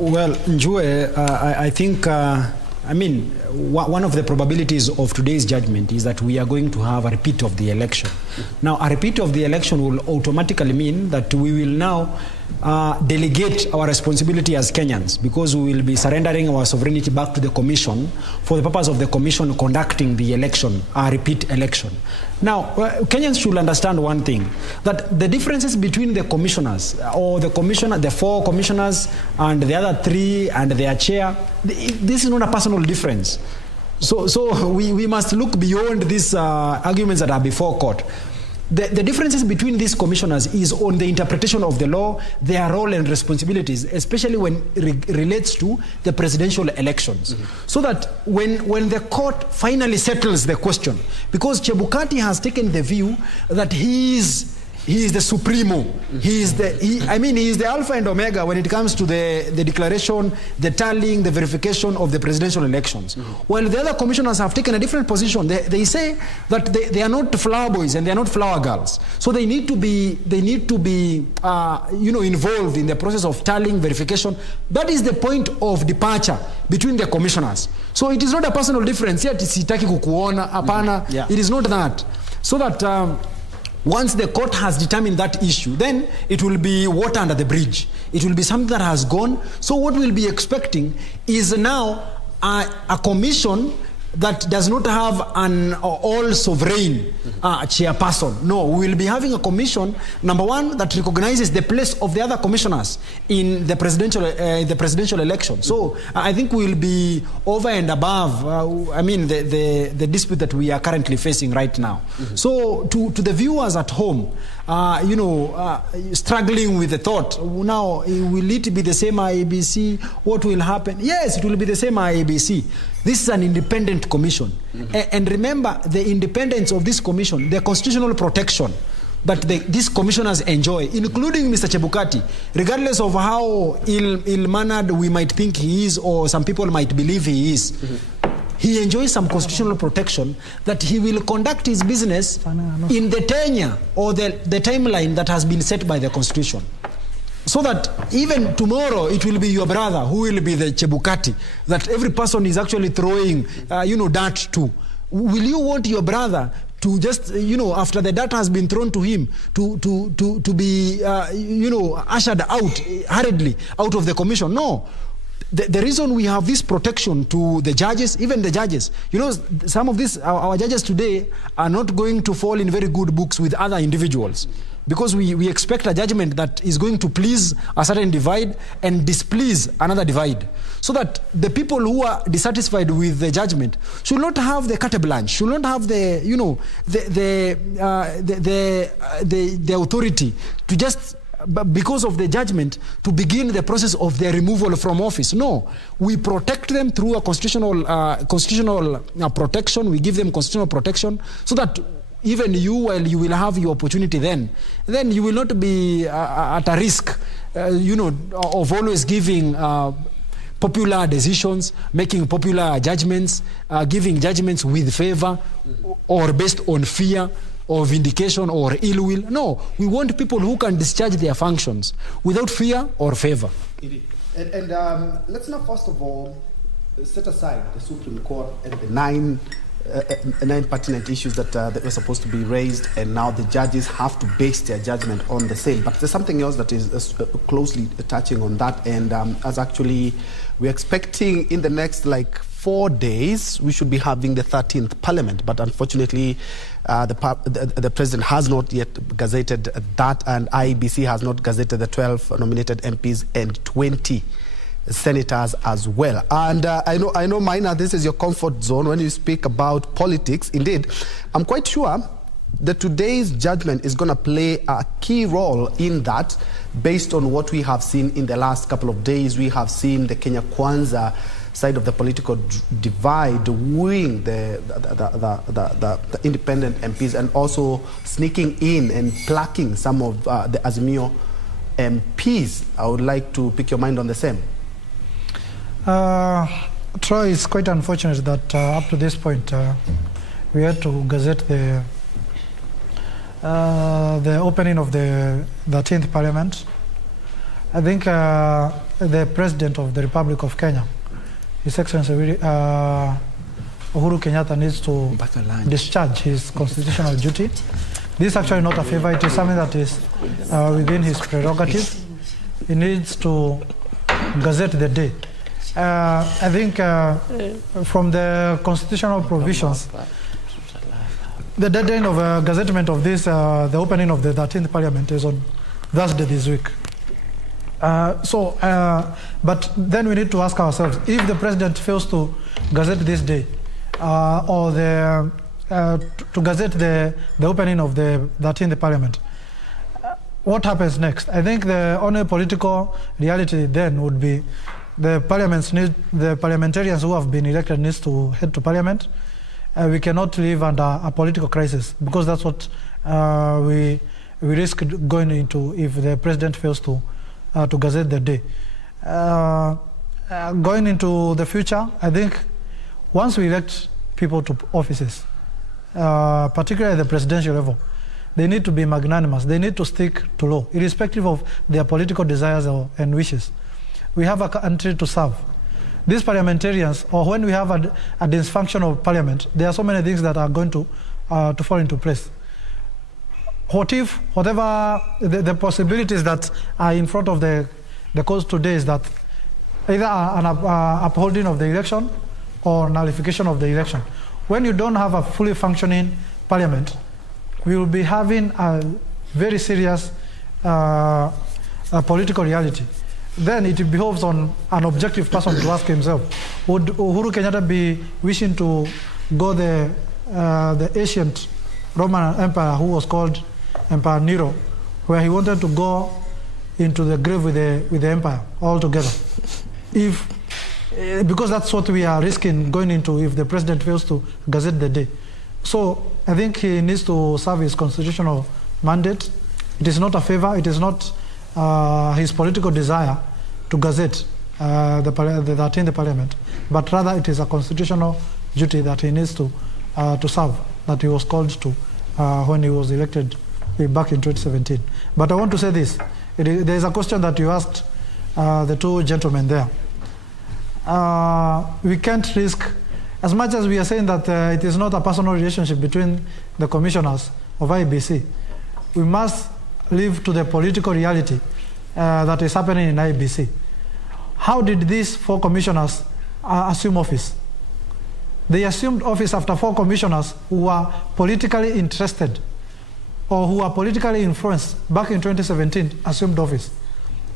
Well, Njue, I think, one of the probabilities of today's judgment is that we are going to have a repeat of the election. Now, a repeat of the election will automatically mean that we will now delegate our responsibility as Kenyans, because we will be surrendering our sovereignty back to the Commission for the purpose of the Commission conducting the election, a repeat election. Now, Kenyans should understand one thing, that the differences between the commissioners, or the commissioner, the 4 commissioners and the other 3 and their chair, this is not a personal difference. So we must look beyond these arguments that are before court. The differences between these commissioners is on the interpretation of the law, their role and responsibilities, especially when it relates to the presidential elections. So that when the court finally settles the question, because Chebukati has taken the view that he is the supremo. He is the alpha and omega when it comes to the declaration, the tallying, the verification of the presidential elections. While the other commissioners have taken a different position. They say that they are not flower boys and they are not flower girls. So they need to be involved in the process of tallying, verification. That is the point of departure between the commissioners. So it is not a personal difference. Yet sitaki kukuona, apana. It is not that. So that once the court has determined that issue, then it will be water under the bridge. It will be something that has gone. So what we'll be expecting is now a commission that does not have an all-sovereign chairperson. No, we will be having a commission, number one, that recognizes the place of the other commissioners in the presidential election. So I think we will be over and above, the dispute that we are currently facing right now. So to the viewers at home, struggling with the thought, now, will it be the same IEBC? What will happen? Yes, it will be the same IEBC. This is an independent commission. And remember, the independence of this commission, the constitutional protection that these commissioners enjoy, including Mr. Chebukati, regardless of how ill-mannered we might think he is, or some people might believe he is, he enjoys some constitutional protection that he will conduct his business in the tenure or the timeline that has been set by the Constitution. So that even tomorrow it will be your brother who will be the Chebukati that every person is actually throwing, dirt to. Will you want your brother to just, after the dirt has been thrown to him, to be, ushered out hurriedly out of the commission? No. The reason we have this protection to the judges, even the judges, some of these, our judges today are not going to fall in very good books with other individuals, because we expect a judgment that is going to please a certain divide and displease another divide. So that the people who are dissatisfied with the judgment should not have the carte blanche, should not have the authority to just, because of the judgment, to begin the process of their removal from office. No, we protect them through a constitutional protection. We give them constitutional protection so that even you, while you will have your opportunity then you will not be at a risk, of always giving popular decisions, making popular judgments, giving judgments with favor or based on fear or vindication or ill will. No, we want people who can discharge their functions without fear or favor. Indeed. And let's now first of all set aside the Supreme Court and the nine pertinent issues that were supposed to be raised, and now the judges have to base their judgment on the same. But there's something else that is closely touching on that, and as actually we're expecting in the next 4 days, we should be having the 13th Parliament. But unfortunately, the President has not yet gazetted that, and IEBC has not gazetted the 12 nominated MPs and 20 senators as well. And I know, Maina, this is your comfort zone when you speak about politics. Indeed, I'm quite sure that today's judgment is going to play a key role in that, based on what we have seen in the last couple of days. We have seen the Kenya Kwanza side of the political divide wooing the independent MPs, and also sneaking in and plucking some of the Azimio MPs. I would like to pick your mind on the same. Troy, it's quite unfortunate that up to this point we had to gazette the opening of the 13th Parliament. I think the President of the Republic of Kenya, His Excellency Uhuru Kenyatta, needs to discharge his constitutional duty. This is actually not a favor. It is something that is within his prerogative. He needs to gazette the day. I think from the constitutional provisions, the deadline of gazettement of this, the opening of the 13th Parliament is on Thursday this week. But then we need to ask ourselves, if the President fails to gazette this day, or to gazette the opening of the 13th Parliament, what happens next? I think the only political reality then would be the parliamentarians who have been elected needs to head to Parliament. We cannot live under a political crisis, because that's what we risk going into if the President fails to gazette the day. Going into the future, I think once we elect people to offices, particularly at the presidential level, they need to be magnanimous. They need to stick to law, irrespective of their political desires and wishes. We have a country to serve. These parliamentarians, or when we have a dysfunctional parliament, there are so many things that are going to fall into place. What if, whatever the possibilities that are in front of the court today is that either an upholding of the election or nullification of the election. When you don't have a fully functioning parliament, we will be having a very serious political reality. Then it behoves on an objective person to ask himself, would Uhuru Kenyatta be wishing to go the ancient Roman Empire, who was called Emperor Nero, where he wanted to go into the grave with the empire altogether? Because that's what we are risking going into if the President fails to gazette the day. So I think he needs to serve his constitutional mandate. It is not a favor. It is not his political desire to gazette the 13th Parliament, but rather it is a constitutional duty that he needs to serve, that he was called to when he was elected back in 2017. But I want to say this. There is a question that you asked the two gentlemen there. We can't risk, as much as we are saying that it is not a personal relationship between the commissioners of IEBC, we must live to the political reality that is happening in IEBC. How did these 4 commissioners assume office? They assumed office after 4 commissioners who were politically interested or who were politically influenced back in 2017 assumed office.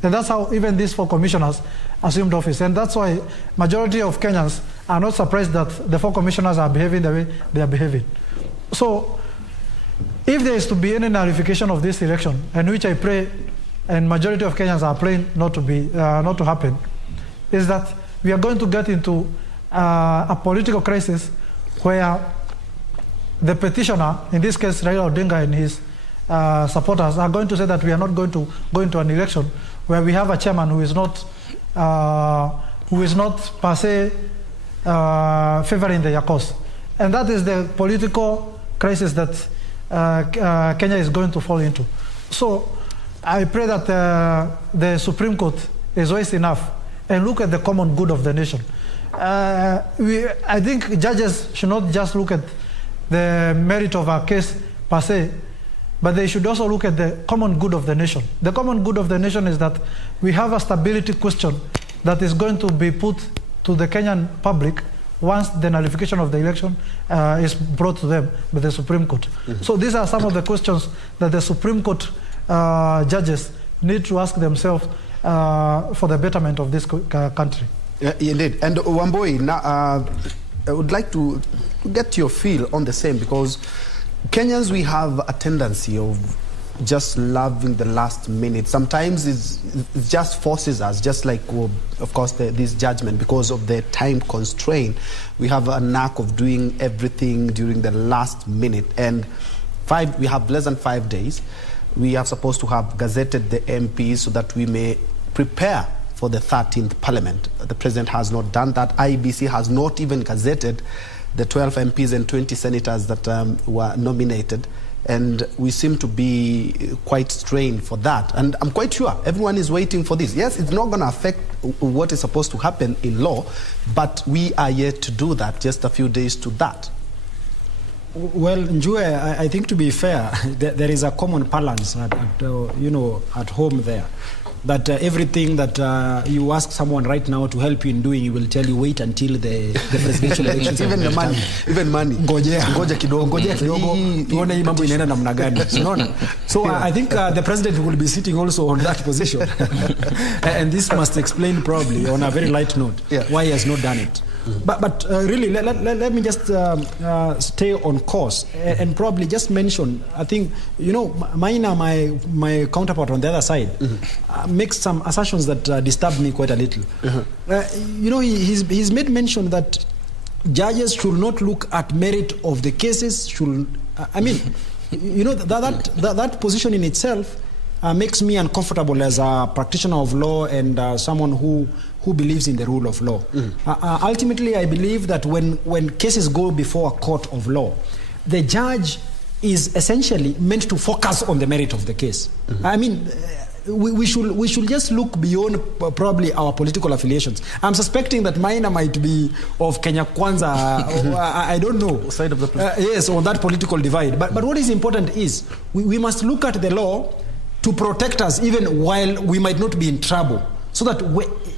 And that's how even these 4 commissioners assumed office. And that's why majority of Kenyans are not surprised that the 4 commissioners are behaving the way they are behaving. So if there is to be any nullification of this election, and which I pray, and majority of Kenyans are praying not to happen, is that we are going to get into a political crisis where the petitioner, in this case Raila Odinga and his supporters, are going to say that we are not going to go into an election where we have a chairman who is not per se favoring their cause. And that is the political crisis that Kenya is going to fall into. So I pray that the Supreme Court is wise enough and look at the common good of the nation. I think judges should not just look at the merit of a case per se, but they should also look at the common good of the nation. The common good of the nation is that we have a stability question that is going to be put to the Kenyan public once the nullification of the election is brought to them by the Supreme Court. Mm-hmm. So these are some of the questions that the Supreme Court judges need to ask themselves for the betterment of this country. Indeed. And Wamboi, now, I would like to get your feel on the same, because Kenyans, we have a tendency of just loving the last minute. Sometimes it just forces us, just like, of course, this judgment, because of the time constraint. We have a knack of doing everything during the last minute. And we have less than 5 days. We are supposed to have gazetted the MPs so that we may prepare for the 13th Parliament. The President has not done that. IEBC has not even gazetted the 12 MPs and 20 senators that were nominated And we seem to be quite strained for that. And I'm quite sure everyone is waiting for this. Yes, it's not going to affect what is supposed to happen in law, but we are yet to do that, just a few days to that. Well, Njue, I think to be fair, there is a common balance at home there. That everything that you ask someone right now to help you in doing, you will tell you wait until the presidential elections. even money. Ngoja kidogo. Tuone hii mambo inaenda namna gani. So I think the president will be sitting also on that position. And this must explain probably on a very light note why he has not done it. But really, let me just stay on course and probably just mention, I think, Maina, my counterpart on the other side, makes some assertions that disturb me quite a little. He's made mention that judges should not look at merit of the cases, that position in itself makes me uncomfortable as a practitioner of law and someone who believes in the rule of law. Ultimately, I believe that when cases go before a court of law, the judge is essentially meant to focus on the merit of the case. We should just look beyond probably our political affiliations. I'm suspecting that Maina might be of Kenya Kwanza, I don't know. Side of the yes, on that political divide. But what is important is we must look at the law to protect us even while we might not be in trouble. So that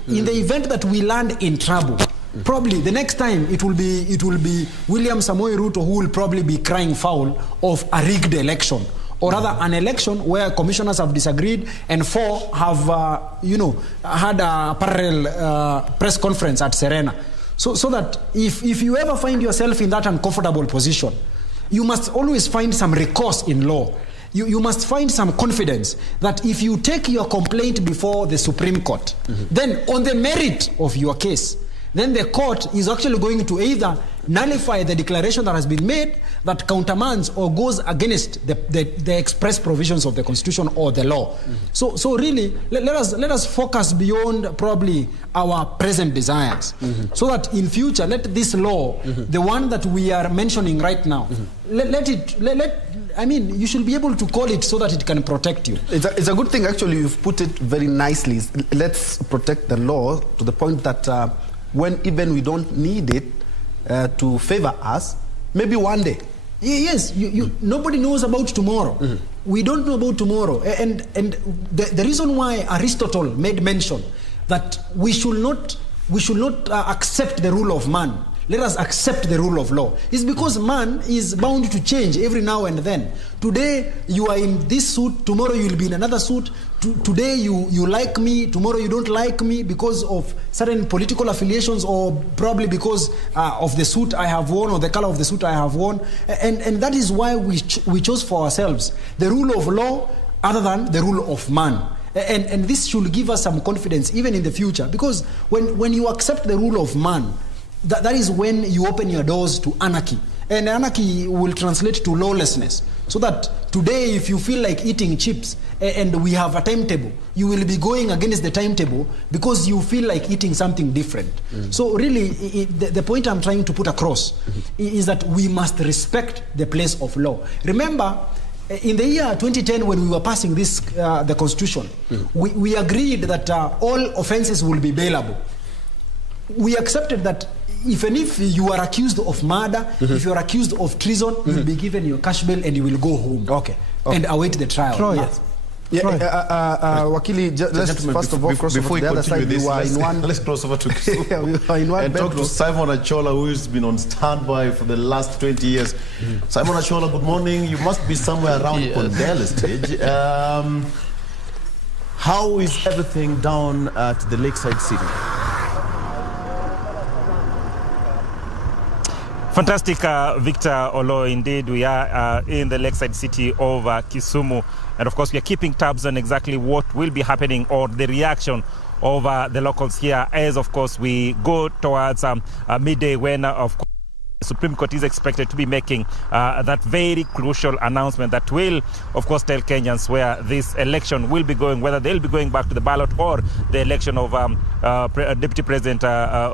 in the event that we land in trouble, probably the next time it will be William Samoei Ruto who will probably be crying foul of a rigged election, or rather an election where commissioners have disagreed and 4 have had a parallel press conference at Serena. So that if you ever find yourself in that uncomfortable position, you must always find some recourse in law. You must find some confidence that if you take your complaint before the Supreme Court, then on the merit of your case, then the court is actually going to either nullify the declaration that has been made that countermands or goes against the express provisions of the Constitution or the law. So really, let us focus beyond probably our present desires, so that in future, let this law, the one that we are mentioning right now, you should be able to call it so that it can protect you. It's a good thing, actually. You've put it very nicely. Let's protect the law to the point that when even we don't need it to favor us, maybe one day. Yes, nobody knows about tomorrow. We don't know about tomorrow. And the reason why Aristotle made mention that we should not accept the rule of man, let us accept the rule of law, is because man is bound to change every now and then. Today you are in this suit, tomorrow you will be in another suit. Today you like me, tomorrow you don't like me because of certain political affiliations, or probably because of the suit I have worn or the color of the suit I have worn. And that is why we chose for ourselves the rule of law other than the rule of man. And this should give us some confidence even in the future, because when you accept the rule of man, that is when you open your doors to anarchy. And anarchy will translate to lawlessness. So that today, if you feel like eating chips and we have a timetable, you will be going against the timetable because you feel like eating something different. So really, the point I'm trying to put across is that we must respect the place of law. Remember, in the year 2010, when we were passing this, the Constitution, we agreed that all offenses will be bailable. We accepted that even if you are accused of murder, if you are accused of treason, you will be given your cash bail and you will go home and await the trial. Troy. Yes. Wakili, let's first of all, cross over to the other side. Let's cross over to Kisumu and talk to Simon Achola, who has been on standby for the last 20 years. Simon Achola, good morning. You must be somewhere around Kondele stage. How is everything down at the Lakeside City? Fantastic, Victor Olo. Indeed, we are in the Lakeside City of Kisumu. And of course, we are keeping tabs on exactly what will be happening or the reaction of the locals here as, of course, we go towards midday when, of course, Supreme Court is expected to be making that very crucial announcement that will, of course, tell Kenyans where this election will be going, whether they'll be going back to the ballot or the election of Deputy President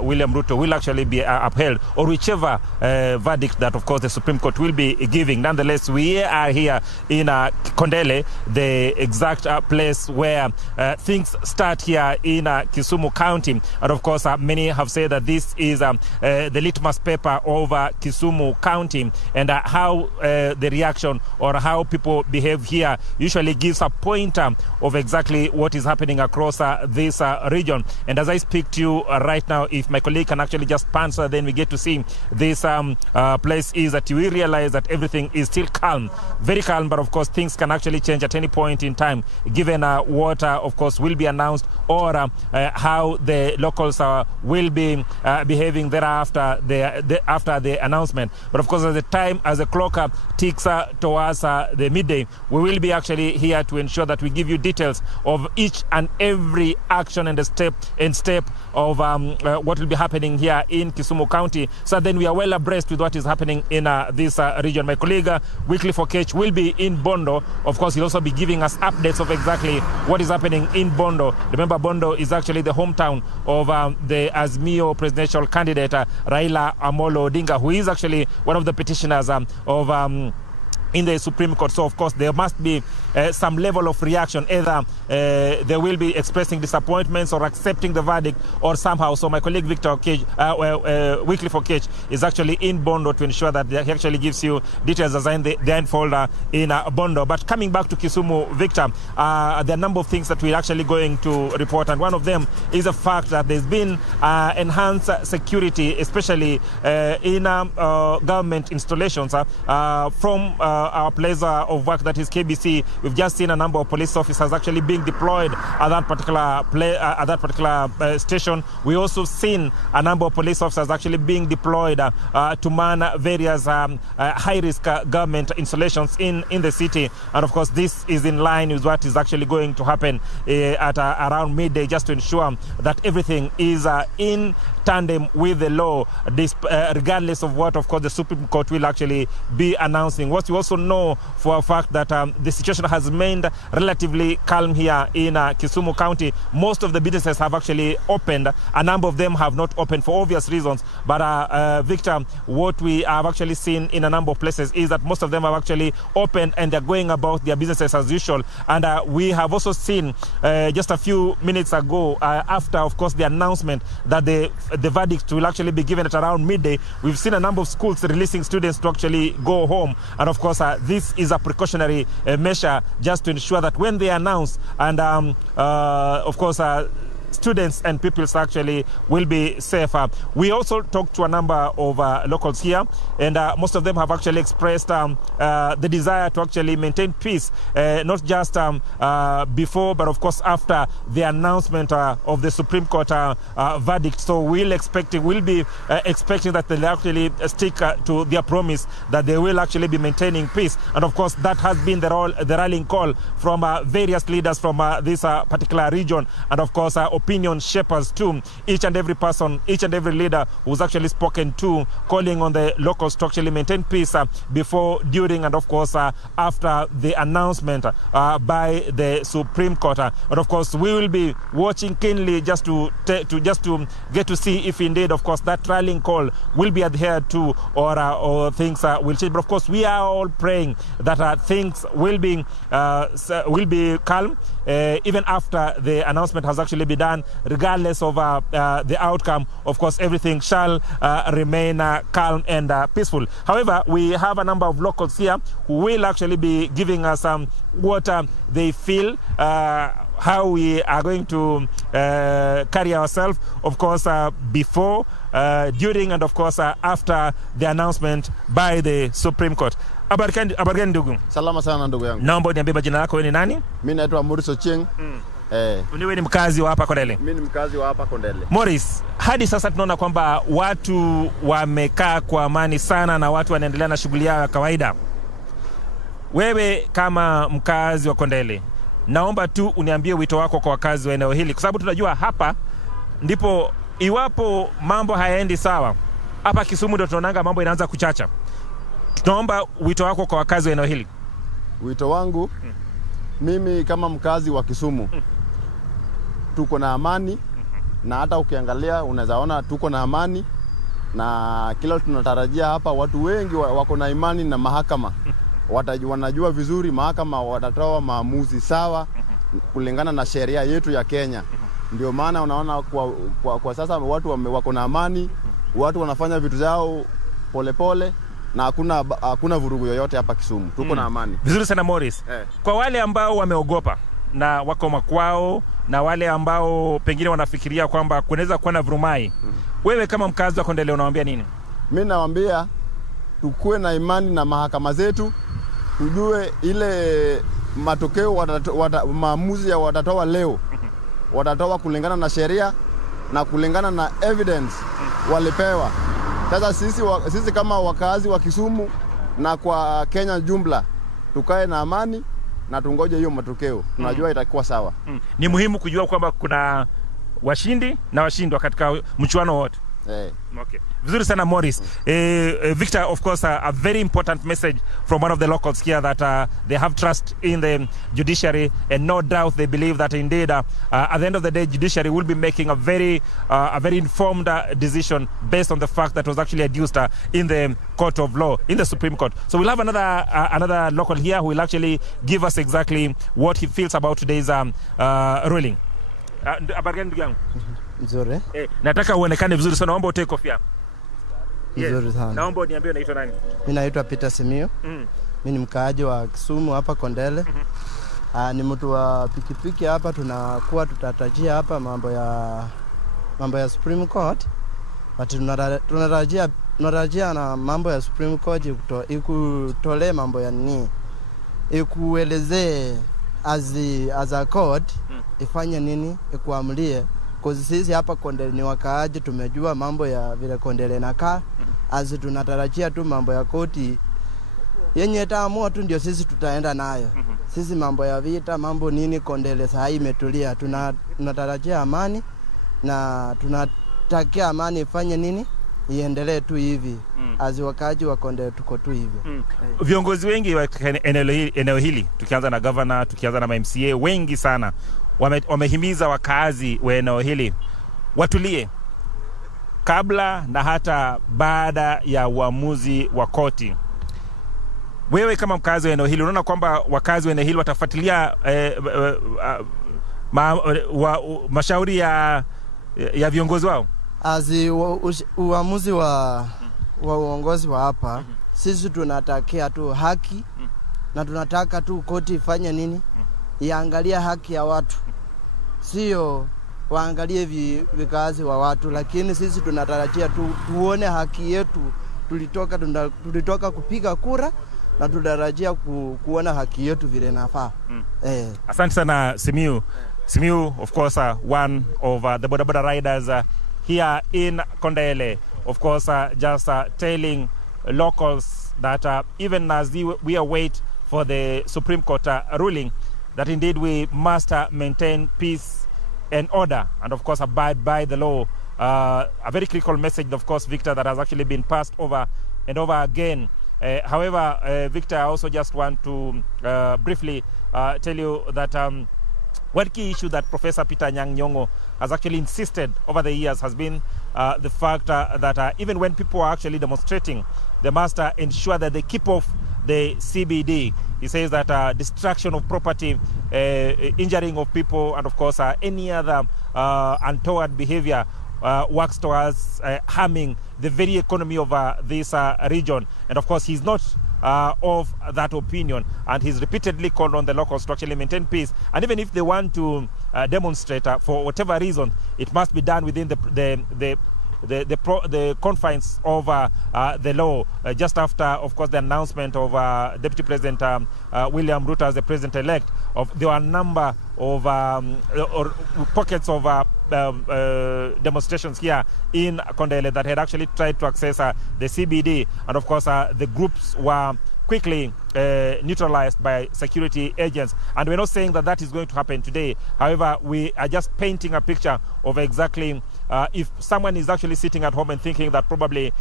William Ruto will actually be upheld, or whichever verdict that, of course, the Supreme Court will be giving. Nonetheless, we are here in Kondele, the exact place where things start here in Kisumu County. And, of course, many have said that this is the litmus paper of Kisumu County, and how the reaction or how people behave here usually gives a pointer of exactly what is happening across this region. And as I speak to you right now, if my colleague can actually just pan so then we get to see this place, is that you will realize that everything is still calm, very calm, but of course things can actually change at any point in time given what of course will be announced, or how the locals will be behaving thereafter after the announcement. But of course, as the clock ticks towards the midday, we will be actually here to ensure that we give you details of each and every action and step of what will be happening here in Kisumu County, so then we are well abreast with what is happening in this region. My colleague Wycliffe Okech will be in Bondo. Of course, he'll also be giving us updates of exactly what is happening in Bondo. Remember, Bondo is actually the hometown of the Azimio presidential candidate Raila Amolo Odinga, who is actually one of the petitioners in the Supreme Court. So, of course, there must be some level of reaction. Either they will be expressing disappointments or accepting the verdict, or somehow. So my colleague Wycliffe Okech is actually in Bondo to ensure that he actually gives you details as in the folder in Bondo. But coming back to Kisumu, Victor, there are a number of things that we're actually going to report, and one of them is the fact that there's been enhanced security, especially in government installations from our place of work, that is KBC. We've just seen a number of police officers actually being deployed at that particular station. We also seen a number of police officers actually being deployed to man various high-risk government installations in the city. And of course, this is in line with what is actually going to happen at around midday, just to ensure that everything is in tandem with the law, regardless of what, of course, the Supreme Court will actually be announcing. What you also know for a fact that the situation has remained relatively calm here in Kisumu County. Most of the businesses have actually opened. A number of them have not opened for obvious reasons. But Victor, what we have actually seen in a number of places is that most of them have actually opened and they're going about their businesses as usual. And we have also seen just a few minutes ago, after, of course, the announcement that the verdict will actually be given at around midday, we've seen a number of schools releasing students to actually go home. And of course, this is a precautionary measure just to ensure that when they announce, and of course, students and pupils actually will be safer. We also talked to a number of locals here, and most of them have actually expressed the desire to actually maintain peace, not just before, but of course after the announcement of the Supreme Court verdict. So we'll be expecting that they'll actually stick to their promise that they will actually be maintaining peace. And of course, that has been the rallying call from various leaders from this particular region, and of course opinion shapers too. Each and every person, each and every leader who's actually spoken to, calling on the locals to actually maintain peace before, during, and of course after the announcement by the Supreme Court. But of course, we will be watching keenly just to get to see if indeed, of course, that rallying call will be adhered to, or things will change. But of course, we are all praying that things will be calm even after the announcement has actually been done. Regardless of the outcome, of course, everything shall remain calm and peaceful. However, we have a number of locals here who will actually be giving us what they feel, how we are going to carry ourselves, of course, before, during, and of course, after the announcement by the Supreme Court. Habari gani ndugu? Salama sana ndugu yangu. Naomba niambie majina yako, wewe ni nani? Mimi naitwa Maurice Ochieng. Wewe ni mkazi wa hapa Kondele? Mimi ni mkazi wa hapa Kondele. Maurice, hadi sasa tunaona kwamba watu wamekaa kwa amani sana na watu wanaendelea na shughuli yao ya kawaida. Wewe kama mkazi wa Kondele, naomba tu uniambie wito wako kwa wakazi wa eneo hili, kwa sababu tunajua hapa ndipo iwapo mambo hayaendi sawa, hapa Kisumu ndio tunaonanga mambo inaanza kuchacha. Tunaomba wito wako kwa wakazi wa eneo hili. Wito wangu, mimi kama mkazi wa Kisumu, tuko na amani, na hata ukiangalia unawezaona tuko na amani, na kila tunatarajia hapa watu wengi wako na imani na mahakama. Wanajua vizuri mahakama watatoa maamuzi sawa kulingana na sheria yetu ya Kenya. Ndio maana unaona kwa sasa watu wako na amani, watu wanafanya vitu zao polepole na hakuna vurugu yoyote hapa Kisumu. Tuko na amani. Vizuri sana Morris. Kwa wale ambao wameogopa na wako makwao na wale ambao pengine wanafikiria kwamba kunaweza kuwa na vurumai, wewe kama mkazi wa Kondele unawaambia nini? Mimi nawaambia tukue na imani na mahakama zetu, tujue ile matokeo maamuzi ya watatoa leo watatoa kulingana na sheria na kulingana na evidence walipewa. Sasa sisi kama wakazi wa Kisumu na kwa Kenya jumla, tukae na amani na tungoje hiyo matokeo. Tunajua itakuwa sawa. Ni muhimu kujua kwamba kuna washindi na washindwa katika mchuano wote. Okay. Vizuri sana Morris. Victor, of course, a very important message from one of the locals here that they have trust in the judiciary, and no doubt they believe that indeed at the end of the day judiciary will be making a very informed decision based on the fact that was actually adduced in the court of law, in the Supreme Court. So we'll have another local here who will actually give us exactly what he feels about today's ruling. Nzuri. Nataka uonekane vizuri sana, naomba utoe kofia. Nzuri sana. Naomba uniambie unaitwa nani? Mimi naitwa Peter Simio. Mimi ni mkaaji wa Kisumu hapa Kondele. Ni mtu wa pikipiki hapa, tutatarajia hapa mambo ya Supreme Court. But tunatarajia na mambo ya Supreme Court ikutole mambo ya nini? Ikuelezee as a court ifanye nini, ikuamulie. Kwa sisi hapa Kondele ni wakaaji, tumejua mambo ya vile Kondele nakaa. Tunatarajia tu mambo ya koti yenye itaamua tu ndio sisi tutaenda nayo. Sisi mambo ya vita, mambo nini, Kondele saa hii imetulia. Tunatarajia amani na tunatakia amani ifanye nini, iendelee tu hivi. Wakaaji wa Kondele tuko tu hivi. Viongozi wengi wa eneo hili, tukianza na governor, tukianza na MCA, wengi sana wamehimiza wakazi wa eneo hili watulie kabla na hata baada ya uamuzi wa koti. Wewe kama mkazi wa eneo hili unaona kwamba wakazi wa eneo hili watafuatilia mashauri ya viongozi wao? Uamuzi wa uongozi wa hapa, sisi tunatakia tu haki na tunataka tu koti ifanye nini, iangalia haki ya watu, sio waangalie vikazi wa watu. Lakini sisi tunatarajia tuone haki yetu. Tulitoka kupiga kura na tunatarajia kuona haki yetu vile nafaa. Asante sana Simiu. Simiu, of course, one of the boda riders here in Kondele, of course, just telling locals that even as we await for the Supreme Court ruling, that indeed we must maintain peace and order and of course abide by the law. A very critical message, of course, Victor, that has actually been passed over and over again. However, Victor, I also just want to briefly tell you that one key issue that Professor Peter Anyang' Nyong'o has actually insisted over the years has been the fact that even when people are actually demonstrating, they must ensure that they keep off the CBD. He says that destruction of property, injuring of people, and of course any other untoward behavior works towards harming the very economy of this region. And of course he's not of that opinion, and he's repeatedly called on the locals to actually maintain peace. And even if they want to demonstrate for whatever reason, it must be done within the confines of the law. Just after, of course, the announcement of Deputy President William Ruto as the president-elect, there were a number of pockets of demonstrations here in Kondele that had actually tried to access the CBD, and of course the groups were quickly neutralized by security agents. And we're not saying that that is going to happen today. However, we are just painting a picture of exactly if someone is actually sitting at home and thinking that probably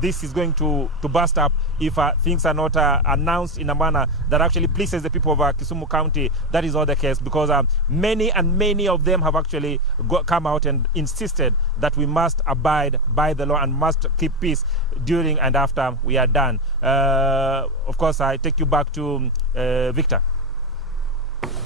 this is going to burst up if things are not announced in a manner that actually pleases the people of Kisumu County, that is not the case, because many of them have actually come out and insisted that we must abide by the law and must keep peace during and after we are done. Of course, I take you back to Victor.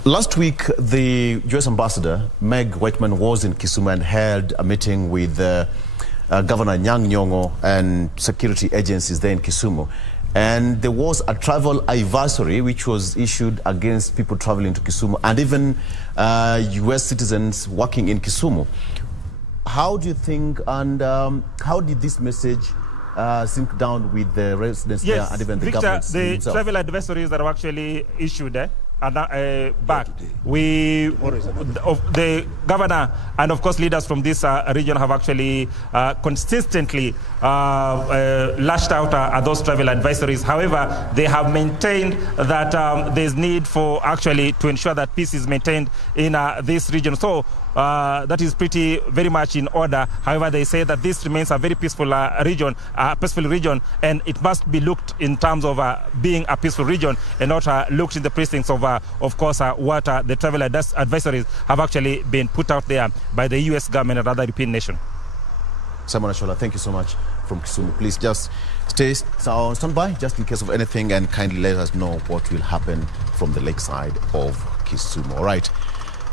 Last week, the U.S. Ambassador, Meg Whitman, was in Kisumu and held a meeting with Governor Nyang' Nyong'o and security agencies there in Kisumu. And there was a travel advisory which was issued against people traveling to Kisumu and even U.S. citizens working in Kisumu. How do you think, and how did this message sink down with the residents there and even the government himself? The travel advisories that were actually issued back, the governor and of course leaders from this region have actually consistently lashed out at those travel advisories. However, they have maintained that there's need for actually to ensure that peace is maintained in this region. So that is very much in order. However, they say that this remains a very peaceful region, and it must be looked in terms of being a peaceful region and not looked in the precincts of course, what the travel advisories have actually been put out there by the U.S. government and other European nations. Simon Ashola, thank you so much from Kisumu. Please just stay on standby just in case of anything, and kindly let us know what will happen from the lakeside of Kisumu. All right.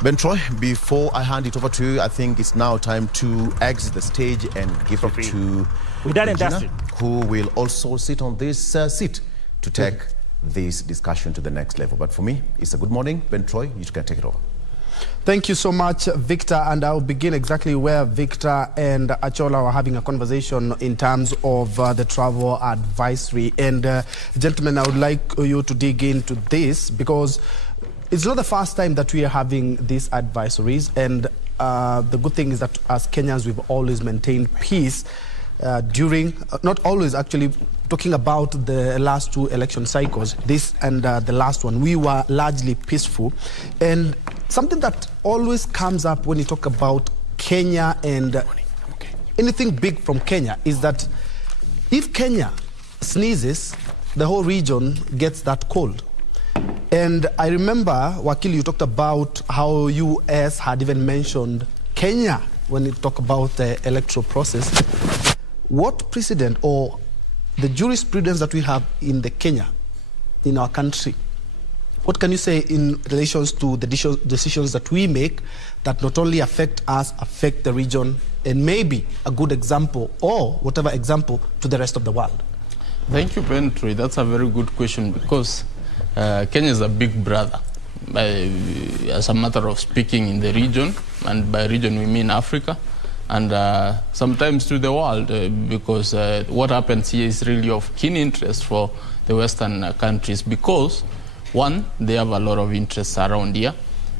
Ben Troy, before I hand it over to you, I think it's now time to exit the stage and give it to Regina, who will also sit on this seat to take this discussion to the next level. But for me, it's a good morning. Ben Troy, you can take it over. Thank you so much, Victor. And I'll begin exactly where Victor and Achola were having a conversation in terms of the travel advisory. And gentlemen, I would like you to dig into this because it's not the first time that we are having these advisories, and the good thing is that as Kenyans, we've always maintained peace during, not always actually, talking about the last two election cycles, this and the last one, we were largely peaceful. And something that always comes up when you talk about Kenya and anything big from Kenya is that if Kenya sneezes, the whole region gets that cold. And I remember, Wakili, you talked about how US had even mentioned Kenya when you talk about the electoral process. What precedent or the jurisprudence that we have in the Kenya, in our country, what can you say in relations to the decisions that we make that not only affect us, affect the region, and maybe a good example or whatever example to the rest of the world? Thank you, Ben Troy. That's a very good question because Kenya is a big brother, as a matter of speaking, in the region, and by region we mean Africa, and sometimes to the world, because what happens here is really of keen interest for the Western countries because, one, they have a lot of interests around here.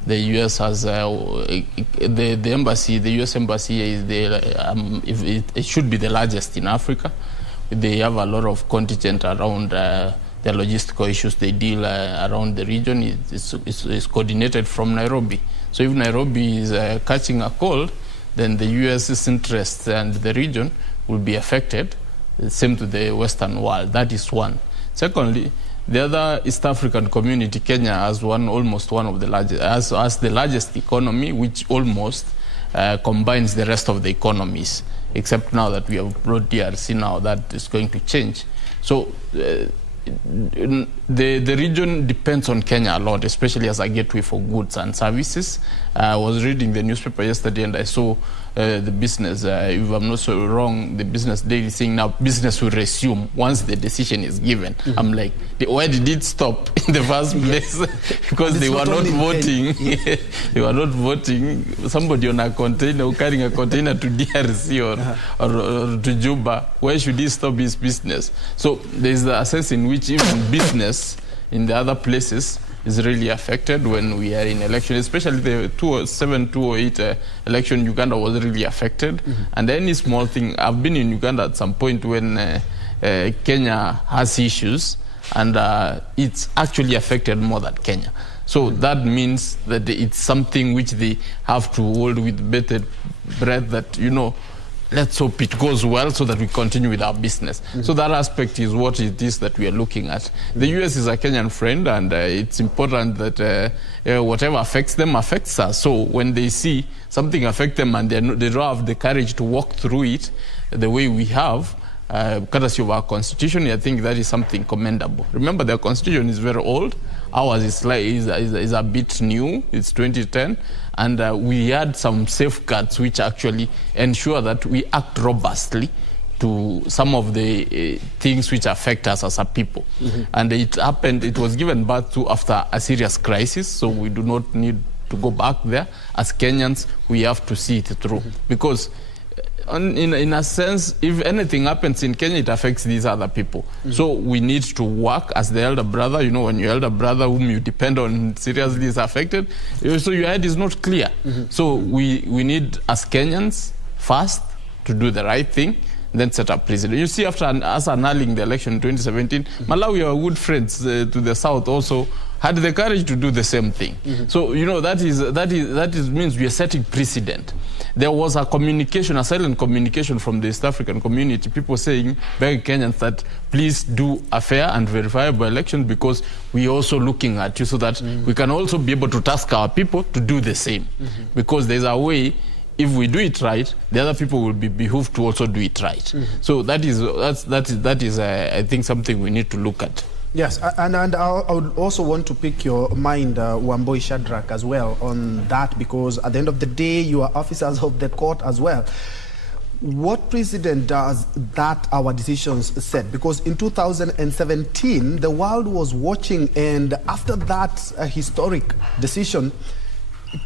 The U.S. has the embassy. The U.S. embassy is it should be the largest in Africa. They have a lot of contingent around the logistical issues they deal around the region. It's coordinated from Nairobi. So if Nairobi is catching a cold, then the U.S.'s interests and the region will be affected, same to the Western world. That is one. Secondly, the other East African community, Kenya, has almost one of the largest, as the largest economy, which almost combines the rest of the economies, except now that we have brought DRC now, that is going to change. So the region depends on Kenya a lot, especially as a gateway for goods and services. I was reading the newspaper yesterday and I saw the business, if I'm not so wrong, the business daily saying now business will resume once the decision is given. I'm like, why did it stop in the first place? Because they were not voting. They were not voting. Somebody on a container, carrying a container to DRC or to Juba, why should he stop his business? So there's a sense in which even business in the other places is really affected when we are in election, especially the 2007-2008 election. Uganda was really affected. And any small thing, I've been in Uganda at some point when Kenya has issues, and it's actually affected more than Kenya. So that means that it's something which they have to hold with bated breath, that, you know, let's hope it goes well so that we continue with our business. So that aspect is what it is that we are looking at. The US is a Kenyan friend, and it's important that whatever affects them affects us. So when they see something affect them and they don't have the courage to walk through it the way we have, courtesy of our constitution, I think that is something commendable. Remember, their constitution is very old. Ours is a bit new. It's 2010. And we had some safeguards which actually ensure that we act robustly to some of the things which affect us as a people. And it happened, it was given birth to after a serious crisis, so we do not need to go back there. As Kenyans, we have to see it through. Because in a sense, if anything happens in Kenya, it affects these other people. So we need to work as the elder brother. You know, when your elder brother whom you depend on seriously is affected, so your head is not clear. So we need, as Kenyans, first to do the right thing, then set up precedent. You see, after us annulling the election in 2017, Malawi, our good friends to the south, also had the courage to do the same thing. So, you know, that means we are setting precedent. There was a communication, a silent communication from the East African community, people saying, begging Kenyans that please do a fair and verifiable election, because we are also looking at you, so that we can also be able to task our people to do the same. Because there's a way, if we do it right, the other people will be behooved to also do it right. So that is I think, something we need to look at. Yes, and I would also want to pick your mind, Wamboi Shadrach, as well on that, because at the end of the day, you are officers of the court as well. What precedent does that our decisions set? Because in 2017, the world was watching, and after that historic decision,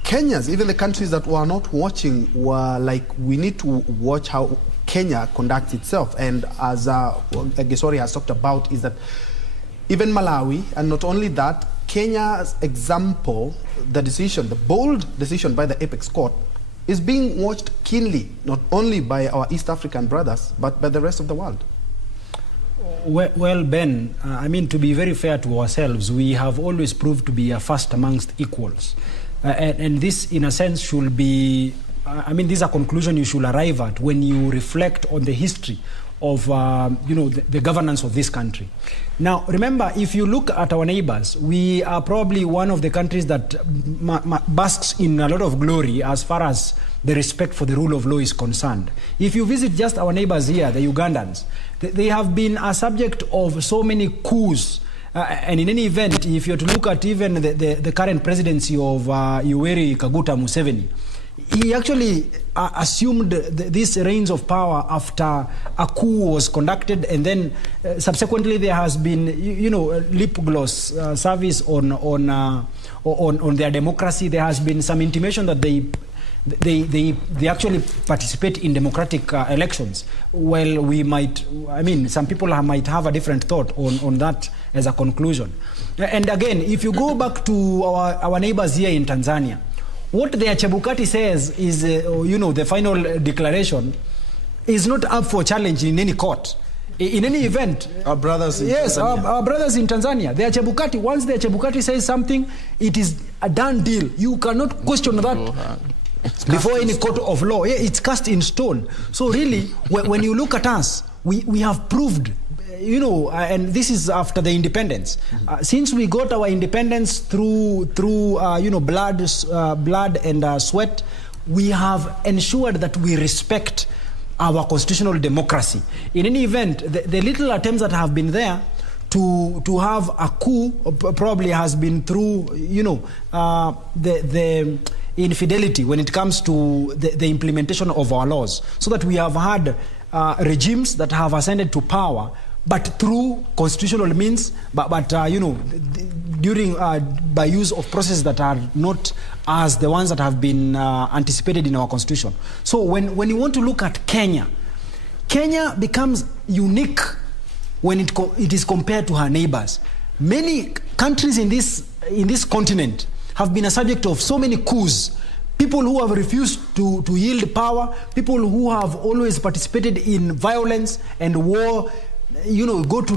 Kenyans, even the countries that were not watching, were like, we need to watch how Kenya conducts itself. And as Gesori has talked about, is that even Malawi, and not only that, Kenya's example, the decision, the bold decision by the Apex Court, is being watched keenly, not only by our East African brothers, but by the rest of the world. Well, Ben, I mean, to be very fair to ourselves, we have always proved to be a first amongst equals. And this, in a sense, should be, I mean, this is a conclusion you should arrive at when you reflect on the history of you know, the governance of this country. Now, remember, if you look at our neighbors, we are probably one of the countries that basks in a lot of glory as far as the respect for the rule of law is concerned. If you visit just our neighbors here, the Ugandans, they have been a subject of so many coups. And in any event, if you're to look at even the current presidency of Yoweri Kaguta Museveni, he actually assumed these reins of power after a coup was conducted, and then subsequently there has been, you know, lip gloss service on their democracy. There has been some intimation that they actually participate in democratic elections. Well, we might, I mean, some people might have a different thought on that as a conclusion. And again, if you go back to our neighbors here in Tanzania, what the Chebukati says is, you know, the final declaration is not up for challenge in any court. In any event, our brothers in yes, Tanzania. Our brothers in Tanzania, the Chebukati, once the Chebukati says something, it is a done deal. You cannot question that before any court of law. Yeah, it's cast in stone. So really, when you look at us, we have proved, you know, and this is after the independence. Since we got our independence through you know, blood and sweat, we have ensured that we respect our constitutional democracy. In any event, the little attempts that have been there to have a coup probably has been through, you know, the infidelity when it comes to the implementation of our laws, so that we have had regimes that have ascended to power, but through constitutional means, but you know, during by use of processes that are not as the ones that have been anticipated in our constitution. So when you want to look at Kenya becomes unique when it is compared to her neighbors. Many countries in this continent have been a subject of so many coups. People who have refused to yield power, people who have always participated in violence and war, go to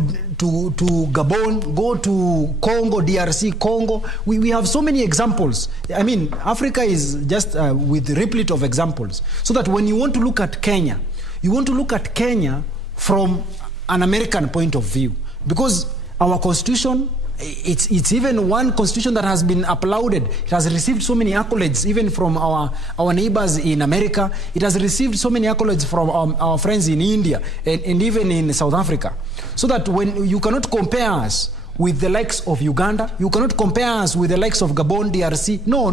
Gabon, go to Congo, DRC, Congo. We have so many examples. I mean, Africa is just with replete of examples. So that when you want to look at Kenya, you want to look at Kenya from an American point of view. Because our constitution, it's even one constitution that has been applauded. It has received so many accolades, even from our neighbors in America. It has received so many accolades from our friends in India and even in South Africa. So that when you cannot compare us with the likes of Uganda, you cannot compare us with the likes of Gabon, DRC. No.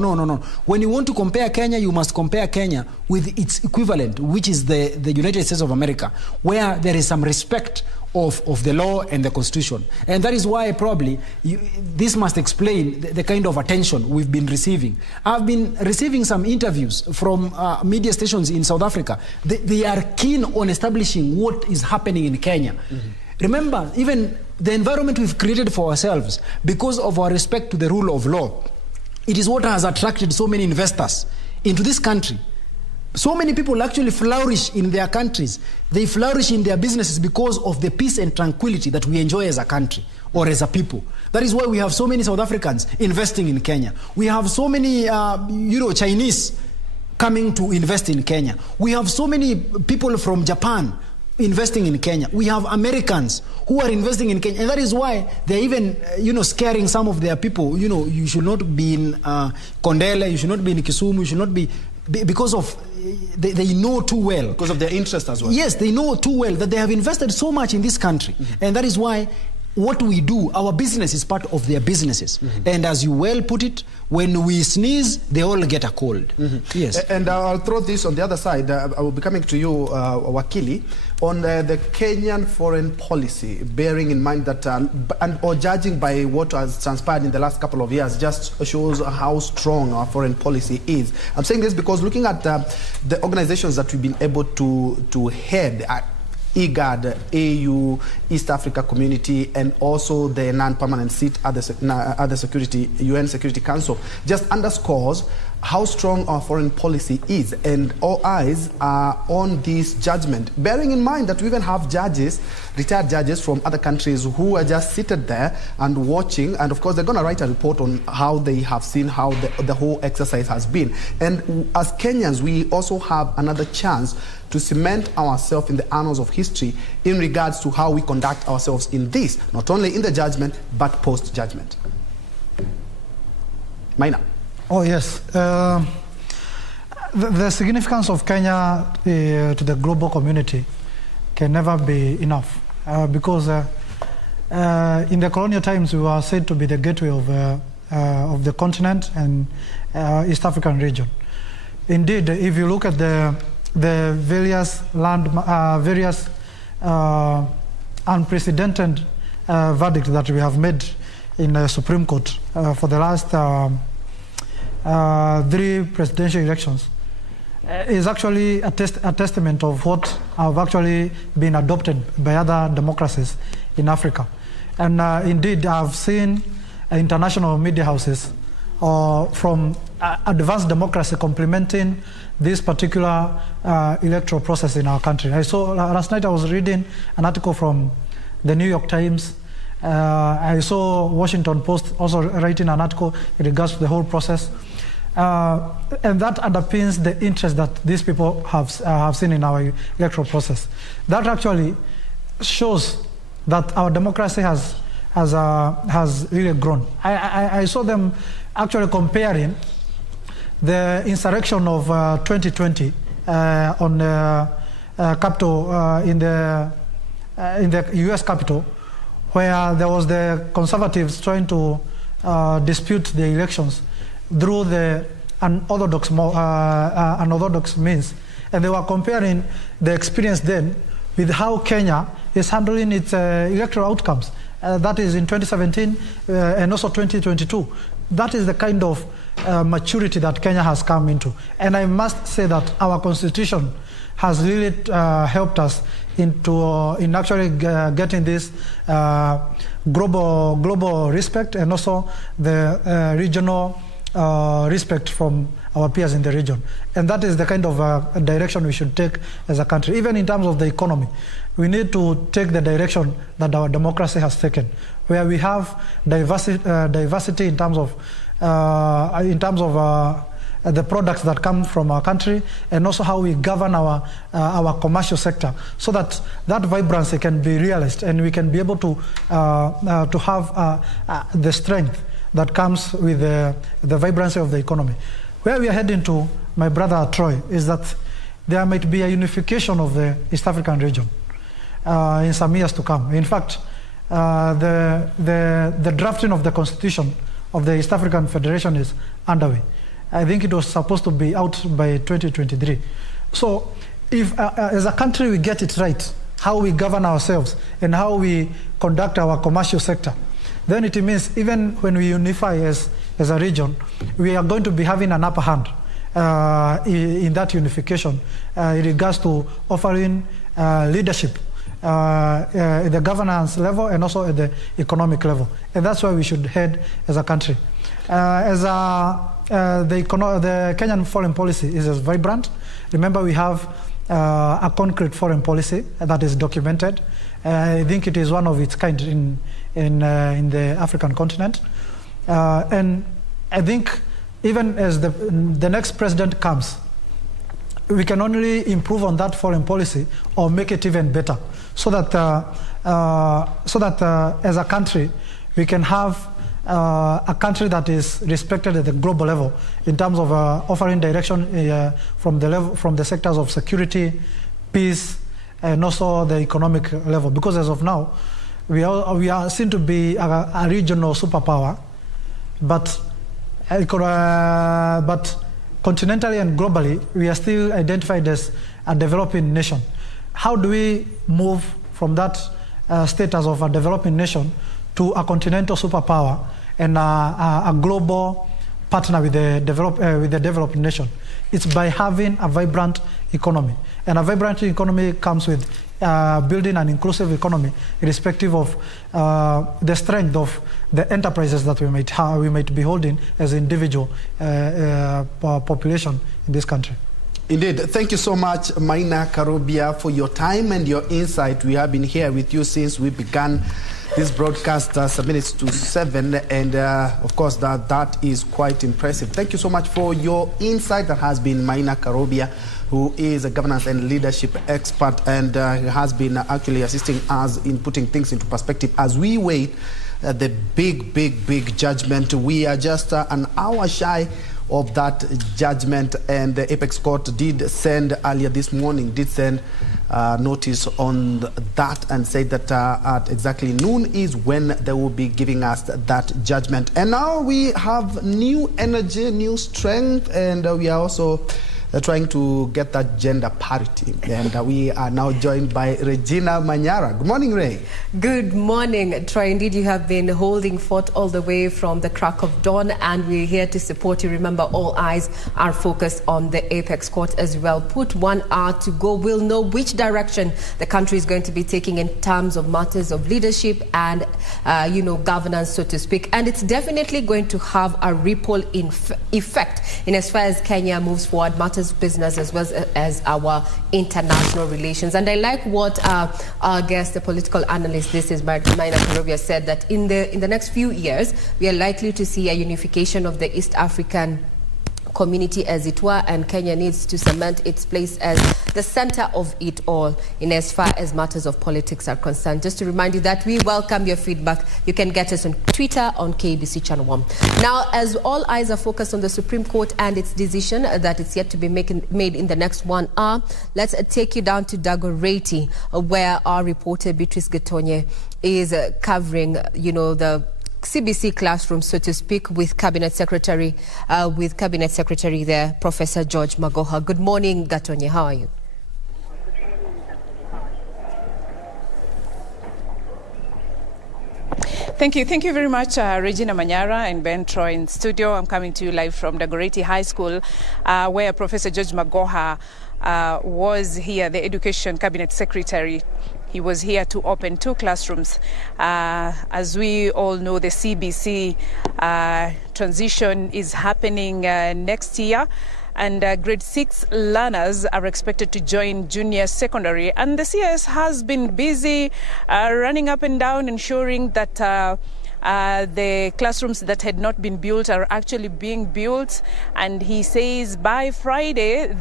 When you want to compare Kenya, you must compare Kenya with its equivalent, which is the United States of America, where there is some respect of the law and the constitution. And that is why probably this must explain the kind of attention we've been receiving. I've been receiving some interviews from media stations in South Africa. They are keen on establishing what is happening in Kenya. Mm-hmm. Remember, even the environment we've created for ourselves, because of our respect to the rule of law, it is what has attracted so many investors into this country. So many people actually flourish in their countries. They flourish in their businesses because of the peace and tranquility that we enjoy as a country or as a people. That is why we have so many South Africans investing in Kenya. We have so many, Chinese coming to invest in Kenya. We have so many people from Japan investing in Kenya. We have Americans who are investing in Kenya. And that is why they're even, scaring some of their people. You should not be in Kondele, you should not be in Kisumu, you should not be, because of, they know too well. Because of their interest as well. Yes, they know too well that they have invested so much in this country. Mm-hmm. And that is why what we do, our business is part of their businesses. Mm-hmm. And as you well put it, when we sneeze, they all get a cold. Mm-hmm. Yes. And I'll throw this on the other side. I will be coming to you, Wakili, on the Kenyan foreign policy, bearing in mind that, or judging by what has transpired in the last couple of years, just shows how strong our foreign policy is. I'm saying this because looking at the organizations that we've been able to head, IGAD, AU, East Africa Community, and also the non-permanent seat at the Security, UN Security Council, just underscores how strong our foreign policy is, and all eyes are on this judgment, bearing in mind that we even have judges, retired judges from other countries who are just seated there and watching, and of course they're going to write a report on how they have seen how the whole exercise has been. And as Kenyans, we also have another chance to cement ourselves in the annals of history in regards to how we conduct ourselves in this, not only in the judgment, but post-judgment. Maina. Oh, yes. The significance of Kenya to the global community can never be enough because in the colonial times we were said to be the gateway of the continent and East African region. Indeed, if you look at the various unprecedented verdicts that we have made in the Supreme Court for the last 3 presidential elections, is actually a testament of what have actually been adopted by other democracies in Africa. And indeed, I've seen international media houses from advanced democracy complementing this particular electoral process in our country. I saw last night I was reading an article from the New York Times. I saw Washington Post also writing an article in regards to the whole process. And that underpins the interest that these people have seen in our electoral process. That actually shows that our democracy has really grown. I saw them actually comparing the insurrection of 2020 on the Capitol in the U.S. Capitol, where there was the conservatives trying to dispute the elections through the unorthodox means. And they were comparing the experience then with how Kenya is handling its electoral outcomes. That is in 2017 and also 2022. That is the kind of maturity that Kenya has come into. And I must say that our constitution has really helped us in actually getting this global respect and also the regional respect from our peers in the region. And that is the kind of direction we should take as a country. Even in terms of the economy, we need to take the direction that our democracy has taken, where we have diversity in terms of the products that come from our country, and also how we govern our commercial sector, so that vibrancy can be realized and we can be able to have the strength that comes with the vibrancy of the economy. Where we are heading to, my brother Troy, is that there might be a unification of the East African region in some years to come. In fact, the drafting of the constitution of the East African Federation is underway. I think it was supposed to be out by 2023. So if as a country we get it right, how we govern ourselves and how we conduct our commercial sector, then it means even when we unify as a region, we are going to be having an upper hand in that unification in regards to offering leadership at the governance level and also at the economic level. And that's where we should head as a country. The Kenyan foreign policy is as vibrant. Remember, we have a concrete foreign policy that is documented. I think it is one of its kind in the African continent. And I think even as the next president comes, we can only improve on that foreign policy or make it even better, so that as a country we can have a country that is respected at the global level in terms of offering direction from the sectors of security, peace, and also the economic level. Because as of now, we are seen to be a regional superpower, but continentally and globally, we are still identified as a developing nation. How do we move from that status of a developing nation to a continental superpower and a global partner with the developing nation? It's by having a vibrant economy. And a vibrant economy comes with building an inclusive economy, irrespective of the strength of the enterprises that we might be holding as individual population in this country. Indeed. Thank you so much, Maina Karobia, for your time and your insight. We have been here with you since we began this broadcast 7 minutes to 7, and of course that is quite impressive. Thank you so much for your insight. That has been Maina Karobia, who is a governance and leadership expert, and has been actually assisting us in putting things into perspective as we wait the big judgment. We are just an hour shy of that judgment, and the Apex Court did send earlier this morning, notice on that, and said that at exactly noon is when they will be giving us that judgment. And now we have new energy, new strength, and we are also trying to get that gender parity. And we are now joined by Regina Manyara. Good morning, Ray. Good morning, Troy. Indeed, you have been holding forth all the way from the crack of dawn, and we're here to support you. Remember, all eyes are focused on the Apex Court as well. Put 1 hour to go. We'll know which direction the country is going to be taking in terms of matters of leadership and, governance, so to speak. And it's definitely going to have a ripple effect in as far as Kenya moves forward, matters business as well as our international relations. And I like what our guest, the political analyst, this is Maina Karobia, said, that in the next few years we are likely to see a unification of the East African community, as it were, and Kenya needs to cement its place as the center of it all in as far as matters of politics are concerned. Just to remind you that we welcome your feedback. You can get us on Twitter on KBC Channel 1. Now, as all eyes are focused on the Supreme Court and its decision that it's yet to be made in the next 1 hour, let's take you down to Dagoretti, where our reporter Beatrice Getonye is covering, the CBC classroom, so to speak, with Cabinet Secretary there, Professor George Magoha. Good morning, Gatonye. How are you? Thank you very much, Regina Manyara and Ben Troy in studio. I'm coming to you live from Dagoretti High School, where Professor George Magoha was here, the Education Cabinet Secretary. He was here to open 2 classrooms. As we all know, the CBC transition is happening next year, and grade 6 learners are expected to join junior secondary. And the CS has been busy running up and down, ensuring that the classrooms that had not been built are actually being built. And he says by Friday,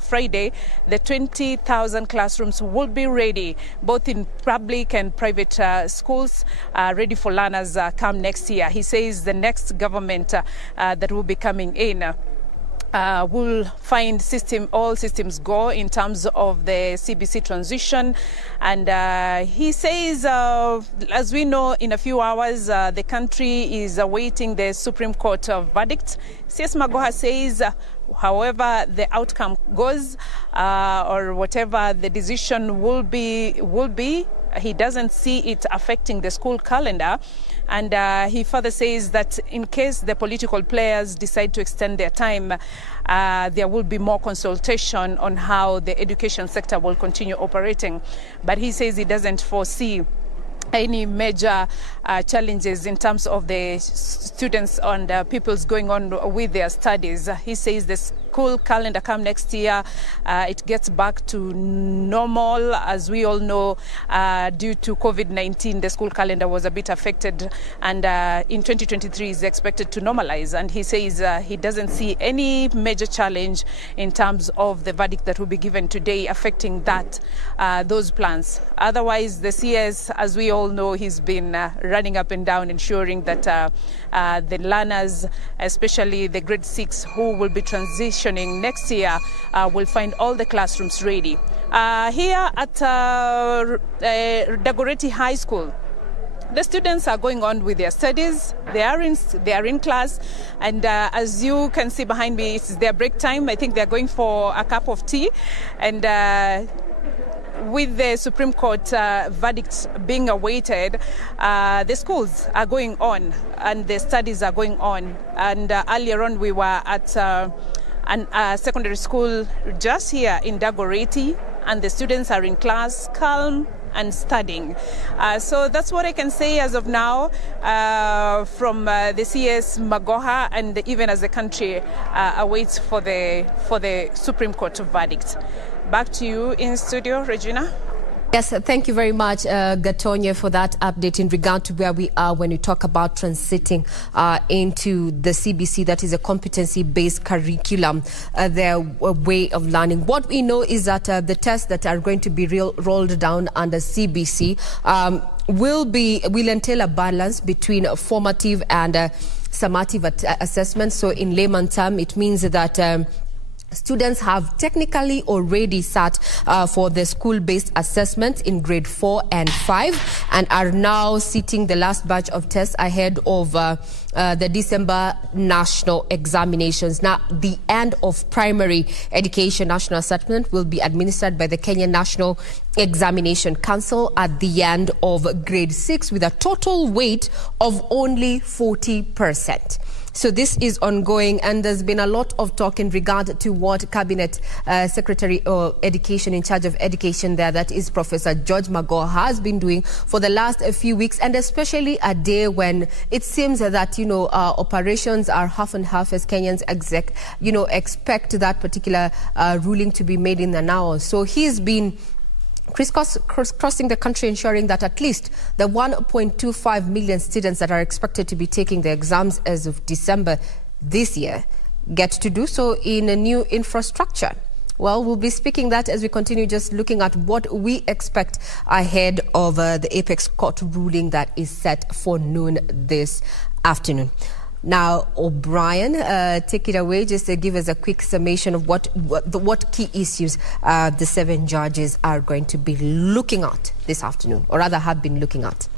Friday, the 20,000 classrooms will be ready, both in public and private schools, ready for learners come next year. He says the next government that will be coming in will find all systems go in terms of the CBC transition. And he says, as we know, in a few hours, the country is awaiting the Supreme Court verdict. CS Magoha says, however the outcome goes, or whatever the decision will be, he doesn't see it affecting the school calendar. And he further says that in case the political players decide to extend their time, there will be more consultation on how the education sector will continue operating. But he says he doesn't foresee any major challenges in terms of the students and pupils going on with their studies. He says the school calendar come next year, it gets back to normal. As we all know, due to COVID-19, the school calendar was a bit affected, and in 2023 is expected to normalize. And he says he doesn't see any major challenge in terms of the verdict that will be given today affecting those plans. Otherwise, the CS, as we all know, he's been running up and down, ensuring that the learners, especially the grade 6 who will be transitioning next year, will find all the classrooms ready. Here at Dagoretti High School, the students are going on with their studies. They are in class, and as you can see behind me, it's their break time. I think they're going for a cup of tea, and with the Supreme Court verdict being awaited, the schools are going on and the studies are going on. And earlier on, we were at a secondary school just here in Dagoretti, and the students are in class, calm and studying. So that's what I can say as of now from the CS Magoha, and even as the country awaits for the Supreme Court verdict. Back to you in studio, Regina. Yes, thank you very much, Gatonye, for that update in regard to where we are when we talk about transiting into the CBC, that is a competency-based curriculum, their way of learning. What we know is that the tests that are going to be rolled down under CBC will entail a balance between formative and summative assessment. So in layman term, it means that students have technically already sat for the school-based assessment in grade 4 and 5 and are now sitting the last batch of tests ahead of the December national examinations. Now, the end of primary education national assessment will be administered by the Kenya National Examination Council at the end of grade 6 with a total weight of only 40%. So this is ongoing, and there's been a lot of talk in regard to what Cabinet Secretary of Education in charge of education there, that is Professor George Magoha, has been doing for the last few weeks, and especially a day when it seems that, operations are half and half as Kenyans expect that particular ruling to be made in an hour. So he's been crisscrossing the country, ensuring that at least the 1.25 million students that are expected to be taking the exams as of December this year get to do so in a new infrastructure. Well, we'll be speaking that as we continue just looking at what we expect ahead of the Apex Court ruling that is set for noon this afternoon. Now, O'Brien, take it away. Just give us a quick summation of what key issues the 7 judges are going to be looking at this afternoon, or rather have been looking at.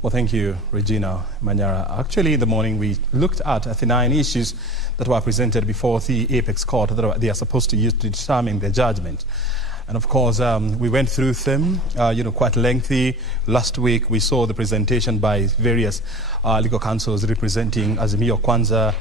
Well, thank you, Regina Manyara. Actually, in the morning, we looked at the 9 issues that were presented before the Apex Court that they are supposed to use to determine their judgment. And of course, we went through them, quite lengthy. Last week, we saw the presentation by various legal councils representing Azimio Kwanza,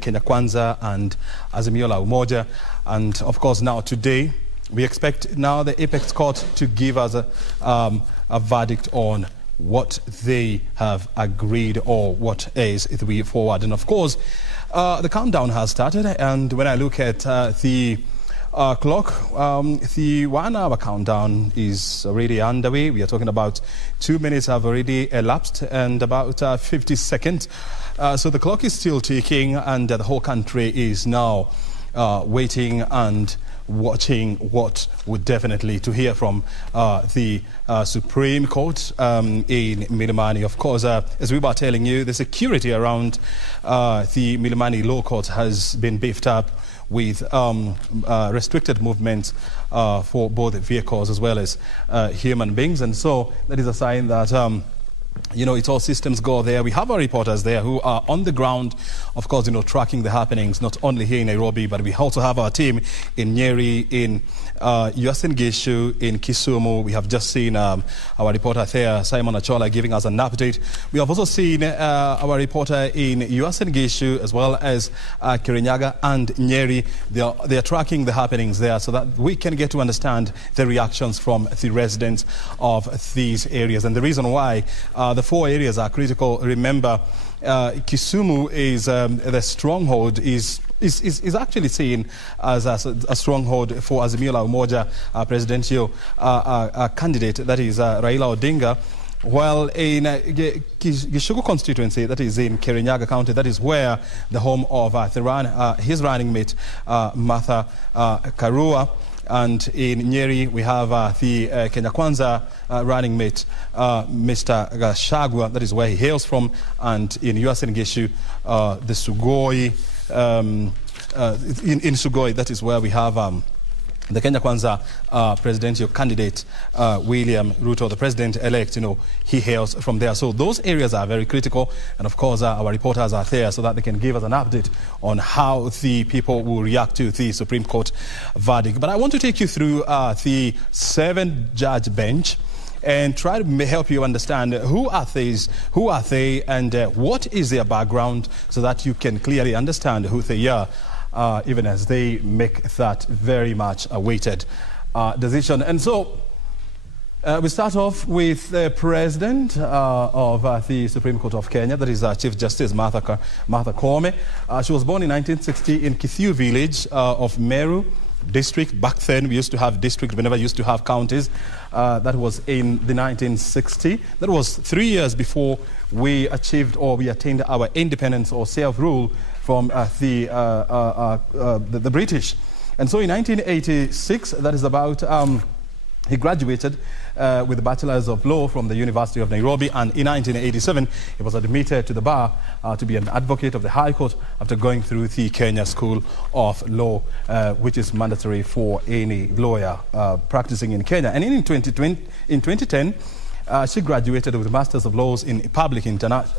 Kenya Kwanza and Azimio la Umoja. And of course, now today, we expect now the Apex Court to give us a verdict on what they have agreed or what is the way forward. And of course, the countdown has started. And when I look at the clock, the 1 hour countdown is already underway. We are talking about 2 minutes have already elapsed and about 50 seconds. So the clock is still ticking, and the whole country is now waiting and watching what would definitely to hear from the Supreme Court in Milimani. Of course, as we were telling you, the security around the Milimani Law Court has been beefed up with restricted movements for both vehicles as well as human beings. And so that is a sign that it's all systems go there. We have our reporters there who are on the ground, of course, tracking the happenings, not only here in Nairobi, but we also have our team in Nyeri, in Uasin Gishu, in Kisumu. We have just seen our reporter there, Simon Achola, giving us an update. We have also seen our reporter in Uasin Gishu, as well as Kirinyaga and Nyeri. They are tracking the happenings there so that we can get to understand the reactions from the residents of these areas. And the reason why the 4 areas are critical. Remember, Kisumu is the stronghold is actually seen as a stronghold for Azimio la Umoja presidential candidate, that is Raila Odinga. While in Gishugu constituency, that is in Kirinyaga County, that is where the home of his running mate, Martha Karua. And in Nyeri, we have the Kenya Kwanza running mate, Mr. Gachagua, that is where he hails from. And in Uasin Gishu, the Sugoi, in Sugoi, that is where we have the Kenya Kwanza presidential candidate, William Ruto, the president-elect, he hails from there. So those areas are very critical. And of course, our reporters are there so that they can give us an update on how the people will react to the Supreme Court verdict. But I want to take you through the 7-judge bench and try to help you understand who are they, and what is their background, so that you can clearly understand who they are. Even as they make that very much awaited decision. And so we start off with the president of the Supreme Court of Kenya, that is Chief Justice Martha Koome. She was born in 1960 in Kithiu village of Meru district. Back then we used to have district, we never used to have counties. That was in the 1960. That was 3 years before we achieved or we attained our independence or self-rule from the British. And so in 1986, that is about, he graduated with a Bachelor's of Law from the University of Nairobi, and in 1987, he was admitted to the bar to be an advocate of the High Court after going through the Kenya School of Law, which is mandatory for any lawyer practicing in Kenya. And in 2010, she graduated with a Master's of Laws in Public International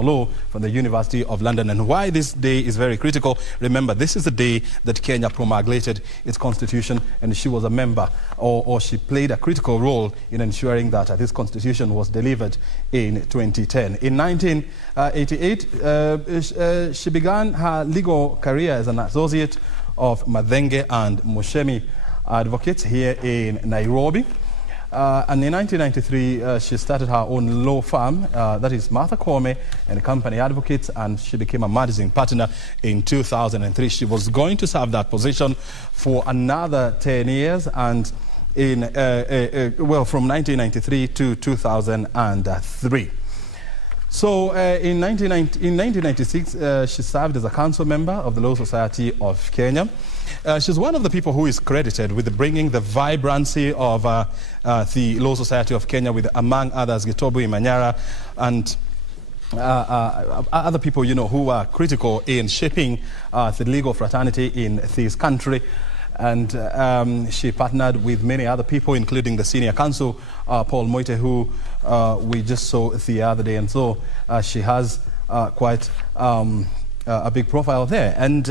Law from the University of London. And why this day is very critical, remember, this is the day that Kenya promulgated its constitution, and she was a member, or she played a critical role in ensuring that this constitution was delivered in 2010. In 1988, she began her legal career as an associate of Madhenge and Mushemi advocates here in Nairobi. And in 1993, she started her own law firm, that is Martha Koome and Company Advocates, and she became a managing partner in 2003. She was going to serve that position for another 10 years, and from 1993 to 2003. So in 1996, she served as a council member of the Law Society of Kenya. She's one of the people who is credited with bringing the vibrancy of the Law Society of Kenya, with, among others, Gitobu Imanyara and other people, who are critical in shaping the legal fraternity in this country. And she partnered with many other people, including the senior counsel, Paul Moite, who we just saw the other day. And so she has quite a big profile there. And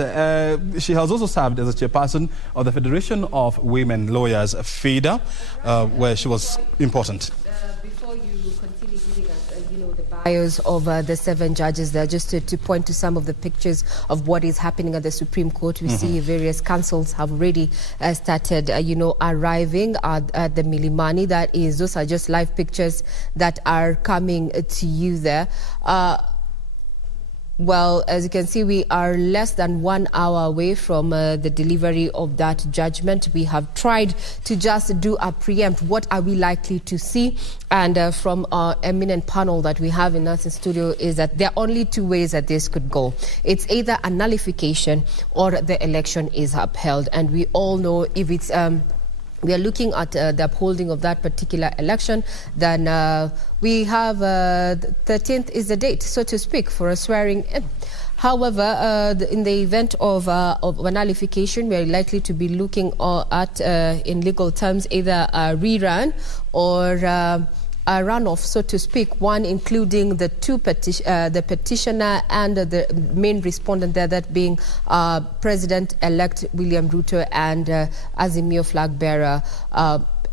she has also served as a chairperson of the Federation of Women Lawyers, FEDA, where she was important. Before you continue giving us, the bios of the 7 judges there, just to point to some of the pictures of what is happening at the Supreme Court. We see various councils have already started, arriving at the Milimani. Those are just live pictures that are coming to you there. Well, as you can see, we are less than 1 hour away from the delivery of that judgment. We have tried to just do a preempt. What are we likely to see? And from our eminent panel that we have in our studio is that there are only 2 ways that this could go. It's either a nullification or the election is upheld. And we all know if it's... we are looking at the upholding of that particular election, then we have 13th is the date, so to speak, for a swearing in. However, in the event of a nullification, we are likely to be looking at, in legal terms, either a rerun or a runoff, so to speak, one including the the petitioner and the main respondent there, that being President-elect William Ruto and Azimio flag bearer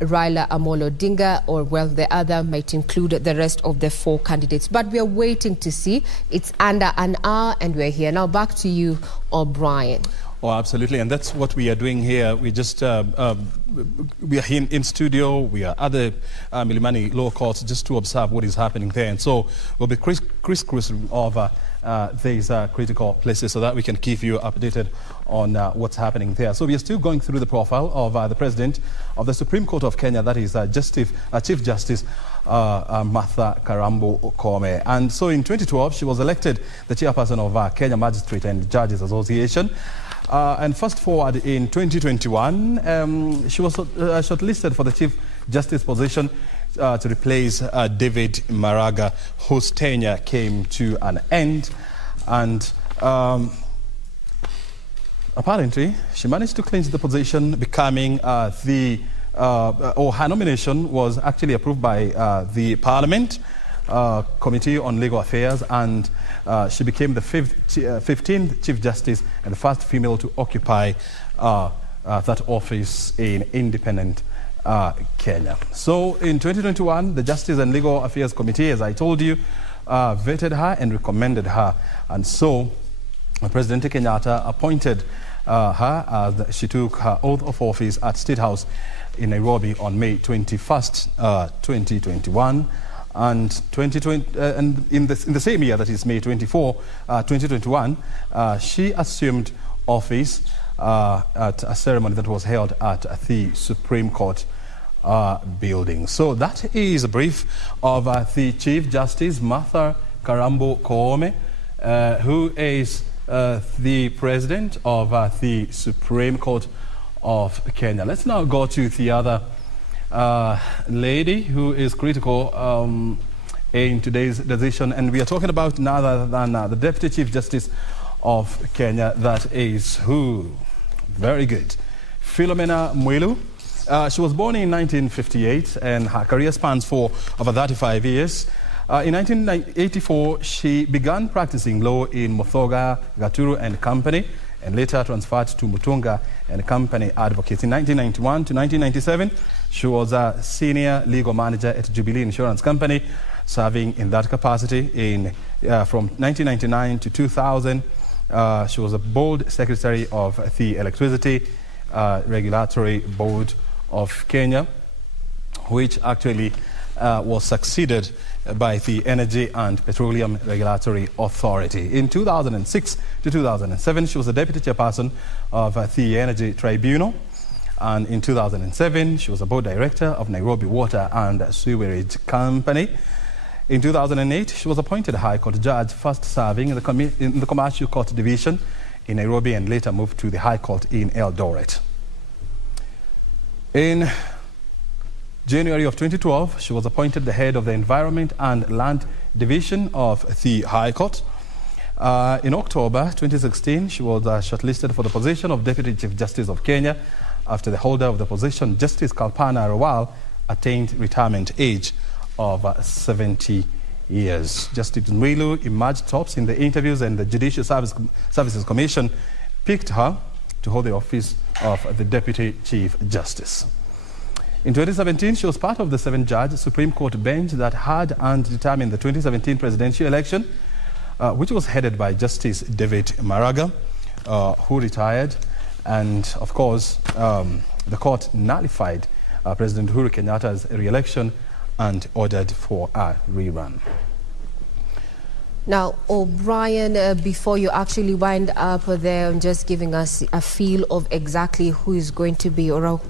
Raila Amolo Odinga, or well, the other might include the rest of the 4 candidates. But we are waiting to see. It's under an hour and we're here. Now back to you, O'Brien. Oh, absolutely, and that's what we are doing here. We just, we are in studio, we are at the Milimani Law Courts just to observe what is happening there. And so we'll be crisscrossing over these critical places so that we can keep you updated on what's happening there. So we are still going through the profile of the President of the Supreme Court of Kenya, that is Chief Justice Martha Karambo Koome. And so in 2012, she was elected the chairperson of Kenya Magistrate and Judges Association. And fast forward in 2021, she was shortlisted for the Chief Justice position to replace David Maraga, whose tenure came to an end. And apparently, she managed to clinch the position, becoming her nomination was actually approved by the Parliament Committee on Legal Affairs, and she became the 15th Chief Justice and the first female to occupy that office in independent Kenya. So in 2021, the Justice and Legal Affairs Committee, as I told you, vetted her and recommended her. And so President Kenyatta appointed her as she took her oath of office at State House in Nairobi on May 21st, 2021. And in the same year, that is May 24, 2021, she assumed office at a ceremony that was held at the Supreme Court building. So that is a brief of the Chief Justice Martha Karambo Koome, who is the President of the Supreme Court of Kenya. Let's now go to the other lady who is critical in today's decision, and we are talking about none other than the Deputy Chief Justice of Kenya. That is who? Very good. Philomena Mwilu. She was born in 1958 and her career spans for over 35 years. In 1984, she began practicing law in Muthoga, Gaturu and Company, and later transferred to Mutunga and Company Advocates. In 1991 to 1997, she was a senior legal manager at Jubilee Insurance Company, serving in that capacity from 1999 to 2000. She was a board secretary of the Electricity Regulatory Board of Kenya, which actually was succeeded by the Energy and Petroleum Regulatory Authority. In 2006 to 2007, she was the deputy chairperson of the Energy Tribunal. And in 2007, she was a board director of Nairobi Water and Sewerage Company. In 2008, she was appointed High Court judge, first serving in the Commercial Court Division in Nairobi and later moved to the High Court in Eldoret. In January of 2012, she was appointed the head of the Environment and Land Division of the High Court. In October 2016, she was shortlisted for the position of Deputy Chief Justice of Kenya after the holder of the position, Justice Kalpana Rawal, attained retirement age of 70 years. Justice Mwilu emerged tops in the interviews, and the Judicial Services Commission picked her to hold the office of the Deputy Chief Justice. In 2017, she was part of the 7-judge Supreme Court bench that had and determined the 2017 presidential election, which was headed by Justice David Maraga, who retired. And, of course, the court nullified President Uhuru Kenyatta's re-election and ordered for a rerun. Now, O'Brien, before you actually wind up there and just giving us a feel of exactly who is going to be or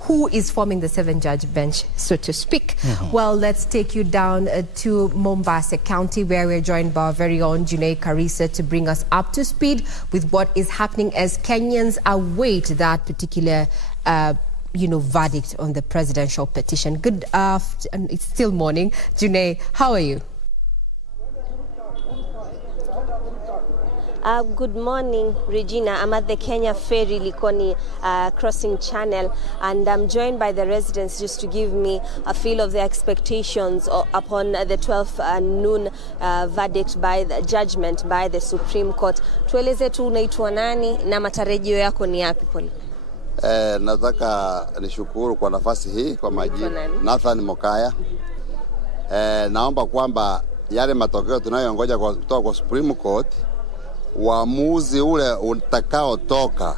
who is forming the 7-judge bench, so to speak. Well, let's take you down to Mombasa County, where we're joined by our very own Junaid Karisa to bring us up to speed with what is happening as Kenyans await that particular verdict on the presidential petition. Good afternoon. It's still morning. Junaid, how are you? Good morning, Regina. I'm at the Kenya Ferry Likoni crossing channel, and I'm joined by the residents just to give me a feel of their expectations upon the 12 noon verdict by the judgment by the Supreme Court. Tueleze tu unaitwa nani na matarajio yako ni yapi pole? Nataka nishukuru kwa nafasi hii kwa majina Nathan Mokaya. Naomba kwamba yale matokeo tunayongoja kutoka kwa Supreme Court, uamuzi ule utakao toka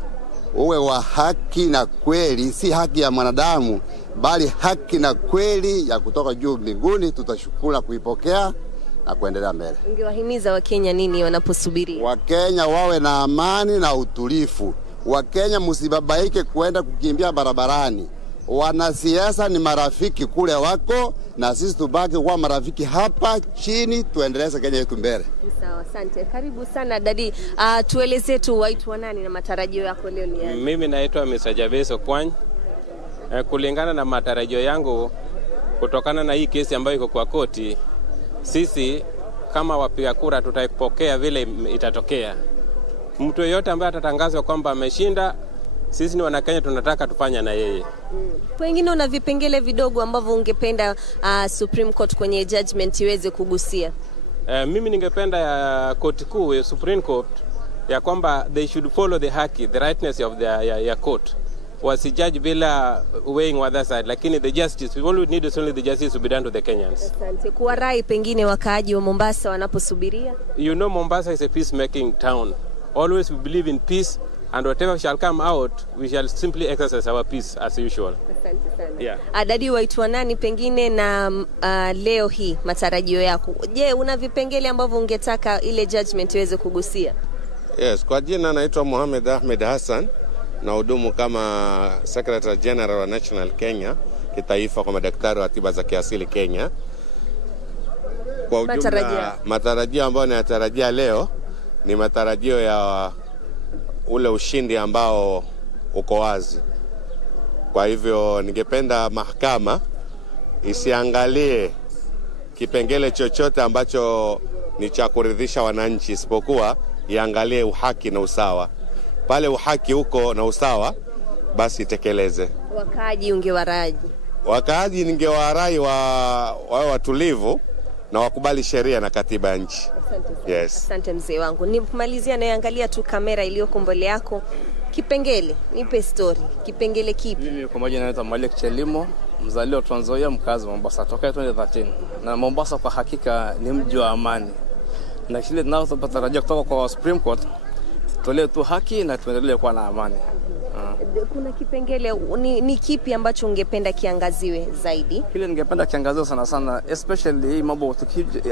uwe wa haki na kweli, si haki ya mwanadamu bali haki na kweli ya kutoka juu mbinguni. Tutashukuru na kuipokea na kuendelea mbele. Ungewahimiza Wakenya nini wanaposubiria? Wakenya wawe na amani na utulivu. Wakenya msibabaike kwenda kukimbia barabarani. Wanasiasa ni marafiki kule wako, na sisi tubaki kuwa marafiki hapa chini, tuendeleze Kenya yetu mbele. Sawa, asante. Karibu sana dadi. Tueleze tu waitwa nani na matarajio yako leo ni yapi? Mimi naitwa Mr. Jabeso Kwany. Kulingana na matarajio yangu kutokana na hii kesi ambayo iko kwa koti, sisi kama wapiga kura tutaipokea vile itatokea. Mtu yeyote ambaye atatangazwa kwamba ameshinda, sisi ni Wanakenya tunataka tufanya na yeye. Pengine una vipengele vidogo ambavyo ungependa Supreme Court kwenye judgment iweze kugusia? Mimi ningependa ya court kuu, Supreme Court, ya kwamba they should follow the haki, the rightness of the court. Wasijudge bila weighing other side, lakini the justice, we all need is only the justice to be done to the Kenyans. Asante. Kwa rai pengine wakaaji wa Mombasa wanaposubiria? You know, Mombasa is a peacemaking town. Always we believe in peace, and whatever shall come out, we shall simply exercise our peace as usual. Asante sana. Yeah. Dadi, waitwa nani pengine na leo hii matarajio yako? Je, una vipengele ambavyo ungetaka ile judgment iweze kugusia? Yes, kwa jina naitwa Mohamed Ahmed Hassan, na hudumu kama Secretary General wa National Kenya kitaifa kwa madaktari wa tiba za kiasili Kenya. Kwa ujumla matarajio ambayo nayatarajia leo ni matarajio ya ule ushindi ambao uko wazi. Kwa hivyo ningependa mahakama isiangalie kipengele chochote ambacho ni cha kuridhisha wananchi, isipokuwa iangalie uhaki na usawa. Pale uhaki huko na usawa, basi itekeleze. Wakaaji ungewaraji? Wakaaji ningewarai wawe watulivu na wakubali sheria na katiba ya nchi. Yes. Asante mzee wangu. Nimalizia naangalia tu kamera iliyoko mbele yako. Kipengele, nipe story. Kipengele kipi? Mimi kwa majina naitwa Malik Chelimo, mzaliwa Trans Nzoia, mkazi wa Mombasa toka 2013. Na Mombasa kwa hakika ni mji wa amani. Na kile tunachotarajia kutoka kwa Supreme Court, tolee tu haki na tuendelee kuwa na amani. Kuna kipengele ni kipi ambacho ungependa kiangaziwe zaidi? Kile ningependa kiangaziwe sana sana, especially hii mambo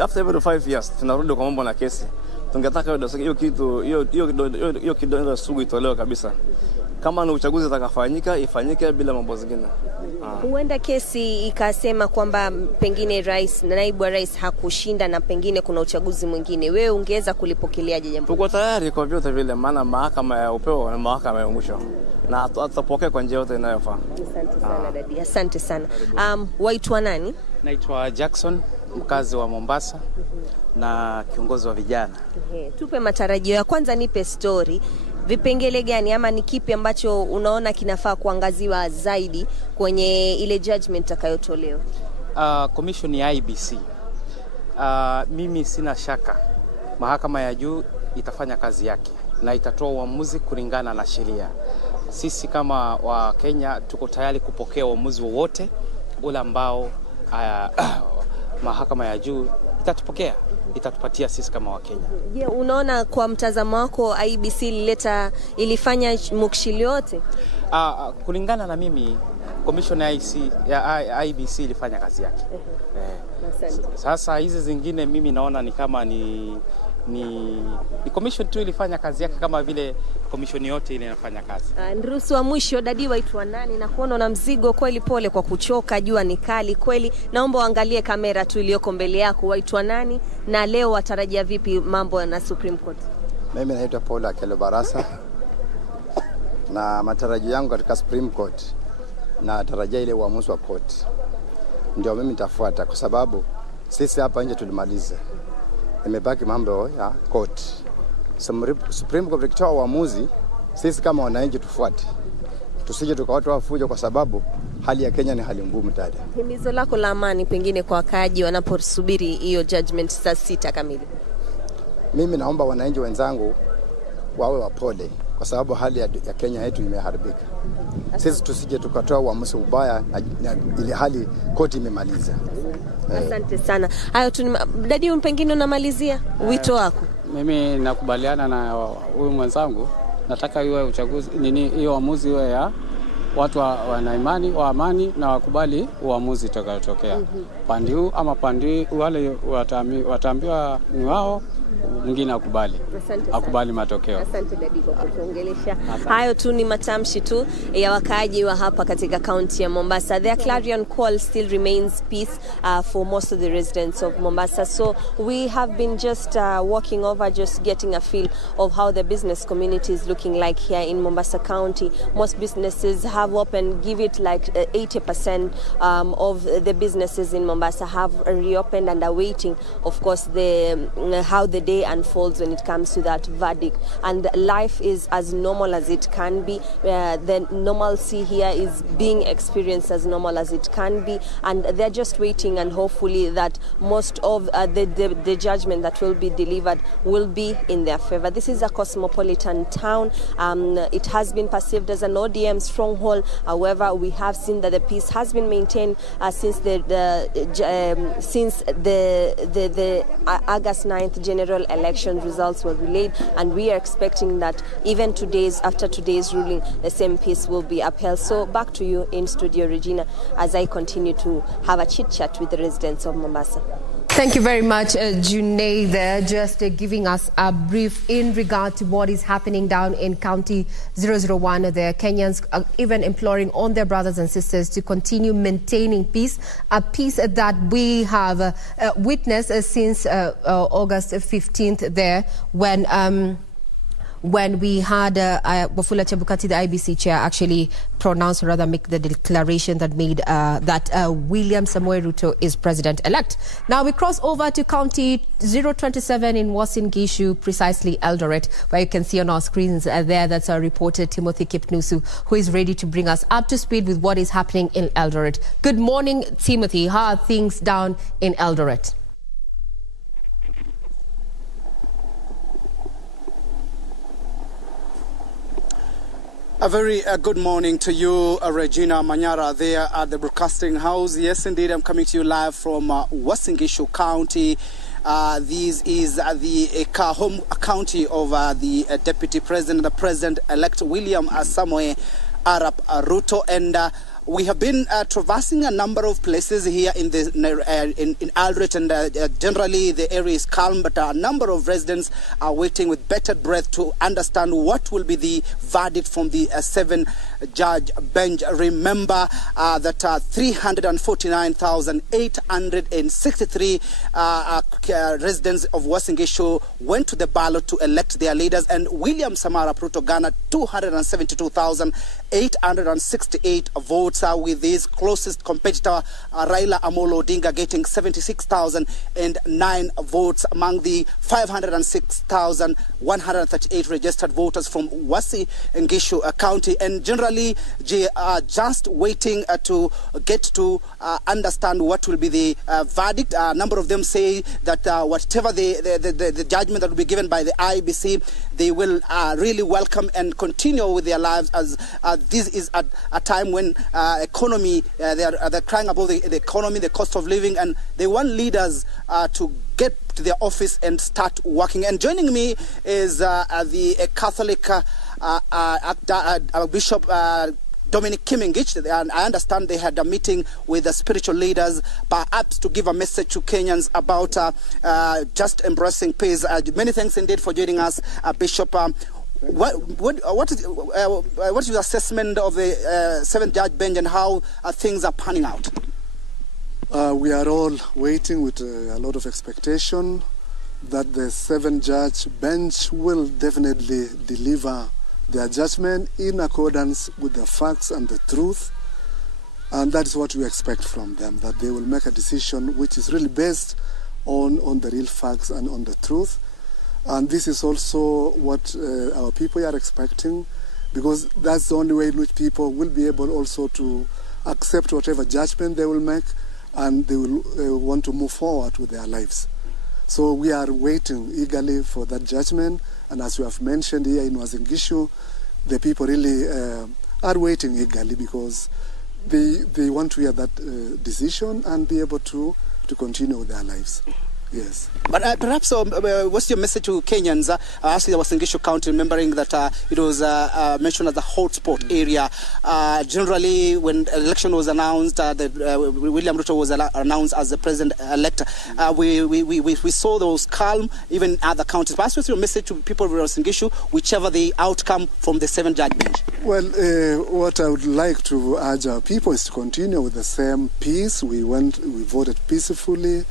after every 5 years tunarudi kwa mambo na kesi. Tungetaka hiyo kitu hiyo kidogo sugu itolewe kabisa. Kama ni uchaguzi utakafanyika ifanyike bila mambo zingine. Huenda kesi ikasema kwamba pengine rais na naibu wa rais hakushinda na pengine kuna uchaguzi mwingine. Wewe ungeweza kulipokeleaje jambo? Tuko tayari kwa vyote vile, maana mahakama ya upeo na mahakama ya mwisho, na tutapokea kwa njia yote inayofaa. Asante sana dadi. Asante sana. Waitwa nani? Naitwa Jackson, mkazi wa Mombasa na kiongozi wa vijana. Tupe matarajio ya kwanza, nipe story. Vipengele gani ama ni kipi ambacho unaona kinafaa kuangaziwa zaidi kwenye ile judgment itakayotolewa? Commission ya IBC Mimi sina shaka mahakama ya juu itafanya kazi yake na itatoa uamuzi kulingana na sheria. Sisi kama wa Kenya tuko tayari kupokea uamuzi wowote ule ambao mahakama ya juu itatupatia sisi kama wa Kenya. Je, unaona kwa mtazamo wako IBC ilifanya mukshili yote? Kulingana na mimi commission ya IBC ilifanya kazi yake. Sasa hizi zingine mimi naona ni kama ni commission tu ilifanya kazi yake kama vile commission yote ile inafanya kazi. Nruhusu wa mwisho, dadi waitwa nani? Na kuona na mzigo kweli, pole kwa kuchoka, jua ni kali kweli. Naomba uangalie kamera tu iliyoko mbele yako, waitwa nani na leo watarajia vipi mambo na Supreme Court? Mimi naitwa Paul Akelo Barasa. Na matarajio yangu katika Supreme Court na tarajia ile uamuzi wa court ndio mimi nitafuata, kwa sababu sisi hapa nje tulimaliza. Imebaki mambo ya court. Supreme Court ikitoa uamuzi, sisi kama wananchi tufuate. Tusije tukawatoa fujo, kwa sababu hali ya Kenya ni hali ngumu dada. Himizo lako la amani pengine kwa wakaaji wanaposubiri hiyo judgment saa 6 kamili? Mimi naomba wananchi wenzangu wawe wapole, kwa sababu hali ya Kenya yetu imeharibika. Sisi tusije tukatoa uamuzi ubaya ili hali koti imemaliza. Asante sana. Hayo tu dadi, pengine unamalizia wito wako? Mimi nakubaliana na huyu mwenzangu. Nataka iwe uchaguzi hiyo uamuzi iwe ya watu wana imani wa amani na wakubali uamuzi utakayotokea. Pande huu ama pande wale wataambiwa ni wao, mwingine akubali matokeo. Asante dadi kwa kutuongelesha. Hayo tu ni matamshi tu ya wakaaji wa hapa katika county ya Mombasa. Their clarion call still remains peace for most of the residents of Mombasa. So we have been just walking over, just getting a feel of how the business community is looking like here in Mombasa County. Most businesses have opened, give it like 80% of the businesses in Mombasa have reopened and are waiting, of course, how the day unfolds when it comes to that verdict. And life is as normal as it can be. The normalcy here is being experienced as normal as it can be, and they're just waiting, and hopefully that most of the judgment that will be delivered will be in their favor. This is a cosmopolitan town. It has been perceived as an ODM stronghold. However, we have seen that the peace has been maintained since the August 9th general election results were relayed, and we are expecting that even after today's ruling, the same peace will be upheld. So back to you in studio, Regina, as I continue to have a chit-chat with the residents of Mombasa. Thank you very much, Junaid, there, just giving us a brief in regard to what is happening down in County 001. The Kenyans are even imploring on their brothers and sisters to continue maintaining peace, a peace that we have witnessed since August 15th there, when we had Wafula Chebukati, the IBC chair, actually pronounce, or rather make the declaration that made that William Samoei Ruto is president-elect. Now we cross over to County 027 in Uasin Gishu, precisely Eldoret, where you can see on our screens there, that's our reporter Timothy Kipnusu, who is ready to bring us up to speed with what is happening in Eldoret. Good morning, Timothy. How are things down in Eldoret? A very good morning to you, Regina Manyara, there at the Broadcasting House. Yes, indeed, I'm coming to you live from Uasin Gishu County. This is the home county of the Deputy President, the President-elect William Samoei Arap Ruto, and we have been traversing a number of places here in Eldoret, and generally the area is calm, but a number of residents are waiting with bated breath to understand what will be the verdict from the 7-judge bench. Remember that 349,863 residents of Uasin Gishu went to the ballot to elect their leaders, and William Samoei Arap Ruto garnered 272,868 votes. votes, with his closest competitor, Raila Amolo Odinga, getting 76,009 votes among the 506,138 registered voters from Uasin-Gishu County. And generally, they are just waiting to get to understand what will be the verdict. A number of them say that whatever the judgment that will be given by the IBC, they will really welcome and continue with their lives, as this is a time when economy, they're crying about the economy, the cost of living, and they want leaders to get to their office and start working. And joining me is the Catholic Bishop Dominic Kimingich, and I understand they had a meeting with the spiritual leaders, perhaps to give a message to Kenyans about just embracing peace. Many thanks indeed for joining us, Bishop. What is your assessment of the seventh judge bench and how things are panning out? We are all waiting with a lot of expectation that the seventh judge bench will definitely deliver their judgment in accordance with the facts and the truth, and that is what we expect from them, that they will make a decision which is really based on the real facts and on the truth. And this is also what our people are expecting, because that's the only way in which people will be able also to accept whatever judgment they will make, and they will want to move forward with their lives. So we are waiting eagerly for that judgment, and as you have mentioned here in Uasin-Gishu, the people really are waiting eagerly because they want to hear that decision and be able to continue with their lives. Yes. But perhaps what's your message to Kenyans? Actually, Uasin-Gishu County, remembering that it was mentioned as a hotspot area. Generally, when election was announced, William Ruto was announced as the president-elect, we saw those calm, even in other counties. Perhaps what's your message to people of Uasin-Gishu, whichever the outcome from the seventh judge bench? Well, what I would like to urge our people is to continue with the same peace. We voted peacefully.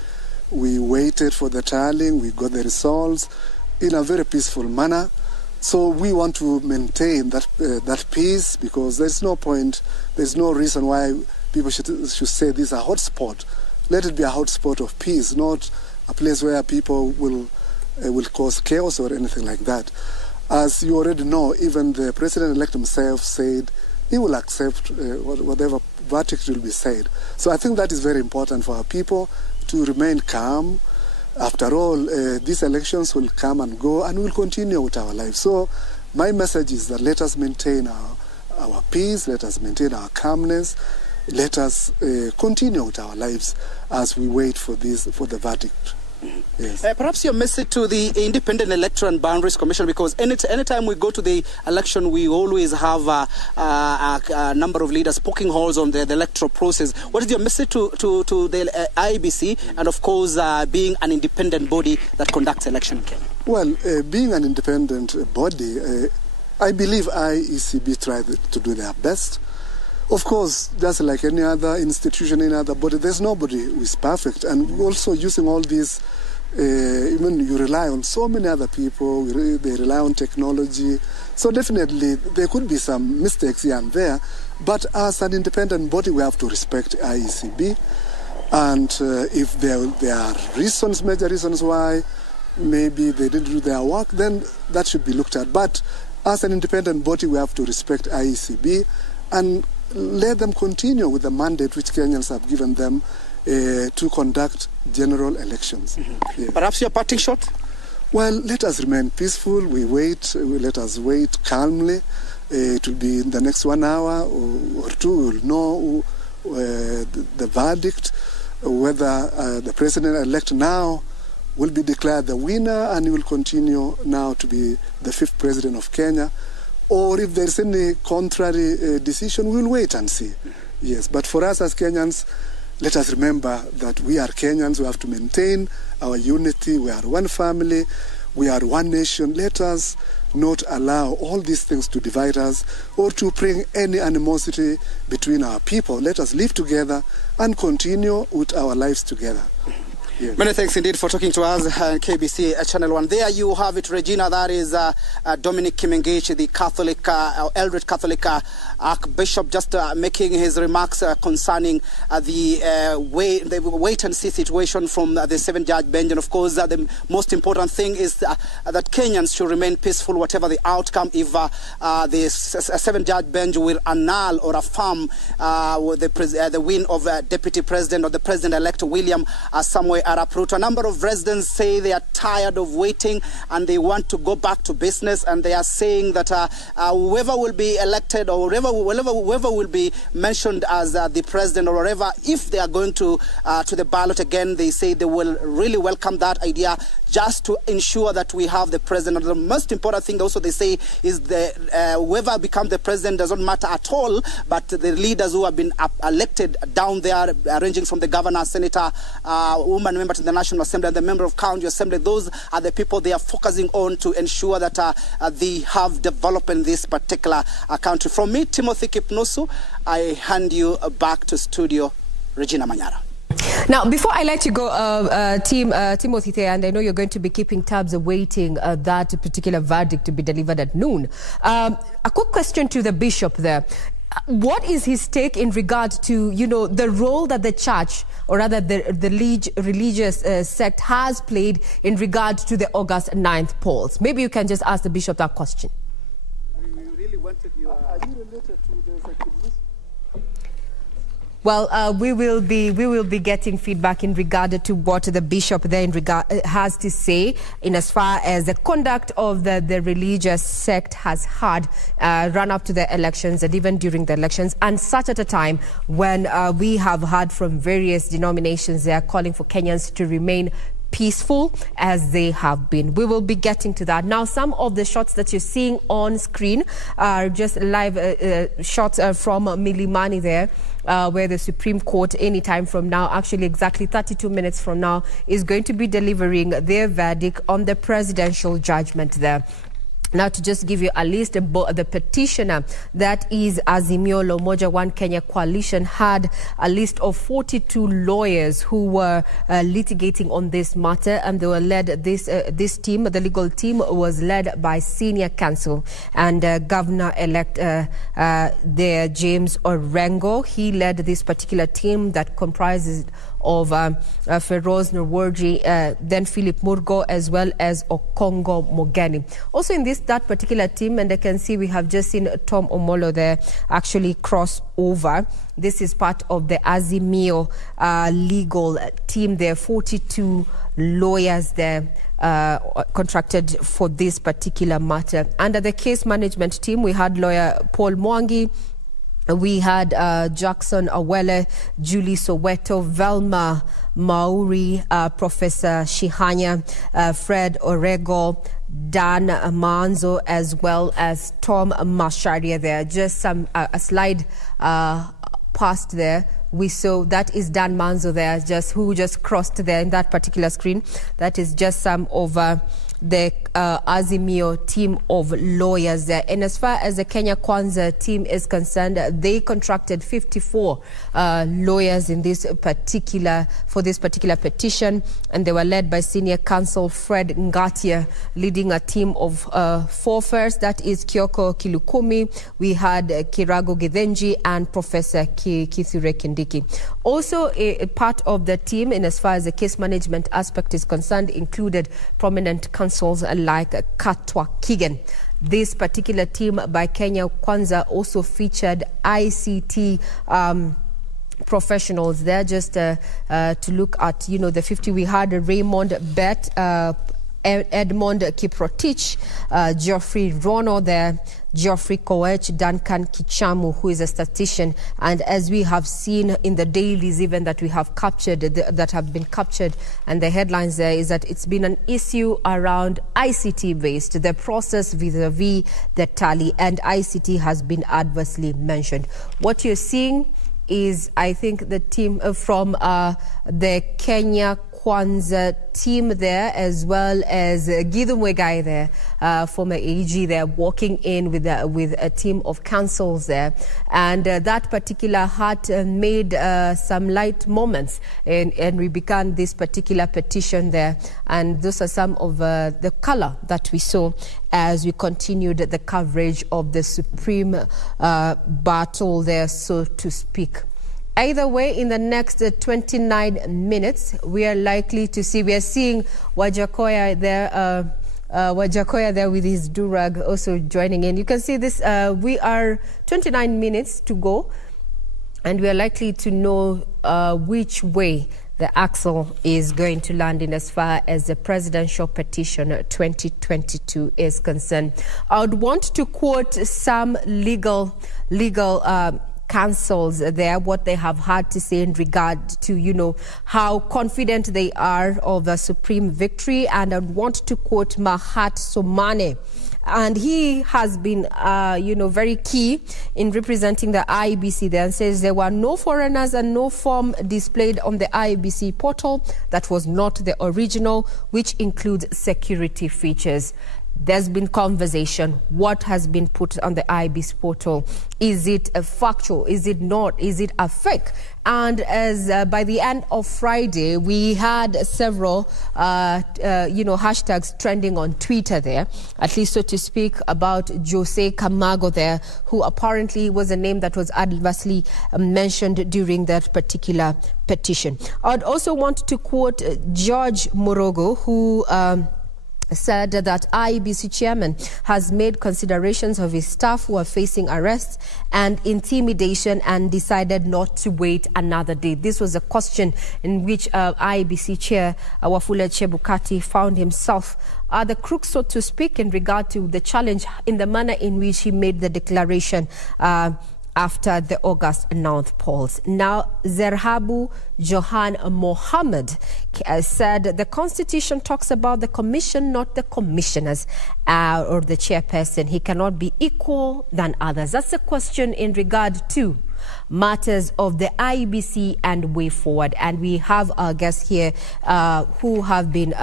We waited for the tallying, we got the results in a very peaceful manner. So we want to maintain that peace, because there's no point, there's no reason why people should say this is a hotspot. Let it be a hotspot of peace, not a place where people will cause chaos or anything like that. As you already know, even the president-elect himself said he will accept whatever verdict will be said. So I think that is very important for our people to remain calm. After all, these elections will come and go, and we'll continue with our lives. So my message is that let us maintain our peace, let us maintain our calmness, let us continue with our lives as we wait for the verdict. Yes. Perhaps your message to the Independent Electoral and Boundaries Commission, because anytime we go to the election, we always have a number of leaders poking holes on the electoral process. What is your message to the IBC, and of course being an independent body that conducts election in Kenya? Well, being an independent body, I believe IECB tried to do their best. Of course, just like any other institution, any other body, there's nobody who is perfect. And also using all these, even you rely on so many other people, they rely on technology. So definitely there could be some mistakes here and there. But as an independent body, we have to respect IECB. And if there are reasons, major reasons why maybe they didn't do their work, then that should be looked at. But as an independent body, we have to respect IECB and let them continue with the mandate which Kenyans have given them to conduct general elections. Mm-hmm. Yeah. Perhaps your parting shot? Well, let us remain peaceful. Let us wait calmly. It will be in the next 1 hour or two. We will know the verdict, whether the president-elect now will be declared the winner and he will continue now to be the 5th president of Kenya. Or if there's any contrary decision, we'll wait and see. Yes, but for us as Kenyans, let us remember that we are Kenyans. We have to maintain our unity. We are one family. We are one nation. Let us not allow all these things to divide us or to bring any animosity between our people. Let us live together and continue with our lives together. Yes. Many thanks indeed for talking to us, KBC Channel 1. There you have it, Regina. That is Dominic Kimengich, the Catholic, Eldred Catholic Archbishop, just making his remarks concerning the wait-and-see situation from the seven-judge bench. And of course, the most important thing is that Kenyans should remain peaceful, whatever the outcome. If the seven-judge bench will annul or affirm the win of Deputy President or the President-elect William Samoei Arap Ruto. A number of residents say they are tired of waiting and they want to go back to business, and they are saying that whoever will be elected or whoever will be mentioned as the president or whatever, if they are going to the ballot again, they say they will really welcome that idea, just to ensure that we have the president. The most important thing also they say is whoever becomes the president doesn't matter at all, but the leaders who have been elected down there, ranging from the governor, senator, woman member to the National Assembly, and the member of county assembly, those are the people they are focusing on to ensure that they have development in this particular country. From me, Timothy Kipnusu, I hand you back to studio, Regina Manyara. Now, before I let you go, Timothy there, and I know you're going to be keeping tabs awaiting that particular verdict to be delivered at noon. A quick question to the bishop there. What is his take in regard to, the role that the church, or rather the religious sect has played in regard to the August 9th polls? Maybe you can just ask the bishop that question. We really wanted you... Are you related to the Zakidmus? Well, we will be getting feedback in regard to what the bishop there has to say in as far as the conduct of the religious sect has had run up to the elections and even during the elections, and such at a time when we have heard from various denominations they are calling for Kenyans to remain peaceful as they have been. We will be getting to that. Now, some of the shots that you're seeing on screen are just live shots from Milimani there, where the Supreme Court anytime from now, actually exactly 32 minutes from now, is going to be delivering their verdict on the presidential judgment there. Now, to just give you a list, the petitioner, that is Azimio la Umoja One Kenya Coalition, had a list of 42 lawyers who were litigating on this matter, and they were led, this team, the legal team, was led by senior counsel and Governor-elect there, James Orengo. He led this particular team that comprises of Feroz Nurwarji, then Philip Murgo, as well as Okongo Mogeni. Also in that particular team, and I can see we have just seen Tom Omolo there actually cross over. This is part of the Azimio legal team. There are 42 lawyers there contracted for this particular matter. Under the case management team, we had lawyer Paul Mwangi, we had Jackson Awele, Julie Soweto, Velma Mauri, Professor Shihanya, Fred Orego, Dan Manzo, as well as Tom Masharia there. Just some a slide past there. We saw that is Dan Manzo there, who just crossed there in that particular screen. That is just some of the Azimio team of lawyers there. And as far as the Kenya Kwanza team is concerned, they contracted 54 lawyers in this particular petition, and they were led by senior counsel Fred Ngatia, leading a team of 4 first. That is Kioko Kilukumi, we had Kirago Githenji, and Professor Kithure Kindiki. Also, a part of the team, in as far as the case management aspect is concerned, included prominent counsels like Katwa Kigen. This particular team by Kenya Kwanza also featured ICT professionals there. Just to look at, the 50, we had Raymond Bet, Edmond Kiprotich, Geoffrey Rono there, Geoffrey Koech, Duncan Kichamu, who is a statistician. And as we have seen in the dailies even that we have captured, that have been captured, and the headlines there is that it's been an issue around ICT-based, the process vis-a-vis the tally, and ICT has been adversely mentioned. What you're seeing is, I think, the team from the Kenya Kwanza team there, as well as Gideon Wegai there, former AG there, walking in with a team of councils there. And that particular had made some light moments, and we began this particular petition there. And those are some of the color that we saw as we continued the coverage of the supreme battle there, so to speak. Either way, in the next 29 minutes, we are likely to see, we are seeing Wajakoya there with his durag also joining in. You can see this, we are 29 minutes to go, and we are likely to know which way the axle is going to land in as far as the presidential petition 2022 is concerned. I would want to quote some legal counsels there, what they have had to say in regard to, you know, how confident they are of a supreme victory. And I want to quote Mahat Somane. And he has been, very key in representing the IEBC there, and says there were no foreigners and no form displayed on the IEBC portal that was not the original, which includes security features. There's been conversation. What has been put on the IEBC portal? Is it a factual? Is it not? Is it a fake? And as by the end of Friday, we had several, hashtags trending on Twitter there, at least so to speak, about Jose Camargo there, who apparently was a name that was adversely mentioned during that particular petition. I'd also want to quote George Morogo, who said that IEBC chairman has made considerations of his staff who are facing arrests and intimidation and decided not to wait another day. This was a question in which IEBC chair Wafula Chebukati found himself the crook, so to speak, in regard to the challenge in the manner in which he made the declaration after the August 9th polls. Now, Zerhabu Johan Mohammed said the Constitution talks about the commission, not the commissioners or the chairperson. He cannot be equal than others. That's a question in regard to matters of the IEBC and way forward. And we have our guests here who have been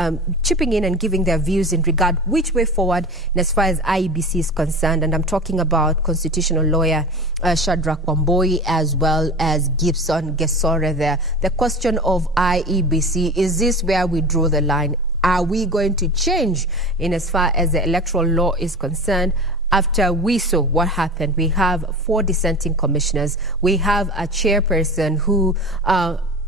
chipping in and giving their views in regard which way forward in as far as IEBC is concerned. And I'm talking about constitutional lawyer Shadrach Wamboi, as well as Gibson Gesore there. The question of IEBC, is this where we draw the line? Are we going to change in as far as the electoral law is concerned? After we saw what happened, we have 4 dissenting commissioners. We have a chairperson who,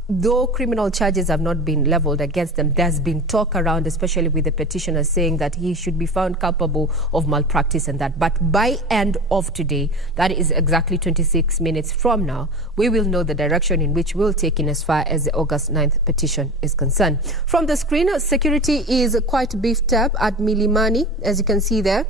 though criminal charges have not been leveled against them, there's been talk around, especially with the petitioner, saying that he should be found culpable of malpractice and that. But by end of today, that is exactly 26 minutes from now, we will know the direction in which we'll take in as far as the August 9th petition is concerned. From the screen, security is quite beefed up at Milimani, as you can see there.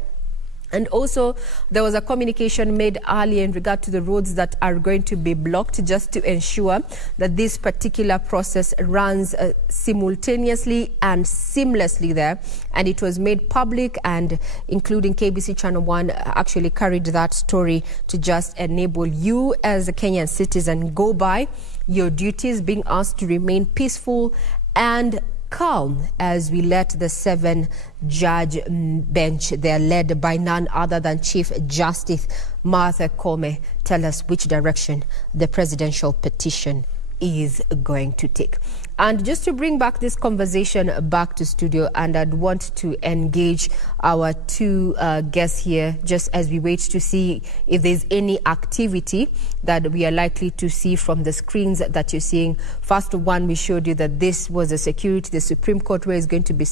And also, there was a communication made earlier in regard to the roads that are going to be blocked, just to ensure that this particular process runs simultaneously and seamlessly there. And it was made public, and including KBC Channel 1 actually carried that story to just enable you as a Kenyan citizen go by your duties, being asked to remain peaceful and calm as we let the 7-judge bench there, led by none other than Chief Justice Martha Koome, tell us which direction the presidential petition is going to take. And just to bring back this conversation back to studio, and I'd want to engage our 2 guests here just as we wait to see if there's any activity that we are likely to see from the screens that you're seeing. First one, we showed you that this was a security, the Supreme Court, where is going to be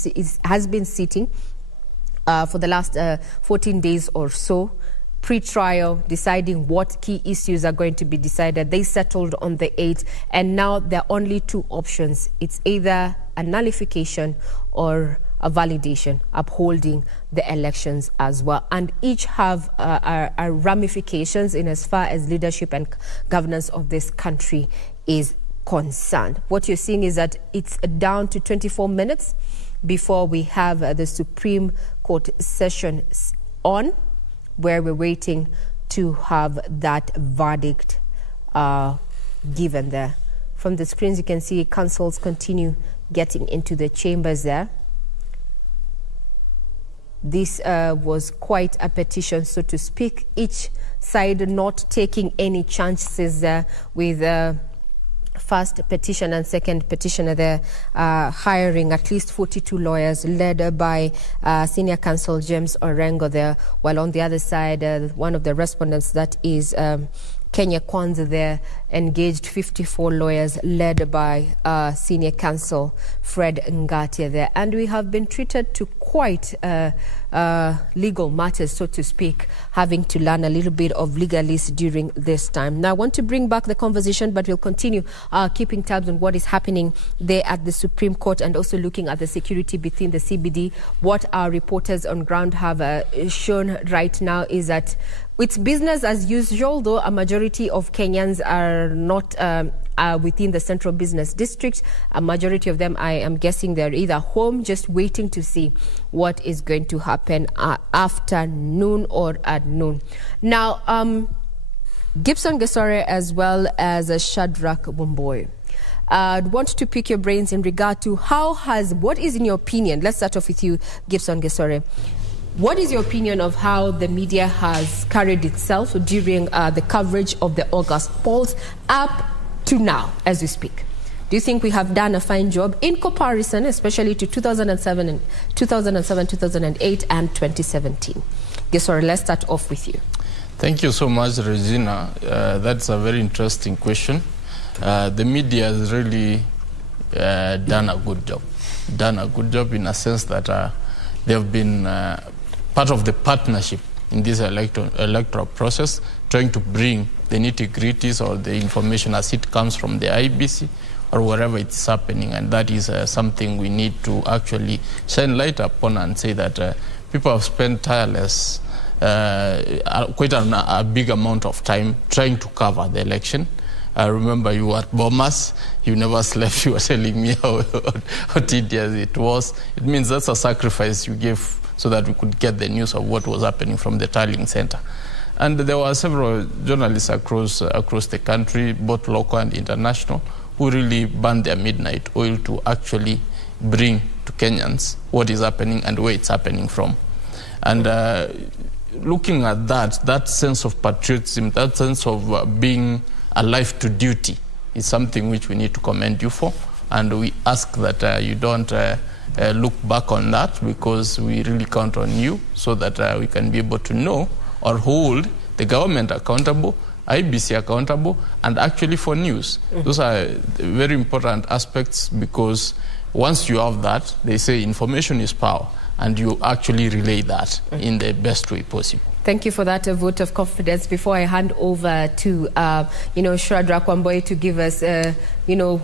has been sitting for the last 14 days or so. Pre-trial, deciding what key issues are going to be decided. They settled on the 8th, and now there are only 2 options. It's either a nullification or a validation, upholding the elections as well. And each have ramifications in as far as leadership and governance of this country is concerned. What you're seeing is that it's down to 24 minutes before we have the Supreme Court session on, where we're waiting to have that verdict given there. From the screens, you can see councils continue getting into the chambers there. This was quite a petition, so to speak, each side not taking any chances with first petition and second petitioner there, hiring at least 42 lawyers led by senior counsel James Orengo there, while on the other side, one of the respondents, that is Kenya Kwanza there, engaged 54 lawyers led by senior counsel Fred Ngatia there. And we have been treated to quite legal matters, so to speak, having to learn a little bit of legalese during this time. Now, I want to bring back the conversation, but we'll continue keeping tabs on what is happening there at the Supreme Court and also looking at the security between the CBD. What our reporters on ground have shown right now is that it's business as usual, though a majority of Kenyans are not within the central business district. A majority of them, I am guessing, they're either home just waiting to see what is going to happen after noon or at noon. Now, Gibson Gesore as well as Shadrach Wamboi. I'd want to pick your brains in regard to what is in your opinion, let's start off with you, Gibson Gesore. What is your opinion of how the media has carried itself during the coverage of the August polls up to now, as we speak? Do you think we have done a fine job in comparison, especially to 2007, 2008, and 2017? Gesore, let's start off with you. Thank you so much, Regina. That's a very interesting question. The media has really done a good job. Done a good job in a sense that they have been part of the partnership in this electoral process, trying to bring the nitty-gritties or the information as it comes from the IBC or wherever it's happening. And that is something we need to actually shine light upon and say that people have spent quite a big amount of time trying to cover the election. I remember you were at Bomas, you never slept, you were telling me how tedious it was. It means that's a sacrifice you gave so that we could get the news of what was happening from the tallying center. And there were several journalists across the country, both local and international, who really burned their midnight oil to actually bring to Kenyans what is happening and where it's happening from. And looking at that sense of patriotism, that sense of being alive to duty is something which we need to commend you for. And we ask that you don't look back on that, because we really count on you so that we can be able to know or hold the government accountable, IBC accountable, and actually for news. Those are very important aspects, because once you have that, they say information is power, and you actually relay that in the best way possible. Thank you for that vote of confidence. Before I hand over to, Shadrach Wamboi to give us,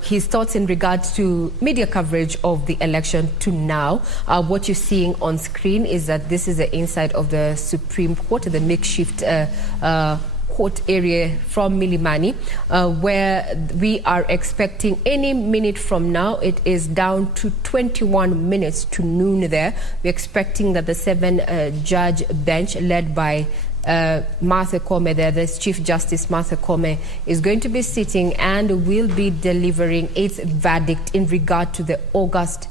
his thoughts in regards to media coverage of the election to now. What you're seeing on screen is that this is the inside of the Supreme Court, the makeshift court area from Milimani, where we are expecting any minute from now. It is down to 21 minutes to noon there. We're expecting that the 7-judge bench led by Martha Koome there, the Chief Justice Martha Koome, is going to be sitting and will be delivering its verdict in regard to the August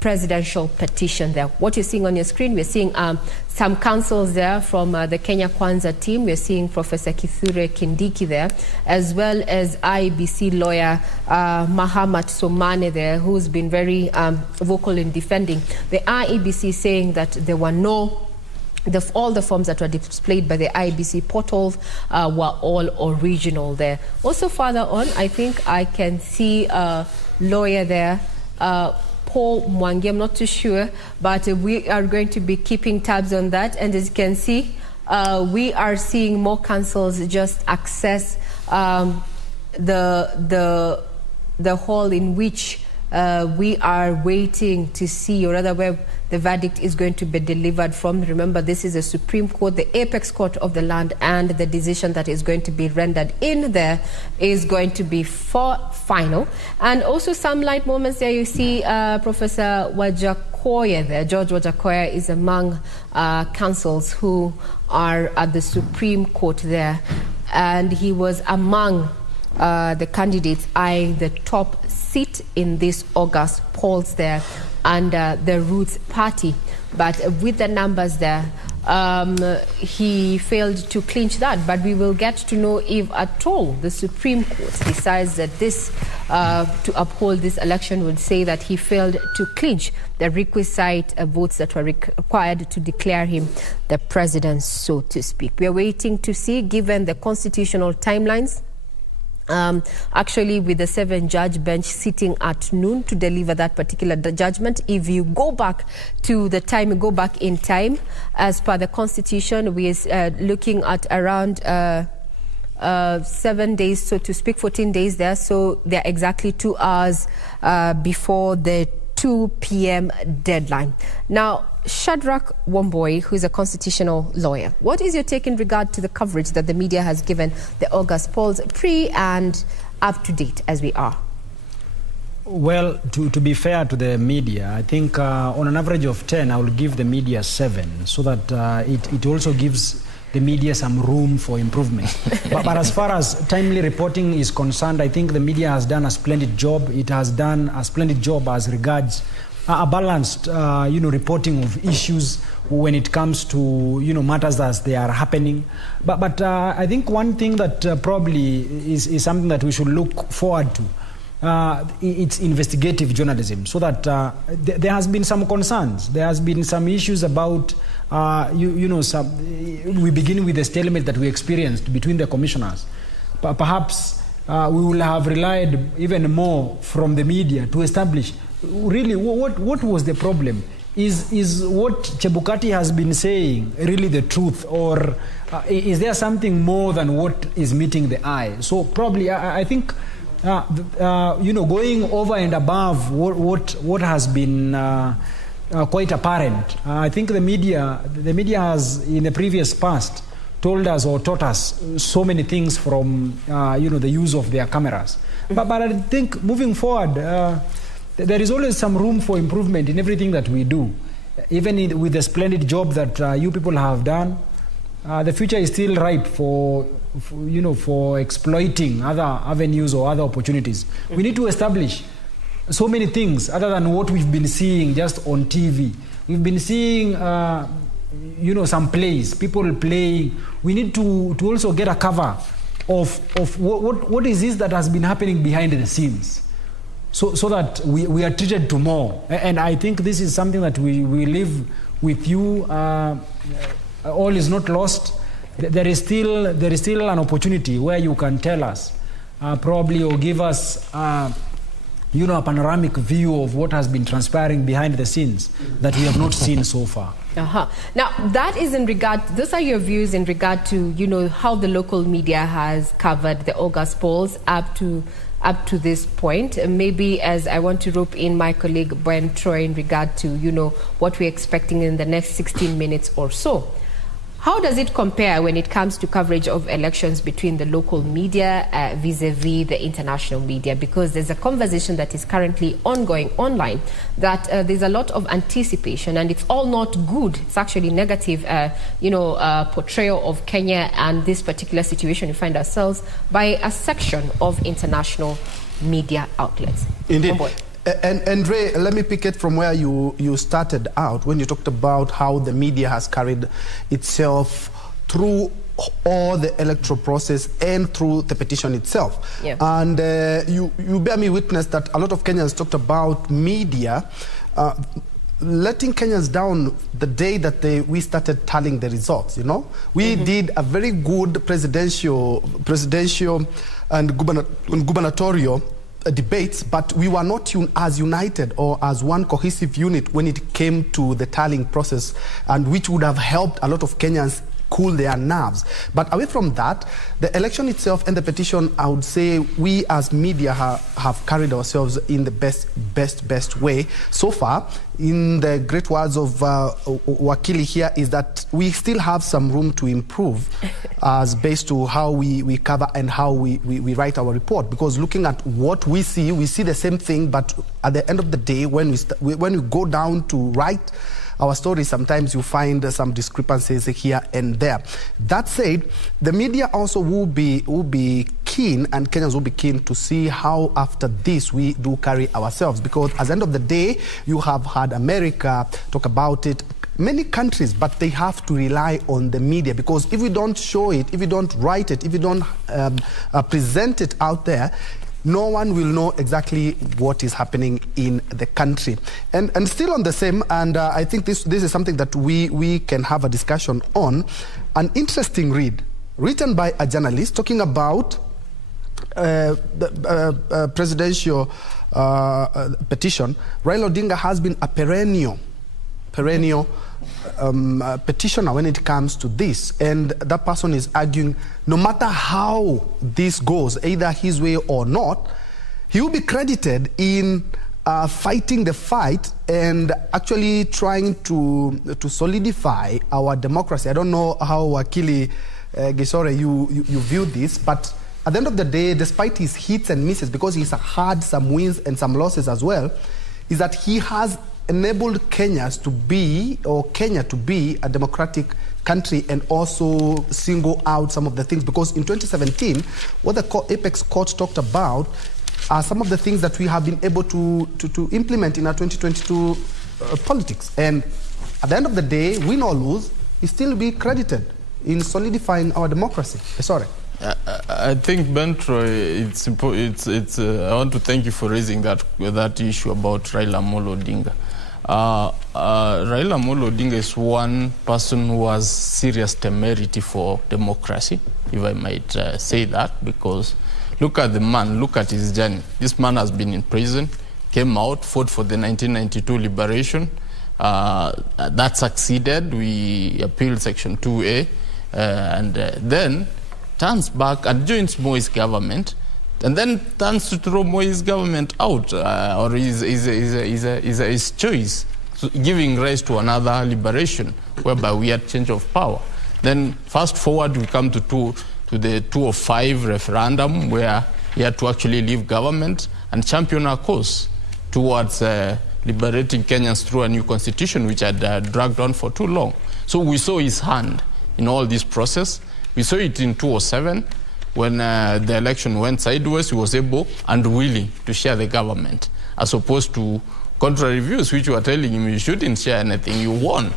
presidential petition there. What you're seeing on your screen, we're seeing some counsels there from the Kenya Kwanza team. We're seeing Professor Kithure Kindiki there, as well as IBC lawyer Mahamat Somane there, who's been very vocal in defending the IEBC, saying that there were all the forms that were displayed by the IBC portals were all original there. Also further on, I think I can see a lawyer there, Paul Mwangi, I'm not too sure, but we are going to be keeping tabs on that. And as you can see, we are seeing more councils just access the hall in which we are waiting to see, or rather where the verdict is going to be delivered from. Remember, this is the Supreme Court, the apex court of the land, and the decision that is going to be rendered in there is going to be final. And also some light moments there. You see Professor Wajakoya there. George Wajakoya is among counsels who are at the Supreme Court there, and he was among the candidates eyeing the top seat in this August polls there under the Roots party. But with the numbers there, he failed to clinch that. But we will get to know if at all the Supreme Court decides that this, to uphold this election, would say that he failed to clinch the requisite votes that were required to declare him the president, so to speak. We are waiting to see, given the constitutional timelines. Actually, with the 7-judge bench sitting at noon to deliver that particular judgment, if you go back to the time, go back in time, as per the Constitution, we are looking at around 7 days, so to speak, 14 days there. So they're exactly 2 hours before the 2 p.m. deadline. Now, Shadrach Wamboi, who is a constitutional lawyer, what is your take in regard to the coverage that the media has given the August polls, pre and up to date as we are? Well, to be fair to the media, I think on an average of 10, I will give the media 7, so that it also gives the media some room for improvement. but as far as timely reporting is concerned, I think the media has done a splendid job. It has done a splendid job as regards a balanced, reporting of issues when it comes to, matters as they are happening. But I think one thing that probably is something that we should look forward to, it's investigative journalism, so that there has been some concerns. There has been some issues about, we begin with the stalemate that we experienced between the commissioners. Perhaps we will have relied even more from the media to establish really what was the problem. Is what Chebukati has been saying really the truth, or is there something more than what is meeting the eye? So probably I think going over and above what has been quite apparent. I think the media has in the previous past told us or taught us so many things from the use of their cameras. But I think moving forward, there is always some room for improvement in everything that we do. Even with the splendid job that you people have done, the future is still ripe for exploiting other avenues or other opportunities. We need to establish so many things other than what we've been seeing just on TV. We've been seeing, some plays, people playing. We need to also get a cover of what is this that has been happening behind the scenes, so that we are treated to more. And I think this is something that we live with you. All is not lost. There is still an opportunity where you can tell us, probably, or give us, a panoramic view of what has been transpiring behind the scenes that we have not seen so far. Now, that is in regard, those are your views in regard to, how the local media has covered the August polls up to this point. Maybe as I want to rope in my colleague Brian Troy in regard to, what we're expecting in the next 16 minutes or so. How does it compare when it comes to coverage of elections between the local media vis-a-vis the international media? Because there's a conversation that is currently ongoing online that there's a lot of anticipation, and it's all not good. It's actually negative, portrayal of Kenya and this particular situation we find ourselves by a section of international media outlets. Indeed. And Ray, let me pick it from where you started out when you talked about how the media has carried itself through all the electoral process and through the petition itself. Yeah. And you bear me witness that a lot of Kenyans talked about media letting Kenyans down the day that we started tallying the results. We did a very good presidential and gubernatorial debates, but we were not as united or as one cohesive unit when it came to the tallying process, and which would have helped a lot of Kenyans cool their nerves. But away from that, the election itself and the petition, I would say we as media have carried ourselves in the best way so far. In the great words of Wakili here, is that we still have some room to improve as based to how we cover and how we write our report. Because looking at what we see the same thing, but at the end of the day, when we go down to write our story, sometimes you find some discrepancies here and there. That said, the media also will be keen, and Kenyans will be keen to see how after this we do carry ourselves, because at the end of the day, you have had America talk about it, many countries, but they have to rely on the media, because if you don't show it, if you don't write it, if you don't present it out there, no one will know exactly what is happening in the country. And still on the same, and I think this is something that we can have a discussion on, an interesting read written by a journalist talking about the presidential petition. Raila Odinga has been a perennial petitioner when it comes to this, and that person is arguing no matter how this goes, either his way or not, he will be credited in fighting the fight and actually trying to solidify our democracy. I don't know how Wakili Gisore you view this, but at the end of the day, despite his hits and misses, because he's had some wins and some losses as well, is that he has enabled Kenya to be a democratic country, and also single out some of the things, because in 2017, what the Apex Court talked about are some of the things that we have been able to implement in our 2022 politics. And at the end of the day, win or lose, he still be credited in solidifying our democracy. Sorry. I think, Bentroy, it's I want to thank you for raising that issue about Raila Amolo Odinga. Raila Amolo Odinga is one person who has serious temerity for democracy, if I might say that, because look at the man, look at his journey. This man has been in prison, came out, fought for the 1992 liberation. That succeeded. We appealed Section 2A, and then turns back and joins Moi's government, and then turns to throw Moi's government out, or his choice, giving rise to another liberation, whereby we had change of power. Then fast forward, we come to the 205 referendum, where he had to actually leave government and champion our cause towards liberating Kenyans through a new constitution, which had dragged on for too long. So we saw his hand in all this process. We saw it in 2007, when the election went sideways. He was able and willing to share the government, as opposed to contrary views, which were telling him you shouldn't share anything, you won.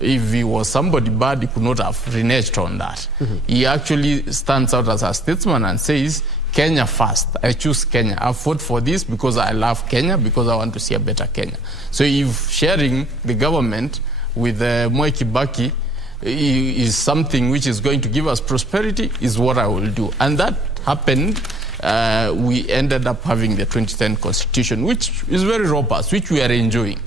If he was somebody bad, he could not have reneged on that. Mm-hmm. He actually stands out as a statesman and says, Kenya first. I choose Kenya. I fought for this because I love Kenya, because I want to see a better Kenya. So if sharing the government with Moi Kibaki is something which is going to give us prosperity, is what I will do. And that happened. We ended up having the 2010 constitution, which is very robust, which we are enjoying.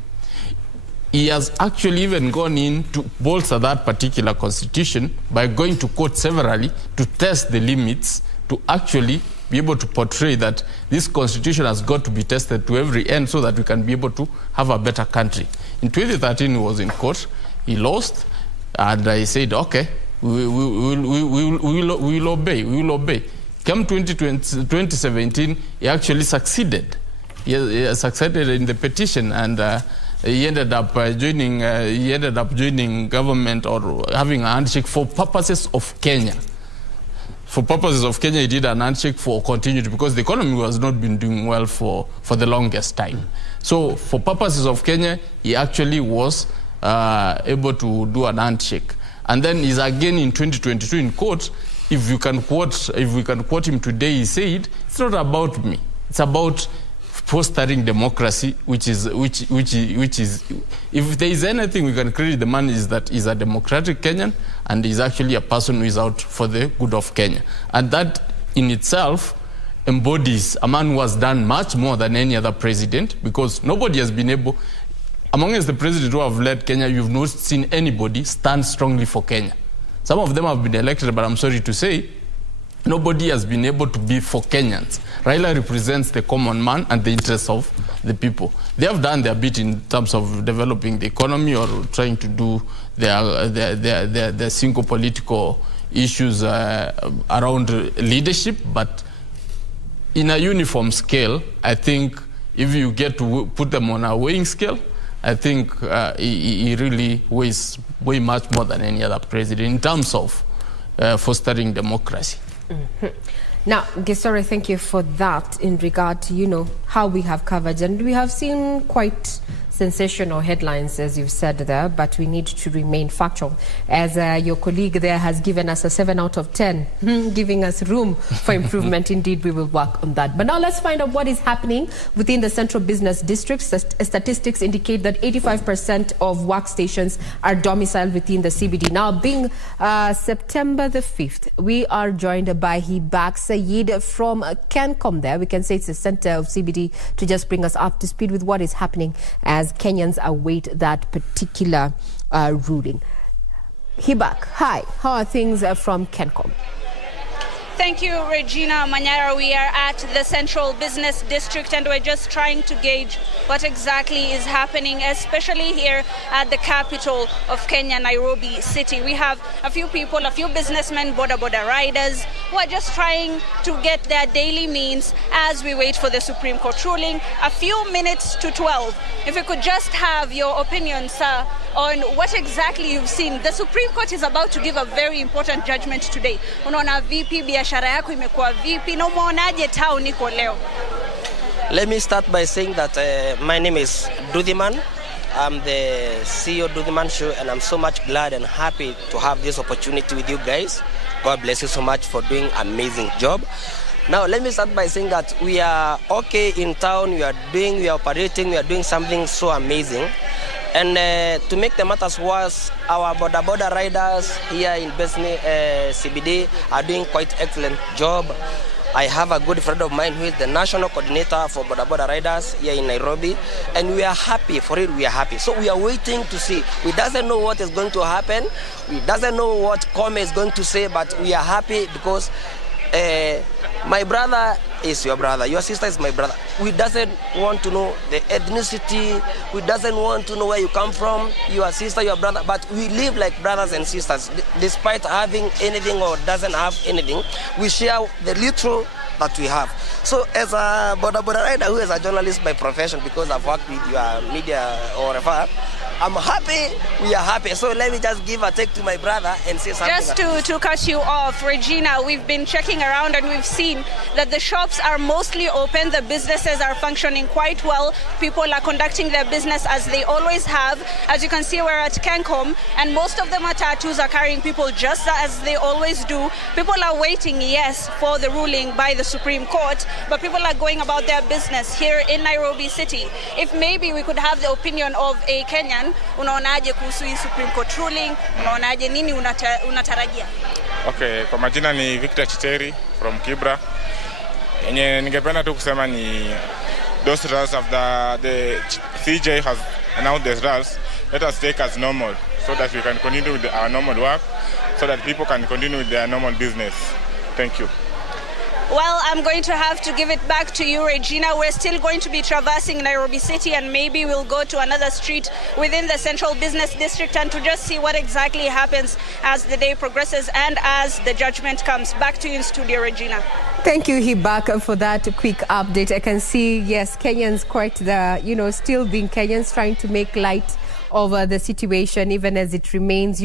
He has actually even gone in to bolster that particular constitution by going to court severally to test the limits, to actually be able to portray that this constitution has got to be tested to every end, so that we can be able to have a better country. In 2013, he was in court. He lost. And I said, okay, we will obey. Come 2017, he actually succeeded. He succeeded in the petition, and he ended up joining government, or having a handshake for purposes of Kenya. For purposes of Kenya, he did an handshake for continuity, because the economy has not been doing well for the longest time. So for purposes of Kenya, he actually was able to do an handshake. And then he's again in 2022 in court. If we can quote him today, he said, it's not about me. It's about fostering democracy, which is if there is anything we can credit the man, is that he's a democratic Kenyan, and he's actually a person who is out for the good of Kenya. And that in itself embodies a man who has done much more than any other president, because nobody has been able, amongst the presidents who have led Kenya, you've not seen anybody stand strongly for Kenya. Some of them have been elected, but I'm sorry to say, nobody has been able to be for Kenyans. Raila represents the common man and the interests of the people. They have done their bit in terms of developing the economy, or trying to do their single political issues around leadership, but in a uniform scale, I think if you get to put them on a weighing scale, I think he really weighs way much more than any other president in terms of fostering democracy. Mm-hmm. Now, Gesore, thank you for that in regard to, how we have covered. And we have seen quite sensational headlines, as you've said there, but we need to remain factual. As your colleague there has given us a 7 out of 10, giving us room for improvement. Indeed, we will work on that. But now let's find out what is happening within the Central Business District. Statistics indicate that 85% of workstations are domiciled within the CBD. Now, being September the 5th, we are joined by Hibak Sayed from CANCOM there. We can say it's the center of CBD to just bring us up to speed with what is happening as Kenyans await that particular ruling. Hibak, hi. How are things from CANCOM? Thank you, Regina Manyara. We are at the Central Business District and we're just trying to gauge what exactly is happening, especially here at the capital of Kenya, Nairobi City. We have a few people, a few businessmen, boda riders, who are just trying to get their daily means as we wait for the Supreme Court ruling. A few minutes to 12. If you could just have your opinion, sir, on what exactly you've seen. The Supreme Court is about to give a very important judgment today. Unaona vipi biashara yako imekuwa vipi na umeonaje town iko leo? Let me start by saying that my name is Dudhiman. I'm the CEO of Dudhiman Show, and I'm so much glad and happy to have this opportunity with you guys. God bless you so much for doing an amazing job. Now, let me start by saying that we are okay in town, we are operating, we are doing something so amazing. And to make the matters worse, our border riders here in Besni CBD are doing quite excellent job. I have a good friend of mine who is the national coordinator for border riders here in Nairobi, and we are happy for it. We are happy. So we are waiting to see. We doesn't know what is going to happen. We doesn't know what Kome is going to say, but we are happy because my brother is your brother. Your sister is my brother. We doesn't want to know the ethnicity. We doesn't want to know where you come from, your sister, your brother. But we live like brothers and sisters. Despite having anything or doesn't have anything, we share the little that we have. So as a border rider who is a journalist by profession, because I've worked with your media or whatever, I'm happy, we are happy. So let me just give a take to my brother and say something. Just to cut you off, Regina, we've been checking around and we've seen that the shops are mostly open. The businesses are functioning quite well. People are conducting their business as they always have. As you can see, we're at CANCOM and most of the matatus are carrying people just as they always do. People are waiting, yes, for the ruling by the Supreme Court, but people are going about their business here in Nairobi City. If maybe we could have the opinion of a Kenyan, unaonaje kuhusu hii Supreme Court ruling? Unaonaje, nini unatarajia? Okay, kwa majina ni Victor Chiteri from Kibra. Yenye ningependa tu kusema ni those results of the CJ has announced the results. Let us take as normal so that we can continue with our normal work, so that people can continue with their normal business. Thank you. Well, I'm going to have to give it back to you, Regina. We're still going to be traversing Nairobi City and maybe we'll go to another street within the Central Business District and to just see what exactly happens as the day progresses and as the judgment comes. Back to you in studio, Regina. Thank you, Hibaka, for that quick update. I can see, yes, Kenyans quite still being Kenyans, trying to make light of the situation, even as it remains,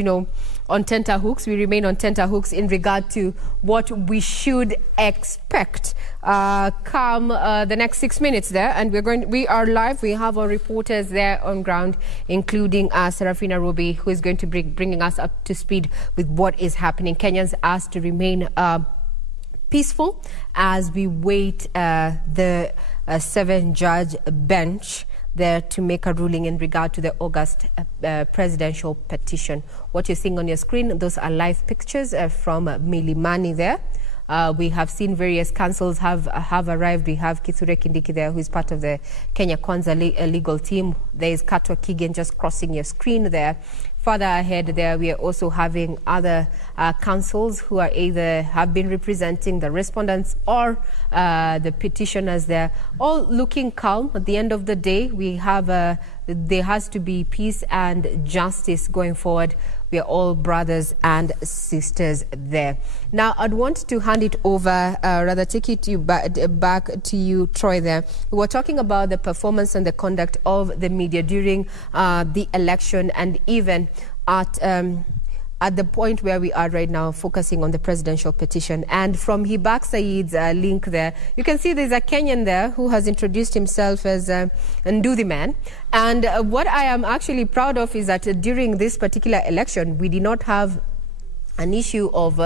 on tenterhooks. We remain on tenterhooks in regard to what we should expect come the next 6 minutes there. And we are live. We have our reporters there on ground, including Serafina Ruby, who is going to bringing us up to speed with what is happening. Kenyans asked to remain peaceful as we wait the 7-judge bench there to make a ruling in regard to the August presidential petition. What you're seeing on your screen, those are live pictures from Milimani there. We have seen various councils have arrived. We have Kithure Kindiki there, who is part of the Kenya Kwanza legal team. There is Katwa Kigen just crossing your screen there. Further ahead there, we are also having other councils who are either have been representing the respondents or the petitioners there, all looking calm. At the end of the day, we have there has to be peace and justice going forward. We are all brothers and sisters there. Now, I'd want to hand it over, rather take it to you back to you, Troy, there. We were talking about the performance and the conduct of the media during the election and even at at the point where we are right now, focusing on the presidential petition. And from Hibak Said's link there, you can see there's a Kenyan there who has introduced himself as Nduthi Man. And what I am actually proud of is that during this particular election, we did not have an issue of,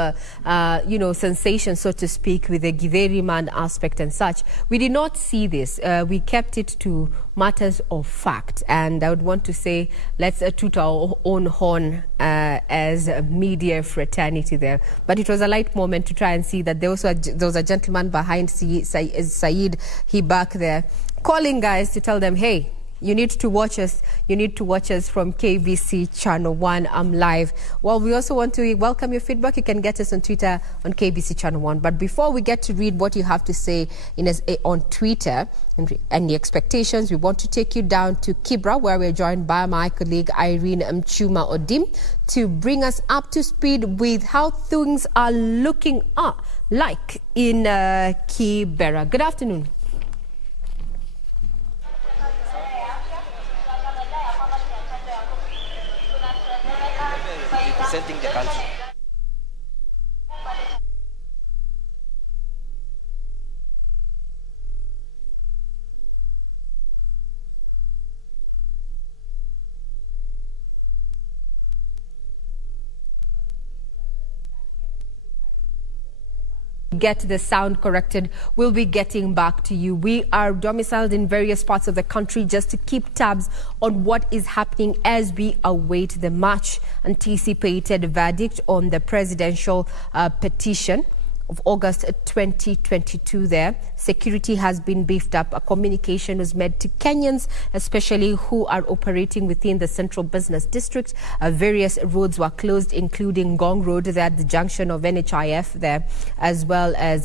sensation, so to speak, with the Githeri man aspect and such. We did not see this. We kept it to matters of fact. And I would want to say, let's toot our own horn as a media fraternity there. But it was a light moment to try and see that there was a gentleman behind Said Hibak there, calling guys to tell them, hey, you need to watch us. You need to watch us from KBC Channel 1. I'm live. Well, we also want to welcome your feedback. You can get us on Twitter on KBC Channel 1. But before we get to read what you have to say on Twitter and the expectations, we want to take you down to Kibra, where we're joined by my colleague Irene Mchuma Odim to bring us up to speed with how things are looking like in Kibera. Good afternoon. Representing the country. Get the sound corrected, we'll be getting back to you. We are domiciled in various parts of the country just to keep tabs on what is happening as we await the much anticipated verdict on the presidential petition of August 2022 there. Security has been beefed up. A communication was made to Kenyans, especially who are operating within the central business district. Various roads were closed, including Gong Road there at the junction of NHIF there, as well as,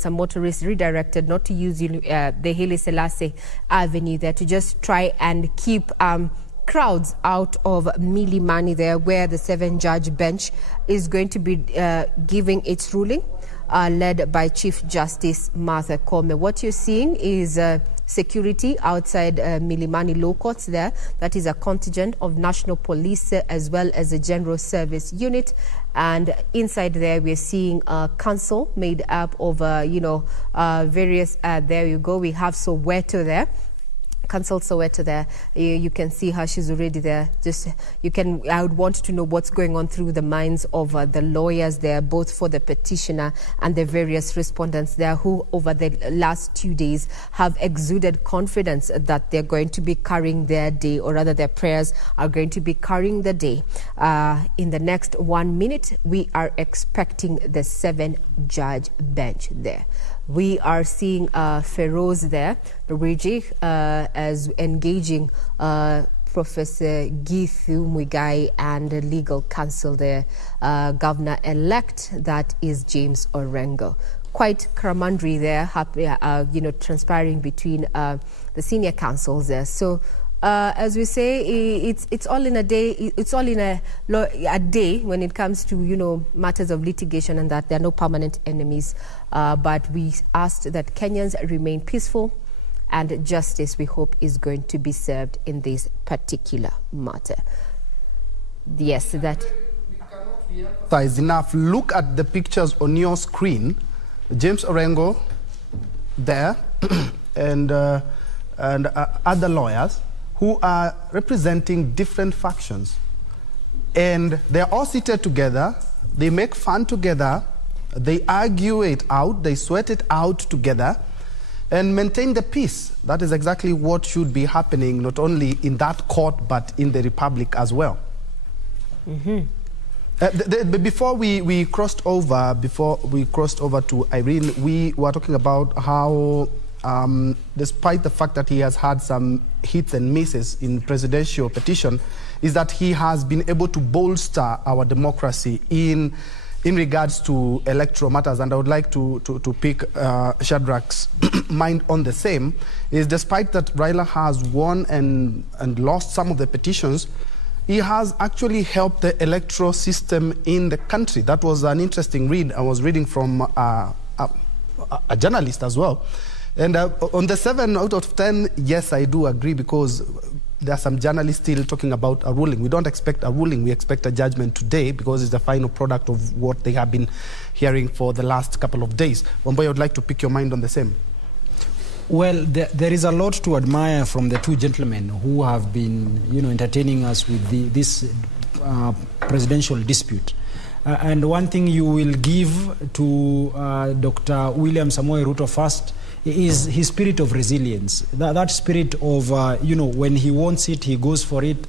some motorists redirected not to use the Haile Selassie Avenue there to just try and keep crowds out of Milimani there, where the 7-judge bench is going to be giving its ruling. Led by Chief Justice Martha Koome. What you're seeing is security outside Milimani Law Courts there. That is a contingent of National Police as well as a General Service Unit. And inside there, we're seeing a council made up of, various, there you go, we have Soweto there. Council Soweto there. You can see how she's already there. I would want to know what's going on through the minds of the lawyers there, both for the petitioner and the various respondents there, who over the last 2 days have exuded confidence that they're going to be carrying their day, or rather their prayers are going to be carrying the day. In the next 1 minute, we are expecting the 7-judge bench there. We are seeing Feroz there, Luigi, as engaging Professor Githu Muigai and the legal counsel there, Governor-elect, that is James Orengo. Quite camaraderie there, transpiring between the senior counsels there. So, as we say, it's all in a day. It's all in a day when it comes to matters of litigation, and that there are no permanent enemies. But we asked that Kenyans remain peaceful, and justice, we hope, is going to be served in this particular matter. Yes, that. Size enough. Look at the pictures on your screen. James Orengo there, and other lawyers who are representing different factions. And they're all seated together, they make fun together, they argue it out, they sweat it out together, and maintain the peace. That is exactly what should be happening, not only in that court, but in the Republic as well. Before we crossed over to Irene, we were talking about how despite the fact that he has had some hits and misses in presidential petition, is that he has been able to bolster our democracy in regards to electoral matters. And I would like to pick Shadrach's mind on the same, is despite that Raila has won and lost some of the petitions, he has actually helped the electoral system in the country. That was an interesting read. I was reading from a journalist as well. And on the 7 out of 10, yes, I do agree, because there are some journalists still talking about a ruling. We don't expect a ruling. We expect a judgment today because it's the final product of what they have been hearing for the last couple of days. Wamboy, I would like to pick your mind on the same. Well, there is a lot to admire from the two gentlemen who have been, entertaining us with this presidential dispute. And one thing you will give to Dr. William Samoei Ruto first is his spirit of resilience. That spirit of, when he wants it, he goes for it.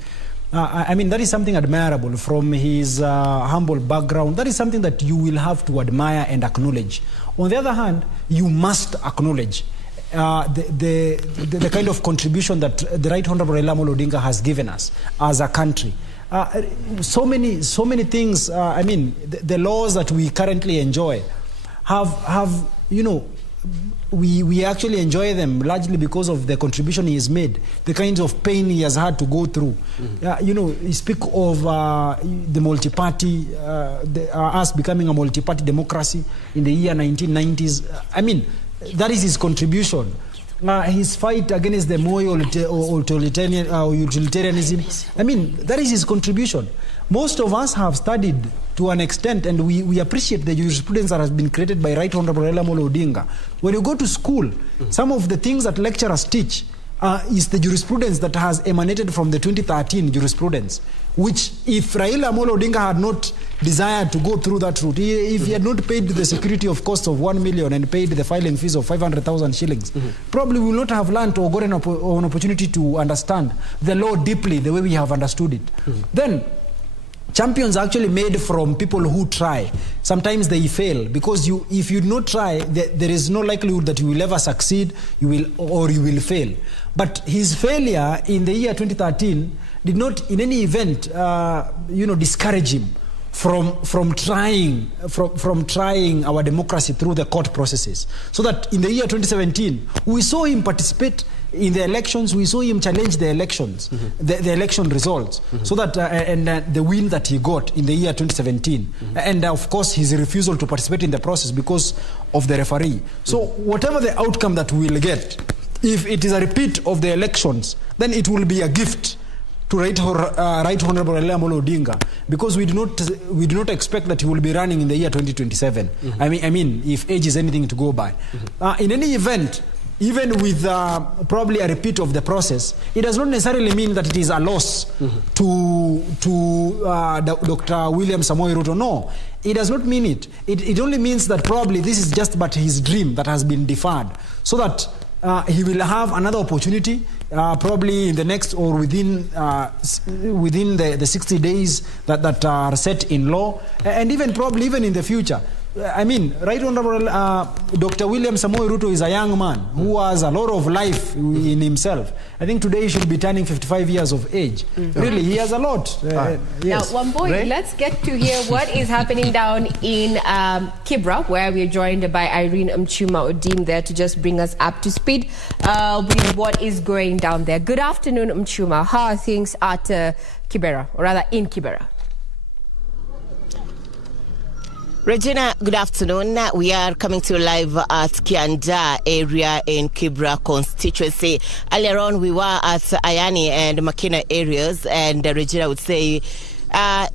That is something admirable from his humble background. That is something that you will have to admire and acknowledge. On the other hand, you must acknowledge the kind of contribution that the Right Honorable Raila Odinga has given us as a country. So many things. The laws that we currently enjoy have we actually enjoy them largely because of the contribution he has made, the kinds of pain he has had to go through. You speak of the multi-party, us becoming a multi-party democracy in the year 1990s. That is his contribution. His fight against the Moi utilitarianism, that is his contribution. Most of us have studied to an extent, and we appreciate the jurisprudence that has been created by Right Honorable Raila Odinga. When you go to school, some of the things that lecturers teach is the jurisprudence that has emanated from the 2013 jurisprudence, which if Raila Odinga had not desired to go through that route, if he had not paid the security of costs of 1 million and paid the filing fees of 500,000 shillings, probably will not have learned or gotten an opportunity to understand the law deeply the way we have understood it. Then, champions are actually made from people who try. Sometimes they fail because if you do not try, there is no likelihood that you will ever succeed, you will fail. But his failure in the year 2013 did not in any event discourage him from trying our democracy through the court processes. So that in the year 2017 we saw him participate in the elections, we saw him challenge the elections, the election results, so that the win that he got in the year 2017, and of course his refusal to participate in the process because of the referee. So whatever the outcome that we will get, if it is a repeat of the elections, then it will be a gift to Right Honorable Raila Odinga, because we do not expect that he will be running in the year 2027. If age is anything to go by. In any event, even with probably a repeat of the process, it does not necessarily mean that it is a loss to Dr. William Samoei Ruto. No, it does not mean it. It only means that probably this is just but his dream that has been deferred, so that he will have another opportunity, probably in the next or within the 60 days that are set in law, and even probably even in the future. Right Honorable Dr. William Samoei Ruto is a young man who has a lot of life in himself. I think today he should be turning 55 years of age. Really, he has a lot. Yes. Now, Wamboy, Right? let's get to hear what is happening down in Kibra, where we're joined by Irene Mchuma Odim there to just bring us up to speed with what is going down there. Good afternoon, Mchuma. How are things at Kibera, or rather in Kibera? Regina, good afternoon. We are coming to you live at Kianda area in Kibra constituency. Earlier on, we were at Ayani and Makina areas, and Regina would say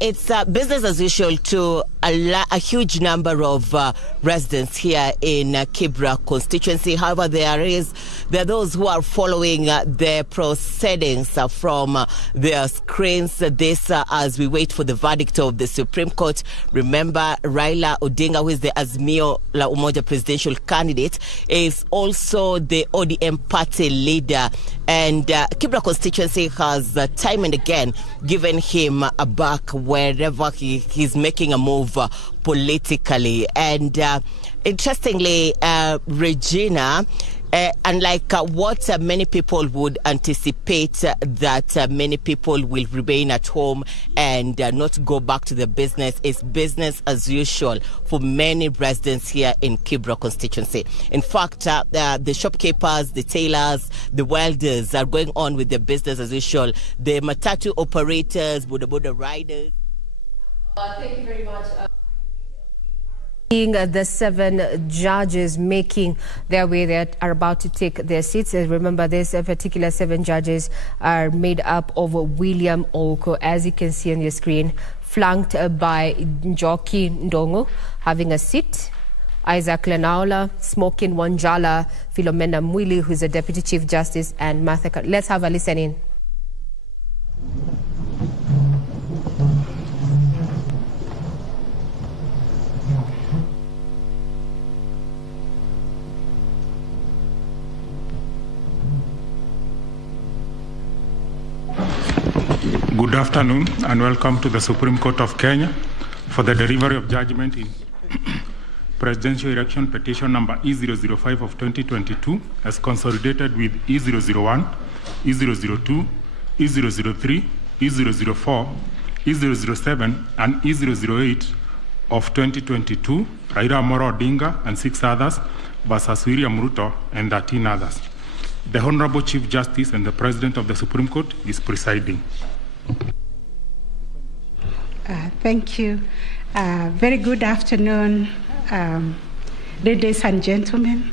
it's business as usual to a huge number of residents here in Kibra constituency. However, there are those who are following the proceedings from their screens. This as we wait for the verdict of the Supreme Court. Remember, Raila Odinga, who is the Azimio la Umoja presidential candidate, is also the ODM party leader, and Kibra constituency has time and again given him a back wherever he's making a move politically. And interestingly, Regina, unlike what many people would anticipate, that many people will remain at home and not go back to the business, is business as usual for many residents here in Kibra constituency. In fact, the shopkeepers, the tailors, the welders are going on with their business as usual. The matatu operators, boda riders. Thank you very much. The 7 judges making their way that are about to take their seats. Remember, this particular 7 judges are made up of William Oko, as you can see on your screen, flanked by Njoki Ndongo having a seat, Isaac Lenaola, Smokin Wanjala, Philomena Mwili, who's a Deputy Chief Justice, and Martha. Let's have a listen in. Good afternoon and welcome to the Supreme Court of Kenya for the delivery of judgment in Presidential Election Petition number E005 of 2022 as consolidated with E001, E002, E003, E004, E007 and E008 of 2022, Raila Amolo Odinga and 6 others versus William Ruto and 13 others. The Honorable Chief Justice and the President of the Supreme Court is presiding. Thank you. Very good afternoon, ladies and gentlemen.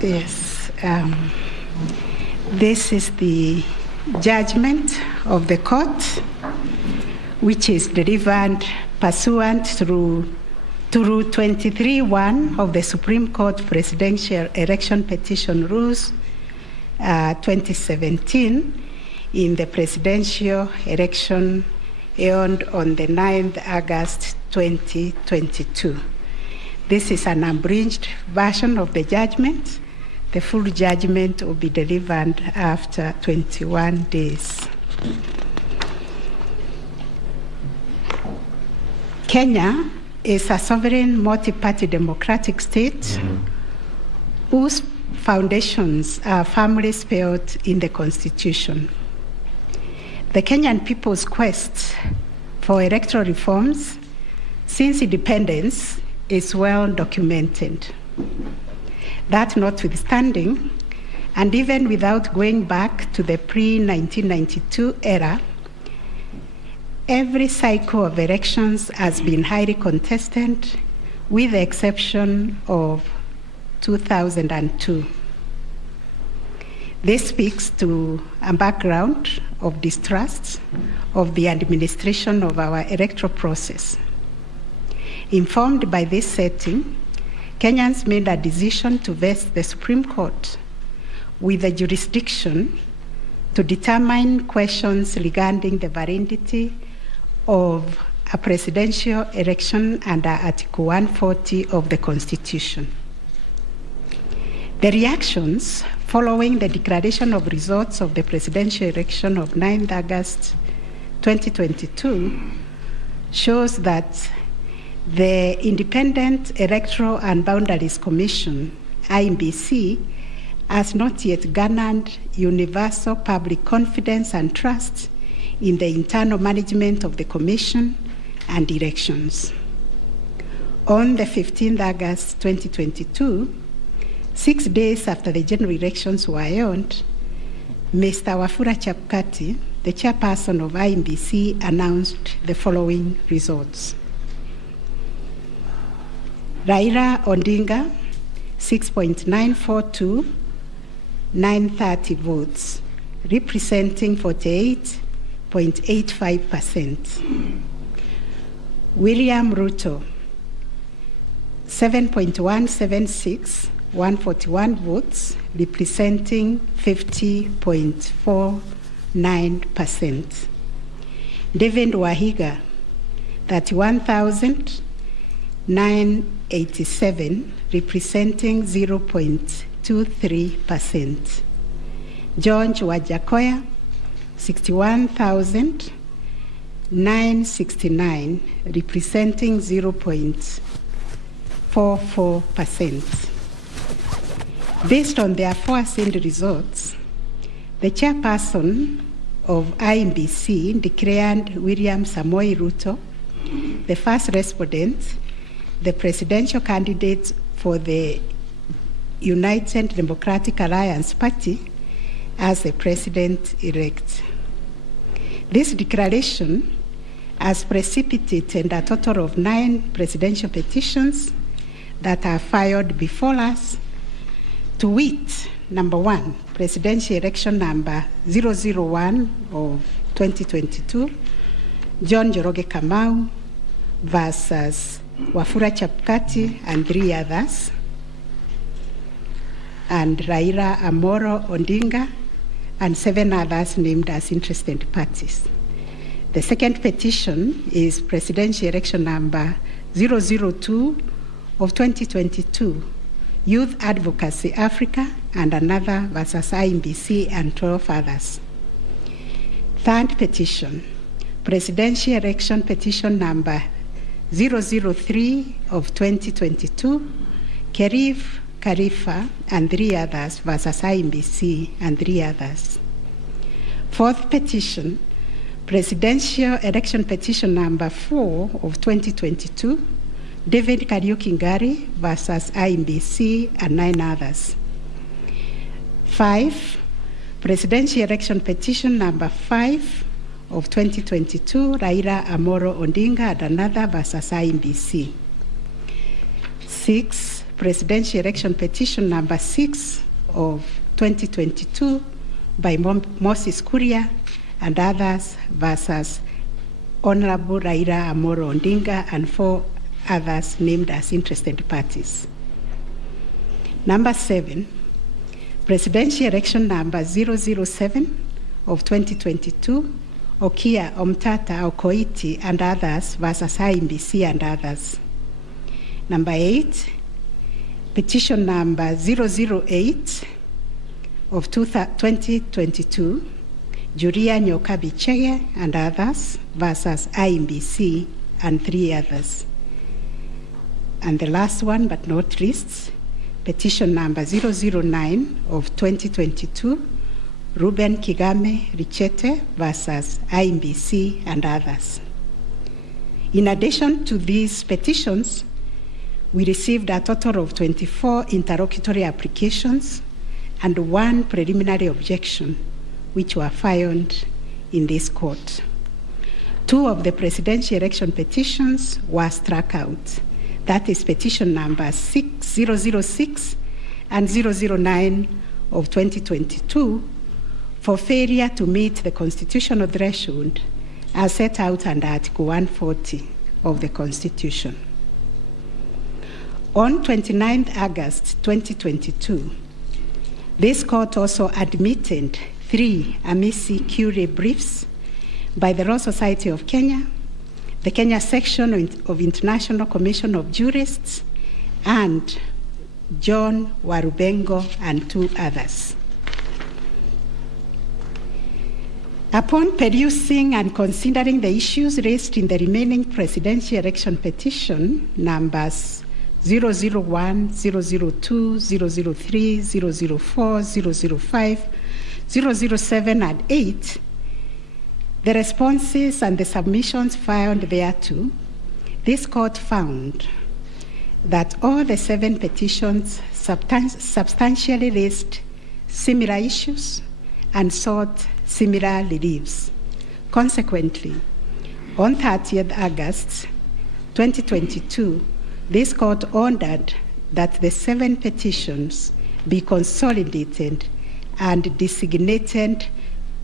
Yes, this is the judgment of the court, which is delivered pursuant to Rule 23(1) of the Supreme Court Presidential Election Petition Rules 2017 in the presidential election held on the 9th August 2022. This is an abridged version of the judgment. The full judgment will be delivered after 21 days. Kenya is a sovereign multi-party democratic state whose foundations are firmly spelled in the Constitution. The Kenyan people's quest for electoral reforms since independence is well documented. That notwithstanding, and even without going back to the pre-1992 era, every cycle of elections has been highly contested, with the exception of 2002. This speaks to a background of distrust of the administration of our electoral process. Informed by this setting, Kenyans made a decision to vest the Supreme Court with the jurisdiction to determine questions regarding the validity of a presidential election under Article 140 of the Constitution. The reactions following the declaration of results of the presidential election of 9th August 2022 shows that the Independent Electoral and Boundaries Commission, IEBC, has not yet garnered universal public confidence and trust in the internal management of the Commission and elections. On the 15th August 2022, 6 days after the general elections were held, Mr. Wafula Chebukati, the chairperson of IEBC, announced the following results. Raila Odinga, 6.942, 930 votes, representing 48.85%. William Ruto, 7.176, 141 votes, representing 50.49%. David Wahiga, 31,987, representing 0.23%. George Wajakoya, 61,969, representing 0.44%. Based on the aforesaid results, the chairperson of IEBC declared William Samoei Ruto the first respondent, the presidential candidate for the United Democratic Alliance Party, as the president-elect. This declaration has precipitated a total of 9 presidential petitions that are filed before us, to wit, number 1, presidential election number 001 of 2022, John Njoroge Kamau versus Wafula Chebukati and 3 others, and Raila Amolo Odinga and 7 others named as interested parties. The second petition is presidential election number 002 of 2022, Youth Advocacy Africa and another versus IMBC and 12 others. Third petition, presidential election petition number 003 of 2022, Kerif Khalifa and 3 others versus IMBC and 3 others. Fourth petition, presidential election petition number 4 of 2022, David Kariuki Ngari versus IMBC and 9 others. 5, presidential election petition number 5 of 2022, Raila Amolo Odinga and another versus IMBC. 6, presidential election petition number 6 of 2022 by Moses Kuria and others versus Honorable Raila Amolo Odinga and 4 others named as interested parties. Number 7, presidential election number 007 of 2022, Okia Omtata Okoiti and others versus IMBC and others. Number 8, petition number 008 of 2022, Julia Nyoka Bichege and others versus IMBC and 3 others. And the last one, but not least, petition number 009 of 2022, Ruben Kigame Richete versus IMBC and others. In addition to these petitions, we received a total of 24 interlocutory applications and 1 preliminary objection, which were filed in this court. 2 of the presidential election petitions were struck out. That is petition number 006 and 009 of 2022 for failure to meet the constitutional threshold as set out under Article 140 of the Constitution. On 29th August 2022, this court also admitted 3 amici curiae briefs by the Law Society of Kenya, the Kenya section of International Commission of Jurists, and John Warubengo and 2 others. Upon perusing and considering the issues raised in the remaining presidential election petition numbers 001, 002, 003, 004, 005, 007, and 8, the responses and the submissions filed thereto, this court found that all the 7 petitions substantially raised similar issues and sought similar reliefs. Consequently, on 30th August 2022, this court ordered that the 7 petitions be consolidated and designated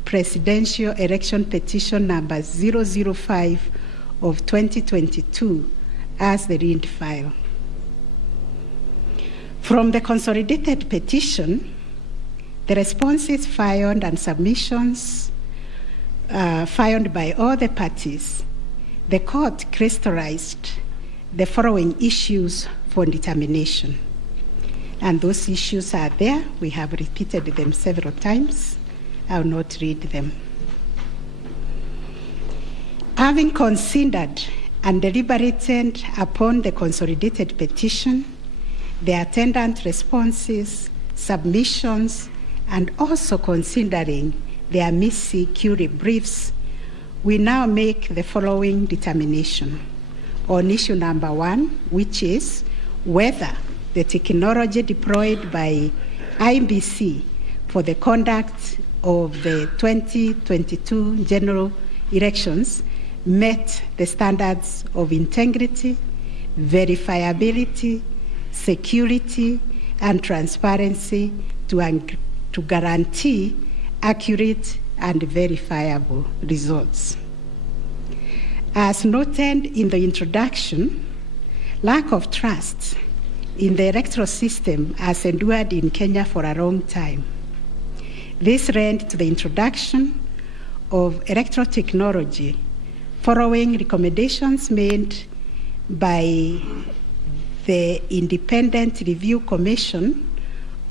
presidential election petition number 005 of 2022 as the read file. From the consolidated petition, the responses filed and submissions filed by all the parties, the court crystallized the following issues for determination. And those issues are there. We have repeated them several times. I will not read them. Having considered and deliberated upon the consolidated petition, the attendant responses, submissions, and also considering the amici curiae briefs, we now make the following determination on issue number 1, which is whether the technology deployed by IMBC for the conduct of the 2022 general elections met the standards of integrity, verifiability, security, and transparency to guarantee accurate and verifiable results. As noted in the introduction, lack of trust in the electoral system has endured in Kenya for a long time. This led to the introduction of electoral technology following recommendations made by the Independent Review Commission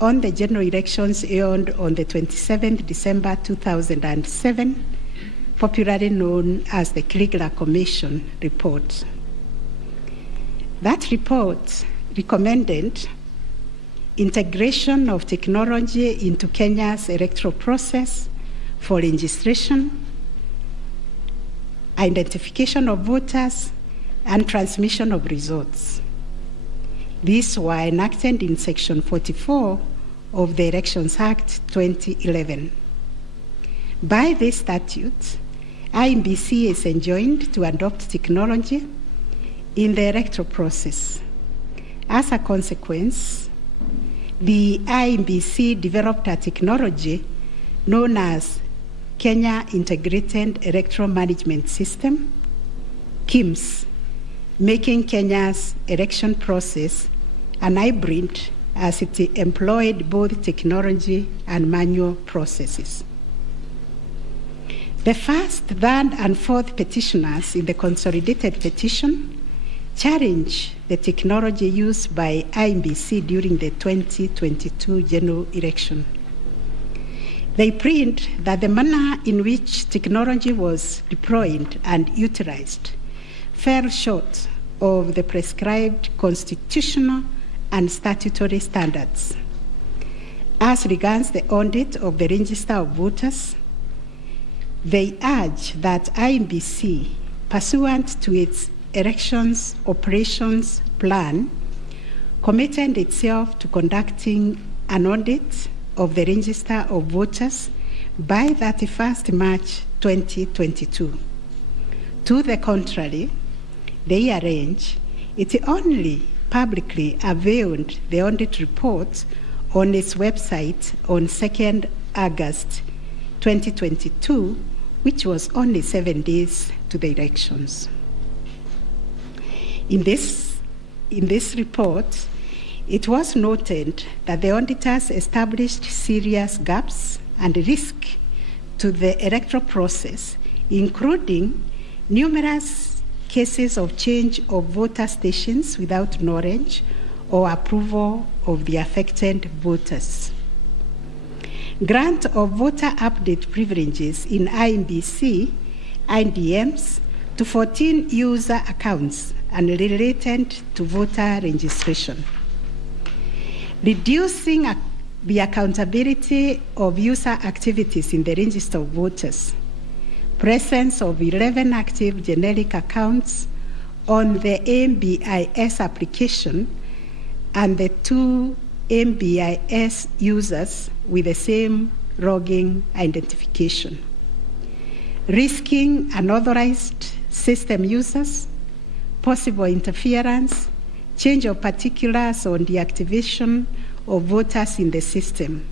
on the general elections held on the 27th December 2007, popularly known as the Kriegler Commission report. That report recommended integration of technology into Kenya's electoral process for registration, identification of voters, and transmission of results. These were enacted in Section 44 of the Elections Act 2011. By this statute, IEBC is enjoined to adopt technology in the electoral process. As a consequence, the IEBC developed a technology known as Kenya Integrated Electoral Management System, KIMS, making Kenya's election process an hybrid as it employed both technology and manual processes. The first, third, and fourth petitioners in the consolidated petition challenge the technology used by IEBC during the 2022 general election. They plead that the manner in which technology was deployed and utilized fell short of the prescribed constitutional and statutory standards. As regards the audit of the register of voters, they urge that IEBC, pursuant to its elections operations plan, committed itself to conducting an audit of the register of voters by 31st March 2022. To the contrary, they arrange it only publicly availed the audit report on its website on 2nd August 2022, which was only 7 days to the elections. In this report, it was noted that the auditors established serious gaps and risk to the electoral process, including numerous cases of change of voter stations without knowledge or approval of the affected voters. Grant of voter update privileges in IEBC, IDMs, to 14 user accounts and related to voter registration. Reducing the accountability of user activities in the register of voters. Presence of 11 active generic accounts on the MBIS application and the 2 MBIS users with the same logging identification. Risking unauthorized system users, possible interference, change of particulars on the activation of voters in the system.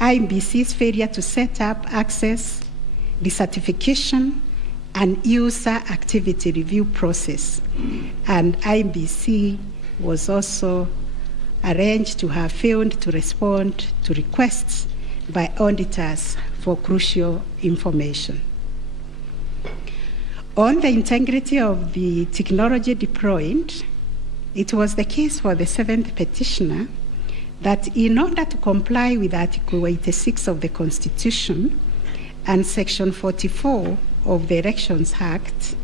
IEBC's failure to set up access, decertification, and user activity review process. And IEBC was also arranged to have failed to respond to requests by auditors for crucial information. On the integrity of the technology deployed, it was the case for the 7th petitioner that in order to comply with Article 86 of the Constitution and Section 44 of the Elections Act,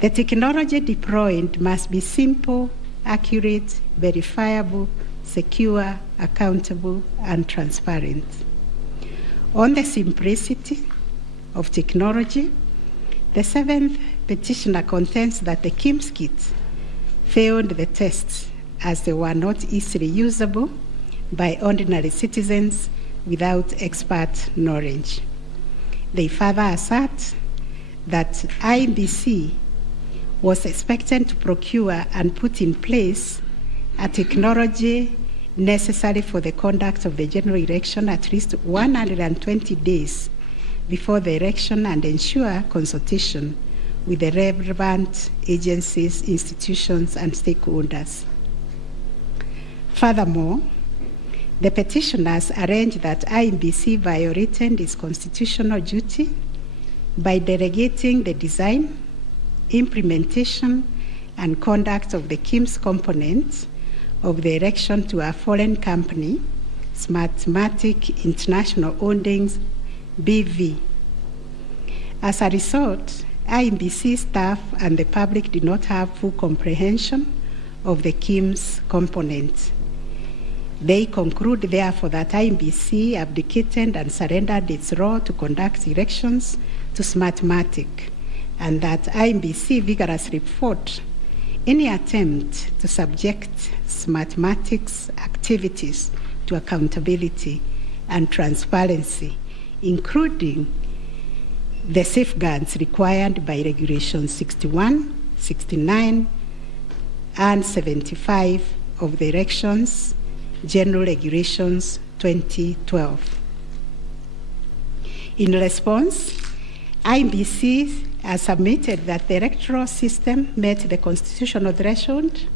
the technology deployed must be simple, accurate, verifiable, secure, accountable, and transparent. On the simplicity of technology, the 7th petitioner contends that the KIMS kit failed the tests as they were not easily usable by ordinary citizens without expert knowledge. They further assert that IEBC was expected to procure and put in place a technology necessary for the conduct of the general election at least 120 days before the election and ensure consultation with the relevant agencies, institutions, and stakeholders. Furthermore, the petitioners arranged that IEBC violated its constitutional duty by delegating the design, implementation, and conduct of the KIMS components of the election to a foreign company, Smartmatic International Holdings, BV. As a result, IEBC staff and the public did not have full comprehension of the KIMS components. They conclude, therefore, that IEBC abdicated and surrendered its role to conduct elections to Smartmatic, and that IEBC vigorously fought any attempt to subject Smartmatic's activities to accountability and transparency, including the safeguards required by Regulations 61, 69, and 75 of the Elections General Regulations 2012. In response, IEBC has submitted that the electoral system met the constitutional threshold,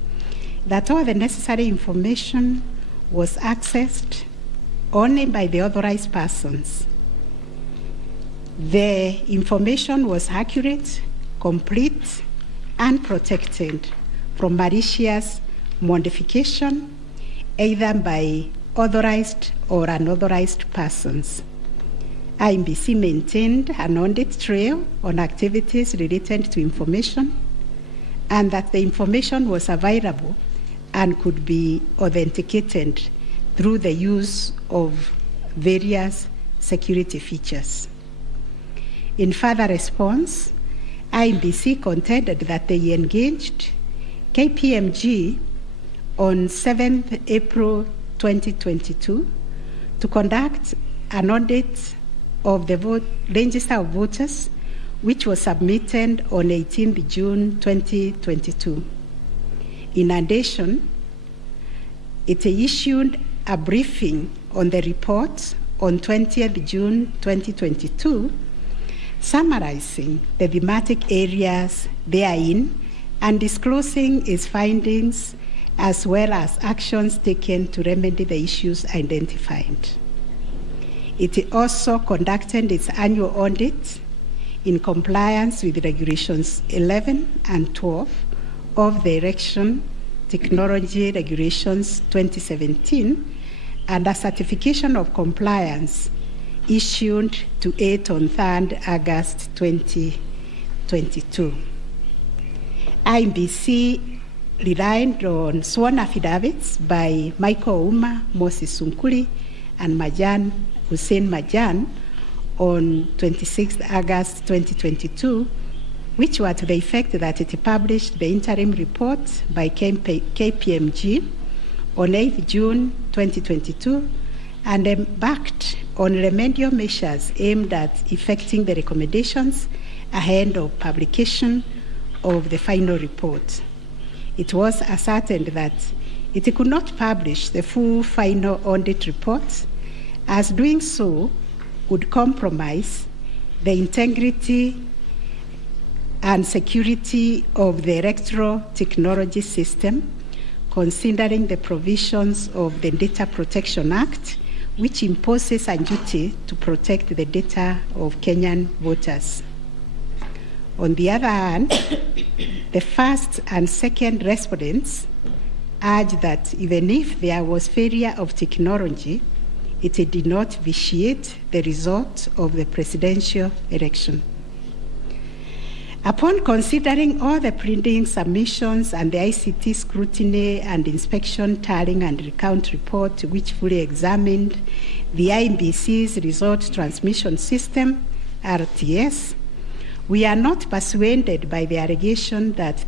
that all the necessary information was accessed only by the authorized persons. The information was accurate, complete, and protected from malicious modification, either by authorized or unauthorized persons. IEBC maintained an audit trail on activities related to information, and that the information was available and could be authenticated through the use of various security features. In further response, IEBC contended that they engaged KPMG on 7th April 2022 to conduct an audit of the register of voters, which was submitted on 18th June 2022. In addition, it issued a briefing on the report on 20th June 2022, summarizing the thematic areas therein and disclosing its findings as well as actions taken to remedy the issues identified. It also conducted its annual audit in compliance with Regulations 11 and 12 of the Election Technology Regulations 2017 and a certification of compliance issued to it on 3rd August 2022. IEBC relied on sworn affidavits by Michael Ouma, Moses Sunkuli, and Hussein Majan on 26th August 2022, which were to the effect that it published the interim report by KPMG on 8th June 2022 and embarked on remedial measures aimed at effecting the recommendations ahead of publication of the final report. It was ascertained that it could not publish the full final audit report, as doing so would compromise the integrity and security of the electoral technology system, considering the provisions of the Data Protection Act, which imposes a duty to protect the data of Kenyan voters. On the other hand, the first and second respondents urged that even if there was failure of technology, it did not vitiate the result of the presidential election. Upon considering all the printing submissions and the ICT scrutiny and inspection tallying and recount report, which fully examined the IEBC's result transmission system, RTS, we are not persuaded by the allegation that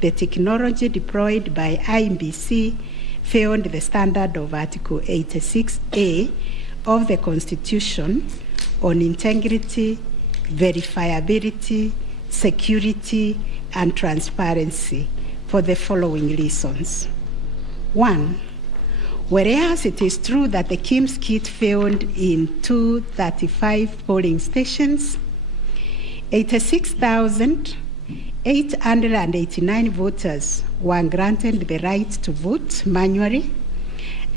the technology deployed by IEBC failed the standard of Article 86A of the Constitution on integrity, verifiability, security, and transparency for the following reasons. 1, whereas it is true that the KIMS kit failed in 235 polling stations, 86,889 voters were granted the right to vote manually,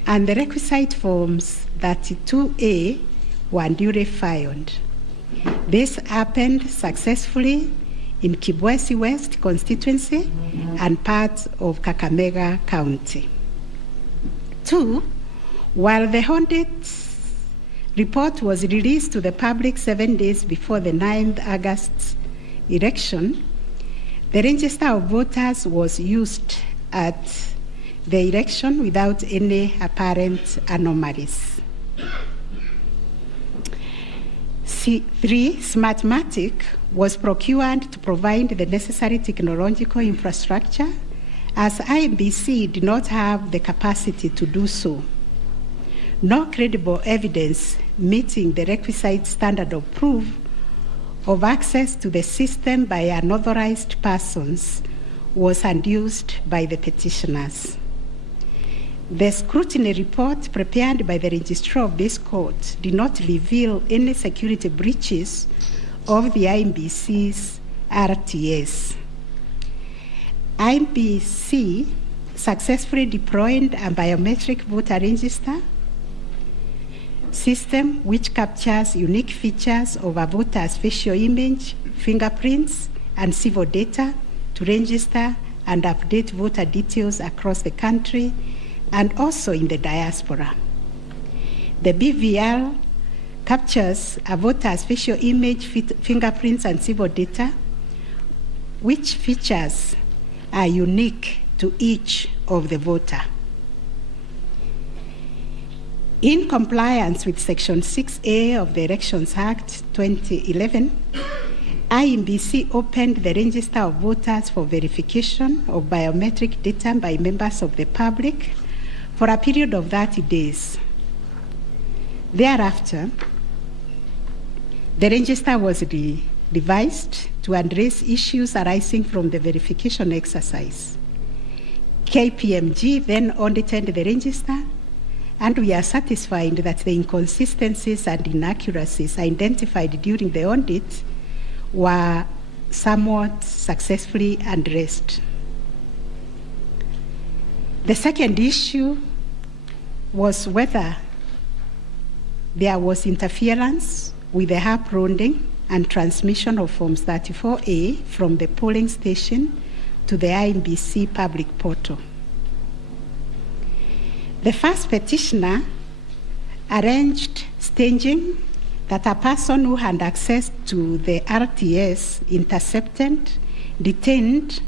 and the requisite forms 32A were duly filed. This happened successfully in Kibwezi West constituency and parts of Kakamega County. 2, while the audit report was released to the public 7 days before the 9th August election, the register of voters was used at the election without any apparent anomalies. 3, Smartmatic was procured to provide the necessary technological infrastructure, as IEBC did not have the capacity to do so. No credible evidence meeting the requisite standard of proof of access to the system by unauthorized persons was adduced by the petitioners. The scrutiny report prepared by the registrar of this court did not reveal any security breaches of the IEBC's RTS. IEBC successfully deployed a biometric voter register system which captures unique features of a voter's facial image, fingerprints, and civil data to register and update voter details across the country and also in the diaspora. The BVR captures a voter's facial image, fingerprints, and civil data, which features are unique to each of the voter. In compliance with Section 6A of the Elections Act 2011, IEBC opened the register of voters for verification of biometric data by members of the public for a period of 30 days. Thereafter, the register was revised to address issues arising from the verification exercise. KPMG then audited the register, and we are satisfied that the inconsistencies and inaccuracies identified during the audit were somewhat successfully addressed. The second issue was whether there was interference with the uploading and transmission of Forms 34A from the polling station to the IEBC public portal. The first petitioner arranged staging that a person who had access to the RTS intercepted, detained,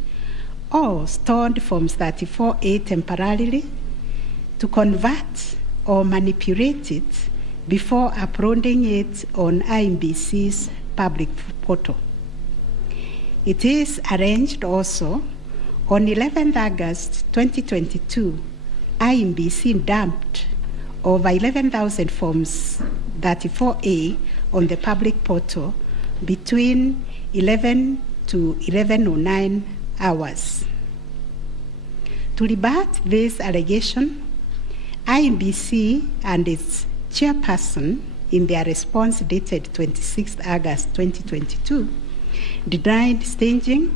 or stored Forms 34A temporarily to convert or manipulate it before uploading it on IEBC's public portal. It is arranged also on 11th August 2022, IEBC dumped over 11,000 Forms 34A on the public portal between 11 to 11:09 hours. To rebut this allegation, IEBC and its chairperson, in their response dated 26th August 2022, denied staging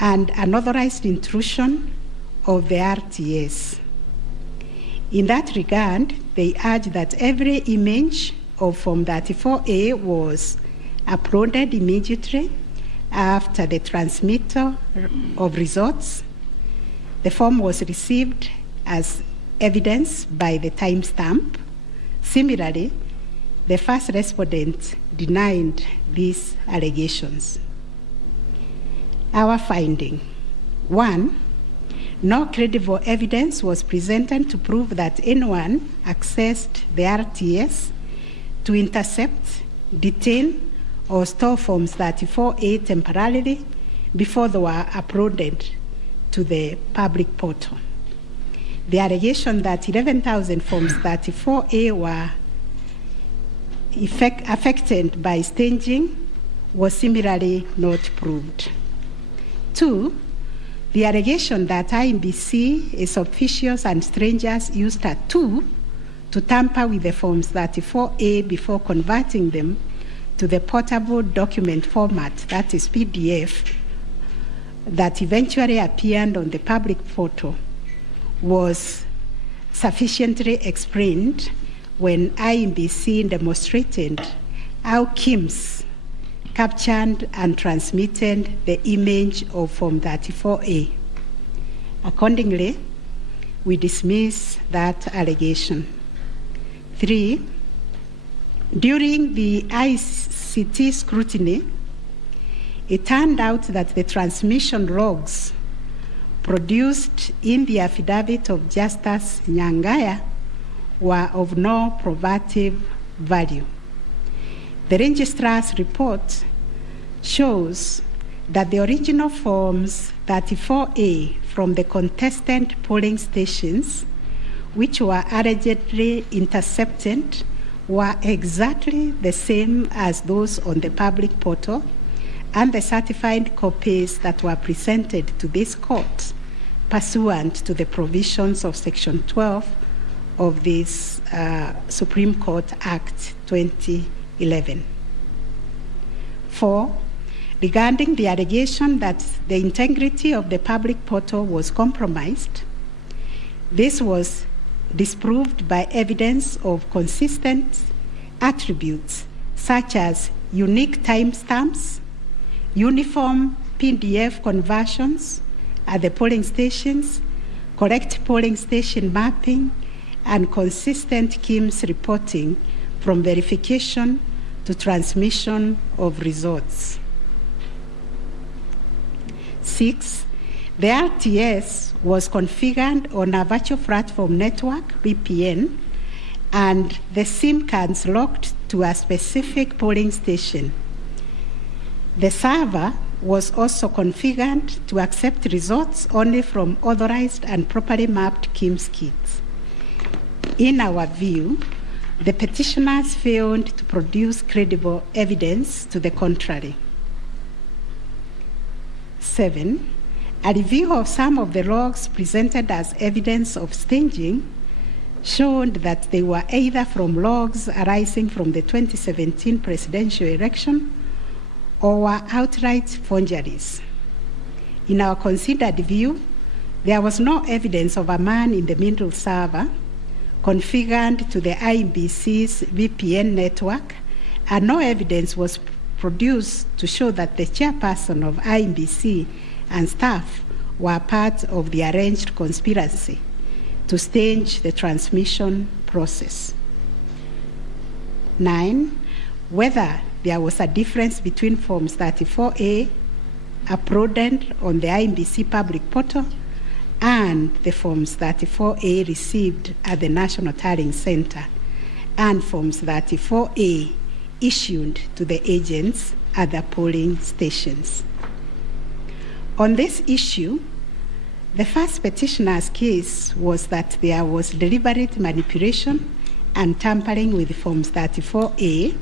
and unauthorized intrusion of the RTS. In that regard, they urged that every image of Form 34A was uploaded immediately after the transmittal of results. The form was received as evidence by the timestamp. Similarly, the first respondent denied these allegations. Our finding: 1, no credible evidence was presented to prove that anyone accessed the RTS to intercept, detain, or store Forms 34A temporarily before they were uploaded to the public portal. The allegation that 11,000 Forms 34A were affected by staging was similarly not proved. 2, the allegation that IEBC, its officials and strangers used a tool to tamper with the Forms 34A before converting them to the portable document format, that is PDF, that eventually appeared on the public portal, was sufficiently explained when IEBC demonstrated how KIMS captured and transmitted the image of Form 34A. Accordingly, we dismiss that allegation. 3, during the ICT scrutiny, it turned out that the transmission logs produced in the affidavit of Justice Nyangaya were of no probative value. The registrar's report shows that the original Forms 34A from the contestant polling stations, which were allegedly intercepted, were exactly the same as those on the public portal, and the certified copies that were presented to this court pursuant to the provisions of Section 12 of this Supreme Court Act 2011. 4, regarding the allegation that the integrity of the public portal was compromised, this was disproved by evidence of consistent attributes such as unique timestamps, uniform PDF conversions at the polling stations, correct polling station mapping, and consistent KIMS reporting from verification to transmission of results. 6, the RTS was configured on a virtual platform network, VPN, and the SIM cards locked to a specific polling station. The server was also configured to accept results only from authorized and properly mapped KIMS kits. In our view, the petitioners failed to produce credible evidence to the contrary. 7, a review of some of the logs presented as evidence of staging showed that they were either from logs arising from the 2017 presidential election or were outright forgeries. In our considered view, there was no evidence of a man-in-the-middle server configured to the IEBC's VPN network, and no evidence was produced to show that the chairperson of IEBC and staff were part of the arranged conspiracy to stage the transmission process. 9, whether there was a difference between Forms 34A uploaded on the IEBC public portal and the Forms 34A received at the National Tallying Center and Forms 34A issued to the agents at the polling stations. On this issue, the first petitioner's case was that there was deliberate manipulation and tampering with Forms 34A,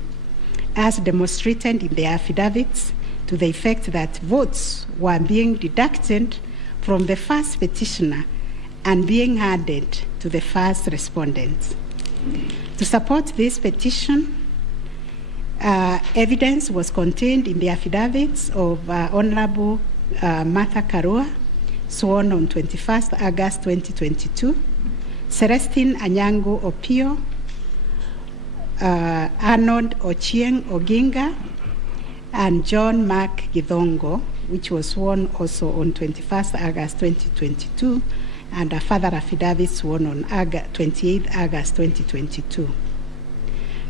as demonstrated in the affidavits, to the effect that votes were being deducted from the first petitioner and being added to the first respondent. To support this petition, evidence was contained in the affidavits of Honorable Martha Karua, sworn on 21st August 2022, Celestine Anyango Opio, Arnold Ochieng Oginga, and John Mark Githongo, which was sworn also on 21st August 2022, and a further affidavit sworn on 28th August 2022.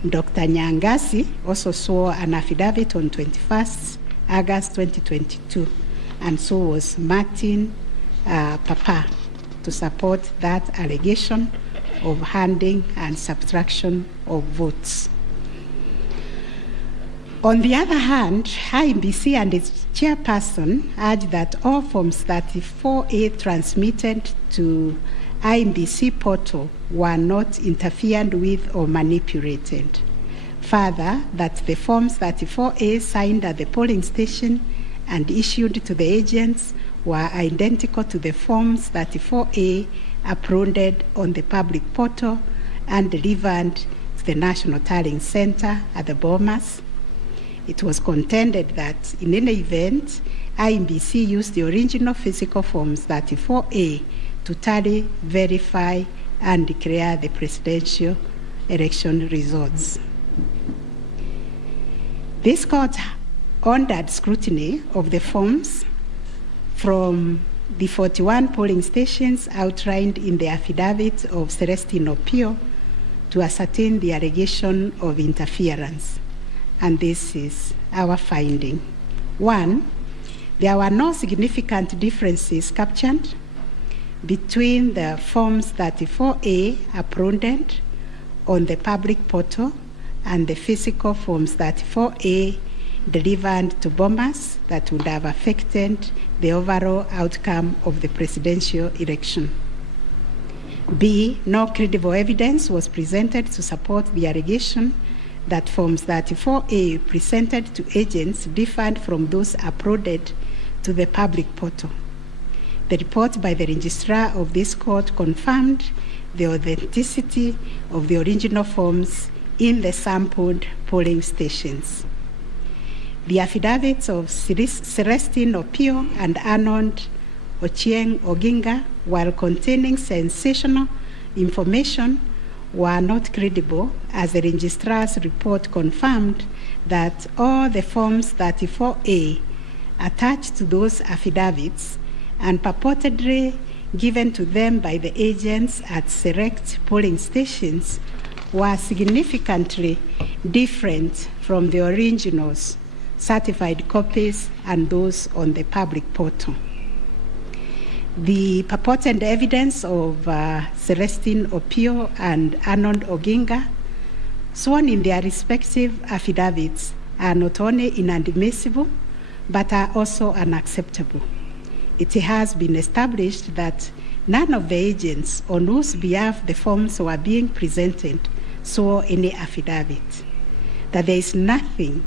Dr. Nyangasi also swore an affidavit on 21st August 2022, and so was Martin Papa, to support that allegation of handing and subtraction of votes. On the other hand, IEBC and its chairperson urged that all Forms 34A transmitted to IEBC portal were not interfered with or manipulated. Further, that the Forms 34A signed at the polling station and issued to the agents were identical to the Forms 34A uploaded on the public portal and delivered to the National Tallying Center at the Bomas. It was contended that in any event, IEBC used the original physical Forms 34A to tally, verify, and declare the presidential election results. This court ordered scrutiny of the forms from the 41 polling stations outlined in the affidavit of Celestine Opio to ascertain the allegation of interference. And this is our finding. 1, there were no significant differences captured between the Forms 34A uploaded on the public portal and the physical Forms 34A delivered to Bomas that would have affected the overall outcome of the presidential election. B, no credible evidence was presented to support the allegation that Forms 34A presented to agents differed from those uploaded to the public portal. The report by the registrar of this court confirmed the authenticity of the original forms in the sampled polling stations. The affidavits of Celestine Opio and Arnold Ochieng Oginga, while containing sensational information, were not credible, as the registrar's report confirmed that all the Forms 34A attached to those affidavits and purportedly given to them by the agents at select polling stations were significantly different from the originals, certified copies, and those on the public portal. The purported evidence of Celestine Opio and Arnold Oginga, sworn in their respective affidavits, are not only inadmissible, but are also unacceptable. It has been established that none of the agents on whose behalf the forms were being presented saw any affidavit, that there is nothing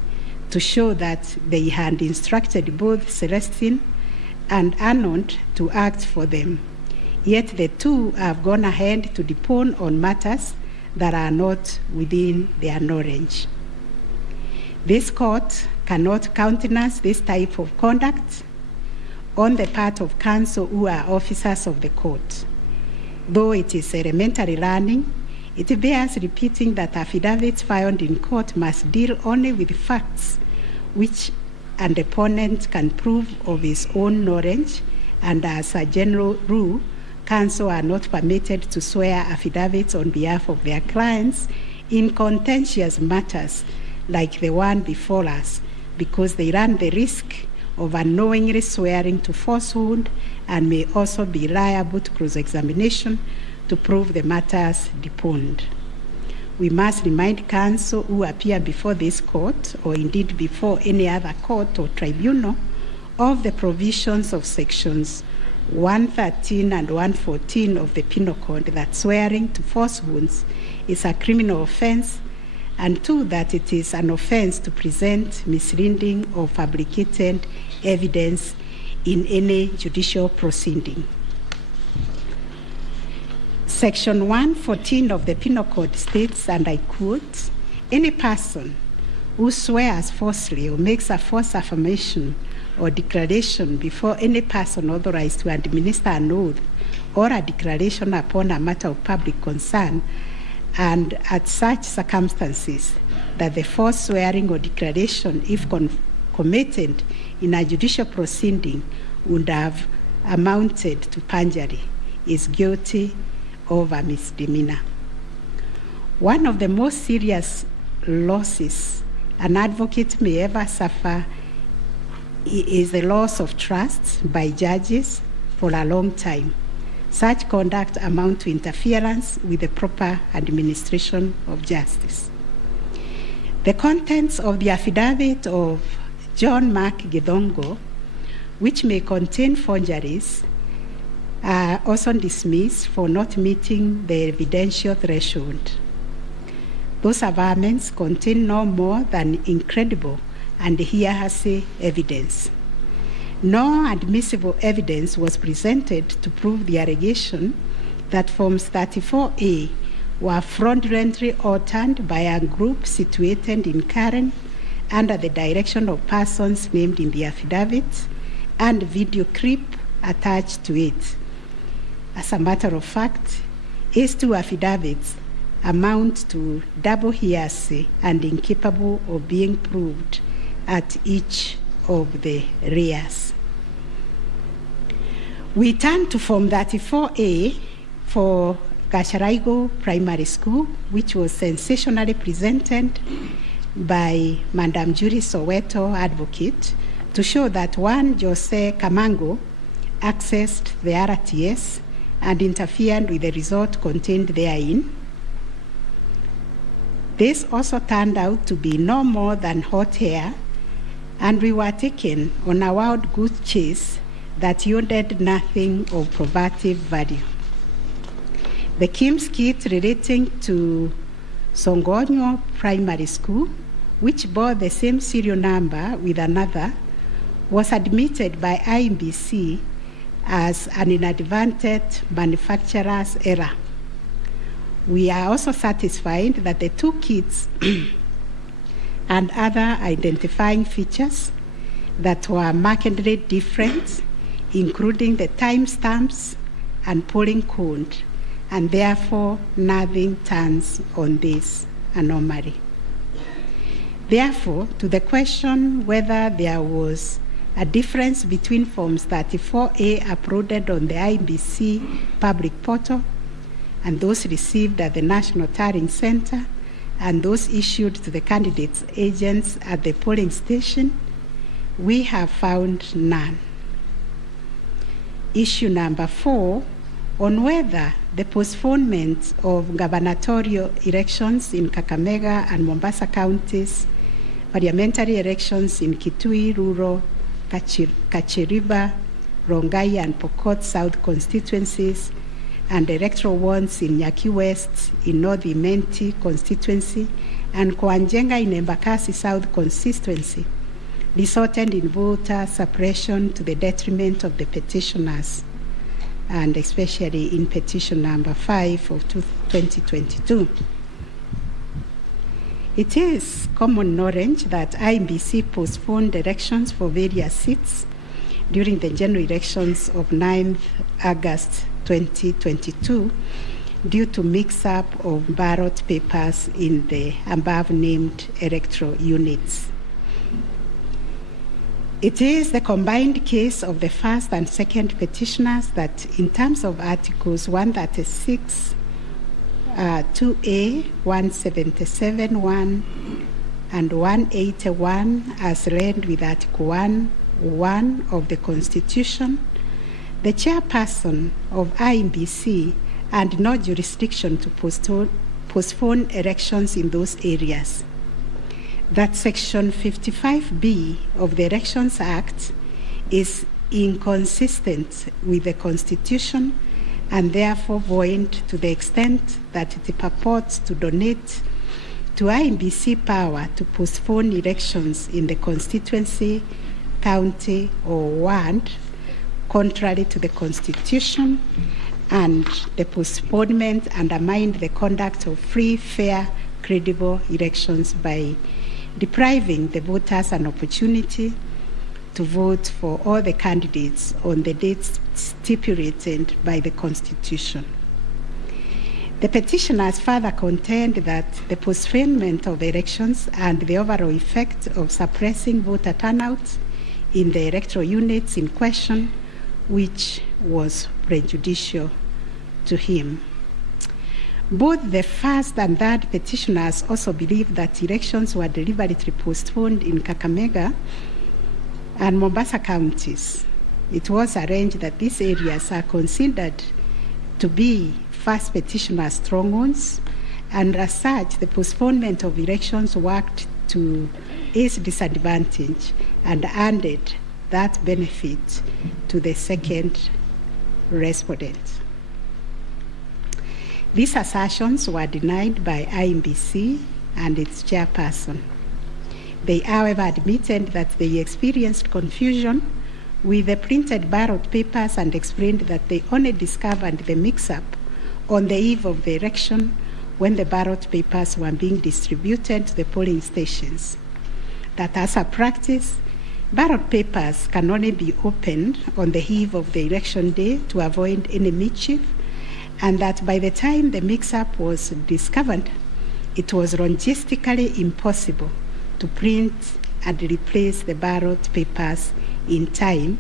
to show that they had instructed both Celestine and Arnold to act for them. Yet the two have gone ahead to depone on matters that are not within their knowledge. This court cannot countenance this type of conduct on the part of counsel who are officers of the court. Though it is elementary learning, it bears repeating that affidavits filed in court must deal only with facts which an opponent can prove of his own knowledge, and as a general rule, counsel are not permitted to swear affidavits on behalf of their clients in contentious matters like the one before us, because they run the risk of unknowingly swearing to falsehood and may also be liable to cross-examination to prove the matters deponed. We must remind counsel who appear before this court, or indeed before any other court or tribunal, of the provisions of sections 113 and 114 of the Penal Code that swearing to falsehoods is a criminal offense, and 2, that it is an offense to present misleading or fabricated evidence in any judicial proceeding. Section 114 of the Penal Code states, and I quote, "Any person who swears falsely or makes a false affirmation or declaration before any person authorized to administer an oath or a declaration upon a matter of public concern, and at such circumstances that the false swearing or declaration, if committed in a judicial proceeding, would have amounted to perjury, is guilty of a misdemeanor." One of the most serious losses an advocate may ever suffer is the loss of trust by judges for a long time. Such conduct amounts to interference with the proper administration of justice. The contents of the affidavit of John Mark Githongo, which may contain forgeries, are also dismissed for not meeting the evidential threshold. Those averments contain no more than incredible and hearsay evidence. No admissible evidence was presented to prove the allegation that Forms 34A were fraudulently altered by a group situated in Karen under the direction of persons named in the affidavit and video clip attached to it. As a matter of fact, these two affidavits amount to double hearsay and incapable of being proved at each of the rears. We turn to Form 34A for Gacharaigo Primary School, which was sensationally presented by Madam Judy Soweto, advocate, to show that one Jose Kamango accessed the RTS and interfered with the result contained therein. This also turned out to be no more than hot air, and we were taken on a wild goose chase that yielded nothing of probative value. The KIMS kit relating to Songonyo Primary School, which bore the same serial number with another, was admitted by IMBC as an inadvertent manufacturer's error. We are also satisfied that the two kits and other identifying features that were markedly different, including the timestamps and polling code, and therefore nothing turns on this anomaly. Therefore, to the question whether there was a difference between Forms 34A uploaded on the IBC public portal and those received at the National Tallying Center and those issued to the candidates' agents at the polling station, we have found none. Issue number 4, on whether the postponement of gubernatorial elections in Kakamega and Mombasa counties, parliamentary elections in Kitui, Rural, Kachiriba, Rongai, and Pokot South constituencies, and electoral ones in Nyaki West, in North Imenti constituency, and Kwanjenga in Embakasi South constituency, resulted in voter suppression to the detriment of the petitioners, and especially in petition number 5 of 2022. It is common knowledge that IMBC postponed elections for various seats during the general elections of 9th August 2022 due to mix-up of ballot papers in the above-named electoral units. It is the combined case of the first and second petitioners that, in terms of Articles 136, 2A, 177(1), and 181, as read with Article 1 of the Constitution, the chairperson of IMBC had no jurisdiction to postpone elections in those areas. That Section 55B of the Elections Act is inconsistent with the Constitution and therefore void to the extent that it purports to donate to IMBC power to postpone elections in the constituency, county, or ward, contrary to the Constitution, and the postponement undermined the conduct of free, fair, credible elections by depriving the voters an opportunity to vote for all the candidates on the dates stipulated by the Constitution. The petitioners further contend that the postponement of elections and the overall effect of suppressing voter turnout in the electoral units in question, which was prejudicial to him. Both the first and third petitioners also believe that elections were deliberately postponed in Kakamega and Mombasa counties. It was arranged that these areas are considered to be first petitioner strongholds, and as such, the postponement of elections worked to his disadvantage and handed that benefit to the second respondent. These assertions were denied by IMBC and its chairperson. They, however, admitted that they experienced confusion with the printed ballot papers and explained that they only discovered the mix-up on the eve of the election when the ballot papers were being distributed to the polling stations. That as a practice, ballot papers can only be opened on the eve of the election day to avoid any mischief, and that by the time the mix-up was discovered, it was logistically impossible to print and replace the ballot papers in time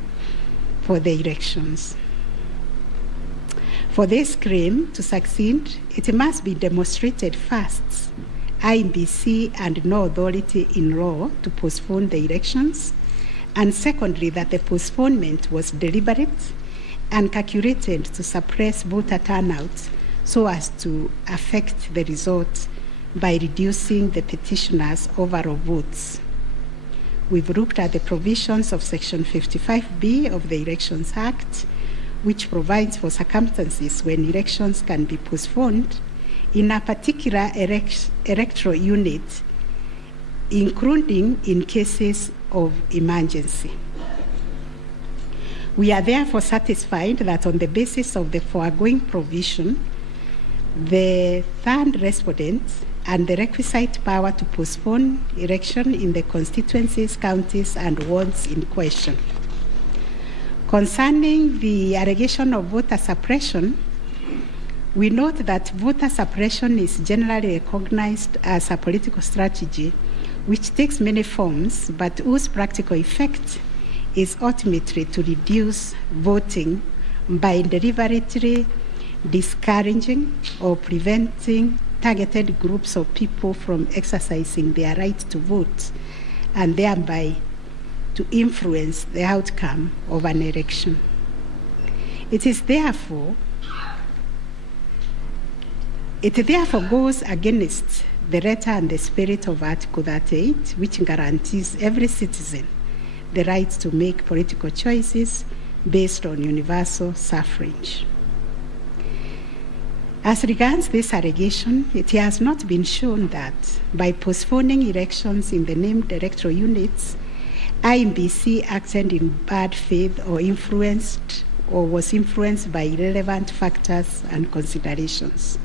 for the elections. For this claim to succeed, it must be demonstrated first, IEBC and no authority in law to postpone the elections, and secondly, that the postponement was deliberate and calculated to suppress voter turnout so as to affect the result by reducing the petitioners' overall votes. We've looked at the provisions of Section 55B of the Elections Act, which provides for circumstances when elections can be postponed in a particular electoral unit, including in cases of emergency. We are therefore satisfied that on the basis of the foregoing provision, the third respondent and the requisite power to postpone election in the constituencies, counties, and wards in question. Concerning the allegation of voter suppression, we note that voter suppression is generally recognized as a political strategy which takes many forms, but whose practical effect is ultimately to reduce voting by deliberately discouraging or preventing targeted groups of people from exercising their right to vote and thereby to influence the outcome of an election. It therefore goes against the letter and the spirit of Article 38, which guarantees every citizen the right to make political choices based on universal suffrage. As regards this allegation, it has not been shown that by postponing elections in the named electoral units, IEBC acted in bad faith or was influenced by irrelevant factors and considerations.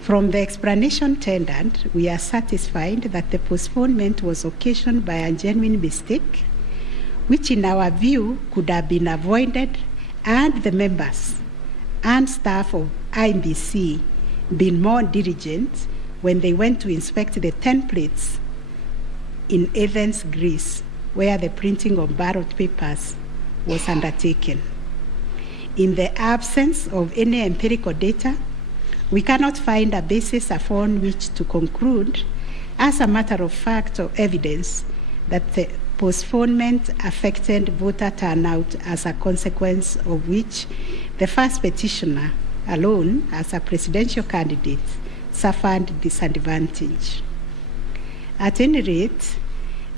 From the explanation tendered, we are satisfied that the postponement was occasioned by a genuine mistake, which in our view could have been avoided and the members and staff of IEBC been more diligent when they went to inspect the templates in Athens, Greece, where the printing of ballot papers was undertaken. In the absence of any empirical data, we cannot find a basis upon which to conclude, as a matter of fact or evidence, that the postponement affected voter turnout, as a consequence of which the first petitioner alone, as a presidential candidate, suffered disadvantage. At any rate,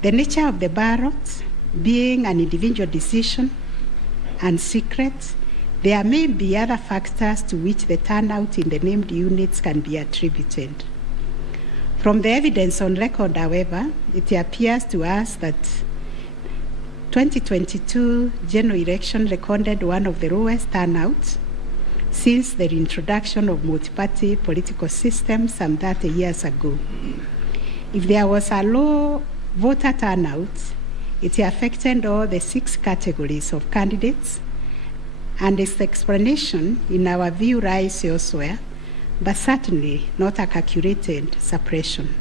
the nature of the ballot being an individual decision and secret, there may be other factors to which the turnout in the named units can be attributed. From the evidence on record, however, it appears to us that 2022 general election recorded one of the lowest turnouts since the introduction of multi-party political systems some 30 years ago. If there was a low voter turnout, it affected all the 6 categories of candidates, and its explanation, in our view, lies elsewhere, but certainly not a calculated suppression.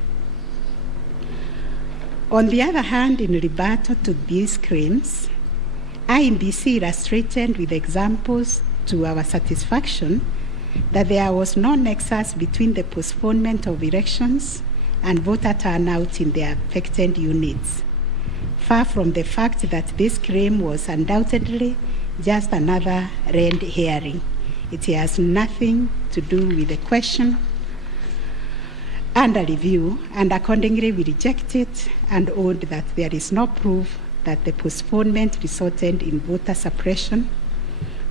On the other hand, in rebuttal to these claims, IEBC illustrated with examples to our satisfaction that there was no nexus between the postponement of elections and voter turnout in the affected units, far from the fact that this claim was undoubtedly just another red herring. It has nothing to do with the question under review, and accordingly we reject it and hold that there is no proof that the postponement resulted in voter suppression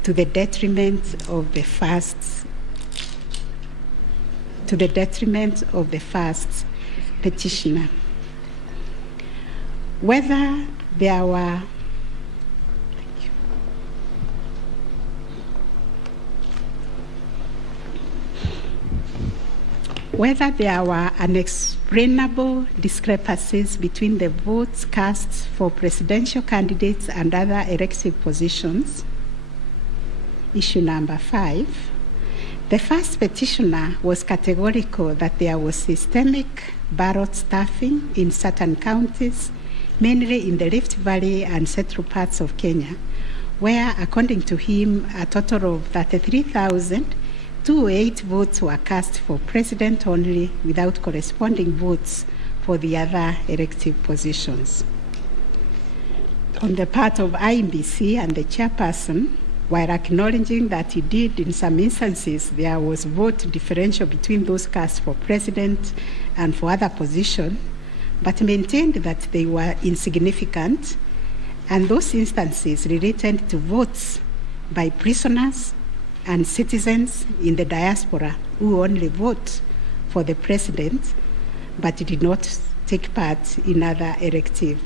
to the detriment of the first petitioner. Whether there were unexplainable discrepancies between the votes cast for presidential candidates and other elective positions. Issue number 5. The first petitioner was categorical that there was systemic ballot stuffing in certain counties, mainly in the Rift Valley and central parts of Kenya, where, according to him, a total of 33,208 votes were cast for president only, without corresponding votes for the other elective positions. On the part of IEBC and the chairperson, while acknowledging that indeed in some instances there was vote differential between those cast for president and for other positions, but maintained that they were insignificant, and those instances related to votes by prisoners and citizens in the diaspora who only vote for the president but did not take part in other elective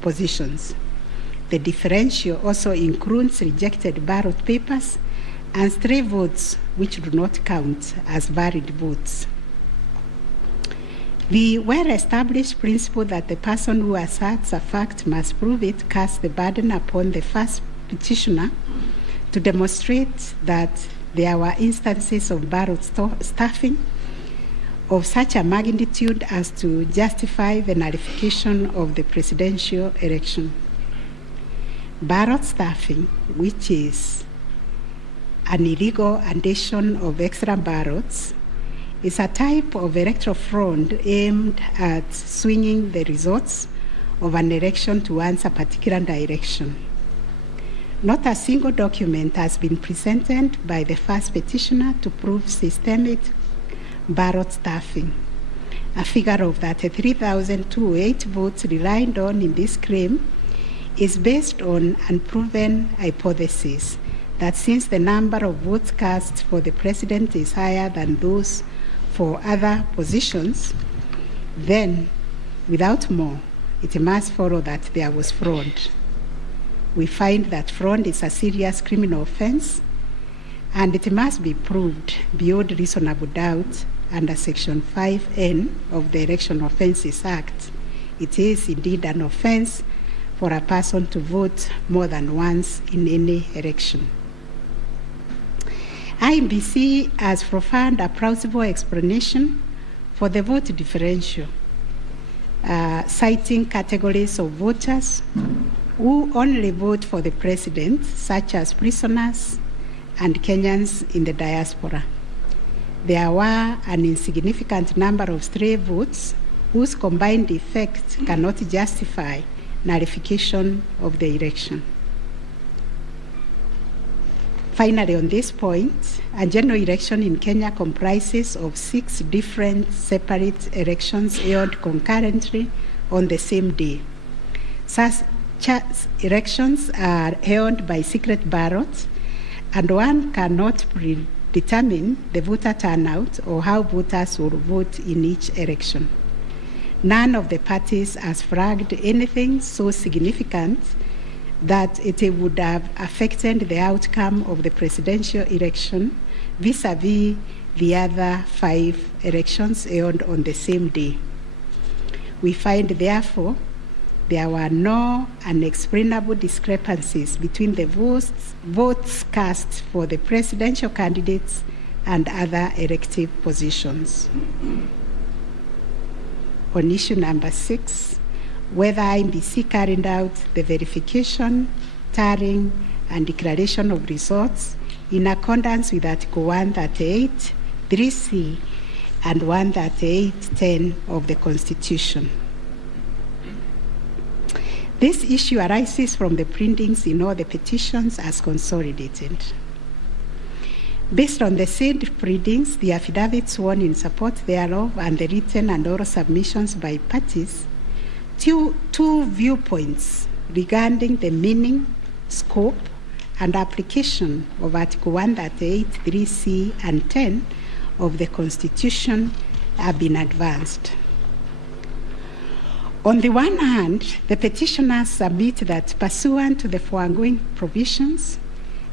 positions. The differential also includes rejected ballot papers and stray votes which do not count as valid votes. The well-established principle that the person who asserts a fact must prove it casts the burden upon the first petitioner to demonstrate that there were instances of ballot stuffing of such a magnitude as to justify the nullification of the presidential election. Ballot stuffing, which is an illegal addition of extra ballots, is a type of electoral fraud aimed at swinging the results of an election towards a particular direction. Not a single document has been presented by the first petitioner to prove systemic ballot stuffing. A figure of 33,208 votes relied on in this claim is based on unproven hypothesis that since the number of votes cast for the president is higher than those for other positions, then, without more, it must follow that there was fraud. We find that fraud is a serious criminal offense, and it must be proved beyond reasonable doubt under Section 5N of the Election Offences Act. It is indeed an offense for a person to vote more than once in any election. IEBC has provided a plausible explanation for the vote differential, citing categories of voters who only vote for the president, such as prisoners and Kenyans in the diaspora. There were an insignificant number of stray votes whose combined effect cannot justify nullification of the election. Finally, on this point, a general election in Kenya comprises of 6 different separate elections held concurrently on the same day. Such elections are held by secret ballot, and one cannot predetermine the voter turnout or how voters will vote in each election. None of the parties has flagged anything so significant that it would have affected the outcome of the presidential election vis-a-vis the other 5 elections held on the same day. We find, therefore, there were no unexplainable discrepancies between the votes cast for the presidential candidates and other elective positions. On issue number 6, whether IEBC carried out the verification, tallying, and declaration of results in accordance with Article 138, 3C, and 138.10 of the Constitution. This issue arises from the printings in all the petitions as consolidated. Based on the said printings, the affidavits sworn in support thereof, and the written and oral submissions by parties, two viewpoints regarding the meaning, scope, and application of Article 138, 3C, and 10 of the Constitution have been advanced. On the one hand, the petitioners submit that pursuant to the foregoing provisions,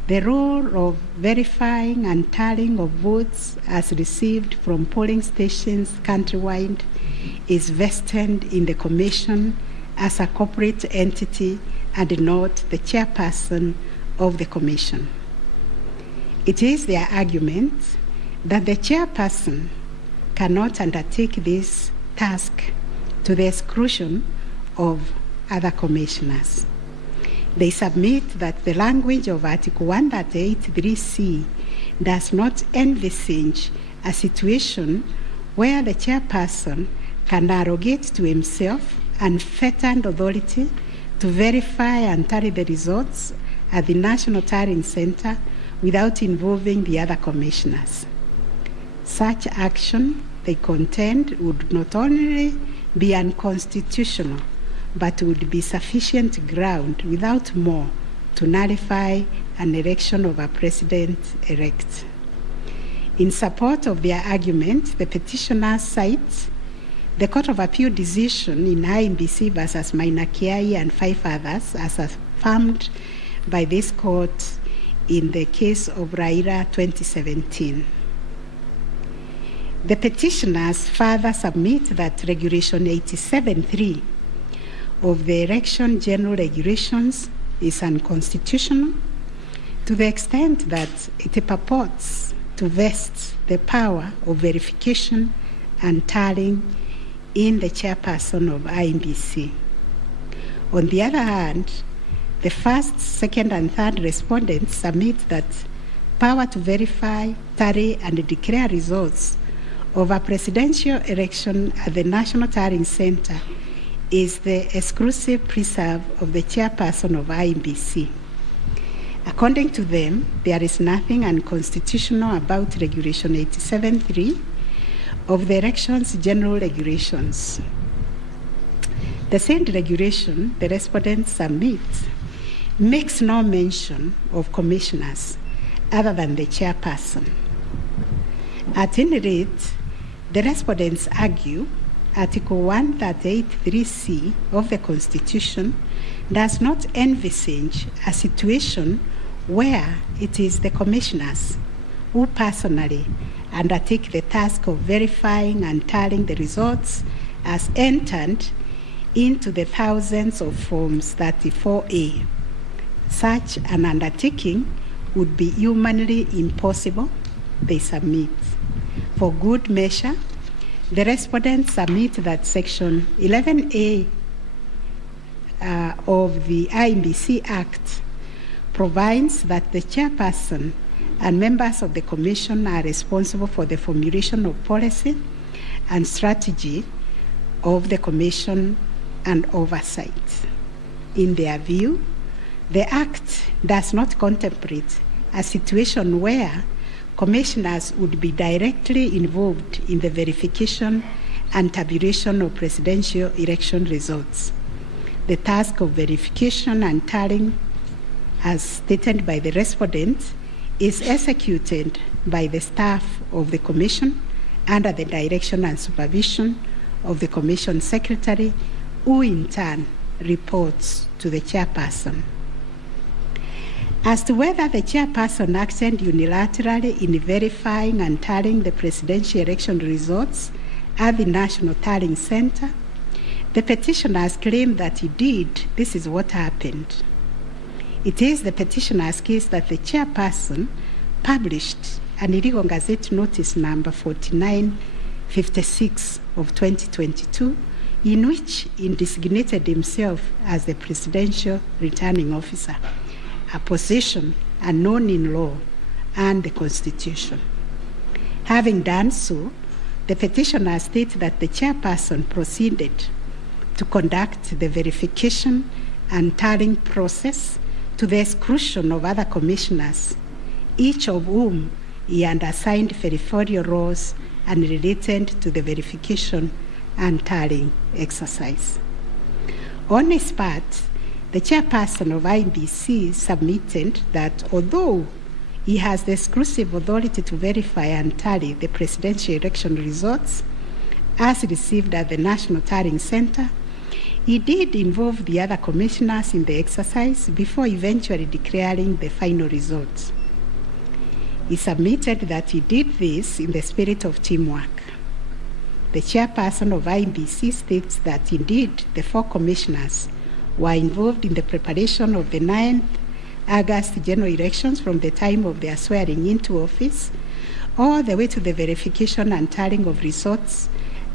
the role of verifying and tallying of votes as received from polling stations countrywide is vested in the Commission as a corporate entity and not the chairperson of the Commission. It is their argument that the chairperson cannot undertake this task to the exclusion of other commissioners. They submit that the language of Article 138(3)(c) does not envisage a situation where the chairperson can arrogate to himself unfettered authority to verify and tally the results at the National Tallying Center without involving the other commissioners. Such action, they contend, would not only be unconstitutional, but would be sufficient ground without more to nullify an election of a president-elect. In support of their argument, the petitioners cite the Court of Appeal decision in IMBC versus Mainakiai and 5 others as affirmed by this court in the case of Raila 2017. The petitioners further submit that Regulation 87(3) of the Election General Regulations is unconstitutional to the extent that it purports to vest the power of verification and tallying in the chairperson of IMBC. On the other hand, the first, second, and third respondents submit that power to verify, tally, and declare results of a presidential election at the National Tallying Center is the exclusive preserve of the chairperson of IMBC. According to them, there is nothing unconstitutional about Regulation 87(3) of the Elections General Regulations. The said regulation the respondents submit makes no mention of commissioners other than the chairperson. At any rate, the respondents argue Article 138(3)(c) of the Constitution does not envisage a situation where it is the commissioners who personally undertake the task of verifying and tallying the results as entered into the thousands of Forms 34A. Such an undertaking would be humanly impossible, they submit. For good measure, the respondents submit that Section 11A of the IMBC Act provides that the chairperson and members of the Commission are responsible for the formulation of policy and strategy of the Commission and oversight. In their view, the Act does not contemplate a situation where commissioners would be directly involved in the verification and tabulation of presidential election results. The task of verification and tallying, as stated by the respondent, is executed by the staff of the Commission under the direction and supervision of the Commission Secretary, who in turn reports to the chairperson. As to whether the chairperson acted unilaterally in verifying and tallying the presidential election results at the National Tallying Center, the petitioners claim that indeed this is what happened. It is the petitioner's case that the chairperson published an illegal Gazette Notice number 4956 of 2022, in which he designated himself as the presidential returning officer, a position unknown in law and the Constitution. Having done so, the petitioner states that the chairperson proceeded to conduct the verification and tallying process to the exclusion of other commissioners, each of whom he had assigned territorial roles and related to the verification and tallying exercise. On his part, the chairperson of IBC submitted that although he has the exclusive authority to verify and tally the presidential election results as received at the National Tallying Center, He did involve the other commissioners in the exercise before eventually declaring the final results. He submitted that he did this in the spirit of teamwork. The chairperson of IEBC states that indeed the 4 commissioners were involved in the preparation of the 9th August general elections from the time of their swearing into office all the way to the verification and tallying of results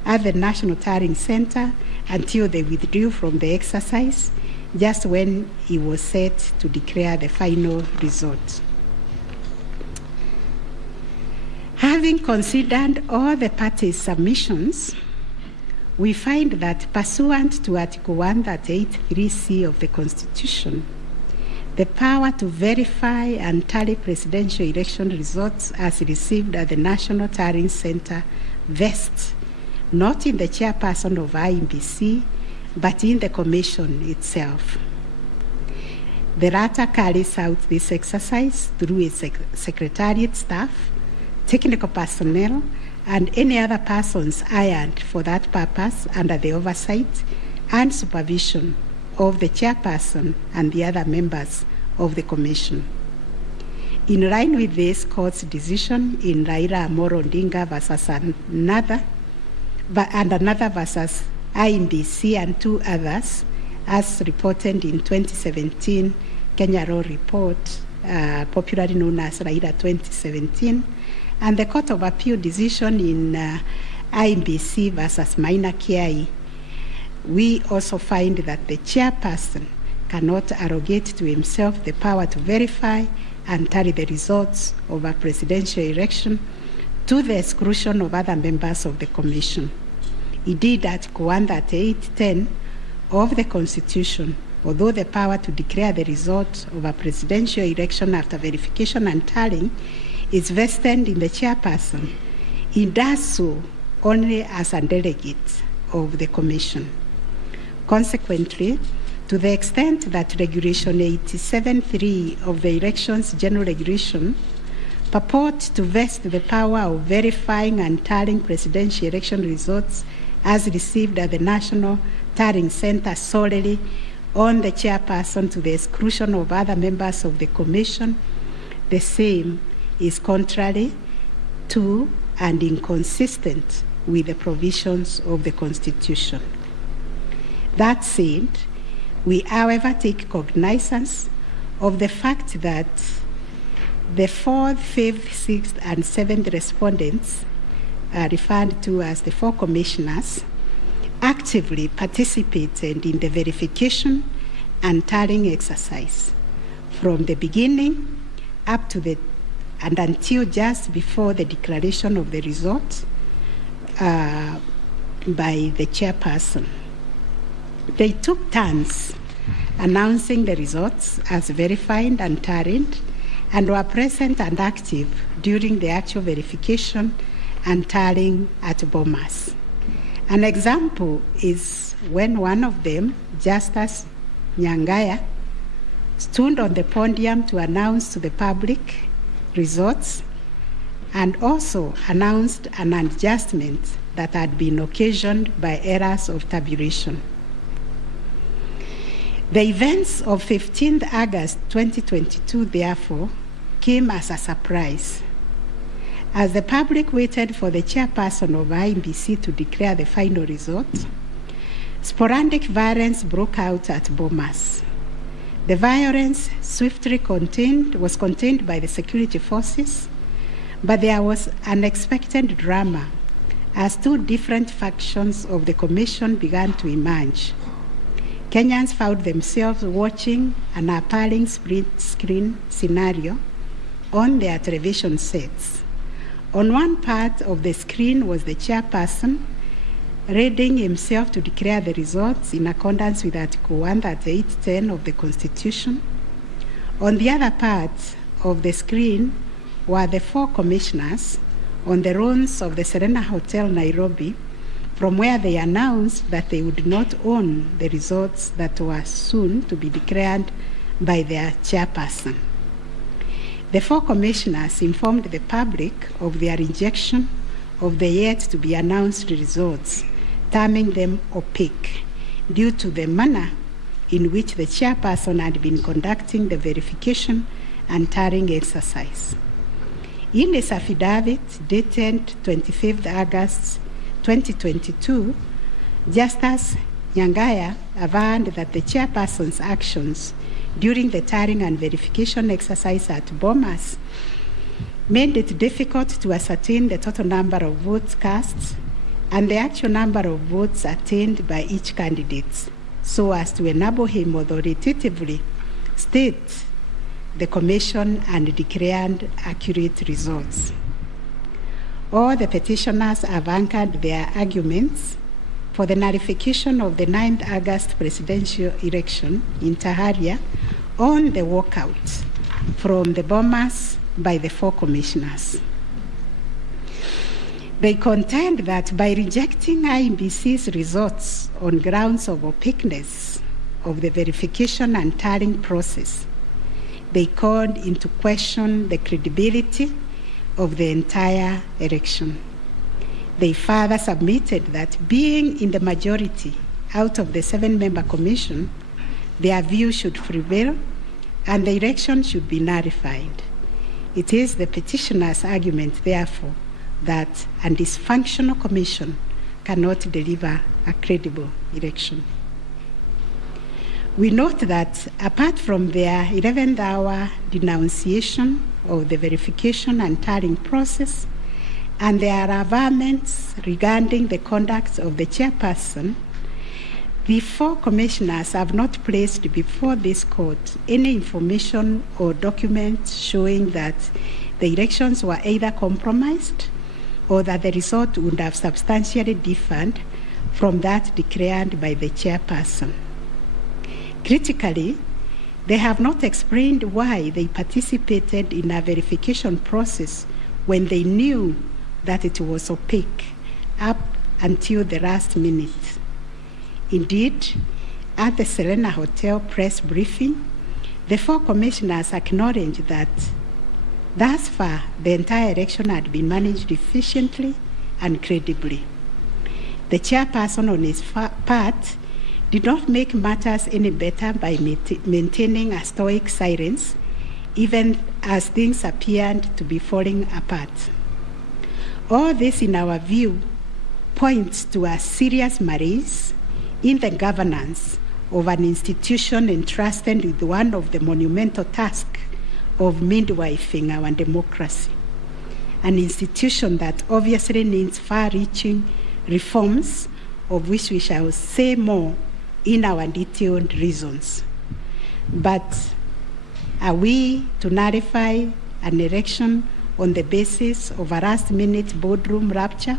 at the National Tallying Center until they withdrew from the exercise just when he was set to declare the final results. Having considered all the parties' submissions, we find that pursuant to Article 138(3)(c) of the Constitution, the power to verify and tally presidential election results as received at the National Tallying Center vests not in the chairperson of IEBC, but in the Commission itself. The latter carries out this exercise through its secretariat staff, technical personnel, and any other persons hired for that purpose under the oversight and supervision of the chairperson and the other members of the Commission. In line with this court's decision in Raila Amolo Odinga versus another versus IEBC and 2 others, as reported in 2017 Kenya Law Report, popularly known as Raila 2017, and the Court of Appeal decision in IEBC versus Maina Kiai, we also find that the chairperson cannot arrogate to himself the power to verify and tally the results of a presidential election to the exclusion of other members of the Commission. Indeed, Article 138(10) of the Constitution, although the power to declare the result of a presidential election after verification and tallying is vested in the chairperson, he does so only as a delegate of the Commission. Consequently, to the extent that Regulation 87(3) of the Elections General Regulation purports to vest the power of verifying and tallying presidential election results as received at the National Tallying Center solely on the chairperson to the exclusion of other members of the Commission, the same is contrary to and inconsistent with the provisions of the Constitution. That said, we, however, take cognizance of the fact that the 4th, 5th, 6th, and 7th respondents, referred to as the 4 commissioners, actively participated in the verification and tallying exercise from the beginning up to and until just before the declaration of the result by the chairperson. They took turns announcing the results as verified and tallied, and were present and active during the actual verification and tallying at Bomas. An example is when one of them, Justice Nyangaya, stood on the podium to announce to the public results and also announced an adjustment that had been occasioned by errors of tabulation. The events of 15th August 2022, therefore, came as a surprise. As the public waited for the chairperson of IEBC to declare the final result, sporadic violence broke out at Bomas. The violence swiftly was contained by the security forces, but there was unexpected drama as 2 different factions of the Commission began to emerge. Kenyans found themselves watching an appalling split-screen scenario on their television sets. On one part of the screen was the chairperson readying himself to declare the results in accordance with Article 138(10) of the Constitution. On the other part of the screen were the 4 commissioners on the ruins of the Serena Hotel, Nairobi, from where they announced that they would not own the results that were soon to be declared by their chairperson. The 4 commissioners informed the public of their rejection of the yet-to-be-announced results, terming them opaque, due to the manner in which the chairperson had been conducting the verification and tallying exercise. In his affidavit dated 25th August 2022, Justice Nyangaya affirmed that the chairperson's actions during the tallying and verification exercise at Bomas made it difficult to ascertain the total number of votes cast and the actual number of votes attained by each candidate, so as to enable him authoritatively state the commission and declared accurate results. All the petitioners have anchored their arguments for the nullification of the 9th August presidential election in Taharia on the walkout from the Bomas by the 4 commissioners. They contend that by rejecting IEBC's results on grounds of opaqueness of the verification and tallying process, they called into question the credibility of the entire election. They further submitted that being in the majority out of the 7-member commission, their view should prevail and the election should be nullified. It is the petitioner's argument, therefore, that a dysfunctional commission cannot deliver a credible election. We note that apart from their 11th hour denunciation of the verification and tallying process and their averments regarding the conduct of the chairperson, the 4 commissioners have not placed before this court any information or documents showing that the elections were either compromised or that the result would have substantially differed from that declared by the chairperson. Critically, they have not explained why they participated in a verification process when they knew that it was opaque up until the last minute. Indeed, at the Serena Hotel press briefing, the 4 commissioners acknowledged that thus far the entire election had been managed efficiently and credibly. The chairperson on his part did not make matters any better by maintaining a stoic silence, even as things appeared to be falling apart. All this, in our view, points to a serious malaise in the governance of an institution entrusted with one of the monumental tasks of midwifing our democracy, an institution that obviously needs far-reaching reforms, of which we shall say more in our detailed reasons. But are we to nullify an election on the basis of a last-minute boardroom rapture,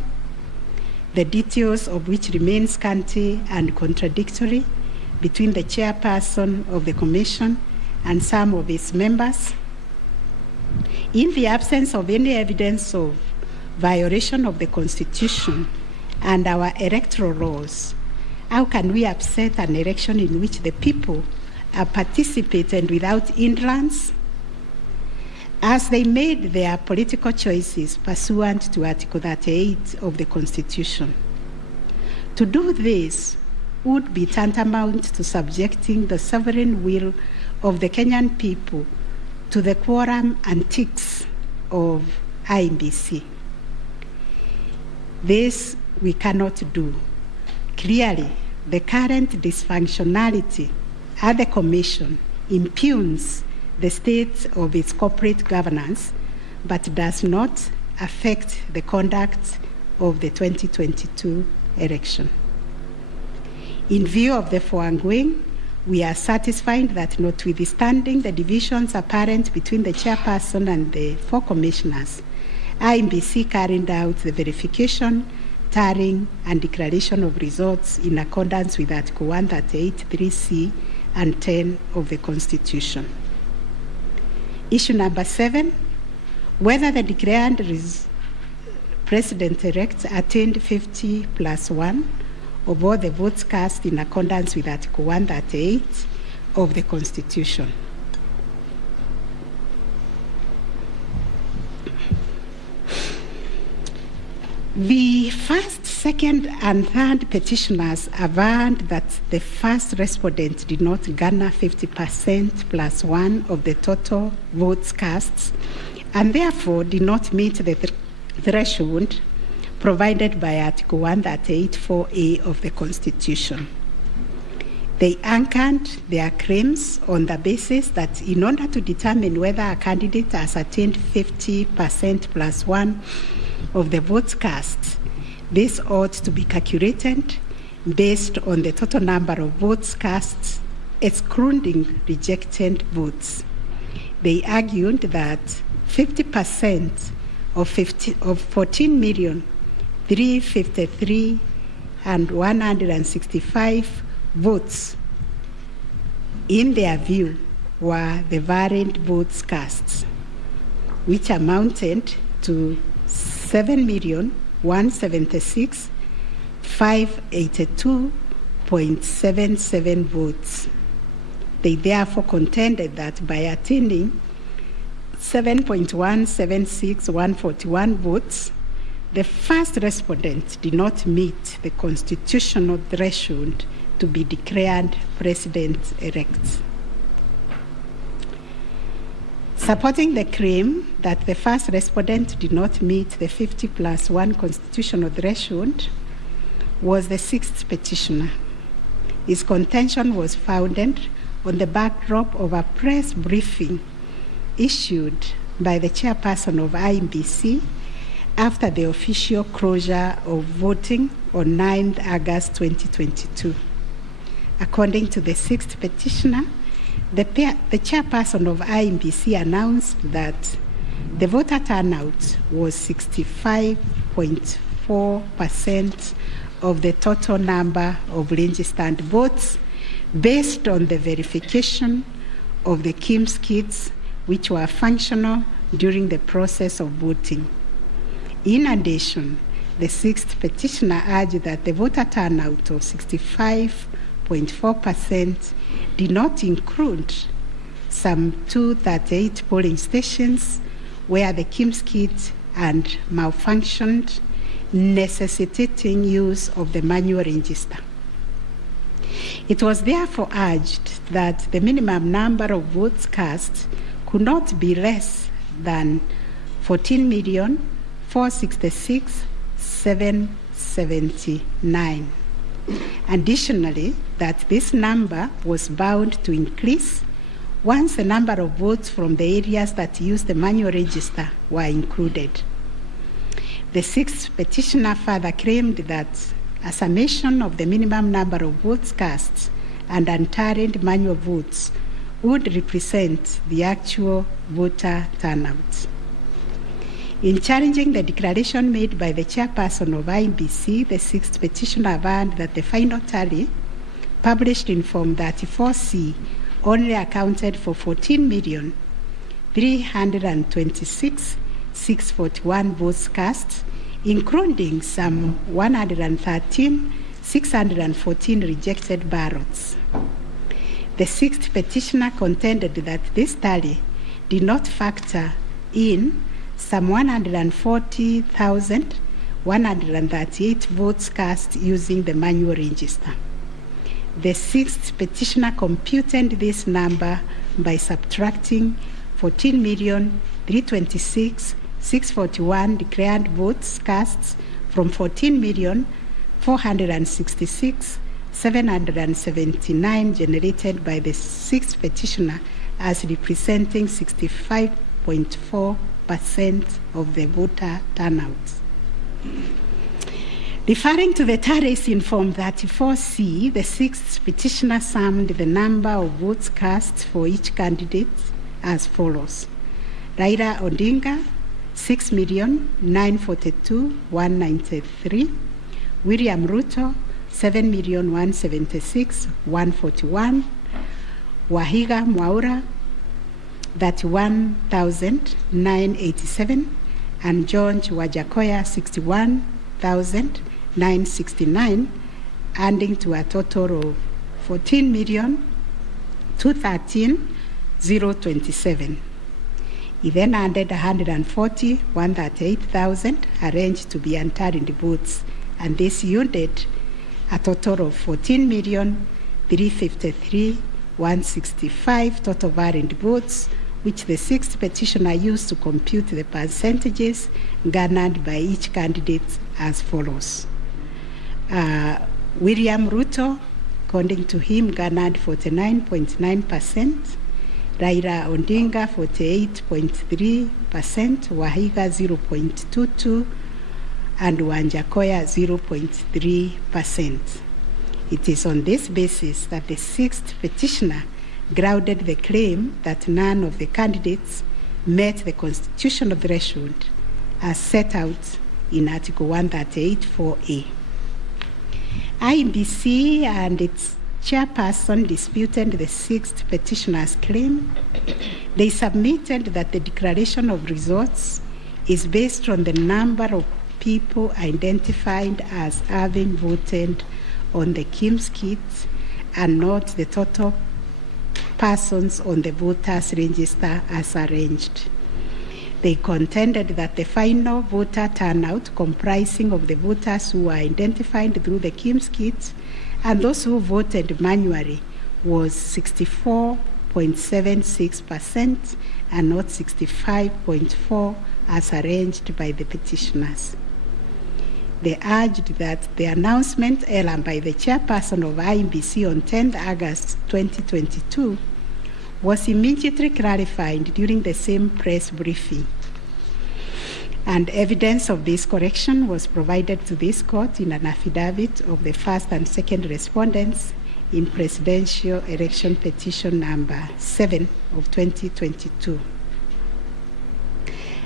the details of which remain scanty and contradictory between the chairperson of the commission and some of its members? In the absence of any evidence of violation of the Constitution and our electoral laws, how can we upset an election in which the people are participating without hindrance, as they made their political choices pursuant to Article 38 of the Constitution? To do this would be tantamount to subjecting the sovereign will of the Kenyan people to the quorum antics of IEBC. This we cannot do. Clearly, the current dysfunctionality at the Commission impugns the state of its corporate governance, but does not affect the conduct of the 2022 election. In view of the foregoing, we are satisfied that notwithstanding the divisions apparent between the chairperson and the 4 commissioners, IEBC carried out the verification, tallying, and declaration of results in accordance with Article 138(3)(c) and 10 of the Constitution. Issue number 7, whether the declared President-elect attained 50+1 of all the votes cast in accordance with Article 138 of the Constitution. The first second and third petitioners averred that the first respondent did not garner 50% plus one of the total votes cast, and therefore did not meet the threshold provided by Article 138(4)(a) of the Constitution. They anchored their claims on the basis that in order to determine whether a candidate has attained 50% plus one of the votes cast, this ought to be calculated based on the total number of votes cast, excluding rejected votes. They argued that 50% of 14,353,165 votes, in their view, were the variant votes cast, which amounted to 7,176,582.77 votes. They therefore contended that by attaining 7.176141 votes, the first respondent did not meet the constitutional threshold to be declared president-elect. Supporting the claim that the first respondent did not meet the 50 plus 1 constitutional threshold was the sixth petitioner. His contention was founded on the backdrop of a press briefing issued by the chairperson of IEBC after the official closure of voting on 9th August 2022. According to the sixth petitioner, the chairperson of IEBC announced that the voter turnout was 65.4% of the total number of registered votes based on the verification of the KIMS kits which were functional during the process of voting. In addition, the sixth petitioner urged that the voter turnout of 65.4% did not include some 238 polling stations where the KIMS kit had malfunctioned, necessitating use of the manual register. It was therefore urged that the minimum number of votes cast could not be less than 14,466,779. Additionally, that this number was bound to increase once the number of votes from the areas that used the manual register were included. The sixth petitioner further claimed that a summation of the minimum number of votes cast and untallied manual votes would represent the actual voter turnout. In challenging the declaration made by the chairperson of IEBC, the sixth petitioner averred that the final tally, published in Form 34C, only accounted for 14,326,641 votes cast, including some 113,614 rejected ballots. The sixth petitioner contended that this tally did not factor in some 140,138 votes cast using the manual register. The sixth petitioner computed this number by subtracting 14,326,641 declared votes cast from 14,466,779 generated by the sixth petitioner as representing 65.4% of the voter turnout. Referring to the tallies in Form 34C, the sixth petitioner summed the number of votes cast for each candidate as follows: Raila Odinga, 6,942,193; William Ruto, 7,176,141; Wahiga Mwaura, 31,987; and George Wajakoya, 61,969, adding to a total of 14,213,027. He then added 138,000 arranged to be unturned votes and this yielded a total of 14,353,165 total valid votes, which the sixth petitioner used to compute the percentages garnered by each candidate as follows. William Ruto, according to him, garnered 49.9%, Raila Odinga 48.3%, Wahiga 0.22%, and Wanjakoya 0.3%. It is on this basis that the sixth petitioner grounded the claim that none of the candidates met the constitutional threshold as set out in Article 138(4)(a). IEBC and its chairperson disputed the sixth petitioner's claim. They submitted that the declaration of results is based on the number of people identified as having voted on the KIMS kit and not the total persons on the voters' register as arranged. They contended that the final voter turnout, comprising of the voters who were identified through the KIMS kit and those who voted manually, was 64.76% and not 65.4% as arranged by the petitioners. They urged that the announcement held by the chairperson of IEBC on 10 August 2022 was immediately clarified during the same press briefing. And evidence of this correction was provided to this court in an affidavit of the first and second respondents in Presidential Election Petition number 7 of 2022.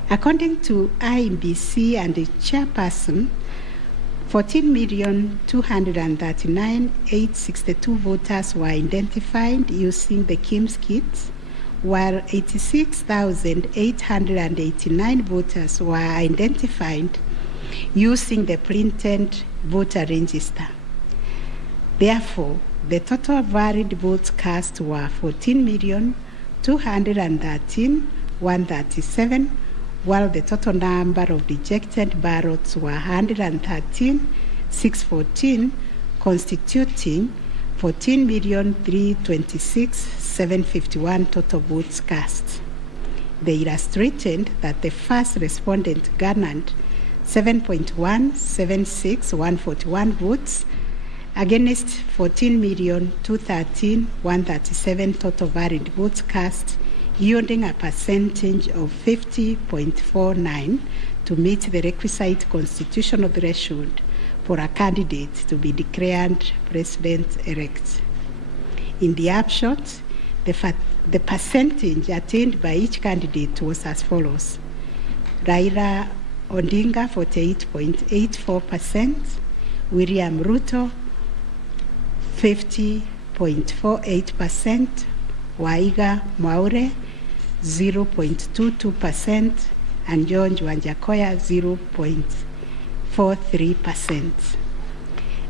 According to IEBC and the chairperson, 14,239,862 voters were identified using the KIMS kit, while 86,889 voters were identified using the printed voter register. Therefore, the total valid votes cast were 14,213,137, while the total number of rejected ballots were 113,614, constituting 14,326,751 total votes cast. They illustrated that the first respondent garnered 7.176141 votes against 14,213,137 total valid votes cast, yielding a percentage of 50.49 to meet the requisite constitutional threshold for a candidate to be declared president-elect. In the upshot, the percentage attained by each candidate was as follows: Raila Odinga 48.84%, William Ruto 50.48%, Waiga Mwaure 0.22%, and George Wanjakoya 0.43%.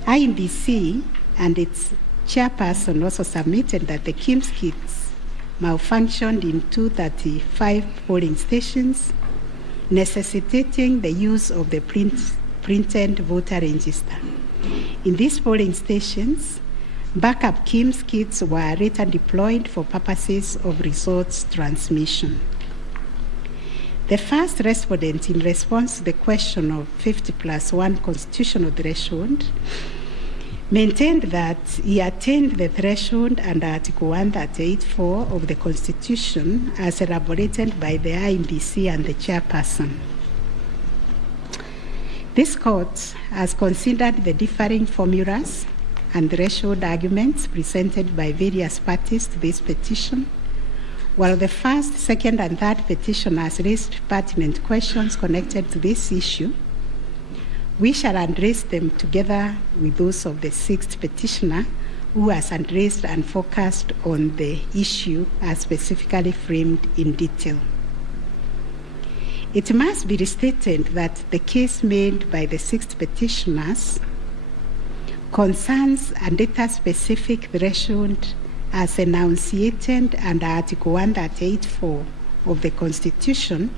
IEBC and its chairperson also submitted that the KIMS kits malfunctioned in 235 polling stations, necessitating the use of the printed voter register. In these polling stations, backup KIMS kits were later deployed for purposes of results transmission. The first respondent, in response to the question of 50+1 constitutional threshold, maintained that he attained the threshold under Article 138(4) of the Constitution as elaborated by the IEBC and the chairperson. This court has considered the differing formulas and threshold arguments presented by various parties to this petition. While the first, second, and third petitioners raised pertinent questions connected to this issue, we shall address them together with those of the sixth petitioner, who has addressed and focused on the issue as specifically framed in detail. It must be restated that the case made by the sixth petitioners concerns a data-specific threshold as enunciated under Article 138(4) of the Constitution,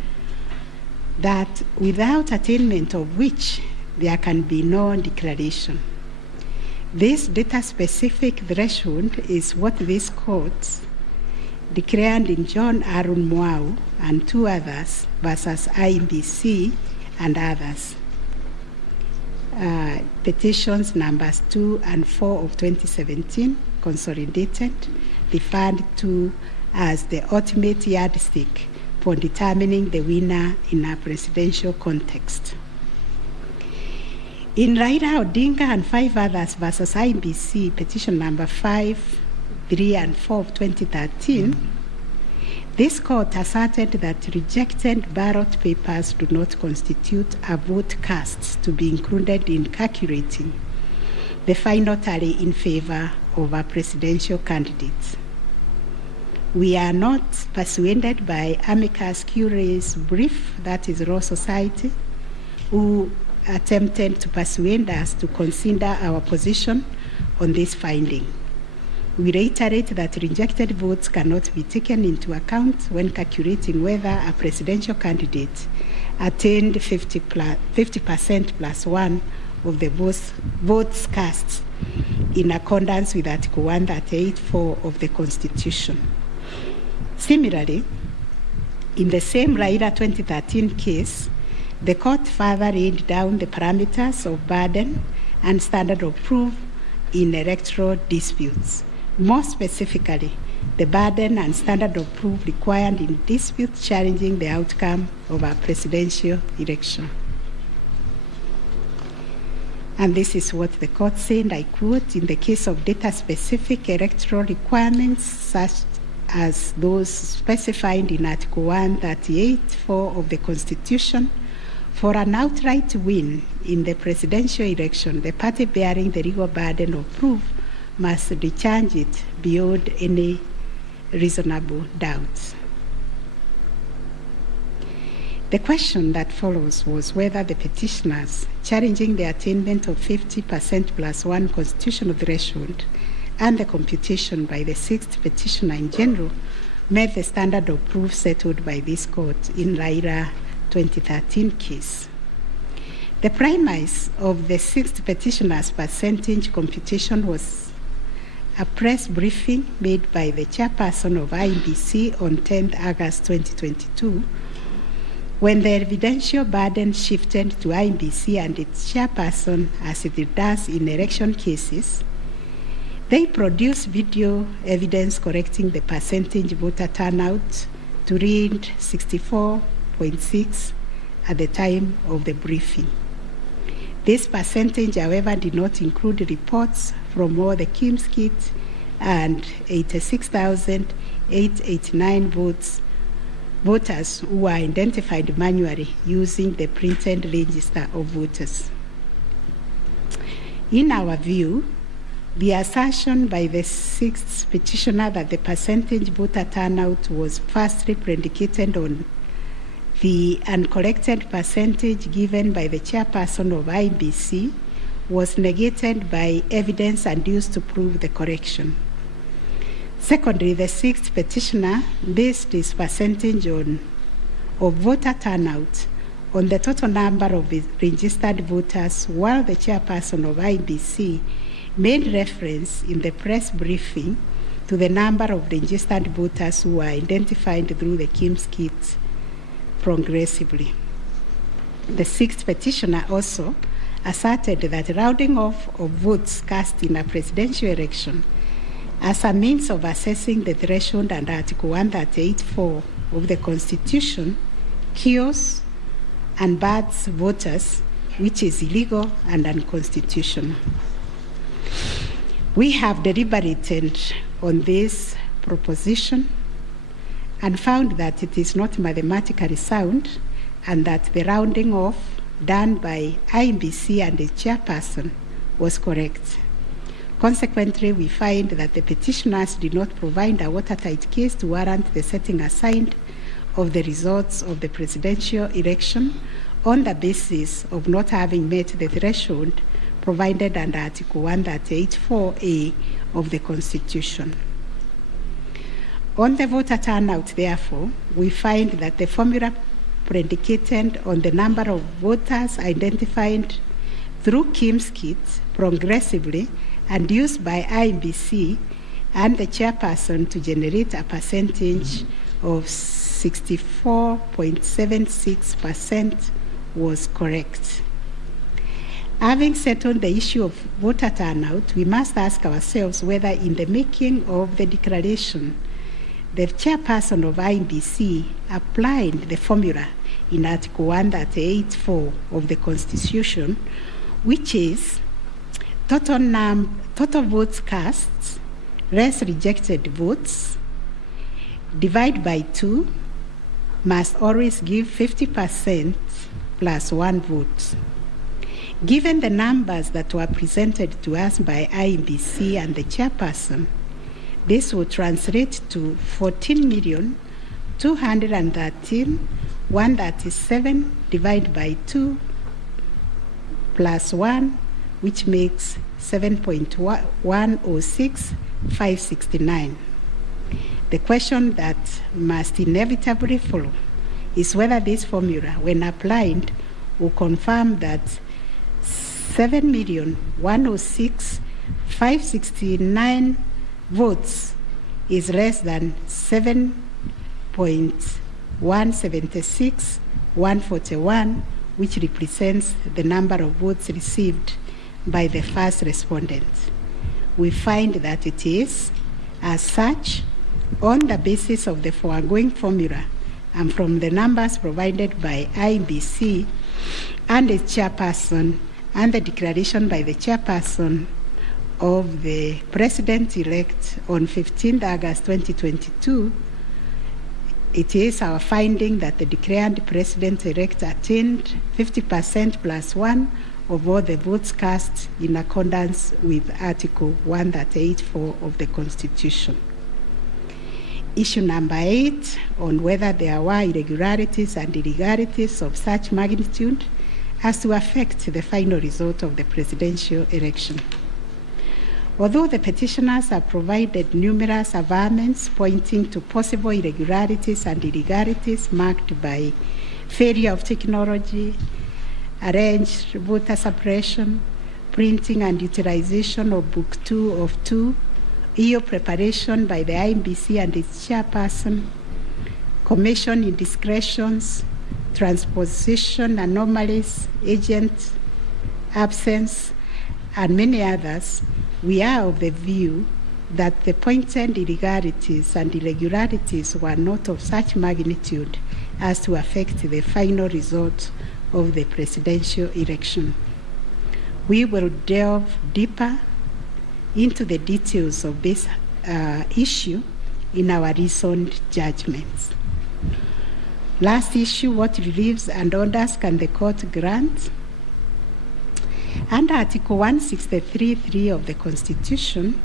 that without attainment of which there can be no declaration. This data-specific threshold is what this court declared in John Arun Mwau and 2 others versus IBC and others. Petitions numbers 2 and 4 of 2017, consolidated, referred to as the ultimate yardstick for determining the winner in a presidential context. In Raila Odinga and 5 others versus IBC, petition number 5, 3 and 4 of 2013, this court asserted that rejected ballot papers do not constitute a vote cast to be included in calculating the final tally in favor of a presidential candidate. We are not persuaded by amicus curiae's brief, that is Law Society, who attempted to persuade us to consider our position on this finding. We reiterate that rejected votes cannot be taken into account when calculating whether a presidential candidate attained 50% plus 1 of the votes cast in accordance with Article 138(4) of the Constitution. Similarly, in the same Raila 2013 case, the court further laid down the parameters of burden and standard of proof in electoral disputes. More specifically, the burden and standard of proof required in disputes challenging the outcome of a presidential election. And this is what the court said, I quote, in the case of data-specific electoral requirements, such as those specified in Article 138(4) of the Constitution, for an outright win in the presidential election, the party bearing the legal burden of proof must discharge it beyond any reasonable doubt. The question that follows was whether the petitioners challenging the attainment of 50% plus 1 constitutional threshold and the computation by the 6th petitioner in general met the standard of proof settled by this court in Raila 2013 case. The premise of the 6th petitioner's percentage computation was a press briefing made by the chairperson of IBC on 10th August 2022, when the evidential burden shifted to IBC and its chairperson, as it does in election cases. They produced video evidence correcting the percentage voter turnout to read 64.6 at the time of the briefing. This percentage, however, did not include reports from all the Kim's kits and 86,889 voters who were identified manually using the printed register of voters. In our view, the assertion by the 6th petitioner that the percentage voter turnout was firstly predicated on the uncorrected percentage given by the chairperson of IBC was negated by evidence adduced to prove the correction. Secondly, the 6th petitioner based his percentage of voter turnout on the total number of registered voters, while the chairperson of IBC made reference in the press briefing to the number of registered voters who were identified through the Kim's kits progressively. The 6th petitioner also asserted that rounding off of votes cast in a presidential election as a means of assessing the threshold under Article 138(4) of the Constitution kills and bars voters, which is illegal and unconstitutional. We have deliberated on this proposition and found that it is not mathematically sound and that the rounding off done by IBC and its chairperson was correct. Consequently, we find that the petitioners did not provide a watertight case to warrant the setting aside of the results of the presidential election on the basis of not having met the threshold provided under Article 138(4)(a) of the Constitution. On the voter turnout, therefore, we find that the formula predicated on the number of voters identified through Kim's kit progressively and used by IBC and the chairperson to generate a percentage of 64.76% was correct. Having settled the issue of voter turnout, we must ask ourselves whether in the making of the declaration, the chairperson of IBC applied the formula in Article 138(4) of the Constitution, which is total votes cast less rejected votes divide by 2 must always give 50% plus 1 vote. Given the numbers that were presented to us by IBC and the chairperson, this would translate to 14,213,137 divided by 2 plus 1, which makes 7.106,569. The question that must inevitably follow is whether this formula, when applied, will confirm that 7,106,569 votes is less than 7.176,141, which represents the number of votes received by the first respondent. We find that it is, as such, on the basis of the foregoing formula and from the numbers provided by IBC and its chairperson and the declaration by the chairperson of the President-elect on 15th August 2022, it is our finding that the declared President-elect attained 50% plus 1 of all the votes cast in accordance with Article 138(4) of the Constitution. Issue number 8, on whether there were irregularities and illegalities of such magnitude as to affect the final result of the presidential election. Although the petitioners have provided numerous averments pointing to possible irregularities and illegalities marked by failure of technology, arranged voter suppression, printing and utilization of Book 2 of 2, EU preparation by the IBC and its chairperson, commission indiscretions, transposition anomalies, agent absence, and many others, we are of the view that the pointed illegalities and irregularities were not of such magnitude as to affect the final result of the presidential election. We will delve deeper into the details of this issue in our recent judgments. Last issue, what reliefs and orders can the court grant? Under Article 163(3) of the Constitution,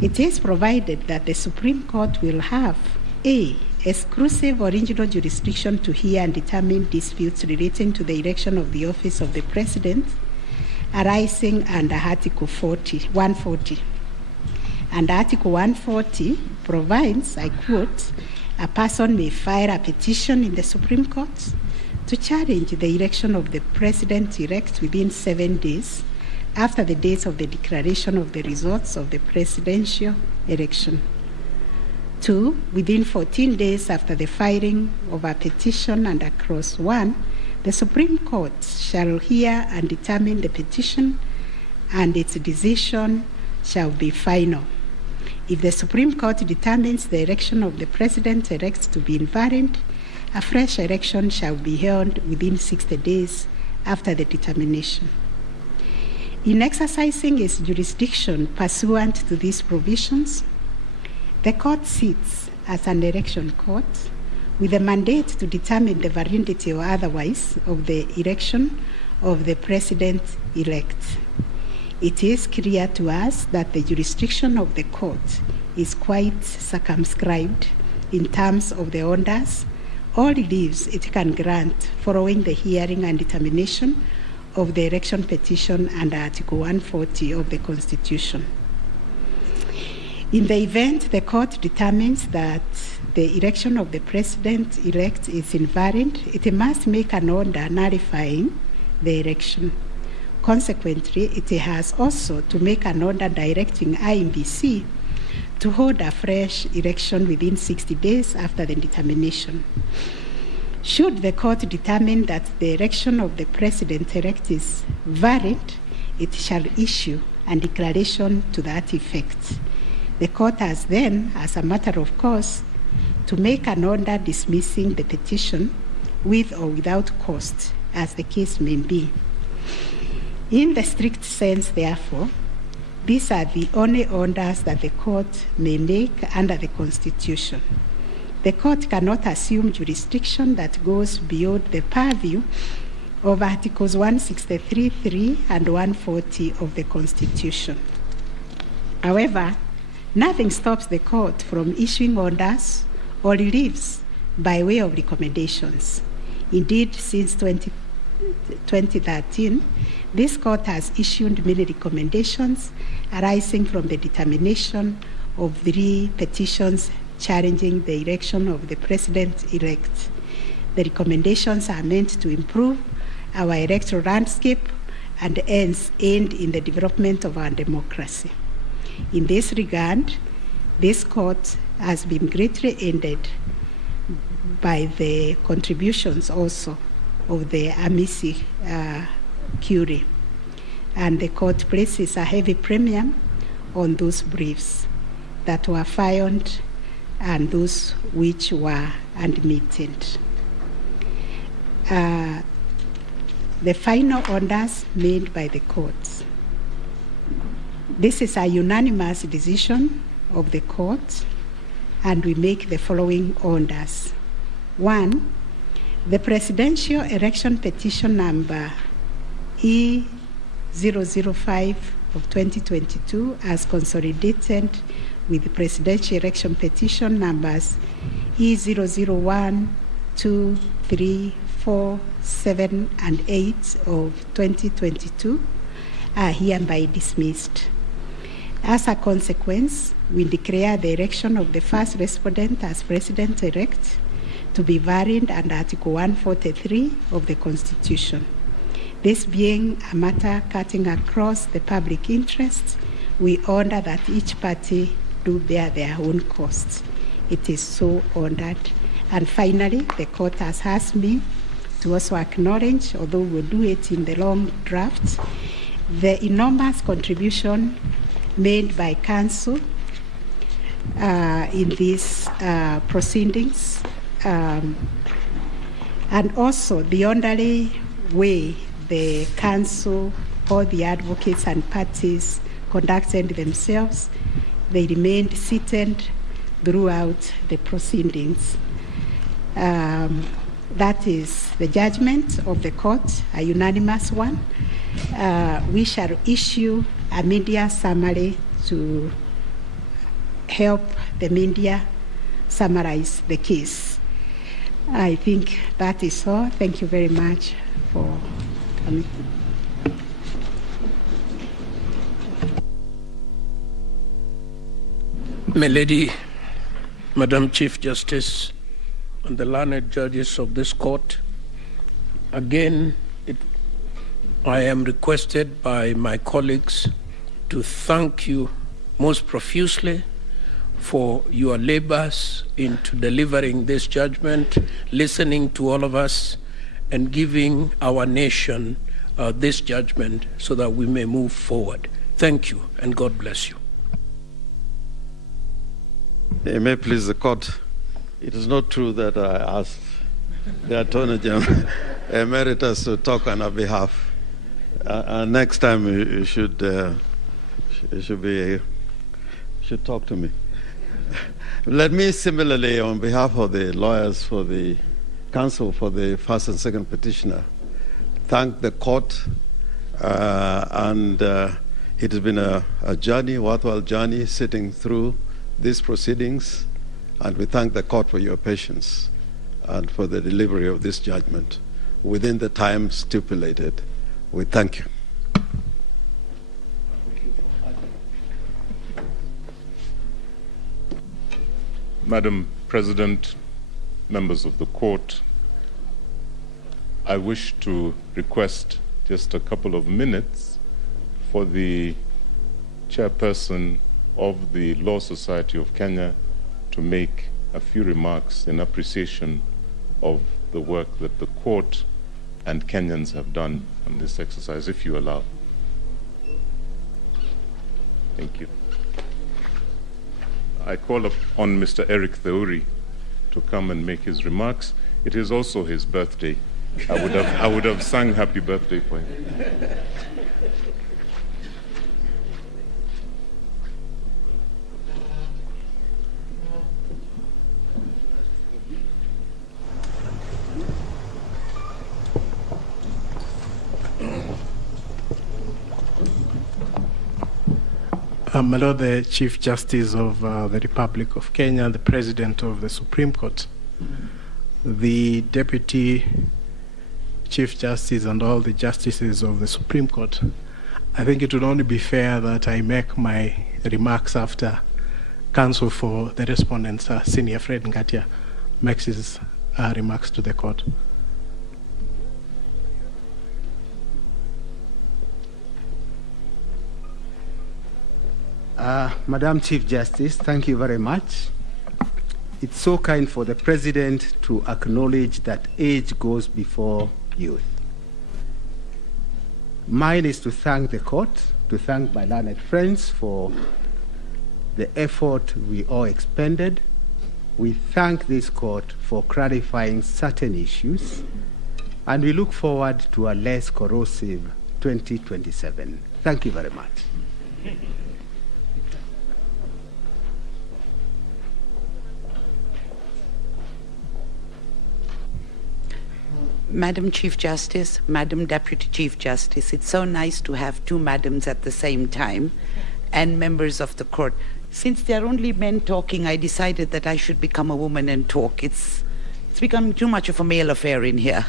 it is provided that the Supreme Court will have A, exclusive original jurisdiction to hear and determine disputes relating to the election of the office of the President arising under Article 140. And Article 140 provides, I quote, a person may file a petition in the Supreme Court to challenge the election of the President-elect within 7 days after the date of the declaration of the results of the presidential election. 2, within 14 days after the filing of a petition under Clause 1, the Supreme Court shall hear and determine the petition, and its decision shall be final. If the Supreme Court determines the election of the President-elect to be invalid, a fresh election shall be held within 60 days after the determination. In exercising its jurisdiction pursuant to these provisions, the court sits as an election court with a mandate to determine the validity or otherwise of the election of the President-elect. It is clear to us that the jurisdiction of the court is quite circumscribed in terms of the orders or reliefs it can grant following the hearing and determination of the election petition under Article 140 of the Constitution. In the event the court determines that the election of the President-elect is invalid, it must make an order nullifying the election. Consequently, it has also to make an order directing IEBC to hold a fresh election within 60 days after the determination. Should the court determine that the election of the president-elect is valid, it shall issue a declaration to that effect. The court has then, as a matter of course, to make an order dismissing the petition with or without cost, as the case may be. In the strict sense, therefore, these are the only orders that the court may make under the Constitution. The court cannot assume jurisdiction that goes beyond the purview of Articles 163(3) and 140 of the Constitution. However, nothing stops the court from issuing orders or reliefs by way of recommendations. Indeed, since 2013, this court has issued many recommendations arising from the determination of 3 petitions challenging the election of the president-elect. The recommendations are meant to improve our electoral landscape and hence aid in the development of our democracy. In this regard, this court has been greatly aided by the contributions also of the amici curie, and the court places a heavy premium on those briefs that were filed and those which were admitted. The final orders made by the courts. This is a unanimous decision of the court, and we make the following orders. 1, the presidential election petition number E005 of 2022 as consolidated with the presidential election petition numbers E001, 2, 3, 4, 7, and 8 of 2022 are hereby dismissed. As a consequence, we declare the election of the first respondent as president-elect to be valid under Article 143 of the Constitution. This being a matter cutting across the public interest, we order that each party do bear their own costs. It is so ordered. And finally, the court has asked me to also acknowledge, although we'll do it in the long draft, the enormous contribution made by counsel in these proceedings, and also the orderly way the counsel, all the advocates and parties conducted themselves. They remained seated throughout the proceedings. That is the judgment of the court, a unanimous one. We shall issue a media summary to help the media summarize the case. I think that is all. Thank you very much for coming. My Lady, Madam Chief Justice, and the learned judges of this court, again, I am requested by my colleagues to thank you most profusely for your labors into delivering this judgment, listening to all of us, and giving our nation this judgment so that we may move forward. Thank you, and God bless you. It may please the court. It is not true that I asked the Attorney General Emeritus to talk on our behalf. Next time you should talk to me. Let me similarly, on behalf of the lawyers for the counsel for the first and second petitioner, thank the court, and it has been a journey, worthwhile journey, sitting through these proceedings, and we thank the court for your patience and for the delivery of this judgment within the time stipulated. We thank you. Madam President, members of the court, I wish to request just a couple of minutes for the chairperson of the Law Society of Kenya to make a few remarks in appreciation of the work that the court and Kenyans have done on this exercise, if you allow. Thank you. I call upon Mr. Eric Theuri to come and make his remarks. It is also his birthday. I would have sung happy birthday for him. My Lord, the Chief Justice of the Republic of Kenya, the President of the Supreme Court, the Deputy Chief Justice and all the Justices of the Supreme Court, I think it would only be fair that I make my remarks after Counsel for the Respondents, Senior Fred Ngatia, makes his remarks to the Court. Madam Chief Justice, thank you very much. It's so kind for the President to acknowledge that age goes before youth. Mine is to thank the court, to thank my learned friends for the effort we all expended. We thank this court for clarifying certain issues, and we look forward to a less corrosive 2027. Thank you very much. Madam Chief Justice, Madam Deputy Chief Justice, it's so nice to have two madams at the same time, and members of the court. Since there are only men talking, I decided that I should become a woman and talk. It's becoming too much of a male affair in here.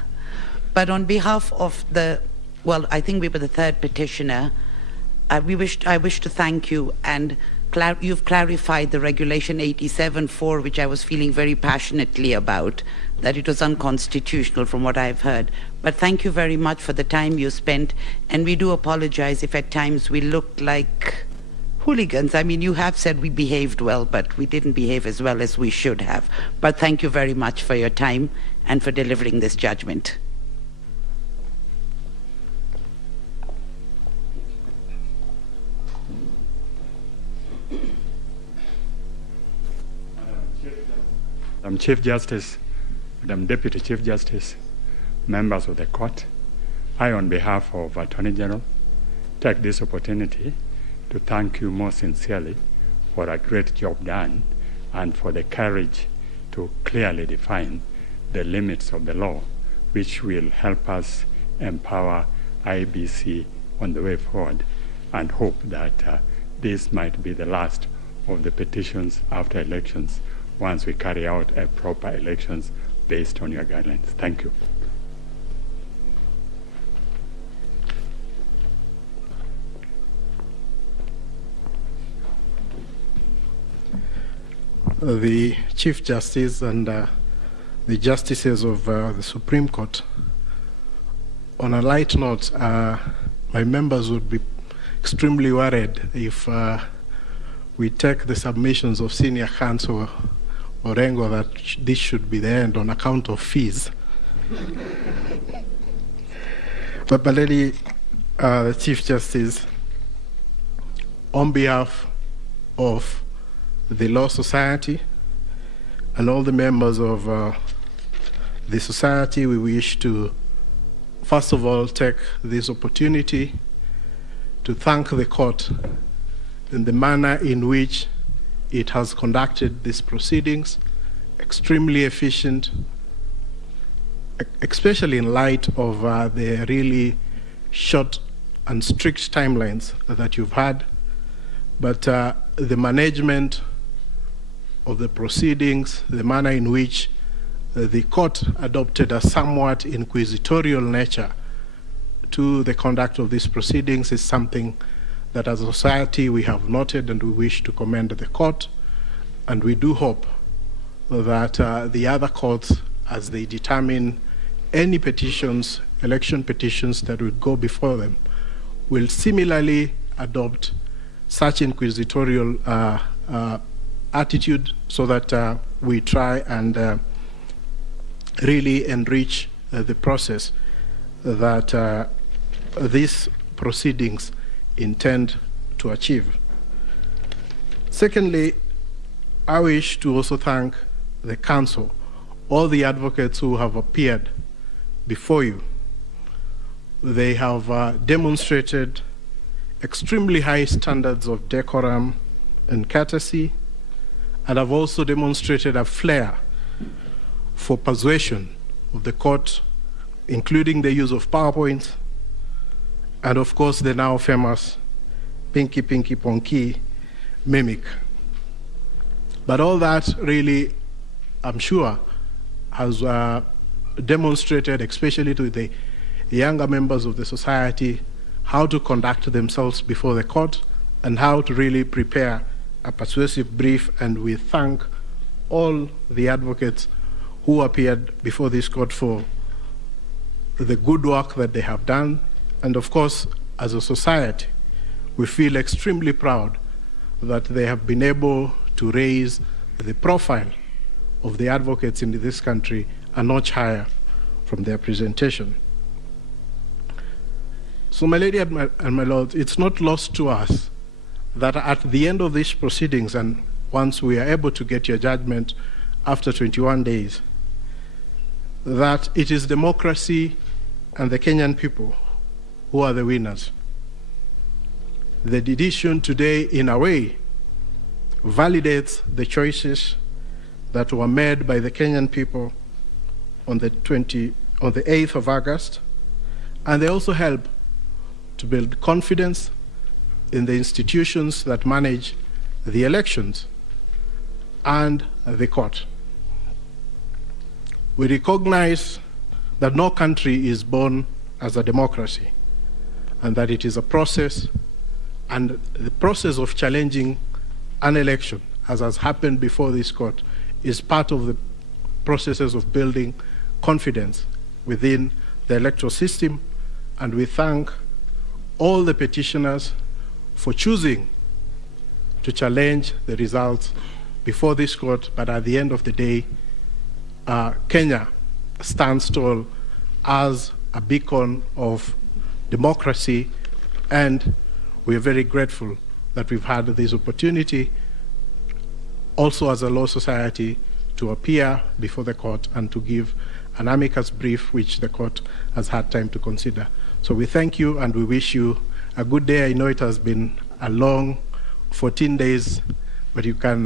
But on behalf of I think we were the third petitioner, I wish to thank you, and you've clarified the Regulation 87.4, which I was feeling very passionately about, that it was unconstitutional from what I've heard. But thank you very much for the time you spent, and we do apologize if at times we looked like hooligans. I mean, you have said we behaved well, but we didn't behave as well as we should have. But thank you very much for your time and for delivering this judgment. Madam Chief Justice, Madam Deputy Chief Justice, members of the court, I, on behalf of Attorney General, take this opportunity to thank you most sincerely for a great job done and for the courage to clearly define the limits of the law, which will help us empower IBC on the way forward, and hope that this might be the last of the petitions after elections once we carry out a proper elections based on your guidelines. Thank you. The Chief Justice and the Justices of the Supreme Court, on a light note, my members would be extremely worried if we take the submissions of Senior Counsel Orengo that this should be the end on account of fees. But Baleli, the Chief Justice, on behalf of the Law Society and all the members of the society, we wish to, first of all, take this opportunity to thank the court in the manner in which it has conducted these proceedings, extremely efficient, especially in light of the really short and strict timelines that you've had. But the management of the proceedings, the manner in which the court adopted a somewhat inquisitorial nature to the conduct of these proceedings is something that as a society we have noted, and we wish to commend the court. And we do hope that the other courts, as they determine any petitions election petitions that will go before them will similarly adopt such inquisitorial attitude so that we try and really enrich the process that these proceedings intend to achieve. Secondly, I wish to also thank the Council, all the advocates who have appeared before you. They have demonstrated extremely high standards of decorum and courtesy, and have also demonstrated a flair for persuasion of the court, including the use of PowerPoint, and of course the now famous Pinky Pinky Ponky mimic. But all that really, I'm sure, has demonstrated, especially to the younger members of the society, how to conduct themselves before the court and how to really prepare a persuasive brief. And we thank all the advocates who appeared before this court for the good work that they have done. And of course, as a society, we feel extremely proud that they have been able to raise the profile of the advocates in this country a notch higher from their presentation. So, my lady and my lord, it's not lost to us that at the end of these proceedings, and once we are able to get your judgment after 21 days, that it is democracy and the Kenyan people who are the winners. The decision today, in a way, validates the choices that were made by the Kenyan people on the 8th of August, and they also help to build confidence in the institutions that manage the elections and the court. We recognize that no country is born as a democracy, and that it is a process, and the process of challenging an election, as has happened before this court, is part of the processes of building confidence within the electoral system. And we thank all the petitioners for choosing to challenge the results before this court. But at the end of the day, Kenya stands tall as a beacon of democracy, and we are very grateful that we've had this opportunity also as a law society to appear before the court and to give an amicus brief which the court has had time to consider. So we thank you and we wish you a good day. I know it has been a long 14 days, but you can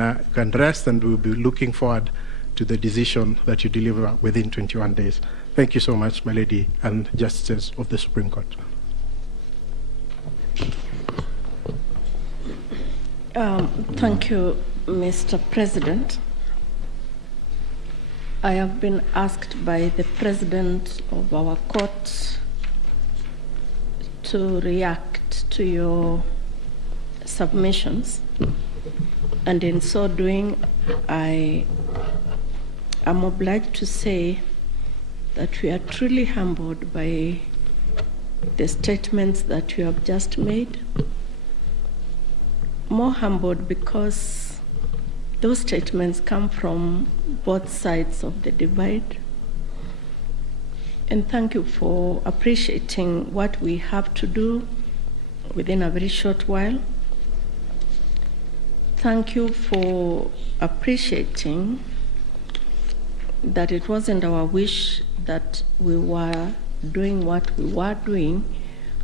rest, and we'll be looking forward to the decision that you deliver within 21 days. Thank you so much, my lady and justices of the Supreme Court. Thank you, Mr. President. I have been asked by the President of our court to react to your submissions, and in so doing, I am obliged to say that we are truly humbled by the statements that you have just made. More humbled because those statements come from both sides of the divide. And thank you for appreciating what we have to do within a very short while. Thank you for appreciating that it wasn't our wish that we were doing what we were doing.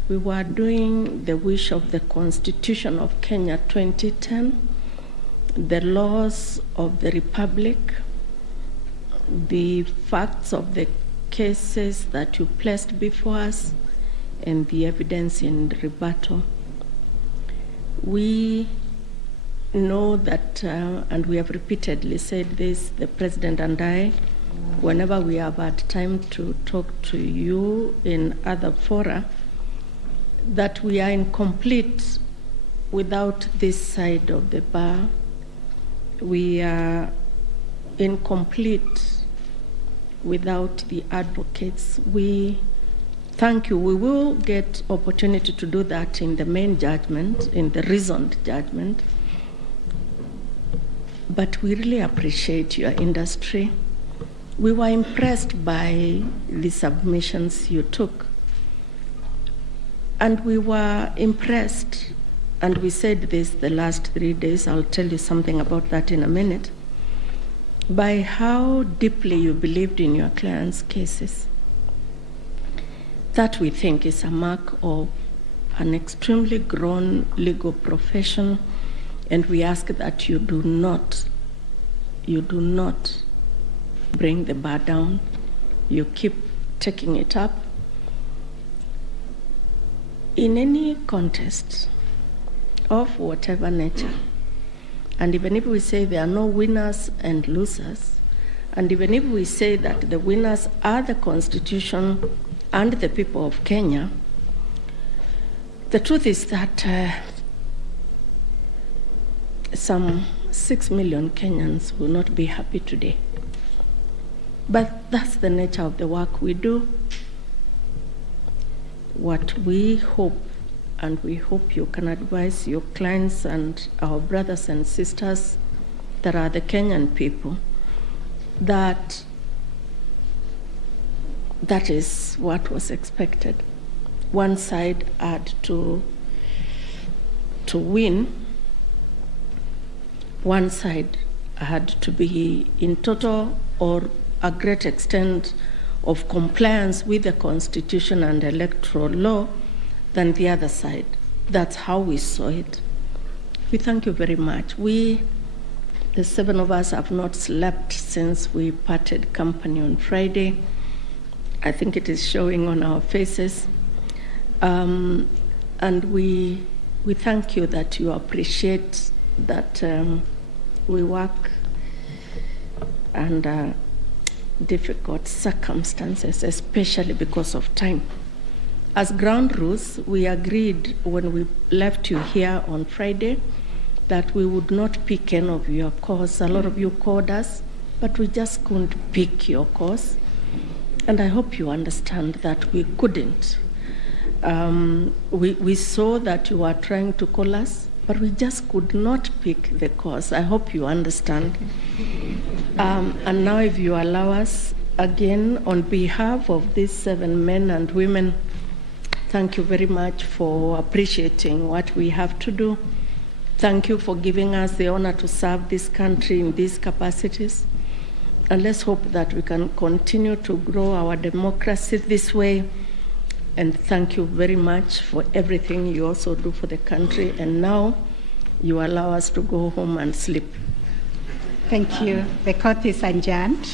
We were doing the wish of the Constitution of Kenya 2010, the laws of the Republic, the facts of the cases that you placed before us, and the evidence in rebuttal. We know that, and we have repeatedly said this, the President and I, whenever we have had time to talk to you in other fora, that we are incomplete without this side of the bar. We are incomplete without the advocates. We thank you. We will get opportunity to do that in the main judgment, in the reasoned judgment. But we really appreciate your industry. We were impressed by the submissions you took. And we were impressed, and we said this the last 3 days, I'll tell you something about that in a minute, by how deeply you believed in your clients' cases. That we think is a mark of an extremely grown legal profession, and we ask that you do not bring the bar down. You keep taking it up. In any contest of whatever nature, and even if we say there are no winners and losers, and even if we say that the winners are the Constitution and the people of Kenya, the truth is that some 6 million Kenyans will not be happy today. But that's the nature of the work we do. What we hope, and we hope you can advise your clients and our brothers and sisters that are the Kenyan people, that is what was expected. One side had to win. One side had to be in total or a great extent of compliance with the Constitution and electoral law than the other side. That's how we saw it. We thank you very much. We, the 7 of us, have not slept since we parted company on Friday. I think it is showing on our faces. And we thank you that you appreciate that we work under difficult circumstances, especially because of time. As ground rules, we agreed when we left you here on Friday that we would not pick any of your calls. A lot of you called us, but we just couldn't pick your calls. And I hope you understand that we couldn't. We saw that you were trying to call us, but we just could not pick the calls. I hope you understand. And now if you allow us, again, on behalf of these 7 men and women, thank you very much for appreciating what we have to do. Thank you for giving us the honor to serve this country in these capacities. And let's hope that we can continue to grow our democracy this way. And thank you very much for everything you also do for the country. And now you allow us to go home and sleep. Thank you. The court is adjourned.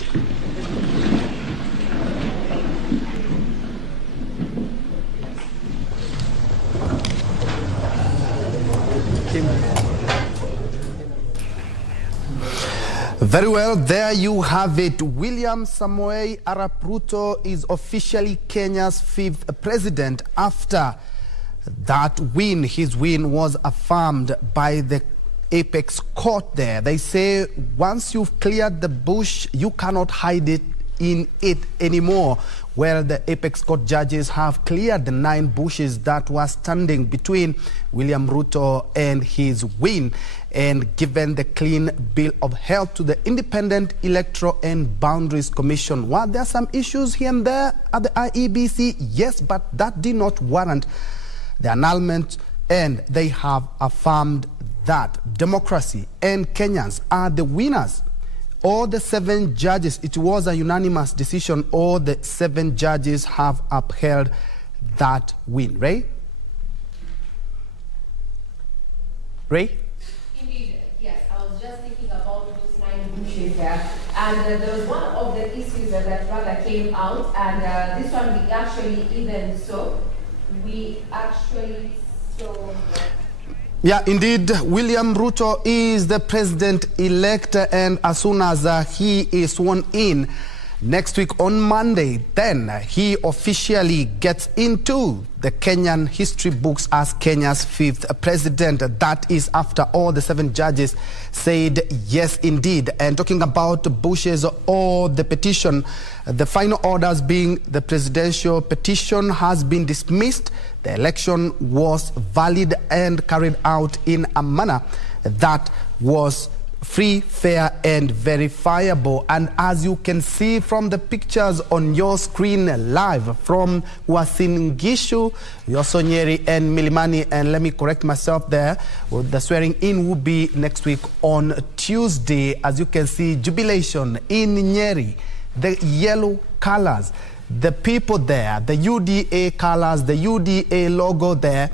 Very well, there you have it. William Samoei Arap Ruto is officially Kenya's 5th president after that win. His win was affirmed by the Apex court there. They say once you've cleared the bush, you cannot hide it in it anymore. Well, the Apex court judges have cleared the 9 bushes that were standing between William Ruto and his win, and given the clean bill of health to the Independent Electoral and Boundaries Commission. While there are some issues here and there at the IEBC, yes, but that did not warrant the annulment, and they have affirmed that democracy and Kenyans are the winners. All the 7 judges, it was a unanimous decision, all the 7 judges have upheld that win. Ray? Ray? Indeed, yes. I was just thinking about those 9 bushes there. And there was one of the issues that rather came out, and this one we actually even saw. We actually saw that. Yeah, indeed, William Ruto is the president-elect, and as soon as he is sworn in, Next week on Monday, then he officially gets into the Kenyan history books as Kenya's 5th president. That is after all the 7 judges said yes indeed. And talking about Bush's or the petition, the final orders being the presidential petition has been dismissed. The election was valid and carried out in a manner that was free, fair and verifiable. And as you can see from the pictures on your screen live from Uasin Gishu, Yosonyeri and Milimani, and let me correct myself there, the swearing in will be next week on Tuesday. As you can see, jubilation in Nyeri, the yellow colors, the people there, the UDA colors, the UDA logo there,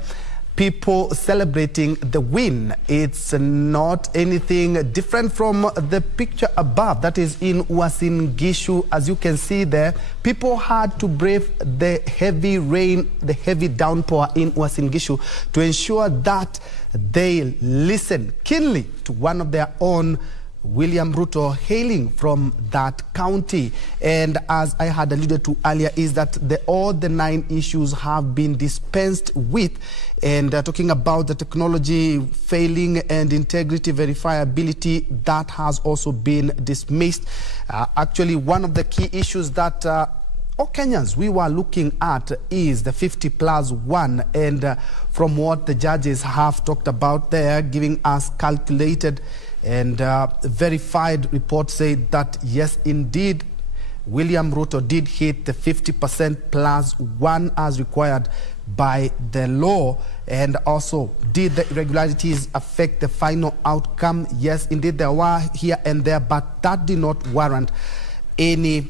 people celebrating the win. It's not anything different from the picture above that is in Uasin Gishu. As you can see there, people had to brave the heavy rain, the heavy downpour in Uasin Gishu to ensure that they listen keenly to one of their own, William Ruto, hailing from that county. And as I had alluded to earlier, is that all the 9 issues have been dispensed with. And talking about the technology failing and integrity verifiability, that has also been dismissed. Actually, one of the key issues that all Kenyans we were looking at is the 50+1. And from what the judges have talked about there, giving us calculated and verified reports say that yes, indeed, William Ruto did hit the 50%+1 as required by the law. And also, did the irregularities affect the final outcome? Yes, indeed, there were here and there, but that did not warrant the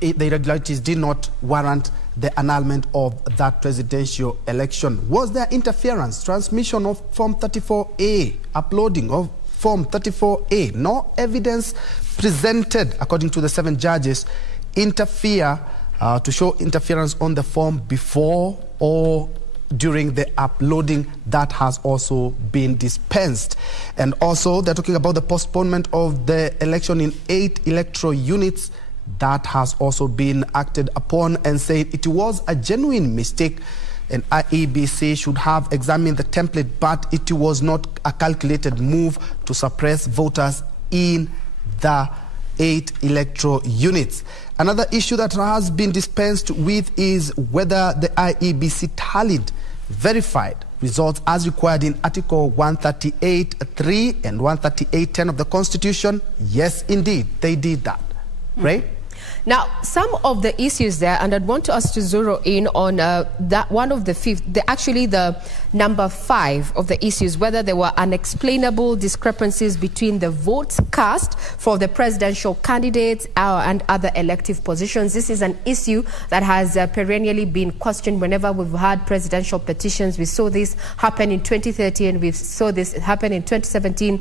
irregularities did not warrant the annulment of that presidential election. Was there interference, transmission of Form 34A, uploading of Form 34A? No evidence presented, according to the 7 judges, to show interference on the form before or during the uploading. That has also been dispensed. And also, they're talking about the postponement of the election in 8 electoral units. That has also been acted upon and said it was a genuine mistake. And IEBC should have examined the template, but it was not a calculated move to suppress voters in the 8 electoral units. Another issue that has been dispensed with is whether the IEBC tallied verified results as required in Article 138.3 and 138.10 of the Constitution. Yes, indeed, they did that. Right? Now, some of the issues there, and I'd want us to zero in on that one of the 5th, actually the number 5 of the issues, whether there were unexplainable discrepancies between the votes cast for the presidential candidates and other elective positions. This is an issue that has perennially been questioned whenever we've had presidential petitions. We saw this happen in 2013, we saw this happen in 2017,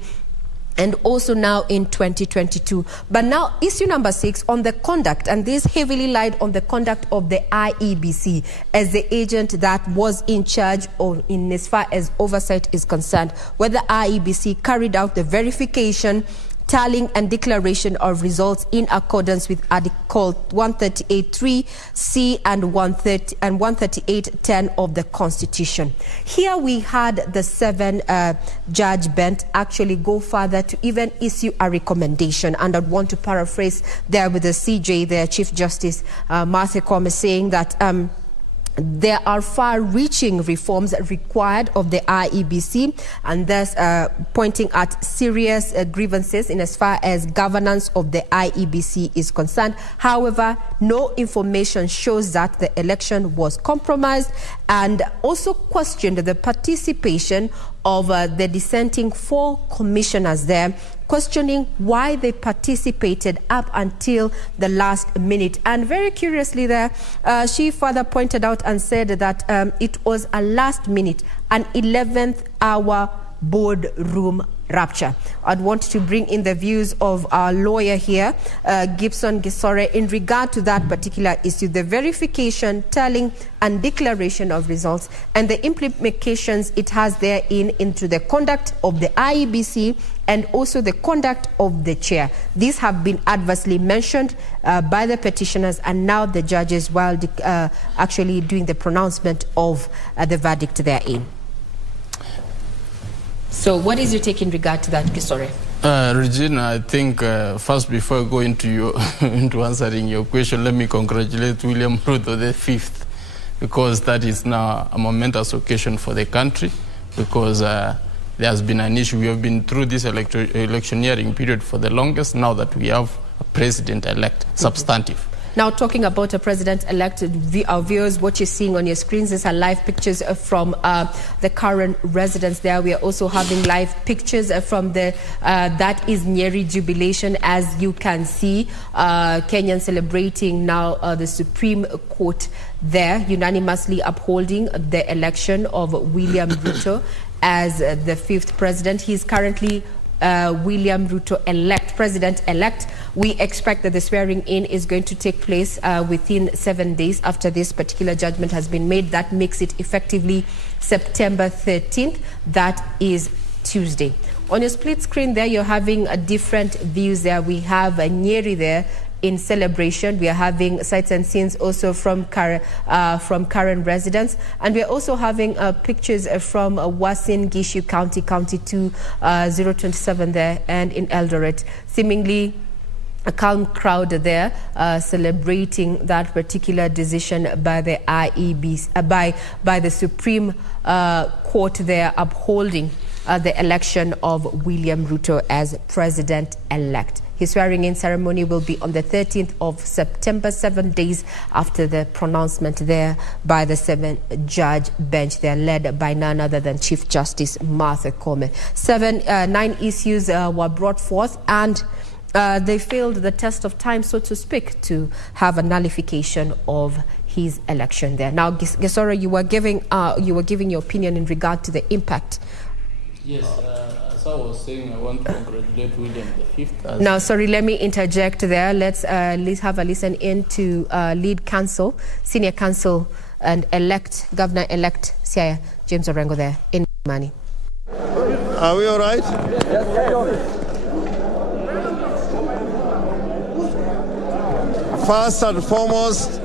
and also now in 2022. But now issue number 6 on the conduct, and this heavily lied on the conduct of the IEBC as the agent that was in charge or in as far as oversight is concerned, whether IEBC carried out the verification, tallying and declaration of results in accordance with Article 138.3C and 138.10 of the Constitution. Here we had the 7 judge bench actually go further to even issue a recommendation, and I'd want to paraphrase there with the CJ, their Chief Justice Martha Koome, saying that there are far-reaching reforms required of the IEBC, and thus pointing at serious grievances in as far as governance of the IEBC is concerned. However, no information shows that the election was compromised, and also questioned the participation of the dissenting 4 commissioners there, questioning why they participated up until the last minute. And very curiously there, she further pointed out and said that it was a last minute, an 11th hour boardroom rapture. I'd want to bring in the views of our lawyer here, Gibson Gisore, in regard to that particular issue, the verification, tallying and declaration of results and the implications it has therein into the conduct of the IEBC and also the conduct of the chair. These have been adversely mentioned by the petitioners and now the judges while actually doing the pronouncement of the verdict therein. So what is your take in regard to that, Gisore? Regina, I think first, before I go into into answering your question, let me congratulate William Ruto the 5th, because that is now a momentous occasion for the country, because there has been an issue. We have been through this electioneering period for the longest, now that we have a president-elect, substantive. Now, talking about a president-elect, our viewers, what you're seeing on your screens is live pictures from the current residence there. We are also having live pictures from the, that is Nyeri Jubilation, as you can see. Kenyans celebrating now the Supreme Court there, unanimously upholding the election of William Ruto as the 5th president. He is currently William Ruto president-elect. We expect that the swearing in is going to take place within 7 days after this particular judgment has been made. That makes it effectively September 13th. That is Tuesday. On your split screen there, you're having different views there. We have Nyeri there in celebration. We are having sights and scenes also from current residents, and we are also having pictures from Uasin Gishu County, County 2, 027 there, and in Eldoret. Seemingly a calm crowd there celebrating that particular decision by the IEBC, by the Supreme Court there, upholding the election of William Ruto as president-elect. His swearing-in ceremony will be on the 13th of September, 7 days after the pronouncement there by the 7-judge bench there, led by none other than Chief Justice Martha Koome. 9 issues were brought forth, and they failed the test of time, so to speak, to have a nullification of his election there. Now, Gisore, you were giving your opinion in regard to the impact. Yes, as I was saying, I want to congratulate William the 5th. Now, sorry, let me interject there. Let's have a listen in to lead counsel, senior counsel, and Governor-elect Siaya James Orengo there in Mani. Are we all right? First and foremost,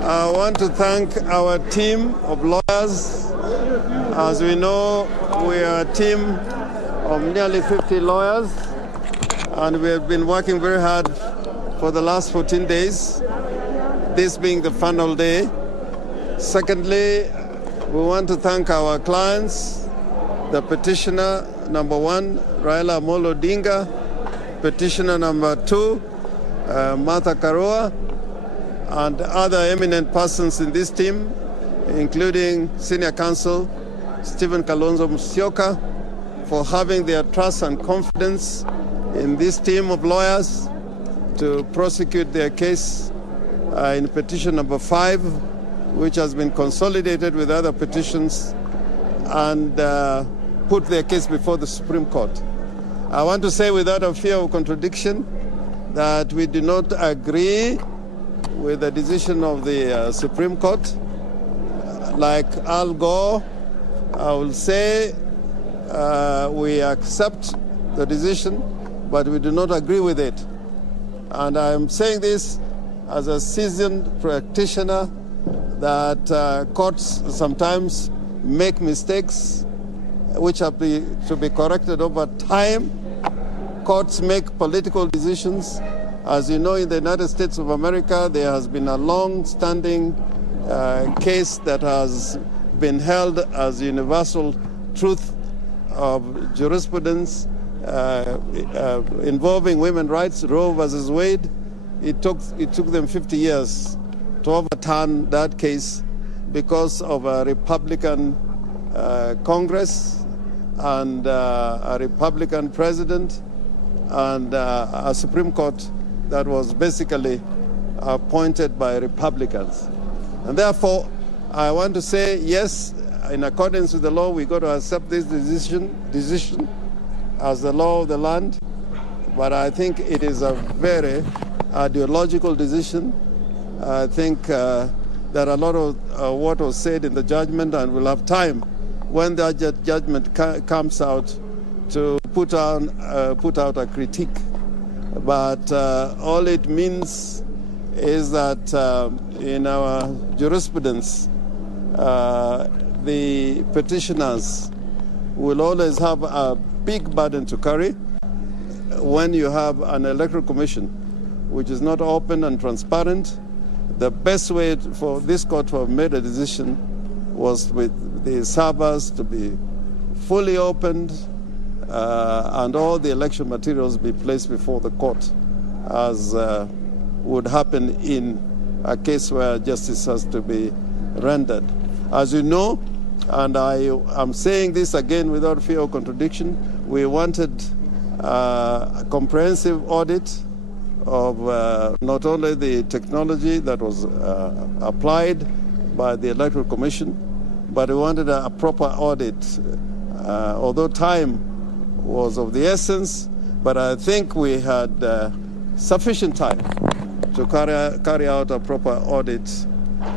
I want to thank our team of lawyers. As we know, we are a team of nearly 50 lawyers, and we have been working very hard for the last 14 days, this being the final day. Secondly, we want to thank our clients, the petitioner number 1, Raila Amolo Odinga, petitioner number 2, Martha Karua, and other eminent persons in this team, including senior counsel Stephen Kalonzo Musyoka, for having their trust and confidence in this team of lawyers to prosecute their case in petition number 5, which has been consolidated with other petitions, and put their case before the Supreme Court. I want to say without a fear of contradiction that we do not agree with the decision of the Supreme Court. Like Al Gore, I will say we accept the decision, but we do not agree with it. And I'm saying this as a seasoned practitioner that courts sometimes make mistakes which have to be corrected over time. Courts make political decisions. As you know, in the United States of America, there has been a long-standing case that has been held as universal truth of jurisprudence involving women's rights, Roe versus Wade. It took them 50 years to overturn that case because of a Republican Congress and a Republican president and a Supreme Court that was basically appointed by Republicans. And therefore, I want to say, yes, in accordance with the law, we got to accept this decision. as the law of the land, but I think it is a very ideological decision. I think there are a lot of what was said in the judgment, and we'll have time when the judgment comes out to put out a critique. But all it means is that in our jurisprudence, the petitioners will always have a big burden to carry when you have an electoral commission which is not open and transparent. The best way for this court to have made a decision was with the servers to be fully opened and all the election materials be placed before the court, as would happen in a case where justice has to be rendered. As you know, and I am saying this again without fear of contradiction, we wanted a comprehensive audit of not only the technology that was applied by the Electoral Commission, but we wanted a proper audit. Although time was of the essence, but I think we had sufficient time to carry out a proper audit,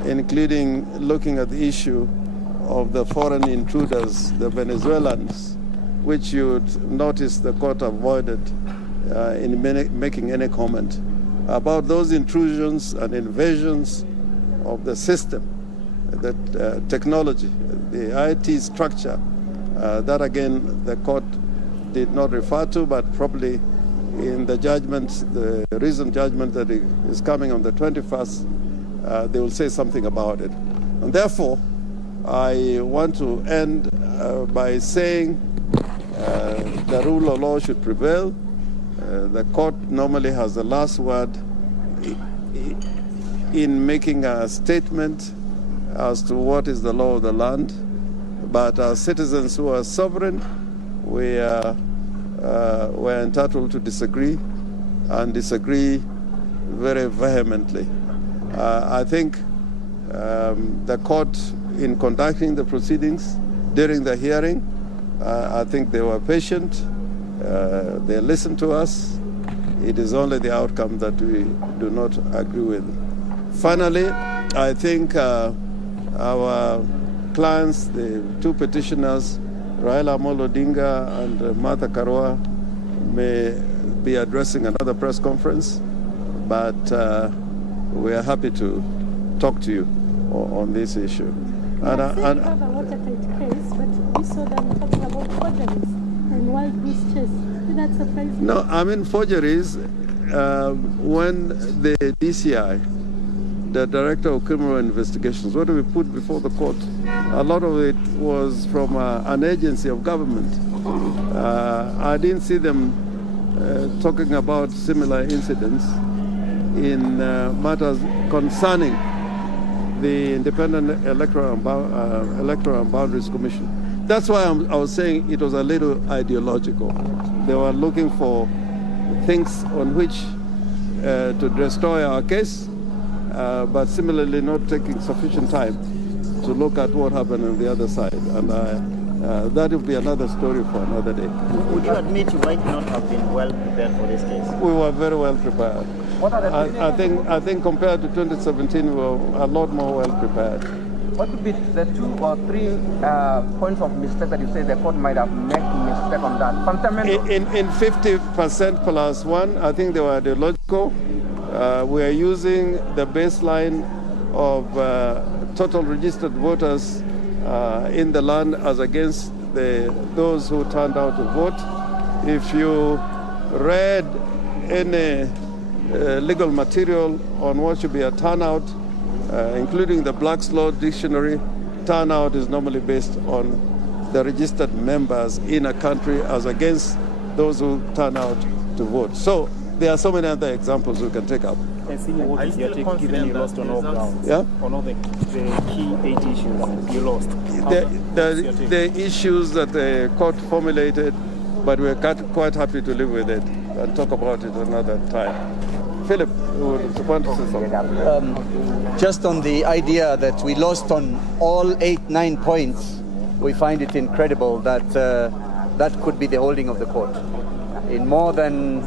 including looking at the issue of the foreign intruders, the Venezuelans, which you'd notice the court avoided in making any comment about those intrusions and invasions of the system, the technology, the IT structure. That again, the court did not refer to, but probably in the judgment, the recent judgment that is coming on the 21st, they will say something about it. And therefore, I want to end by saying the rule of law should prevail. The court normally has the last word in making a statement as to what is the law of the land. But as citizens who are sovereign, we're entitled to disagree, and disagree very vehemently. I think the court, in conducting the proceedings during the hearing, I think they were patient. They listened to us. It is only the outcome that we do not agree with. Finally, I think our clients, the two petitioners, Raila Amolo Odinga and Martha Karua, may be addressing another press conference, but we are happy to talk to you on this issue. And have a watertight case, but we saw them talking about forgeries and wild goose chase. Did that surprise you? No, I mean forgeries. When the DCI, the Director of Criminal Investigations, what do we put before the court? A lot of it was from an agency of government. I didn't see them talking about similar incidents in matters concerning the Independent Electoral and Boundaries Commission. That's why I was saying it was a little ideological. They were looking for things on which to destroy our case, but similarly not taking sufficient time to look at what happened on the other side. And that will be another story for another day. Would you admit you might not have been well prepared for this case? We were very well prepared. I think compared to 2017, we were a lot more well prepared. What would be the 2 or 3 points of mistake that you say the court might have made mistake on that? Fundamental. In 50% plus 1, I think they were ideological. We are using the baseline of total registered voters in the land as against those who turned out to vote. If you read any legal material on what should be a turnout, including the Black's Law Dictionary, turnout is normally based on the registered members in a country as against those who turn out to vote. So there are so many other examples we can take up. And seeing what is your take, given you lost on all grounds? Yeah? On all the key 8 issues you lost? The issues that the court formulated, but we're quite happy to live with it and talk about it another time. Philip, you want to say something? Just on the idea that we lost on all 8-9 points, we find it incredible that that could be the holding of the court. In more than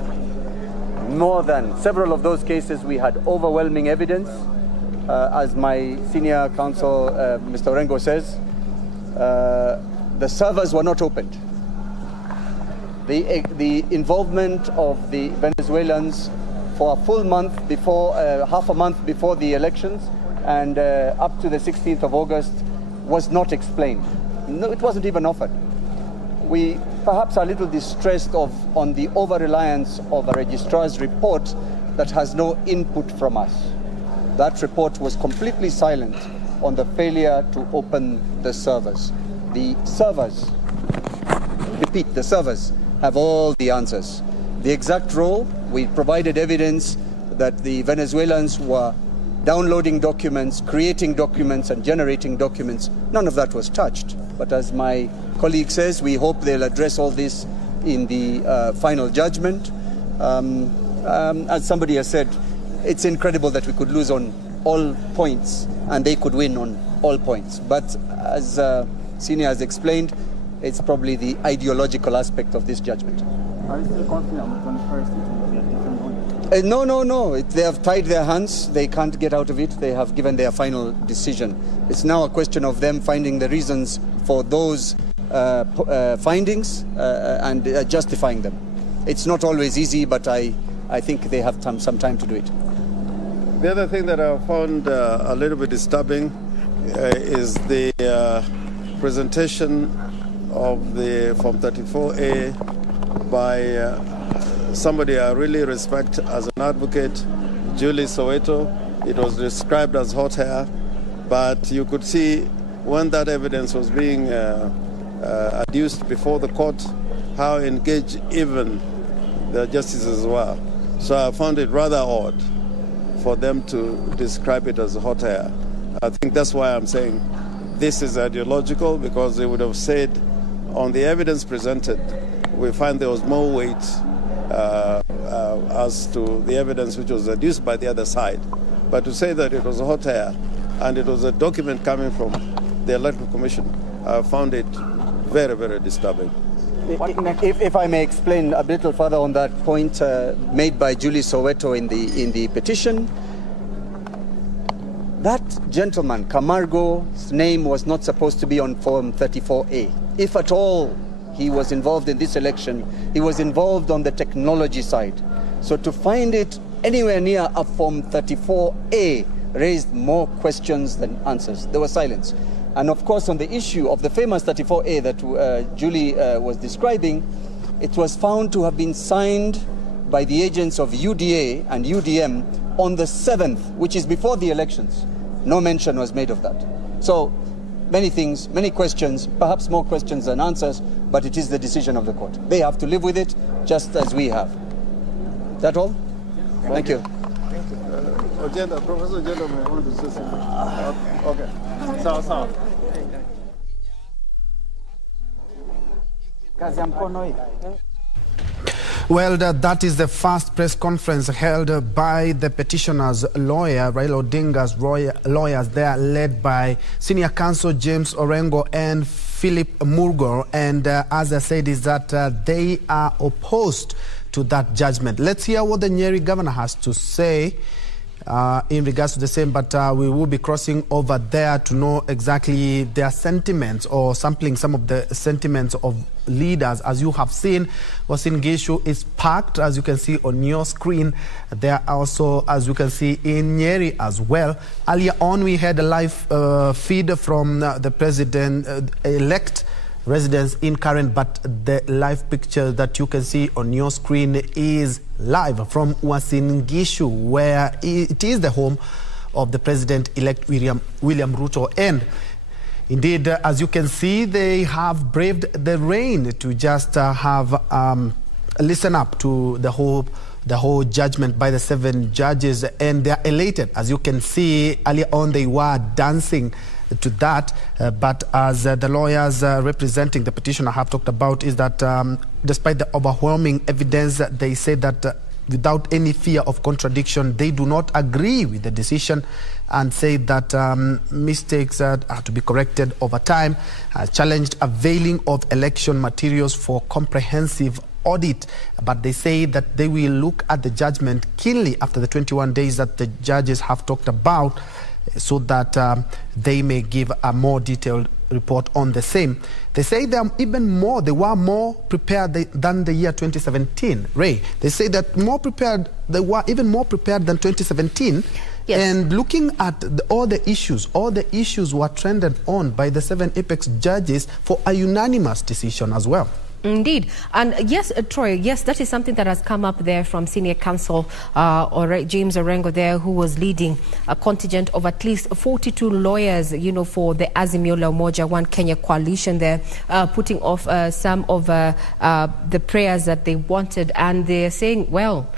several of those cases, we had overwhelming evidence. As my senior counsel, Mr. Orengo says, the servers were not opened. The involvement of the Venezuelans for a full month before, half a month before the elections and up to the 16th of August was not explained. No, it wasn't even offered. We perhaps are a little distressed on the over-reliance of a registrar's report that has no input from us. That report was completely silent on the failure to open the servers. The servers, repeat, the servers have all the answers. The exact role, we provided evidence that the Venezuelans were downloading documents, creating documents, and generating documents. None of that was touched. But as my colleague says, we hope they'll address all this in the final judgment. As somebody has said, it's incredible that we could lose on all points and they could win on all points. But as Senior has explained, it's probably the ideological aspect of this judgment. Are you still confident on the 21st it will be a different one? No. They have tied their hands. They can't get out of it. They have given their final decision. It's now a question of them finding the reasons for those findings and justifying them. It's not always easy, but I think they have some time to do it. The other thing that I found a little bit disturbing is the presentation of the Form 34A by somebody I really respect as an advocate, Julie Soweto. It was described as hot hair, but you could see when that evidence was being adduced before the court, how engaged even the justices were. So I found it rather odd for them to describe it as hot air. I think that's why I'm saying this is ideological, because they would have said on the evidence presented, we find there was more weight as to the evidence which was adduced by the other side. But to say that it was hot air and it was a document coming from the Electoral Commission, I found it very, very disturbing. If I may explain a little further on that point made by Julie Soweto in the petition, that gentleman, Camargo's name was not supposed to be on Form 34A. If at all he was involved in this election, he was involved on the technology side. So to find it anywhere near a Form 34A raised more questions than answers. There was silence. And of course, on the issue of the famous 34A that Julie was describing, it was found to have been signed by the agents of UDA and UDM on the 7th, which is before the elections. No mention was made of that. So many things, many questions, perhaps more questions than answers, but it is the decision of the court. They have to live with it just as we have. Is that all? Thank you. Professor Agenda may want to say something. Okay. Sawa. Well, that is the first press conference held by the petitioner's lawyer, Raila Odinga's lawyers. They are led by Senior Counsel James Orengo and Philip Murgor. And as I said, is that they are opposed to that judgment. Let's hear what the Nyeri governor has to say in regards to the same, but we will be crossing over there to know exactly their sentiments or sampling some of the sentiments of leaders. As you have seen, Uasin Gishu is packed, as you can see on your screen. There are also, as you can see, in Nyeri as well. Earlier on, we had a live feed from the president-elect residents in Karen, but the live picture that you can see on your screen is live from Uasin Gishu, where it is the home of the president-elect William Ruto. And indeed, as you can see, they have braved the rain to just listen up to the whole judgment by the 7 judges, and they are elated. As you can see, earlier on they were dancing to that, but as the lawyers representing the petitioner have talked about, is that despite the overwhelming evidence, they say that without any fear of contradiction. They do not agree with the decision and say that mistakes are to be corrected over time, challenged availing of election materials for comprehensive audit, but they say that they will look at the judgment keenly after the 21 days that the judges have talked about, so that they may give a more detailed report on the same. They say they were more prepared than the year 2017. Ray, they say that they were even more prepared than 2017. Yes. And looking at all the issues were trended on by the 7 apex judges for a unanimous decision as well. Indeed. And yes, Troy, yes, that is something that has come up there from senior counsel James Orengo there, who was leading a contingent of at least 42 lawyers, for the Azimio la Umoja One Kenya coalition there, putting off some of the prayers that they wanted. And they're saying, well,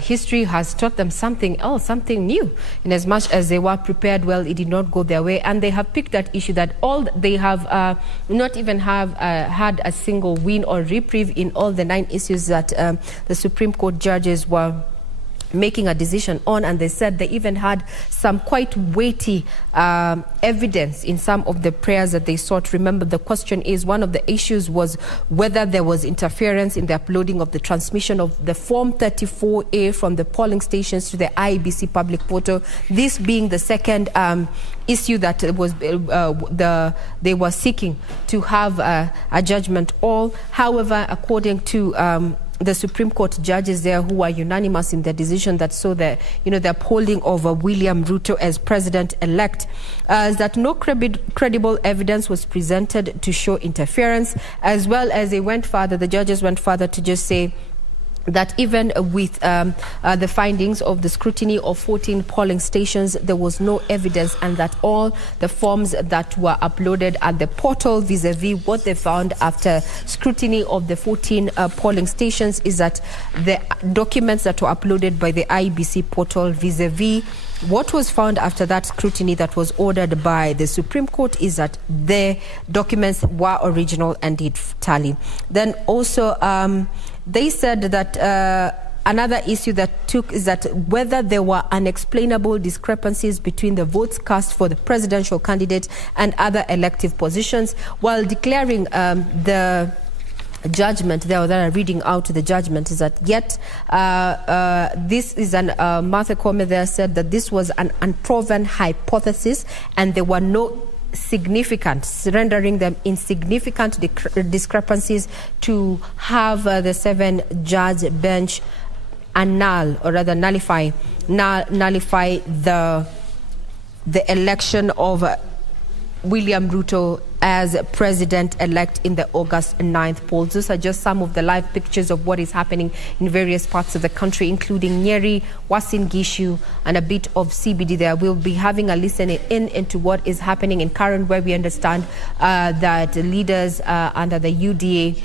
history has taught them something else, something new. In as much as they were prepared, well, it did not go their way, and they have picked that issue that all they have not even have had a single win or reprieve in all the 9 issues that the Supreme Court judges were making a decision on. And they said they even had some quite weighty evidence in some of the prayers that they sought. Remember, the question is, one of the issues was whether there was interference in the uploading of the transmission of the Form 34A from the polling stations to the IEBC public portal. This being the second issue that was they were seeking to have a judgment all. However, according to the Supreme Court judges there, who are unanimous in their decision that saw the upholding of William Ruto as president-elect, is that no credible evidence was presented to show interference, as well as the judges went further to just say that even with the findings of the scrutiny of 14 polling stations, there was no evidence, and that all the forms that were uploaded at the portal vis-a-vis what they found after scrutiny of the 14 polling stations is that the documents that were uploaded by the IEBC portal vis-a-vis what was found after that scrutiny that was ordered by the Supreme Court is that the documents were original and did tally. Then also they said that another issue that took is that whether there were unexplainable discrepancies between the votes cast for the presidential candidate and other elective positions, while declaring the judgment there, that are reading out the judgment, is that yet this is Martha Koome there said that this was an unproven hypothesis and there were no rendering them insignificant discrepancies to have the 7-judge bench annul, or rather nullify the election of William Ruto as president-elect in the August 9th polls. Those are just some of the live pictures of what is happening in various parts of the country, including Nyeri, Uasin Gishu, and a bit of CBD there. We'll be having a listen into what is happening in Karen, where we understand that leaders under the UDA,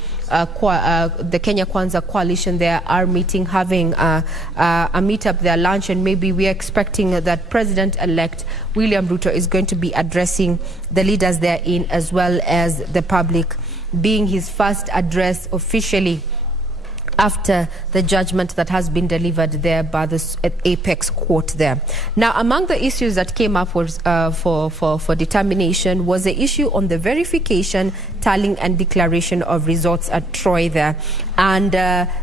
the Kenya Kwanza coalition there, are meeting, having a meetup there, lunch, and maybe we are expecting that President-elect William Ruto is going to be addressing the leaders there as well as the public, being his first address officially after the judgment that has been delivered there by the apex court there. Now, among the issues that came up was, for determination was the issue on the verification, tallying and declaration of results at Troy there. And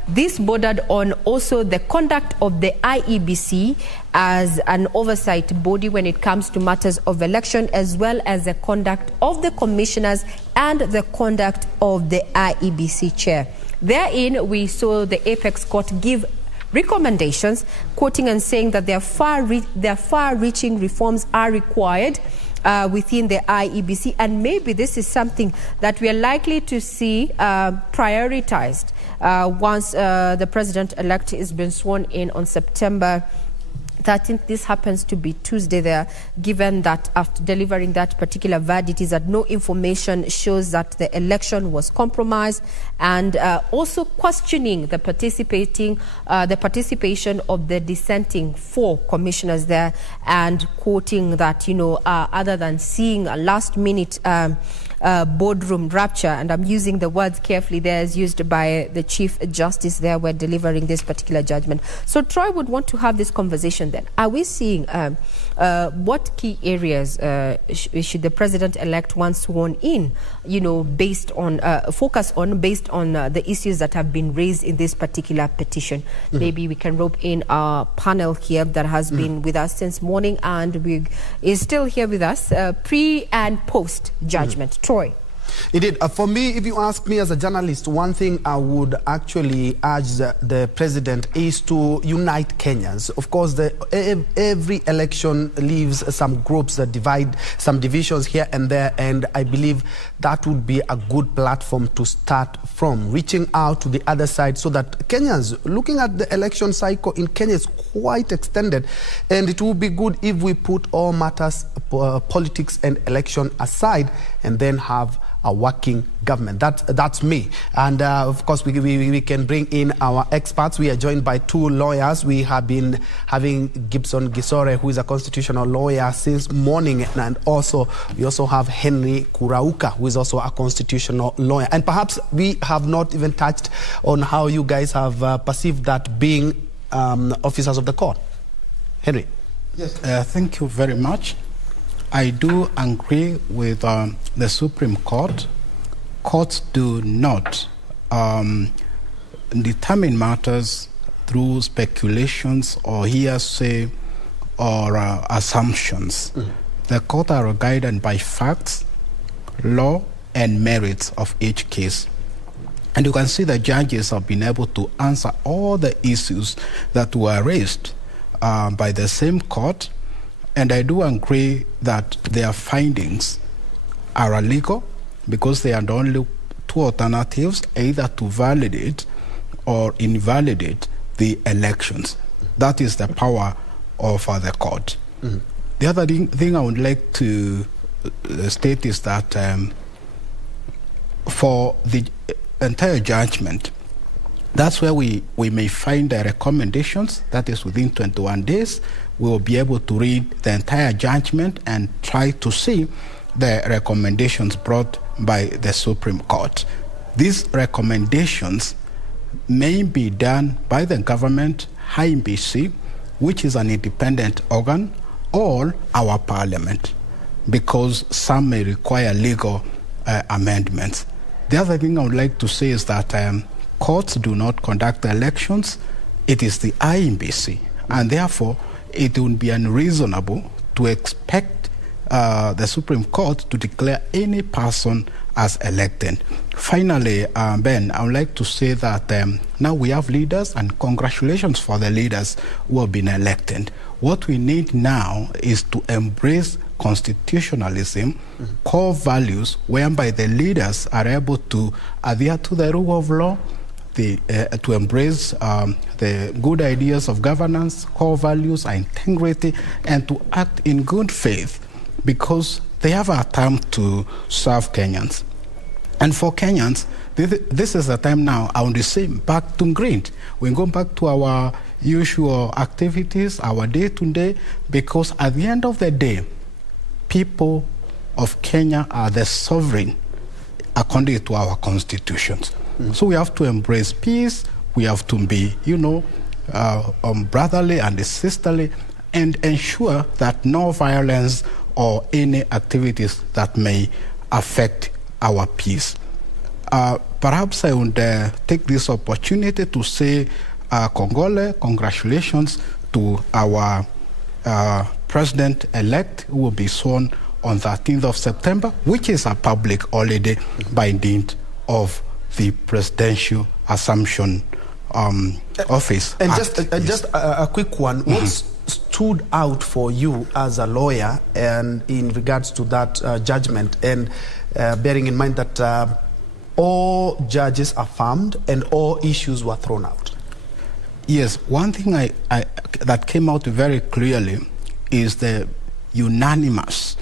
this bordered on also the conduct of the IEBC as an oversight body when it comes to matters of election, as well as the conduct of the commissioners and the conduct of the IEBC chair. Therein, we saw the apex court give recommendations, quoting and saying that their far-reaching reforms are required within the IEBC, and maybe this is something that we are likely to see prioritized once the president-elect has been sworn in on September 13th. This happens to be Tuesday there, given that after delivering that particular verdict is that no information shows that the election was compromised, and also questioning the participation of the dissenting 4 commissioners there, and quoting that, other than seeing a last-minute boardroom rapture, and I'm using the words carefully there as used by the Chief Justice there when delivering this particular judgment. So Troy would want to have this conversation then. Are we seeing what key areas should the President-elect, once sworn in, based on the issues that have been raised in this particular petition? Maybe we can rope in our panel here that has been with us since morning and is still here with us, pre and post judgment. Troy. Indeed. For me, if you ask me as a journalist, one thing I would actually urge the president is to unite Kenyans. Of course, every election leaves some groups that divide, some divisions here and there, and I believe that would be a good platform to start from, reaching out to the other side so that Kenyans, looking at the election cycle in Kenya is quite extended, and it would be good if we put all matters, politics and election aside, and then have a working government. That's me. And of course, we can bring in our experts. We are joined by two lawyers. We have been having Gibson Gisore, who is a constitutional lawyer since morning, and we also have Henry Kurauka, who is also a constitutional lawyer. And perhaps we have not even touched on how you guys have perceived that being officers of the court. Henry. Yes, thank you very much. I do agree with the Supreme Court. Courts do not determine matters through speculations or hearsay or assumptions. The court are guided by facts, law, and merits of each case. And you can see the judges have been able to answer all the issues that were raised by the same court. And I do agree that their findings are illegal because they are the only two alternatives, either to validate or invalidate the elections. That is the power of the court. The other thing I would like to state is that for the entire judgment, that's where we may find the recommendations. That is within 21 days. We will be able to read the entire judgment and try to see the recommendations brought by the Supreme Court. These recommendations may be done by the government, HIBC, which is an independent organ, or our parliament, because some may require legal amendments. The other thing I would like to say is that courts do not conduct the elections. It is the IEBC, and therefore it would be unreasonable to expect the Supreme Court to declare any person as elected. Finally, Ben, I would like to say that now we have leaders, and congratulations for the leaders who have been elected. What we need now is to embrace constitutionalism, core values, whereby the leaders are able to adhere to the rule of law, to embrace the good ideas of governance, core values, integrity, and to act in good faith, because they have a time to serve Kenyans. And for Kenyans, this is the time now, I want to say, back to green. We go back to our usual activities, our day-to-day, because at the end of the day, people of Kenya are the sovereign according to our constitutions. So we have to embrace peace, we have to be, brotherly and sisterly, and ensure that no violence or any activities that may affect our peace. Perhaps I would take this opportunity to say congratulations to our President-elect, who will be sworn on 13th of September, which is a public holiday by dint of the presidential assumption office. And just a quick one. What stood out for you as a lawyer and in regards to that judgment, and bearing in mind that all judges affirmed and all issues were thrown out? Yes, one thing that came out very clearly is the unanimous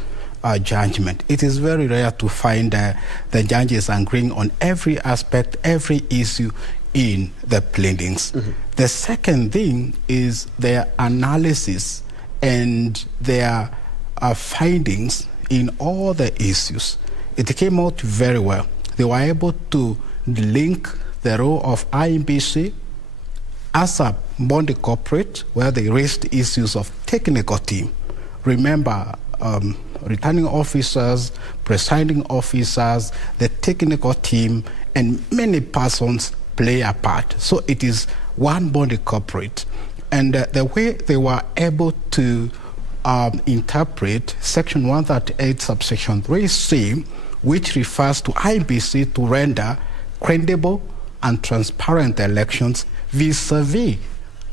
judgment. It is very rare to find the judges agreeing on every aspect, every issue in the pleadings. The second thing is their analysis and their findings in all the issues. it came out very well. They were able to link the role of IEBC as a body corporate, where they raised issues of technical team. Remember, returning officers, presiding officers, the technical team, and many persons play a part. So it is one body corporate. And the way they were able to interpret Section 138, subsection 3C, which refers to IEBC to render credible and transparent elections vis-a-vis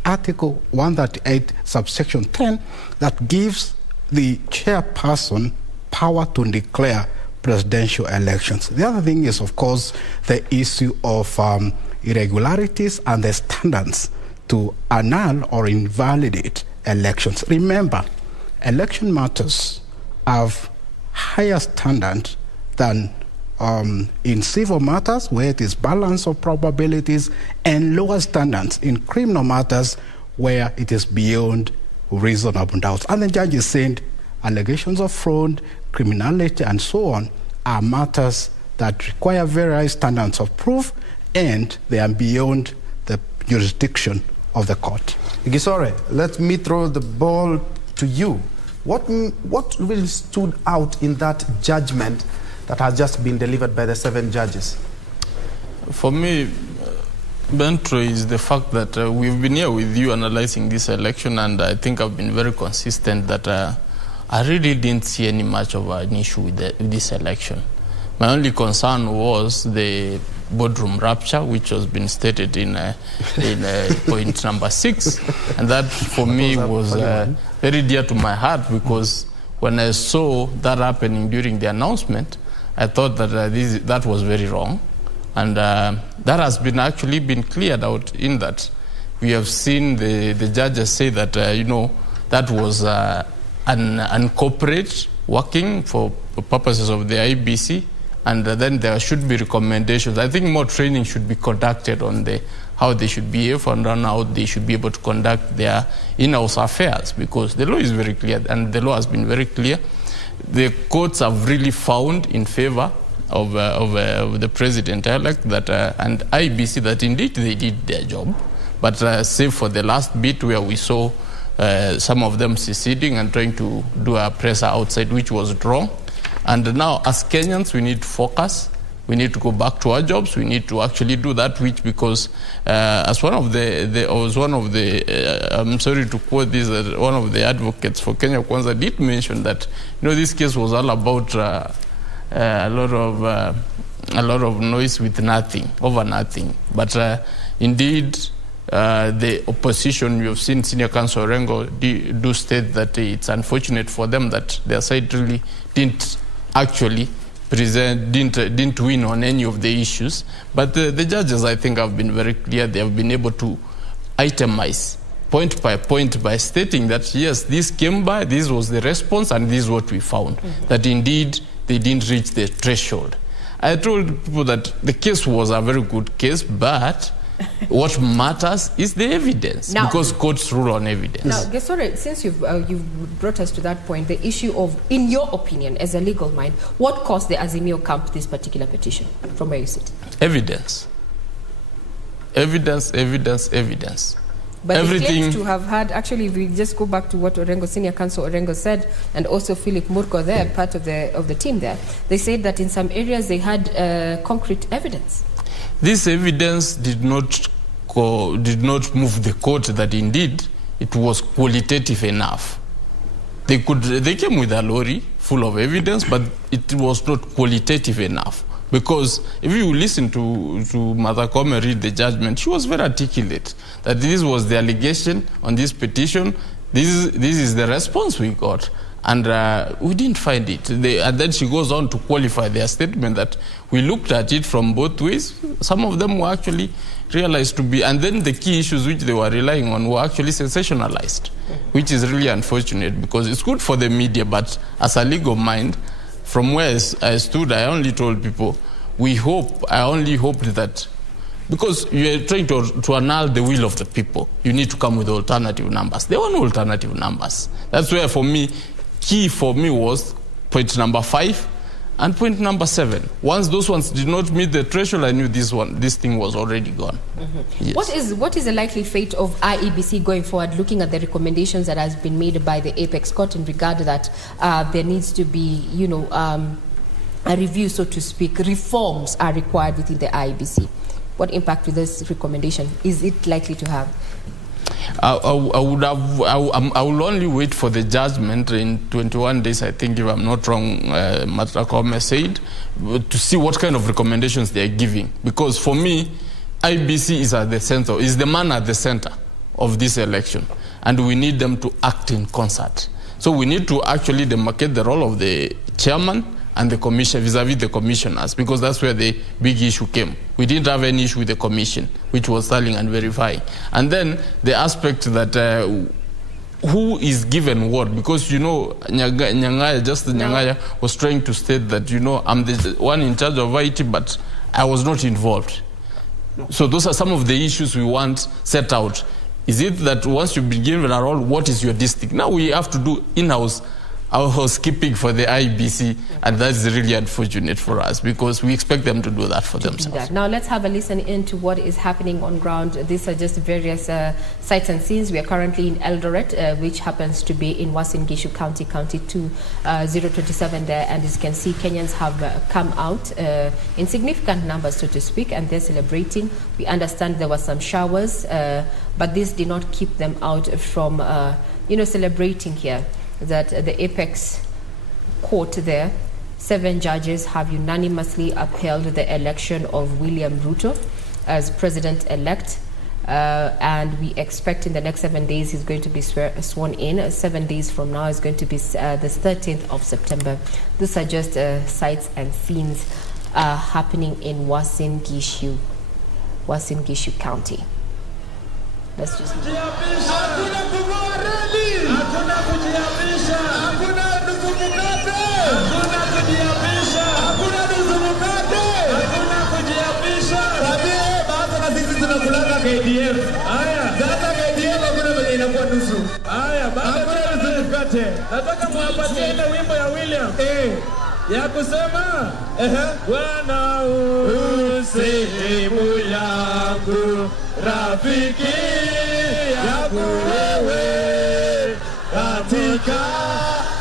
Article 138, subsection 10, that gives the chairperson power to declare presidential elections. The other thing is, of course, the issue of irregularities and the standards to annul or invalidate elections. Remember, election matters have higher standards than in civil matters, where it is balance of probabilities, and lower standards in criminal matters, where it is beyond reasonable doubt. And the judge is saying allegations of fraud, criminality, and so on are matters that require very high standards of proof, and they are beyond the jurisdiction of the court. Gisore, let me throw the ball to you. What really stood out in that judgment that has just been delivered by the 7 judges? For me, Bentro, is the fact that we've been here with you analyzing this election, and I think I've been very consistent that I really didn't see any much of an issue with this election. My only concern was the boardroom rapture, which has been stated in point number 6, and that for me was very dear to my heart, because when I saw that happening during the announcement, I thought that that was very wrong, and that has been actually been cleared out in that we have seen the judges say that that was an corporate working for purposes of the IBC, and then there should be recommendations. I think more training should be conducted on how they should behave and on how they should be able to conduct their in-house affairs, because the law is very clear, and the law has been very clear. The courts have really found in favor of the president-elect that and IBC that indeed they did their job, but save for the last bit where we saw some of them seceding and trying to do a presser outside, which was wrong. And now, as Kenyans, we need to focus. We need to go back to our jobs. We need to actually do that, which because as one of I'm sorry to quote this, one of the advocates for Kenya Kwanza did mention that this case was all about a lot of noise with nothing, over nothing. But indeed, the opposition, you have seen Senior Counsel Orengo do state that it's unfortunate for them that their side really didn't actually didn't win on any of the issues. But the judges, I think, have been very clear. They have been able to itemize point by point by stating that, yes, this came by, this was the response, and this is what we found, that indeed they didn't reach the threshold. I told people that the case was a very good case, but what matters is the evidence, now, because courts rule on evidence. Now, Gesore, since you've brought us to that point, the issue of, in your opinion, as a legal mind, what caused the Azimio camp this particular petition, from where you sit? Evidence. Evidence, evidence, evidence. But everything they claimed to have had, actually, if we just go back to what Senior Counsel Orengo said, and also Philip Murko there, part of the team there, they said that in some areas they had concrete evidence. This evidence did not move the court that indeed it was qualitative enough. They came with a lorry full of evidence, but it was not qualitative enough. Because if you listen to Martha Koome read the judgment, she was very articulate that this was the allegation on this petition. This is the response we got. And we didn't find it. And then she goes on to qualify their statement that we looked at it from both ways. Some of them were actually realized to be, and then the key issues which they were relying on were actually sensationalized, which is really unfortunate, because it's good for the media, but as a legal mind, from where I stood, I only told people, I only hoped that, because you're trying to annul the will of the people, you need to come with alternative numbers. There were no alternative numbers. That's where, for me, key for me was point number 5, And point number 7, once those ones did not meet the threshold, I knew this thing was already gone. Yes. What is the likely fate of IEBC going forward, looking at the recommendations that has been made by the Apex Court in regard to that there needs to be, a review, so to speak, reforms are required within the IEBC? What impact will this recommendation, is it likely to have? I will only wait for the judgment in 21 days, I think, if I'm not wrong, Matakome said, to see what kind of recommendations they are giving. Because for me, IBC is at the center, is the man at the center of this election. And we need them to act in concert. So we need to actually demarcate the role of the chairman and the commission vis-a-vis the commissioners, because that's where the big issue came. We didn't have any issue with the commission, which was tallying and verifying. And then the aspect that who is given what, because Nyangaya was trying to state that, I'm the one in charge of IT, but I was not involved. So those are some of the issues we want set out. Is it that once you've been given a role, what is your district? Now we have to do in-house our housekeeping for the IBC, and that's really unfortunate for us because we expect them to do that for themselves. Now let's have a listen into what is happening on ground. These are just various sights and scenes. We are currently in Eldoret, which happens to be in Uasin Gishu County, County 2027 there, and as you can see, Kenyans have come out in significant numbers, so to speak, and they're celebrating. We understand there were some showers, but this did not keep them out from, celebrating here. That the Apex Court there, 7 judges have unanimously upheld the election of William Ruto as president-elect, and we expect in the next 7 days he's going to be sworn in. 7 days from now is going to be the 13th of September. These are just sights and scenes happening in Uasin Gishu County. Let's just nataka muwapatie ile wimbo ya William ya kusema Bwana usehemu yangu, rafiki yangu wewe katika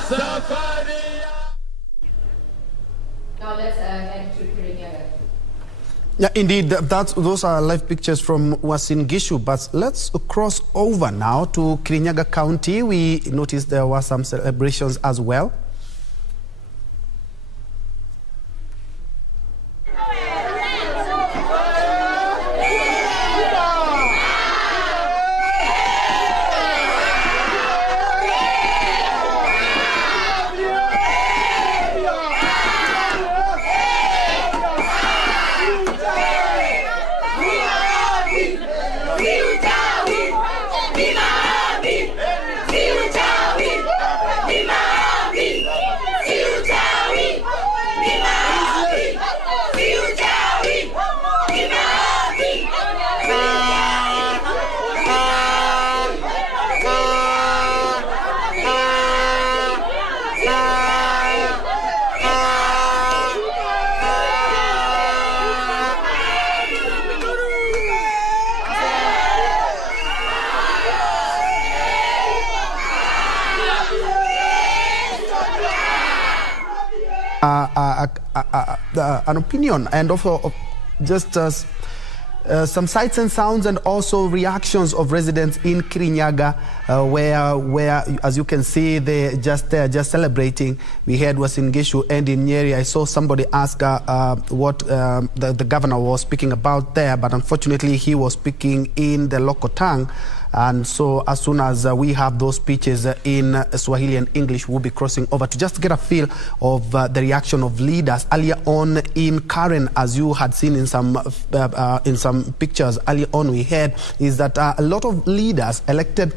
safari. Now let's head to Kirinyaga. Yeah, indeed, those are live pictures from Uasin Gishu, but let's cross over now to Kirinyaga County. We noticed there were some celebrations as well. An opinion and also just some sights and sounds and also reactions of residents in Kirinyaga, where as you can see they're just celebrating. We heard Uasin Gishu and in Nyeri. I saw somebody ask what the governor was speaking about there, but unfortunately he was speaking in the local tongue. And so as soon as we have those speeches in Swahili and English, we'll be crossing over to just get a feel of the reaction of leaders. Earlier on in Karen, as you had seen in some pictures earlier on, we heard is that a lot of leaders elected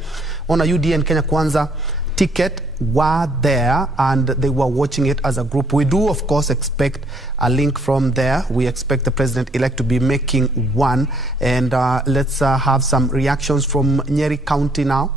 on a UDN Kenya Kwanza ticket were there and they were watching it as a group. We do, of course, expect a link from there. We expect the president-elect to be making one. And let's have some reactions from Nyeri County now.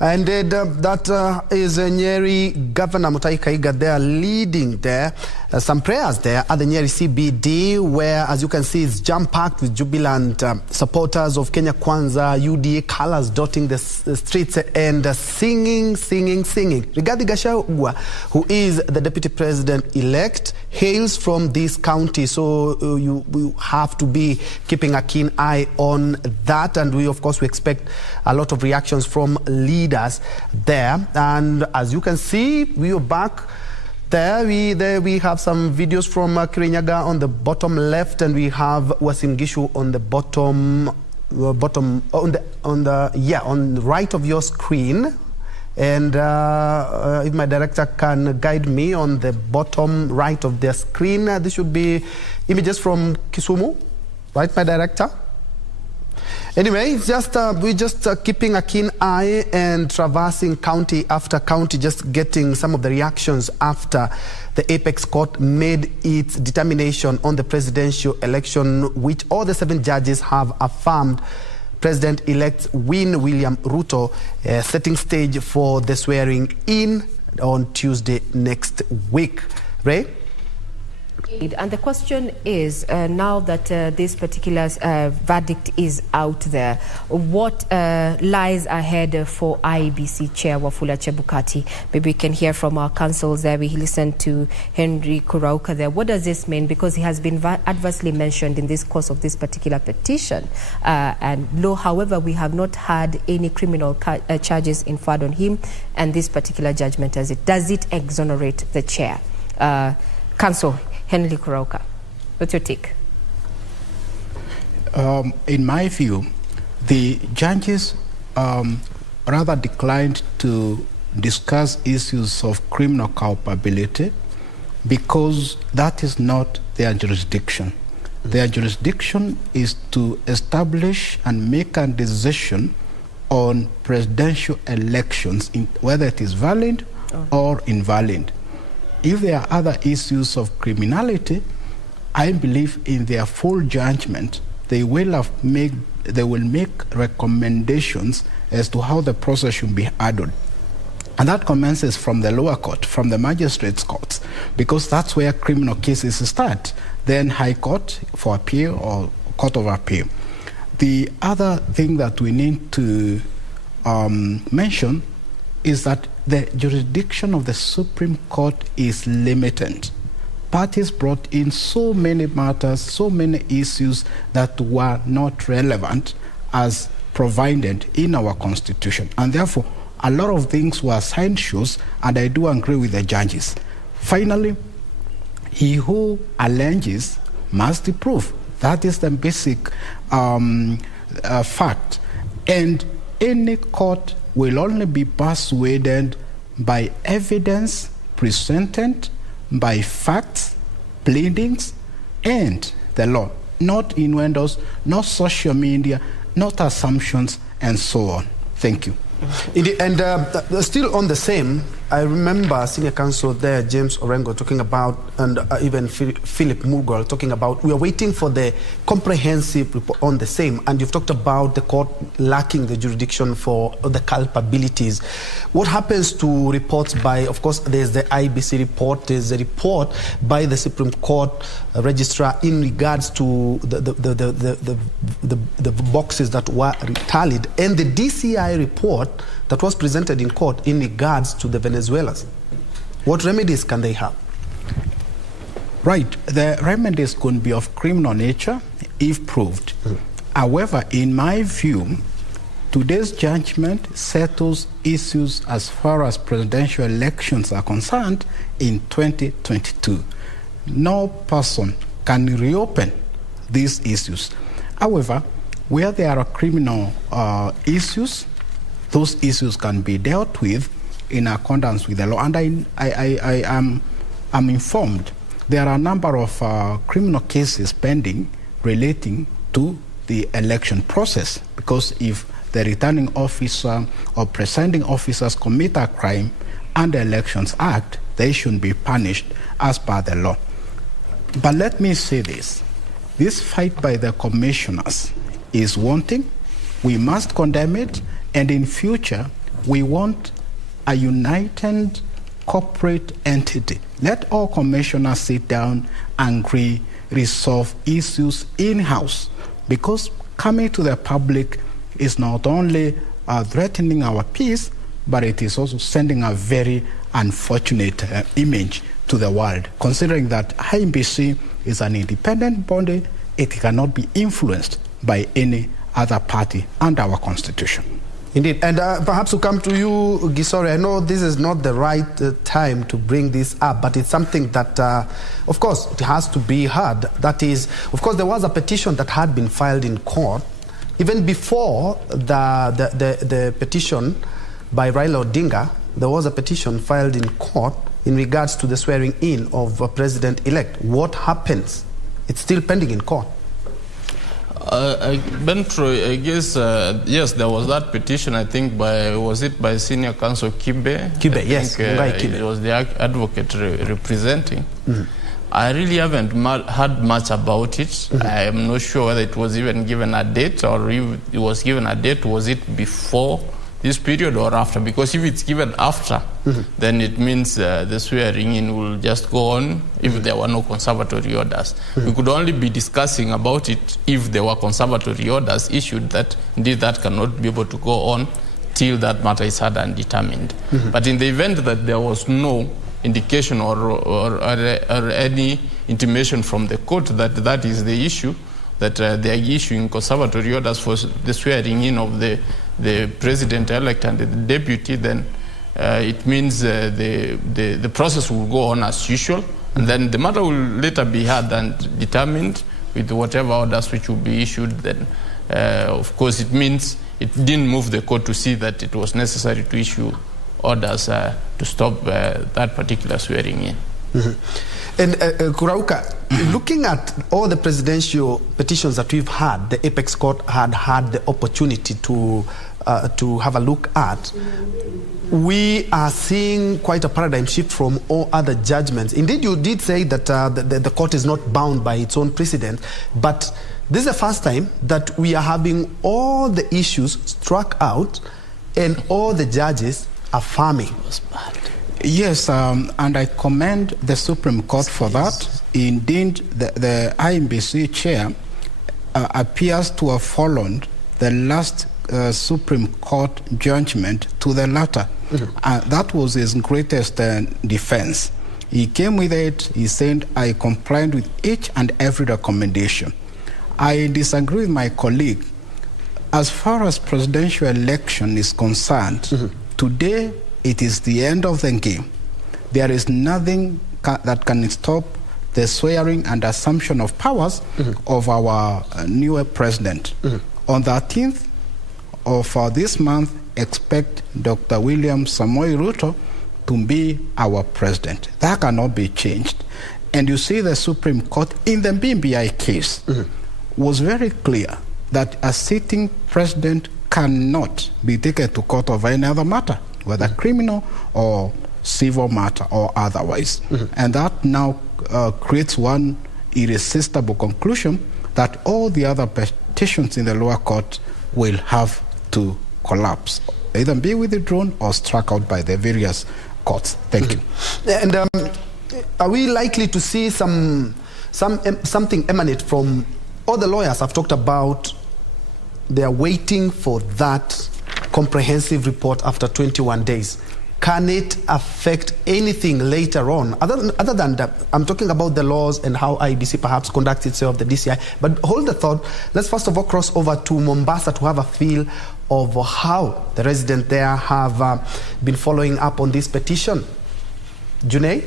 And that is Nyeri Governor Mutahi Kahiga there leading there. Some prayers there at the Nyeri CBD, where, as you can see, it's jam-packed with jubilant supporters of Kenya Kwanza, UDA colors dotting the streets and singing. Rigathi Gachagua, who is the Deputy President-elect, hails from this county, so you have to be keeping a keen eye on that. And we, of course, we expect a lot of reactions from leaders there. And as you can see, we are back. There we have some videos from Kirinyaga on the bottom left, and we have Uasin Gishu on the on the right of your screen. And if my director can guide me on the bottom right of the screen, this should be images from Kisumu, right, my director? Anyway, it's just we're just keeping a keen eye and traversing county after county, just getting some of the reactions after the Apex Court made its determination on the presidential election, which all the 7 judges have affirmed President-elect William Ruto, setting stage for the swearing in on Tuesday next week. Ray? And the question is, now that this particular verdict is out there, what lies ahead for IEBC Chair Wafula Chebukati? Maybe we can hear from our counsels there. We listened to Henry Kurauka there. What does this mean? Because he has been adversely mentioned in this course of this particular petition. However, we have not had any criminal charges inferred on him, and this particular judgment, does it exonerate the chair? Counsel Henry Kurauka, what's your take? In my view, the judges rather declined to discuss issues of criminal culpability because that is not their jurisdiction. Their jurisdiction is to establish and make a decision on presidential elections, whether it is valid or invalid. If there are other issues of criminality, I believe in their full judgment, they will make recommendations as to how the process should be handled. And that commences from the lower court, from the magistrates' courts, because that's where criminal cases start. Then High Court for appeal or Court of Appeal. The other thing that we need to mention is that the jurisdiction of the Supreme Court is limited. Parties brought in so many matters, so many issues that were not relevant as provided in our Constitution. And therefore, a lot of things were side shows, and I do agree with the judges. Finally, he who alleges must prove. That is the basic fact. And any court will only be persuaded by evidence presented, by facts, pleadings, and the law. Not innuendos, not social media, not assumptions, and so on. Thank you. And still on the same, I remember Senior Counsel there, James Orengo, talking about, and even Philip Murgol talking about, we are waiting for the comprehensive report on the same, and you've talked about the court lacking the jurisdiction for the culpabilities. What happens to reports by, of course, there's the IBC report, there's a report by the Supreme Court registrar in regards to the boxes that were tallied, and the DCI report that was presented in court in regards to the Venezuelans. What remedies can they have? Right. The remedies could be of criminal nature if proved. However, in my view, today's judgment settles issues as far as presidential elections are concerned in 2022. No person can reopen these issues. However, where there are criminal issues, those issues can be dealt with in accordance with the law. And I am informed there are a number of criminal cases pending relating to the election process, because if the returning officer or presiding officers commit a crime under Elections Act, they should be punished as per the law. But let me say this fight by the commissioners is wanting. We must condemn it. And in future, we want a united corporate entity. Let all commissioners sit down and resolve issues in-house, because coming to the public is not only threatening our peace, but it is also sending a very unfortunate image to the world, considering that IBC is an independent body. It cannot be influenced by any other party under our constitution. Indeed. And perhaps to come to you, Gisore, I know this is not the right time to bring this up, but it's something that, of course, it has to be heard. That is, of course, there was a petition that had been filed in court even before the petition by Raila Odinga. There was a petition filed in court in regards to the swearing in of President-elect. What happens? It's still pending in court. Bentro, I guess, yes, there was that petition, I think, was it by Senior Counsel Kibe? Kibe, yes. Kibe. It was the advocate representing. Mm-hmm. I really haven't heard much about it. Mm-hmm. I am not sure whether it was even given a date, or if it was given a date, was it before this period or after? Because if it's given after, mm-hmm. then it means the swearing in will just go on if there were no conservatory orders. Mm-hmm. We could only be discussing about it if there were conservatory orders issued, that indeed that cannot be able to go on till that matter is heard and determined. Mm-hmm. But in the event that there was no indication or any intimation from the court that that is the issue, that they are issuing conservatory orders for the swearing in of the president-elect and the deputy, then it means the process will go on as usual, and then the matter will later be heard and determined with whatever orders which will be issued. Then, of course, it means it didn't move the court to see that it was necessary to issue orders to stop that particular swearing in. Mm-hmm. And Kurauka, looking at all the presidential petitions that we've had, the Apex Court had the opportunity to have a look at, we are seeing quite a paradigm shift from all other judgments. Indeed, you did say that the court is not bound by its own precedent, but this is the first time that we are having all the issues struck out and all the judges affirming. Yes, and I commend the Supreme Court for that. Indeed, the IMBC chair appears to have followed the last Supreme Court judgment to the latter. Mm-hmm. That was his greatest defense. He came with it, he said, I complied with each and every recommendation. I disagree with my colleague. As far as presidential election is concerned, mm-hmm. today it is the end of the game. There is nothing that can stop the swearing and assumption of powers mm-hmm. of our new president. Mm-hmm. On the 13th of this month, expect Dr. William Samoei Ruto to be our president. That cannot be changed. And you see the Supreme Court in the BBI case mm-hmm. was very clear that a sitting president cannot be taken to court over any other matter, whether criminal or civil matter or otherwise. And that now creates one irresistible conclusion that all the other petitions in the lower court will have to collapse, either be withdrawn or struck out by the various courts. Thank you. And are we likely to see something emanate from all the lawyers I've talked about? They are waiting for that comprehensive report after 21 days. Can it affect anything later on? Other than that, I'm talking about the laws and how IEBC perhaps conducts itself, the DCI. But hold the thought. Let's first of all cross over to Mombasa to have a feel of how the residents there have been following up on this petition. Junei?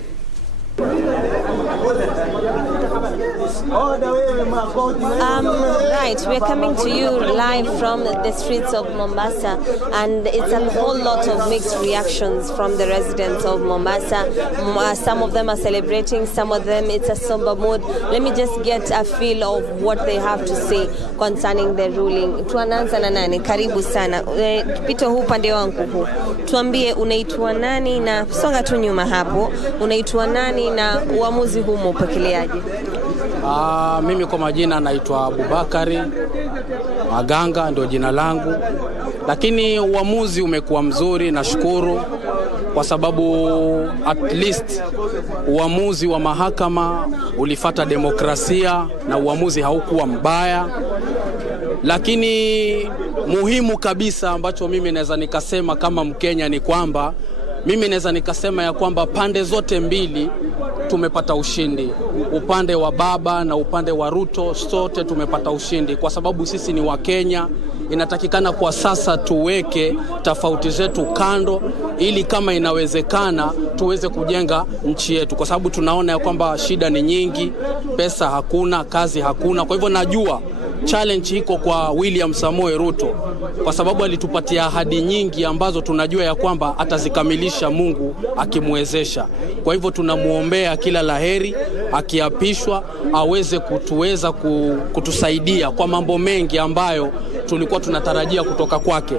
Right, we're coming to you live from the streets of Mombasa, and it's a whole lot of mixed reactions from the residents of Mombasa. Some of them are celebrating, some of them it's a somber mood. Let me just get a feel of what they have to say concerning the ruling. Tuananza na nani? Karibu sana. Pito huu pande wangu huu. Tuambie unaitwa nani na songa tu nyuma hapo. Unaitwa nani na uamuzi huu mpokeleaje? Mimi kwa majina naitwa Abubakari Maganga, ndio jina langu. Lakini uamuzi umekuwa mzuri, nashukuru kwa sababu at least uamuzi wa mahakama ulifuata demokrasia na uamuzi haukuwa mbaya. Lakini muhimu kabisa ambacho mimi naweza nikasema kama Mkenya ni kwamba mimi naweza nikasema ya kwamba pande zote mbili tumepata ushindi. Upande wa baba na upande wa Ruto sote tumepata ushindi kwa sababu sisi ni wa Kenya. Inatakikana kwa sasa tuweke tofauti zetu kando ili kama inawezekana tuweze kujenga nchi yetu, kwa sababu tunaona ya kwamba shida ni nyingi, pesa hakuna, kazi hakuna. Kwa hivyo najua challenge iko kwa William Samoei Ruto kwa sababu alitupatia ahadi nyingi ambazo tunajua ya kwamba atazikamilisha Mungu akimwezesha. Kwa hivyo tunamuombea kila laheri, akiapishwa aweze kutusaidia kwa mambo mengi ambayo tulikuwa tunatarajia kutoka kwake.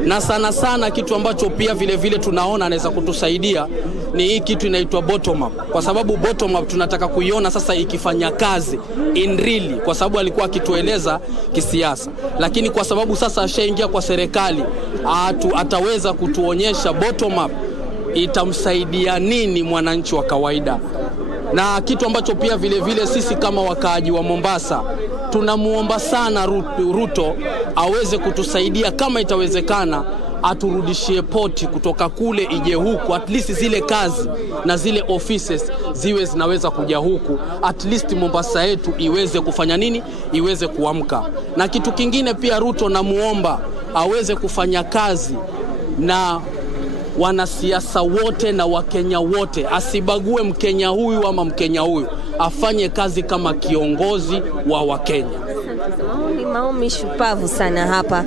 Na sana sana kitu ambacho pia vile vile tunaona anaweza kutusaidia ni hii kitu inaitwa bottom up, kwa sababu bottom up tunataka kuiona sasa ikifanya kazi in really, kwa sababu alikuwa akitueleza kisiasa, lakini kwa sababu sasa ashaingia kwa serikali ataweza kutuonyesha bottom up itamsaidia nini mwananchi wa kawaida. Na kitu ambacho pia vile vile sisi kama wakaaji wa Mombasa tunamuomba sana Ruto aweze kutusaidia kama itawezekana, aturudishie poti kutoka kule ije huku, at least zile kazi na zile offices ziwe zinaweza kuja huku, at least Mombasa yetu iweze kufanya nini, iweze kuamka. Na kitu kingine pia Ruto namuomba aweze kufanya kazi na wanasiasa wote na Wakenya wote, asibague Mkenya huyu ama Mkenya huyu, afanye kazi kama kiongozi wa Wakenya. Maomi shupavu sana hapa.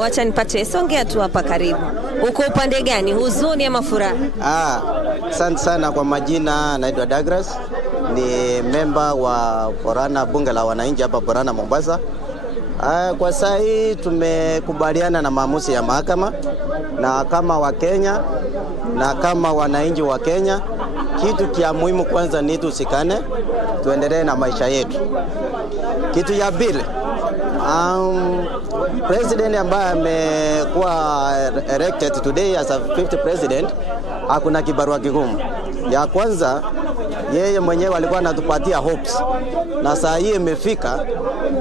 Wacha nipate, songea tu hapa karibu. Uko upande gani, huzuni ama furaha? Asante sana. Kwa majina naitwa Douglas, ni memba wa Borana, bunge la wananchi hapa Borana Mombasa. Kwa sasa hii tumekubaliana na maamuzi ya mahakama, na kama Wakenya na kama wananchi wa Kenya, kitu kia muhimu kwanza ni tusikane, tuendelee na maisha yetu. Kitu ya pili, president ambaye amekuwa elected today as a 50th president, hakuna kibarua kigumu. Ya kwanza, yeye mwenyewe alikuwa anatupatia hopes, na saa hii imefika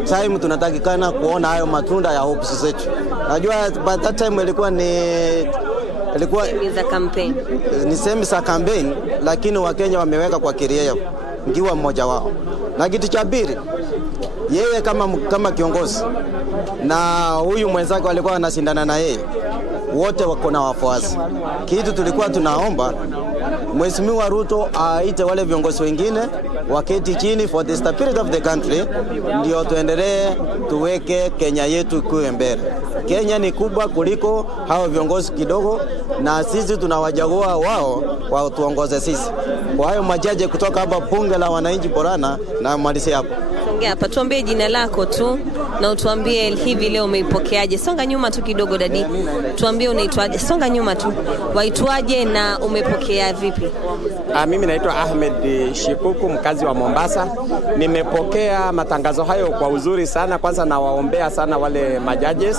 time tunatakikana kuona hayo matunda ya hopes zetu. Najua by that time ilikuwa za campaign, ni semi za campaign, lakini Wakenya wameweka kwa kiria ngiwa mmoja wao. Na kitu cha pili, yeye kama kiongozi na huyu mwenzake walikuwa wanashindana na yeye, wote wako na wafuasi. Kitu tulikuwa tunaomba Mheshimiwa Ruto aite wale viongozi wengine waketi chini for the stability of the country, ndio tuendelee tuweke Kenya yetu kuwe mbele. Kenya ni kubwa kuliko hao viongozi kidogo, na sisi tunawajagua wao tuongoze sisi. Kwa hiyo majaji kutoka hapa bunge la wananchi Borana, na malizi hapo. Songea hapa, tuambie jina lako tu na utuambie hivi leo umeipokeaje. Songa nyuma tu kidogo dadi. Tuambie unaitwaje. Songa nyuma tu. Waitwaje na umepokea vipi? Mimi naitwa Ahmed Shikuku, mkazi wa Mombasa. Nimepokea matangazo hayo kwa uzuri sana. Kwanza nawaombea sana wale majudges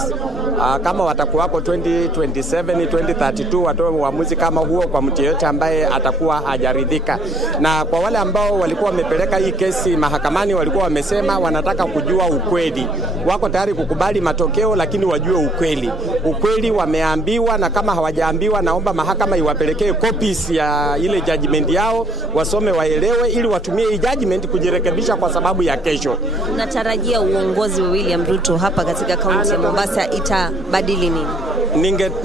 kama watakuwako 2027 2032 watoe uamuzi kama huo kwa mtu yeyote ambaye atakuwa hajaridhika. Na kwa wale ambao walikuwa wamepeleka hii kesi mahakamani, walikuwa wamesema wanataka kujua ukweli. Wako tayari kukubali matokeo lakini wajue ukweli. Ukweli wameambiwa, na kama hawajaambiwa naomba mahakama iwapelekee copies ya ile judgment yao, wasome waelewe ili watumie hii judgment kujirekebisha kwa sababu ya kesho. Natarajia uongozi wa William Ruto hapa katika kaunti ya Mombasa itabadili nini?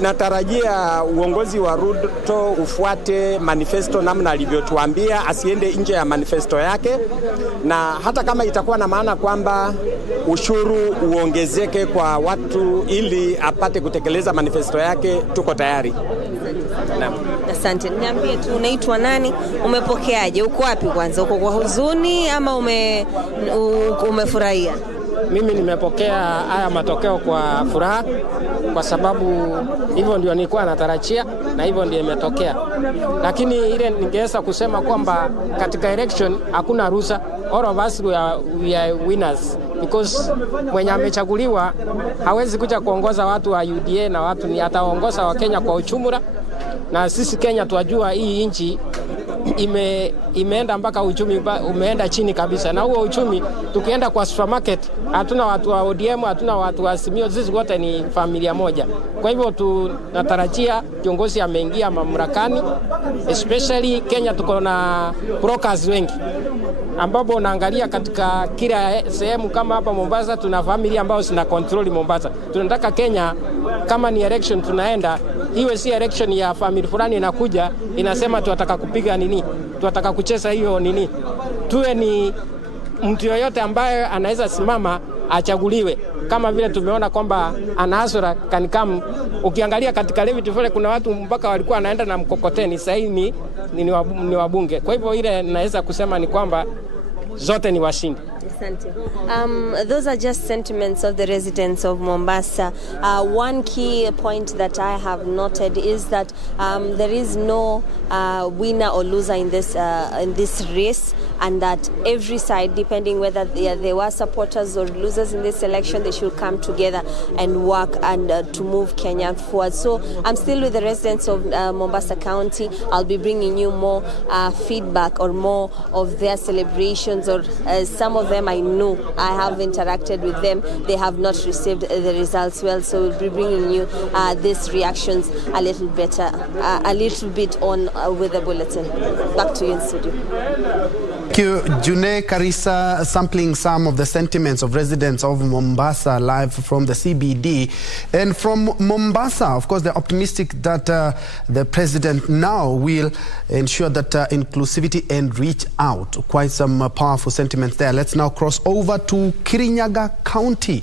Natarajia uongozi wa Ruto ufuate manifesto namna alivyotuambia, asiende nje ya manifesto yake, na hata kama itakuwa na maana kwamba ushuru uongezeke kwa watu ili apate kutekeleza manifesto yake, tuko tayari. Asante. Niambie tu unaitwa nani? Umepokeaje? Uko wapi kwanza? Uko kwa huzuni ama umefurahia? Mimi nimepokea haya matokeo kwa furaha kwa sababu hivyo ndio nilikuwa natarajia na hivyo ndio imetokea. Lakini ile ningeweza kusema kwamba katika election hakuna ruhusa. All of us we are winners because mwenye amechaguliwa hawezi kuja kuongoza watu wa UDA na watu ni ataongoza wa Kenya kwa uchumura. Na sisi Kenya tuwajua hii nchi imeenda mpaka uchumi umeenda chini kabisa, na huo uchumi tukienda kwa supermarket hatuna watu wa ODM, hatuna watu wa Simio, sisi wote ni familia moja. Kwa hivyo tunatarajia kiongozi ameingia mamlakani, especially Kenya tuko na brokers wengi ambapo unaangalia katika kila sehemu. Kama hapa Mombasa tuna familia ambao zina control Mombasa. Tunataka Kenya kama ni election tunaenda, iwe si election ya family fulani inakuja inasema tunataka kupiga nini, tunataka kucheza hiyo nini. Tuwe ni mtu yoyote ambaye anaweza simama achaguliwe, kama vile tumeona kwamba Anasura Kanikamu. Ukiangalia katika Levity Valley kuna watu mpaka walikuwa wanaenda na mkokoteni, sasa hivi ni wabunge. Kwa hivyo ile naweza kusema ni kwamba zote ni washindi. Those are just sentiments of the residents of Mombasa. One key point that I have noted is that there is no winner or loser in this race, and that every side, depending whether they were supporters or losers in this election, they should come together and work and to move Kenya forward. So I'm still with the residents of Mombasa County. I'll be bringing you more feedback or more of their celebrations, or some of them I know, I have interacted with them, they have not received the results well, so we'll be bringing you these reactions a little bit on with the bulletin. Back to you in studio. Thank you, June Karisa, sampling some of the sentiments of residents of Mombasa live from the CBD. And from Mombasa, of course, they're optimistic that the president now will ensure that inclusivity and reach out. Quite some powerful sentiments there. Let's now cross over to Kirinyaga County,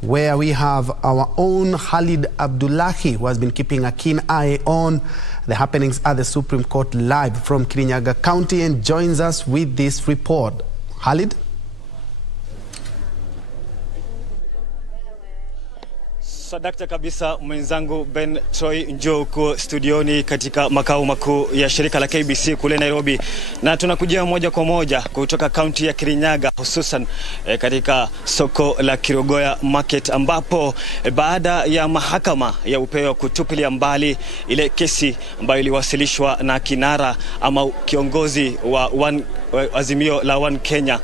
where we have our own Khalid Abdullahi, who has been keeping a keen eye on the happenings at the Supreme Court live from Kirinyaga County and joins us with this report. Khalid? Sadakta kabisa mwenzangu Ben Troy, njoo huko studioni katika makao makuu ya shirika la KBC kule Nairobi, na tunakujia moja kwa moja kutoka kaunti ya Kirinyaga, hususan katika soko la Kirogoya Market, ambapo baada ya mahakama ya upeo kutupilia mbali ile kesi ambayo iliwasilishwa na kinara ama kiongozi wa Azimio la One Kenya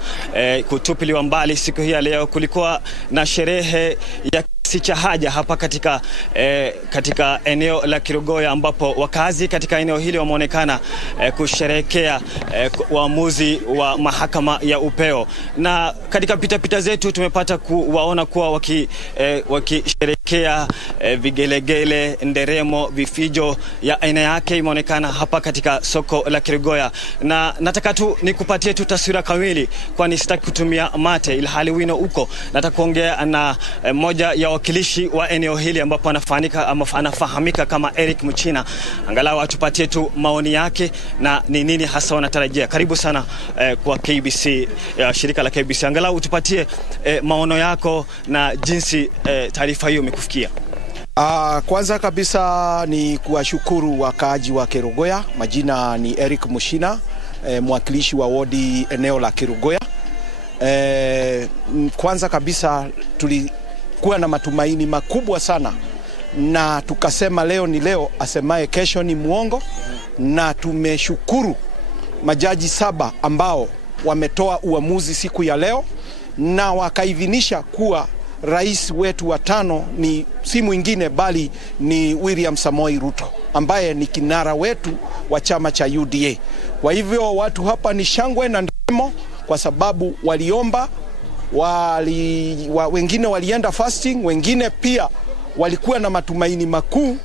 kutupiliwa mbali, siku hii ya leo kulikuwa na sherehe ya cha haja hapa katika eneo la Kirogoya, ambapo wakazi katika eneo hili wameonekana kusherehekea uamuzi wa mahakama ya upeo. Na katika pita zetu tumepata kuwaona kuwa wakisherehekea vigelegele, nderemo, vifijo ya aina yake imeonekana hapa katika soko la Kirogoya. Na nataka tu nikupatie tu taswira kamili, kwani sitaki kutumia mate ilhali wino uko. Nataka kuongea na moja ya wawakilishi wa eneo hili ambapo anafahamika kama Eric Muchina, angalau atupatie tu maoni yake na ni nini hasa wanatarajia. Karibu sana kwa KBC, shirika la KBC, angalau utupatie maono yako na jinsi taarifa hiyo imekufikia. Kwanza kabisa ni kuwashukuru wakaaji wa Kerugoya. Majina ni Eric Muchina, mwakilishi wa wodi eneo la Kerugoya. Kwanza kabisa tulikuwa na matumaini makubwa sana, na tukasema leo ni leo, asemaye kesho ni muongo, na tumeshukuru majaji 7 ambao wametoa uamuzi siku ya leo na wakaidhinisha kuwa rais wetu wa 5 ni si mwingine bali ni William Samoei Ruto, ambaye ni kinara wetu wa chama cha UDA. Kwa hivyo watu hapa ni shangwe na ndemo, kwa sababu waliomba, wengine walienda fasting, wengine pia walikuwa na matumaini makuu.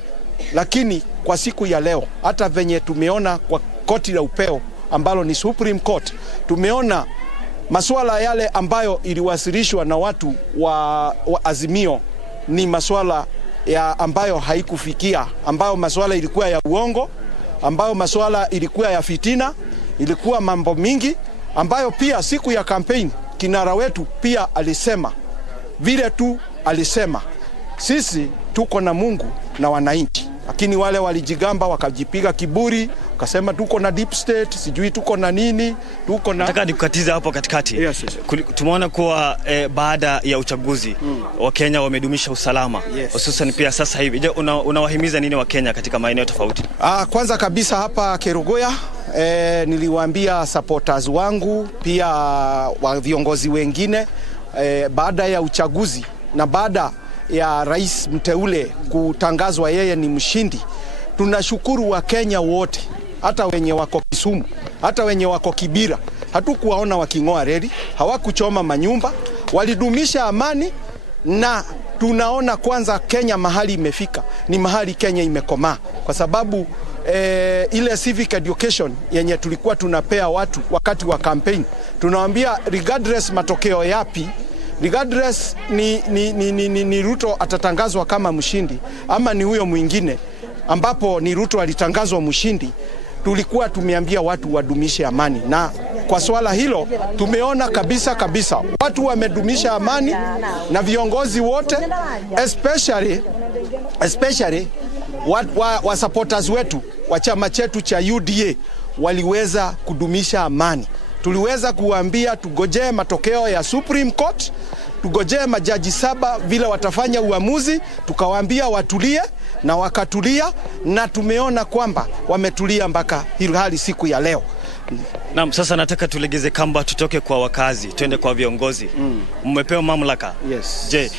Lakini kwa siku ya leo, hata venye tumeona kwa koti la upeo ambalo ni Supreme Court, tumeona masuala yale ambayo iliwasilishwa na watu wa Azimio ni masuala ya ambayo haikufikia, ambayo masuala ilikuwa ya uongo, ambayo masuala ilikuwa ya fitina, ilikuwa mambo mingi ambayo pia siku ya campaign kinara wetu pia alisema vile tu alisema sisi tuko na Mungu na wananchi, lakini wale walijigamba wakajipiga kiburi, wakasema tuko na deep state, sijui tuko na nini, tuko na... Nataka nikukatiza hapo katikati. Yes. Tumeona kuwa baada ya uchaguzi wa Kenya wamedumisha usalama, hususan pia sasa hivi. Je, unawahimiza nini wa Kenya katika maeneo tofauti? Kwanza kabisa hapa Kerugoya niliwaambia supporters wangu pia wa viongozi wengine baada ya uchaguzi na baada ya rais mteule kutangazwa yeye ni mshindi, tunashukuru wa Kenya wote, hata wenye wako Kisumu, hata wenye wako Kibira. Hatukuwaona wakingoa reli, hawakuchoma manyumba, walidumisha amani. Na tunaona kwanza Kenya mahali imefika ni mahali Kenya imekomaa, kwa sababu ile civic education yenye tulikuwa tunapea watu wakati wa campaign, tunawaambia regardless matokeo yapi, regardless ni Ruto atatangazwa kama mshindi ama ni huyo mwingine, ambapo ni Ruto alitangazwa mshindi, tulikuwa tumeambia watu wadumishe amani. Na kwa swala hilo tumeona kabisa watu wamedumisha amani, na viongozi wote especially wa supporters wetu wa chama chetu cha UDA waliweza kudumisha amani. Tuliweza kuambia tugojee matokeo ya Supreme Court, tugojee majaji 7 vile watafanya uamuzi, tukawaambia watulie na wakatulia, na tumeona kwamba wametulia mpaka hali siku ya leo. Naam, sasa nataka tulegeze kamba, tutoke kwa wakazi twende kwa viongozi. Mmepewa mamlaka. Yes. Je,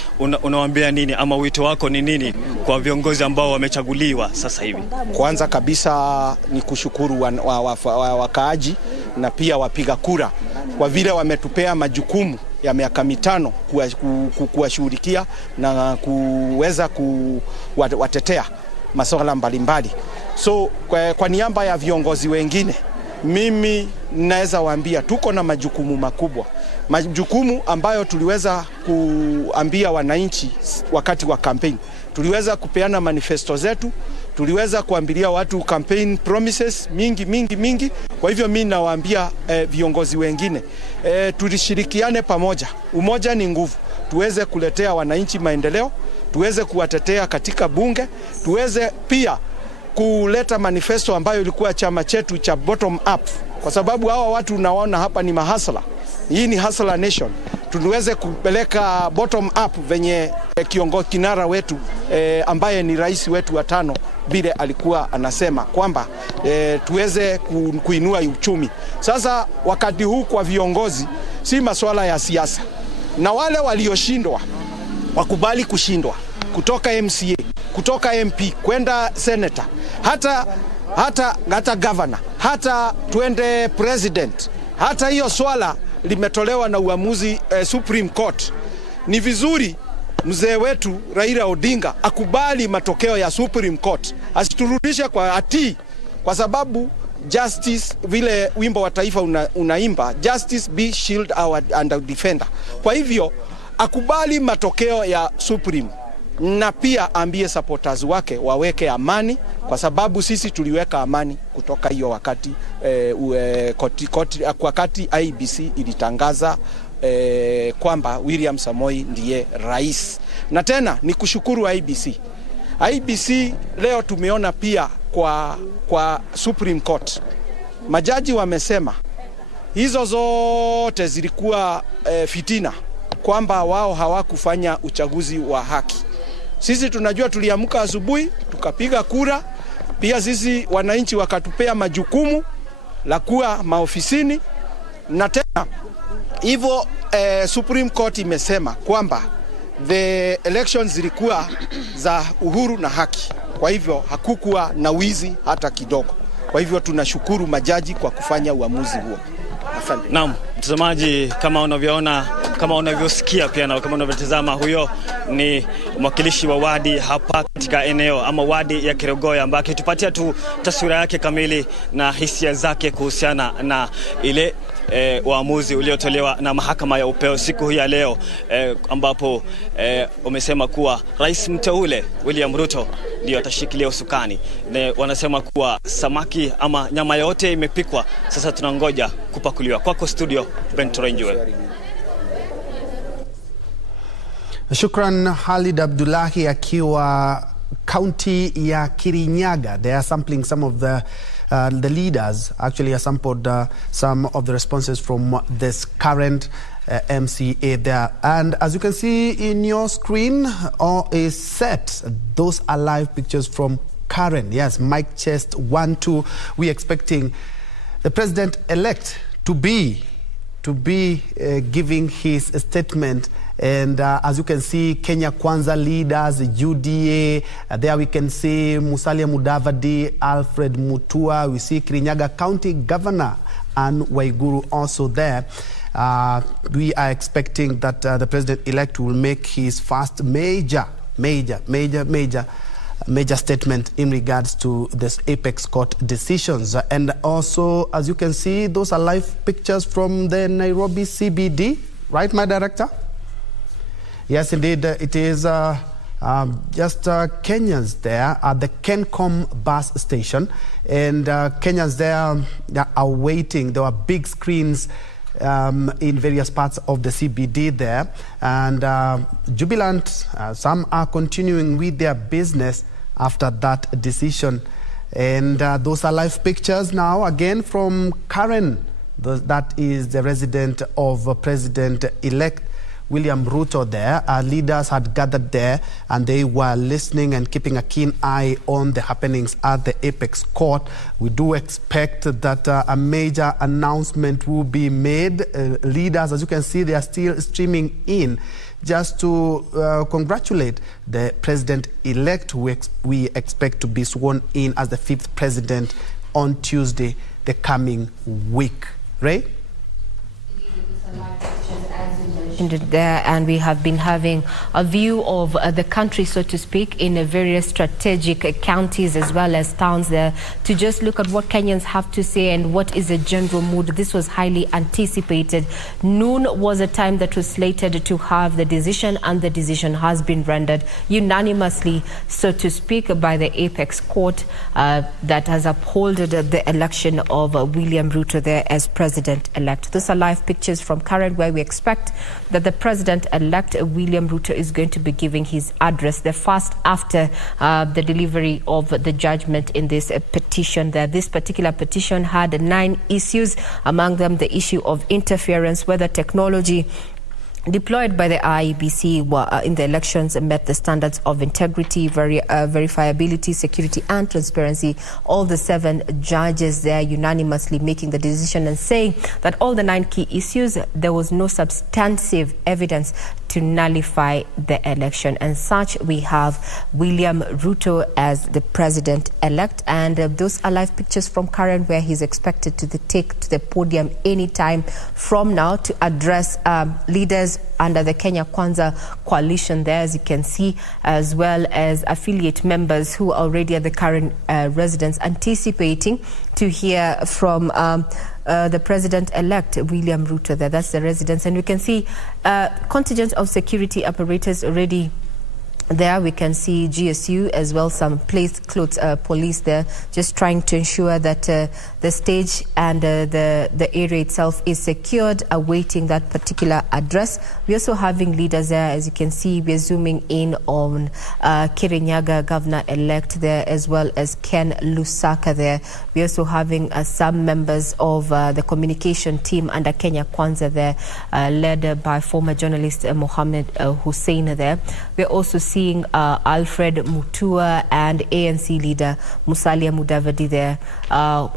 unawaambia nini ama wito wako ni nini kwa viongozi ambao wamechaguliwa sasa hivi? Kwanza kabisa ni kushukuru wakaaji na pia wapiga kura kwa vile wametupea majukumu ya miaka 5 kuwashughulikia na kuweza kuwatetea masuala mbalimbali. So kwa niaba ya viongozi wengine, mimi naweza waambia tuko na majukumu makubwa, majukumu ambayo tuliweza kuambia wananchi wakati wa campaign. Tuliweza kupeana manifesto zetu, tuliweza kuambilia watu campaign promises mingi. Kwa hivyo mimi nawaambia viongozi wengine tulishirikiane pamoja, umoja ni nguvu, tuweze kuletea wananchi maendeleo, tuweze kuwatetea katika bunge, tuweze pia kuleta manifesto ambayo ilikuwa chama chetu cha bottom up, kwa sababu hawa watu unaona hapa ni mahasla. Hii ni hustler nation. Tuweze kupeleka bottom up venye kiongozi kinara wetu ambaye ni rais wetu wa 5 vile alikuwa anasema kwamba tuweze kuinua uchumi. Sasa wakati huu kwa viongozi si masuala ya siasa, na wale walioshindwa wakubali kushindwa, kutoka MCA, kutoka MP kwenda senator, hata governor, hata twende president. Hata hiyo swala limetolewa na uamuzi Supreme Court. Ni vizuri mzee wetu Raila Odinga akubali matokeo ya Supreme Court, asiturudishe kwa ati, kwa sababu justice, vile wimbo wa taifa unaimba, justice be shield our and defender. Kwa hivyo akubali matokeo ya Supreme, na pia ambie supporters wake waweke amani, kwa sababu sisi tuliweka amani kutoka hiyo wakati wakati IBC ilitangaza kwamba William Samoei ndiye rais. Na tena ni kushukuru IBC. IBC leo tumeona pia kwa Supreme Court, majaji wamesema hizo zote zilikuwa fitina, kwamba wao hawakufanya uchaguzi wa haki. Sisi tunajua, tuliamka asubuhi tukapiga kura, pia sisi wananchi wakatupea majukumu la kuwa maofisini, na tena hivyo Supreme Court imesema kwamba the elections zilikuwa za uhuru na haki. Kwa hivyo hakukuwa na wizi hata kidogo. Kwa hivyo tunashukuru majaji kwa kufanya uamuzi huo. Asante. Naam, mtazamaji, kama unavyoona, kama unavyosikia pia na kama unavyotazama, huyo ni mwakilishi wa wadi hapa katika eneo ama wadi ya Keregoya, ambaye akitupatia tu taswira yake kamili na hisia zake kuhusiana na ile uamuzi uliotolewa na mahakama ya upeo siku hii ya leo, ambapo umesema kuwa rais mteule William Ruto ndio atashikilia usukani. Wanasema kuwa samaki ama nyama yote imepikwa, sasa tunangoja kupakuliwa. Kwako studio, Ben Torenjwe. Shukran Halid Abdullahi akiwa county ya Kirinyaga. They are sampling some of the leaders. Actually, I sampled some of the responses from this current MCA there. And as you can see in your screen, is set. Those are live pictures from Karen. Yes, mic chest 1, 2. We're expecting the president-elect to be giving his statement. And as you can see, Kenya Kwanza leaders, UDA, there we can see Musalia Mudavadi, Alfred Mutua, we see Kirinyaga County Governor Anne Waiguru also there. We are expecting that the president-elect will make his first major statement in regards to this Apex Court decisions. And also, as you can see, those are live pictures from the Nairobi CBD, right, my director? Yes, indeed, it is just Kenyans there at the Kencom bus station. And Kenyans there are waiting. There are big screens in various parts of the CBD there. And jubilant, some are continuing with their business after that decision. And those are live pictures now, again, from Karen. That is the resident of President-elect William Ruto there. Our leaders had gathered there and they were listening and keeping a keen eye on the happenings at the Apex Court. We do expect that a major announcement will be made. Leaders, as you can see, they are still streaming in just to congratulate the president-elect, who we expect to be sworn in as the 5th president on Tuesday the coming week. Ray? There, and we have been having a view of the country, so to speak, in various strategic counties as well as towns there, to just look at what Kenyans have to say and what is the general mood. This was highly anticipated. Noon was a time that was slated to have the decision, and the decision has been rendered unanimously, so to speak, by the Apex Court that has upholded the election of William Ruto there as president-elect. Those are live pictures from Karen, where we expect that the president-elect William Ruto is going to be giving his address, the first after the delivery of the judgment in this petition. This particular petition had 9 issues, among them the issue of interference, whether technology deployed by the IEBC in the elections met the standards of integrity, verifiability, security and transparency. All the 7 judges there unanimously making the decision and saying that all the 9 key issues, there was no substantive evidence to nullify the election. And such, we have William Ruto as the president-elect. And those are live pictures from Karen, where he's expected to take to the podium anytime from now to address leaders under the Kenya Kwanza coalition there, as you can see, as well as affiliate members who are already at the current residence, anticipating to hear from the president-elect, William Ruto there. That's the residence. And we can see contingent of security apparatus already there. We can see GSU as well, some plainclothes police there, just trying to ensure that the stage and the area itself is secured, awaiting that particular address. We're also having leaders there. As you can see, we're zooming in on Kirinyaga governor-elect there, as well as Ken Lusaka there. We're also having some members of the communication team under Kenya Kwanza there, led by former journalist Mohammed Hussein there. We're also seeing Alfred Mutua and ANC leader Musalia Mudavadi there,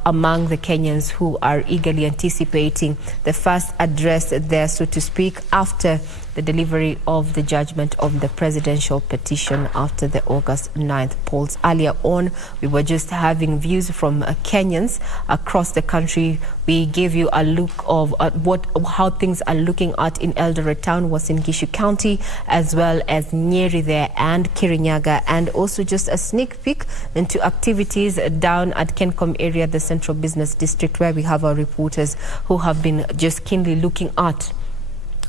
among the Kenyans who are eagerly anticipating the first address there, so to speak, after the delivery of the judgment of the presidential petition after the August 9th polls. Earlier on, we were just having views from Kenyans across the country. We gave you a look of how things are looking at in Eldoret Town, Uasin Gishu County, as well as Nyeri there and Kirinyaga, and also just a sneak peek into activities down at Kencom area, the Central Business District, where we have our reporters who have been just keenly looking at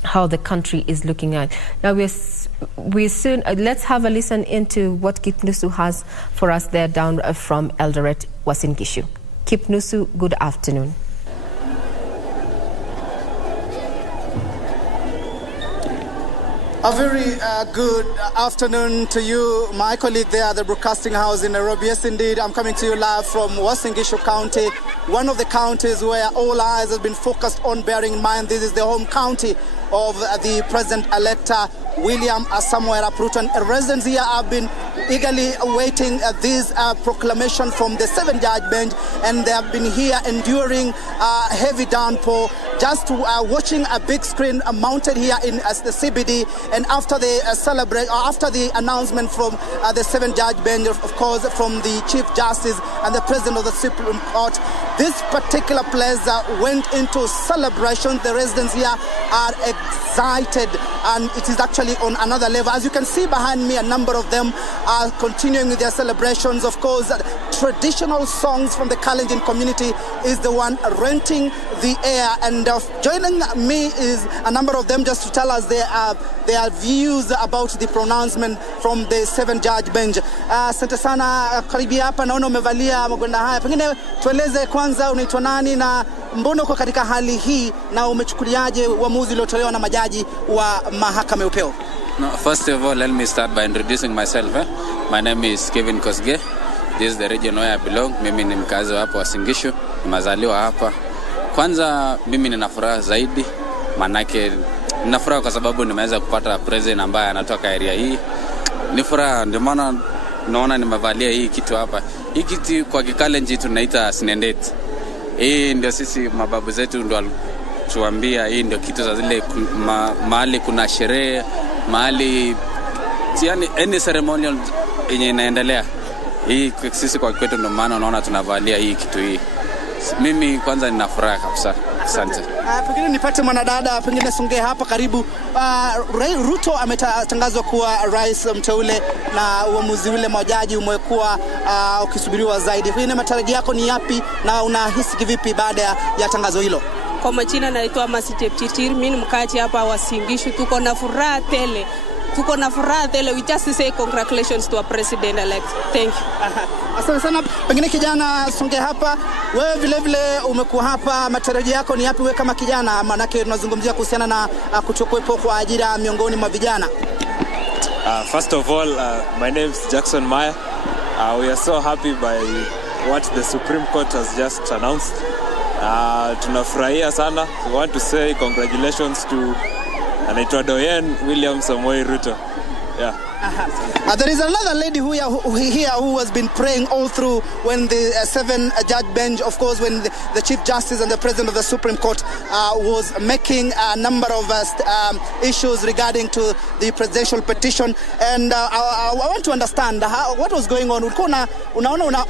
how the country is looking at. Now we soon let's have a listen into what Kipnusu has for us there down from Eldoret, Uasin Gishu. Kipnusu, good afternoon. A very good afternoon to you, my colleague there at the Broadcasting House in Nairobi. Yes, indeed, I'm coming to you live from Uasin Gishu County, one of the counties where all eyes have been focused on, bearing in mind this is the home county of the President-elect William Samoei Arap Ruto. And residents here have been eagerly awaiting this proclamation from the 7-judge bench, and they have been here enduring heavy downpour, just watching a big screen mounted here in the CBD. And after the after the announcement from the 7-judge bench, of course, from the Chief Justice and the President of the Supreme Court, this particular place went into celebration. The residents here are excited, and it is actually on another level. As you can see behind me, a number of them are continuing with their celebrations. Of course, traditional songs from the Kalenjin community is the one renting the air, and joining me is a number of them just to tell us their views about the pronouncement from the 7-judge bench. Asante sana, karibia hapa, naona umevalia magwanda haya. Pengine tueleze kwanza unaitwa nani na mbona uko katika hali hii na umechukuliaje uamuzi uliotolewa na majaji wa mahakama ya upeo? No, first of all, let me start by introducing myself. My name is Kevin Kosge. This is the region where I belong. Mimi ni mkazi wa hapa Uasin Gishu, nimezaliwa hapa. Kwanza mimi nina furaha zaidi, manake nina furaha kwa sababu nimeweza kupata president ambaye anatoka area hii. Ni furaha, ndio maana naona nimevalia hii kitu hapa. Hii kitu kwa Kikalenjin tunaita sinendeti. Hii ndio sisi mababu zetu ndio tuambia, hii ndio kitu za zile mahali kuna sherehe, mahali yani any ceremonial yenye inaendelea. Hii sisi kwa kwetu ndio maana unaona tunavalia hii kitu hii. Mimi kwanza nina furaha kabisa. Asante. Pengine nipate mwanadada, pengine songe hapa karibu. Ruto ametangazwa kuwa rais mteule na uamuzi ule majaji umekuwa ukisubiriwa zaidi. Pengine matarajio yako ni yapi na unahisi kivipi baada ya tangazo hilo? Kwa majina naitwa Masi Chepchirchir, mimi ni mkaaji hapa Uasin Gishu. Tuko na furaha tele. We just say congratulations to our president-elect. Thank you. Asante sana. Pengine kijana songe hapa, wewe vile vile umekuwa hapa, matarajio yako ni yapi wewe kama kijana? Maanake tunazungumzia kuhusiana na kutokuwepo kwa ajira miongoni mwa vijana. First of all, my name is Jackson Maya. We are so happy by what the Supreme Court has just announced. Tunafurahia sana. We want to say congratulations to anaitwa Doyen William Samoei Ruto. Yeah. There is another lady who has been praying all through when the 7-judge bench, of course, when the Chief Justice and the President of the Supreme Court was making a number of issues regarding to the presidential petition. And I want to understand what was going on.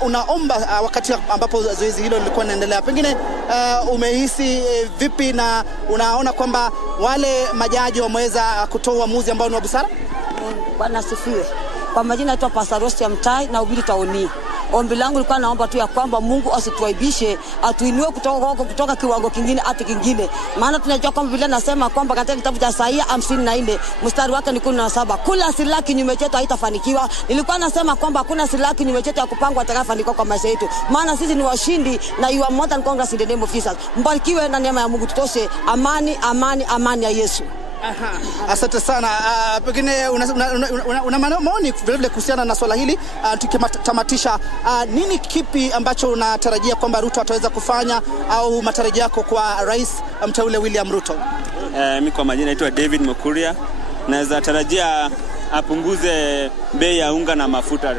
Unaomba wakati ambapo zoezi hilo lilikuwa linaendelea. Pengine umehisi vipi na unaona kwamba wale majaji wameweza kutoa uamuzi ambao ni wa busara? Bwana asifiwe. Kwa majina naitwa Pastor Rosti Mtai na ubiri tauni. Ombi langu lilikuwa naomba tu ya kwamba Mungu asituaibishe, atuinue kutoka kiwango kingine hata kingine. Maana tunajua kwamba Biblia nasema kwamba katika kitabu cha Isaia 54 mstari wake ni 17, kula silaha kinyume chetu haitafanikiwa. Nilikuwa nasema kwamba hakuna silaha kinyume chetu ya kupangwa atakayefanikiwa kwa maisha yetu. Maana sisi ni washindi na you are more than conquerors in the name of Jesus. Mbarikiwe na neema ya Mungu tutoshe. Amani, amani, amani ya Yesu. Asante sana. Pengine una maoni vile kuhusiana na swala hili tukitamatisha, nini kipi ambacho unatarajia kwamba Ruto ataweza kufanya au matarajio yako kwa rais mteule William Ruto? Mimi kwa majina naitwa David Mukuria. Naweza tarajia apunguze bei ya unga na mafuta.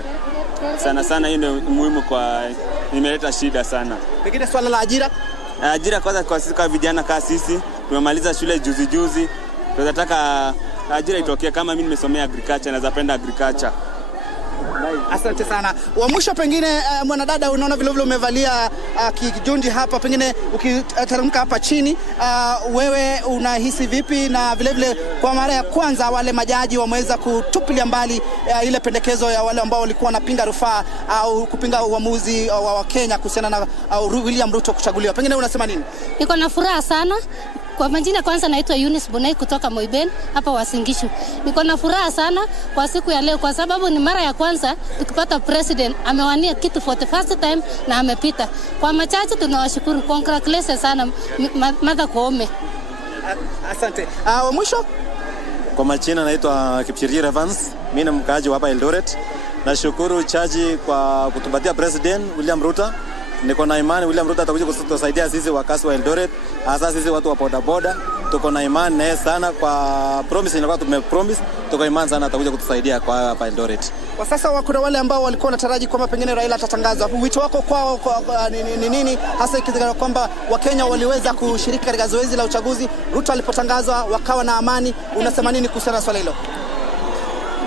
Sana sana hiyo ndio muhimu, kwa imeleta shida sana. Pengine swala la ajira? Ajira kwanza kwa sisi kama vijana kama sisi tumemaliza shule juzi. Tunataka ajira itokee. Kama mimi nimesomea agriculture, naweza penda agriculture. Asante sana. Wa mwisho pengine mwanadada, unaona vile umevalia kijundi hapa, pengine ukiteremka hapa chini, wewe unahisi vipi? Na vile kwa mara ya kwanza wale majaji wameweza kutupilia mbali ile pendekezo ya wale ambao walikuwa wanapinga rufaa au kupinga uamuzi wa Kenya kuhusiana na William Ruto kuchaguliwa. Pengine unasema nini? Niko na furaha sana. Kwa majina kwanza naitwa Eunice Bunai kutoka Moiben hapa Wasingishu. Niko na furaha sana kwa siku ya leo kwa sababu ni mara ya kwanza tukipata president amewania kitu for the first time na amepita. Kwa machache tunawashukuru. Congratulations sana Mother Koome. Asante. Mwisho? Kwa majina naitwa Kipchirchir Evans. Mimi ni mkaaji hapa Eldoret. Nashukuru chaji kwa kutupatia president William Ruto. Niko na imani William Ruto atakuja kutusaidia sisi wakazi wa Eldoret, hasa sisi watu wa bodaboda. Tuko na imani naye sana kwa promise inakuwa tumepromise. Tuko imani sana atakuja kutusaidia kwa hapa Eldoret. Kwa sasa kuna wale ambao walikuwa wanataraji kwamba pengine Raila atatangaza. Wito wako kwao ni nini hasa ikizingatiwa kwamba Wakenya waliweza kushiriki katika zoezi la uchaguzi, Ruto alipotangazwa wakawa na amani? Unasema nini kuhusiana na swala hilo?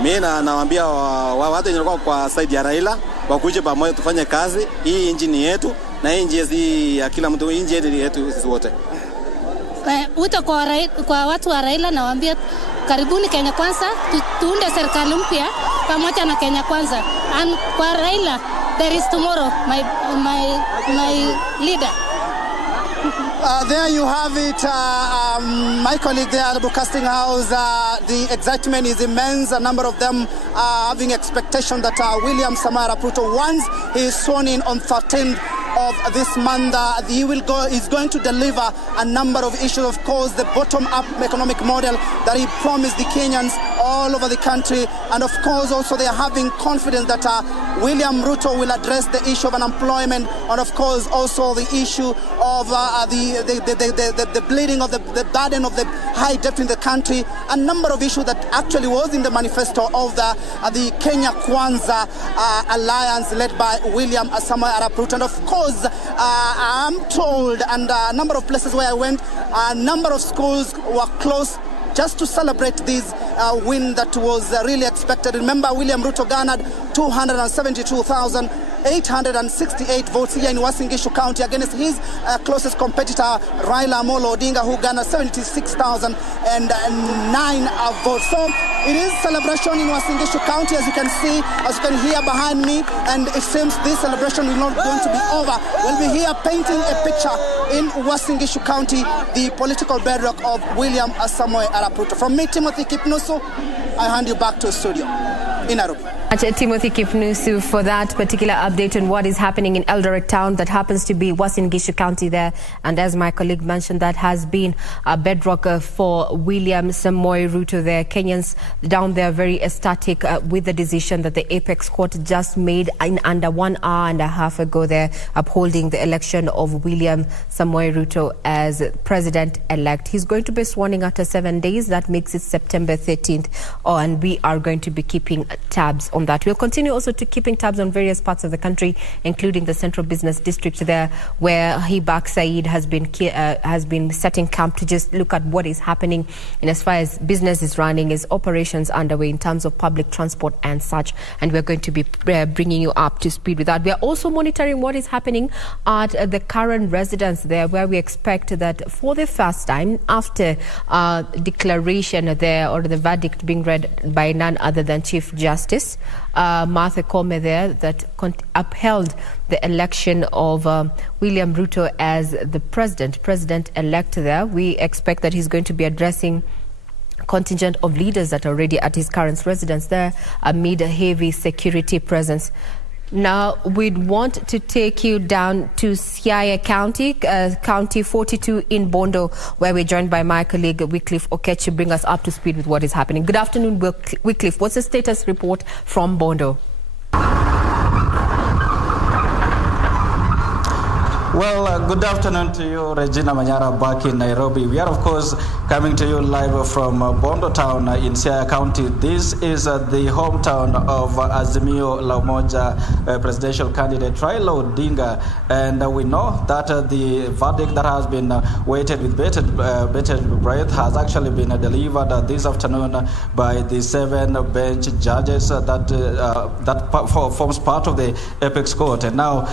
Mimi nawaambia watu walikuwa kwa side ya Raila wakuje pamoja tufanye kazi. Hii nchi ni yetu na hii nchi ya kila mtu, nchi yetu sisi wote. Wito kwa watu wa Raila nawaambia karibuni Kenya Kwanza, tuunde serikali mpya pamoja na Kenya Kwanza. And kwa Raila, there is tomorrow, my leader. There you have it, my colleague there at the broadcasting house. The excitement is immense. A number of them are having expectation that William Samoei Arap Ruto, once he is sworn in on 13th of this month, he's going to deliver a number of issues. Of course, the bottom-up economic model that he promised the Kenyans all over the country, and of course also they are having confidence that William Ruto will address the issue of unemployment, and of course also the issue of the bleeding of the burden of the high debt in the country. A number of issues that actually was in the manifesto of the Kenya Kwanza alliance led by William Samoei Arap Ruto. And of course I'm told, and a number of places where I went, a number of schools were closed just to celebrate this win that was really expected. Remember, William Ruto garnered 272,868 votes here in Uasin Gishu County against his closest competitor, Raila Amolo Odinga, who garnered 76,009 votes. So it is celebration in Uasin Gishu County, as you can see, as you can hear behind me, and it seems this celebration is not going to be over. We'll be here painting a picture in Uasin Gishu County, the political bedrock of William Samoei Arap Ruto. From me, Timothy Kipnusu, I hand you back to the studio in Nairobi. Timothy Kipnusu for that particular update on what is happening in Eldoret town that happens to be Uasin Gishu County there. And as my colleague mentioned, that has been a bedrock for William Samoei Ruto there. Kenyans down there very ecstatic with the decision that the Apex Court just made in under 1 hour and a half ago there, upholding the election of William Samoei Ruto as president-elect. He's going to be sworn in after 7 days. That makes it September 13th. And we are going to be keeping tabs on that. We'll continue also to keeping tabs on various parts of the country, including the Central Business District there, where Hibak Said has been setting camp to just look at what is happening and as far as business is running, is operations underway in terms of public transport and such. And we're going to be bringing you up to speed with that. We are also monitoring what is happening at the current residence there, where we expect that for the first time after declaration there, or the verdict being read by none other than Chief Justice Martha Koome there, that upheld the election of William Ruto as the president-elect there. We expect that he's going to be addressing contingent of leaders that are already at his current residence there amid a heavy security presence. Now, we'd want to take you down to Siaya County, County 42 in Bondo, where we're joined by my colleague Wycliffe Okech to bring us up to speed with what is happening. Good afternoon, Wycliffe. What's the status report from Bondo? Well, good afternoon to you, Regina Manyara, back in Nairobi. We are, of course, coming to you live from Bondo Town in Siaya County. This is the hometown of Azimio La Umoja presidential candidate Raila Odinga. And we know that the verdict that has been waited with bated breath has actually been delivered this afternoon by the 7 bench judges that forms part of the apex court. And now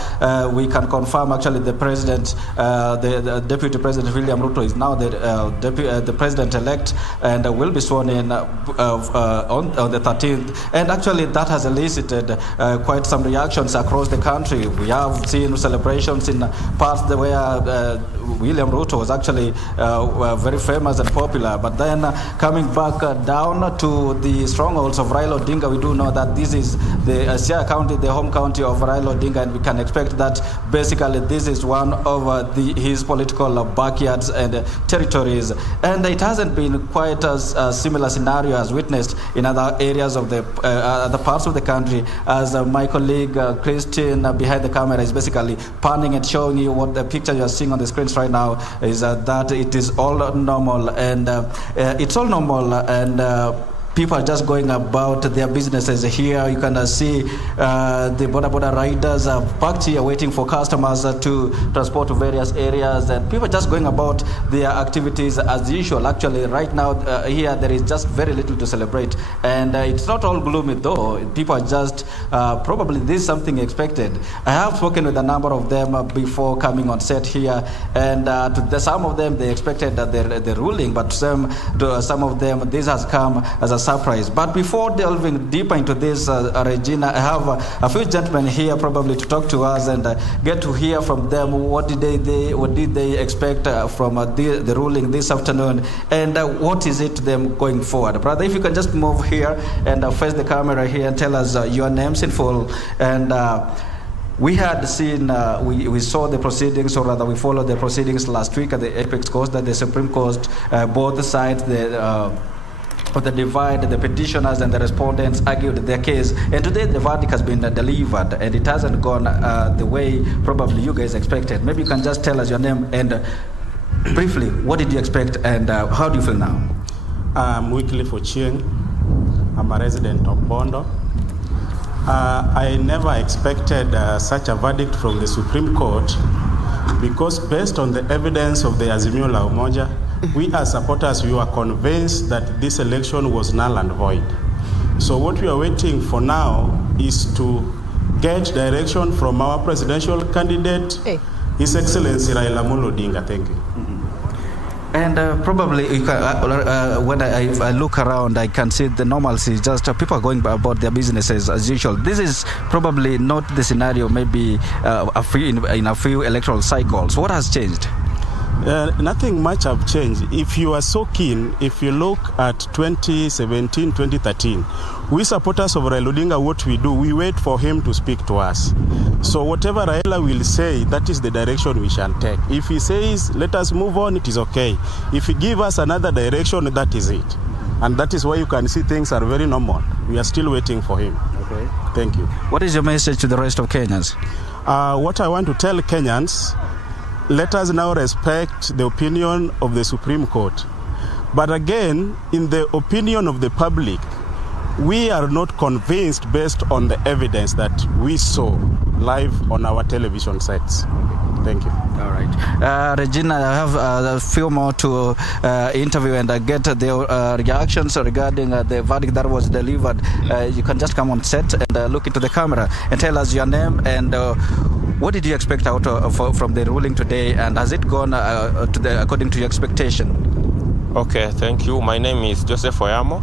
we can confirm actually the president, the deputy president William Ruto is now the president-elect and will be sworn in on the 13th. And actually that has elicited quite some reactions across the country. We have seen celebrations in parts where William Ruto was actually very famous and popular. But then coming back down to the strongholds of Raila Odinga, we do know that this is the Siaya County, the home county of Raila Odinga, and we can expect that basically this is one of his political backyards and territories. And it hasn't been quite a similar scenario as witnessed in other areas of the other parts of the country, as my colleague Christine behind the camera is basically panning and showing you what the picture you are seeing on the screens right now is that it is all normal, and it's all normal, and people are just going about their businesses here. You can see the border riders are parked here waiting for customers to transport to various areas, and people are just going about their activities as usual. Actually, right now here there is just very little to celebrate, and it's not all gloomy though. People are just probably this is something expected. I have spoken with a number of them before coming on set here, and some of them they expected the ruling, but some of them this has come as a surprise. But before delving deeper into this, Regina, I have a few gentlemen here probably to talk to us and get to hear from them what did they expect from the ruling this afternoon, and what is it to them going forward. Brother, if you can just move here and face the camera here and tell us your names in full. And we had seen, we saw the proceedings, or rather we followed the proceedings last week at the apex court, that the Supreme Court, both sides, the divide, the petitioners and the respondents argued their case, and today the verdict has been delivered, and it hasn't gone the way probably you guys expected. Maybe you can just tell us your name and briefly, what did you expect, and how do you feel now? I'm Wycliffe Okech. I'm a resident of Bondo. I never expected such a verdict from the Supreme Court, because based on the evidence of the Azimio La Umoja, we as supporters, we were convinced that this election was null and void. So what we are waiting for now is to get direction from our presidential candidate, His Excellency Raila Odinga. Thank you. And probably when I look around, I can see the normalcy, just people are going about their businesses as usual. This is probably not the scenario maybe in a few electoral cycles. What has changed? Nothing much have changed. If you are so keen, if you look at 2017, 2013, we supporters of Raila Odinga, what we do, we wait for him to speak to us. So whatever Raila will say, that is the direction we shall take. If he says, let us move on, it is okay. If he gives us another direction, that is it. And that is why you can see things are very normal. We are still waiting for him. Okay. Thank you. What is your message to the rest of Kenyans? What I want to tell Kenyans, let us now respect the opinion of the Supreme Court. But again, in the opinion of the public, we are not convinced based on the evidence that we saw live on our television sets. Thank you. All right. Regina, I have a few more to interview and get the reactions regarding the verdict that was delivered. You can just come on set and look into the camera and tell us your name and what did you expect out from the ruling today, and has it gone according to your expectation? Okay, thank you. My name is Joseph Oyamo.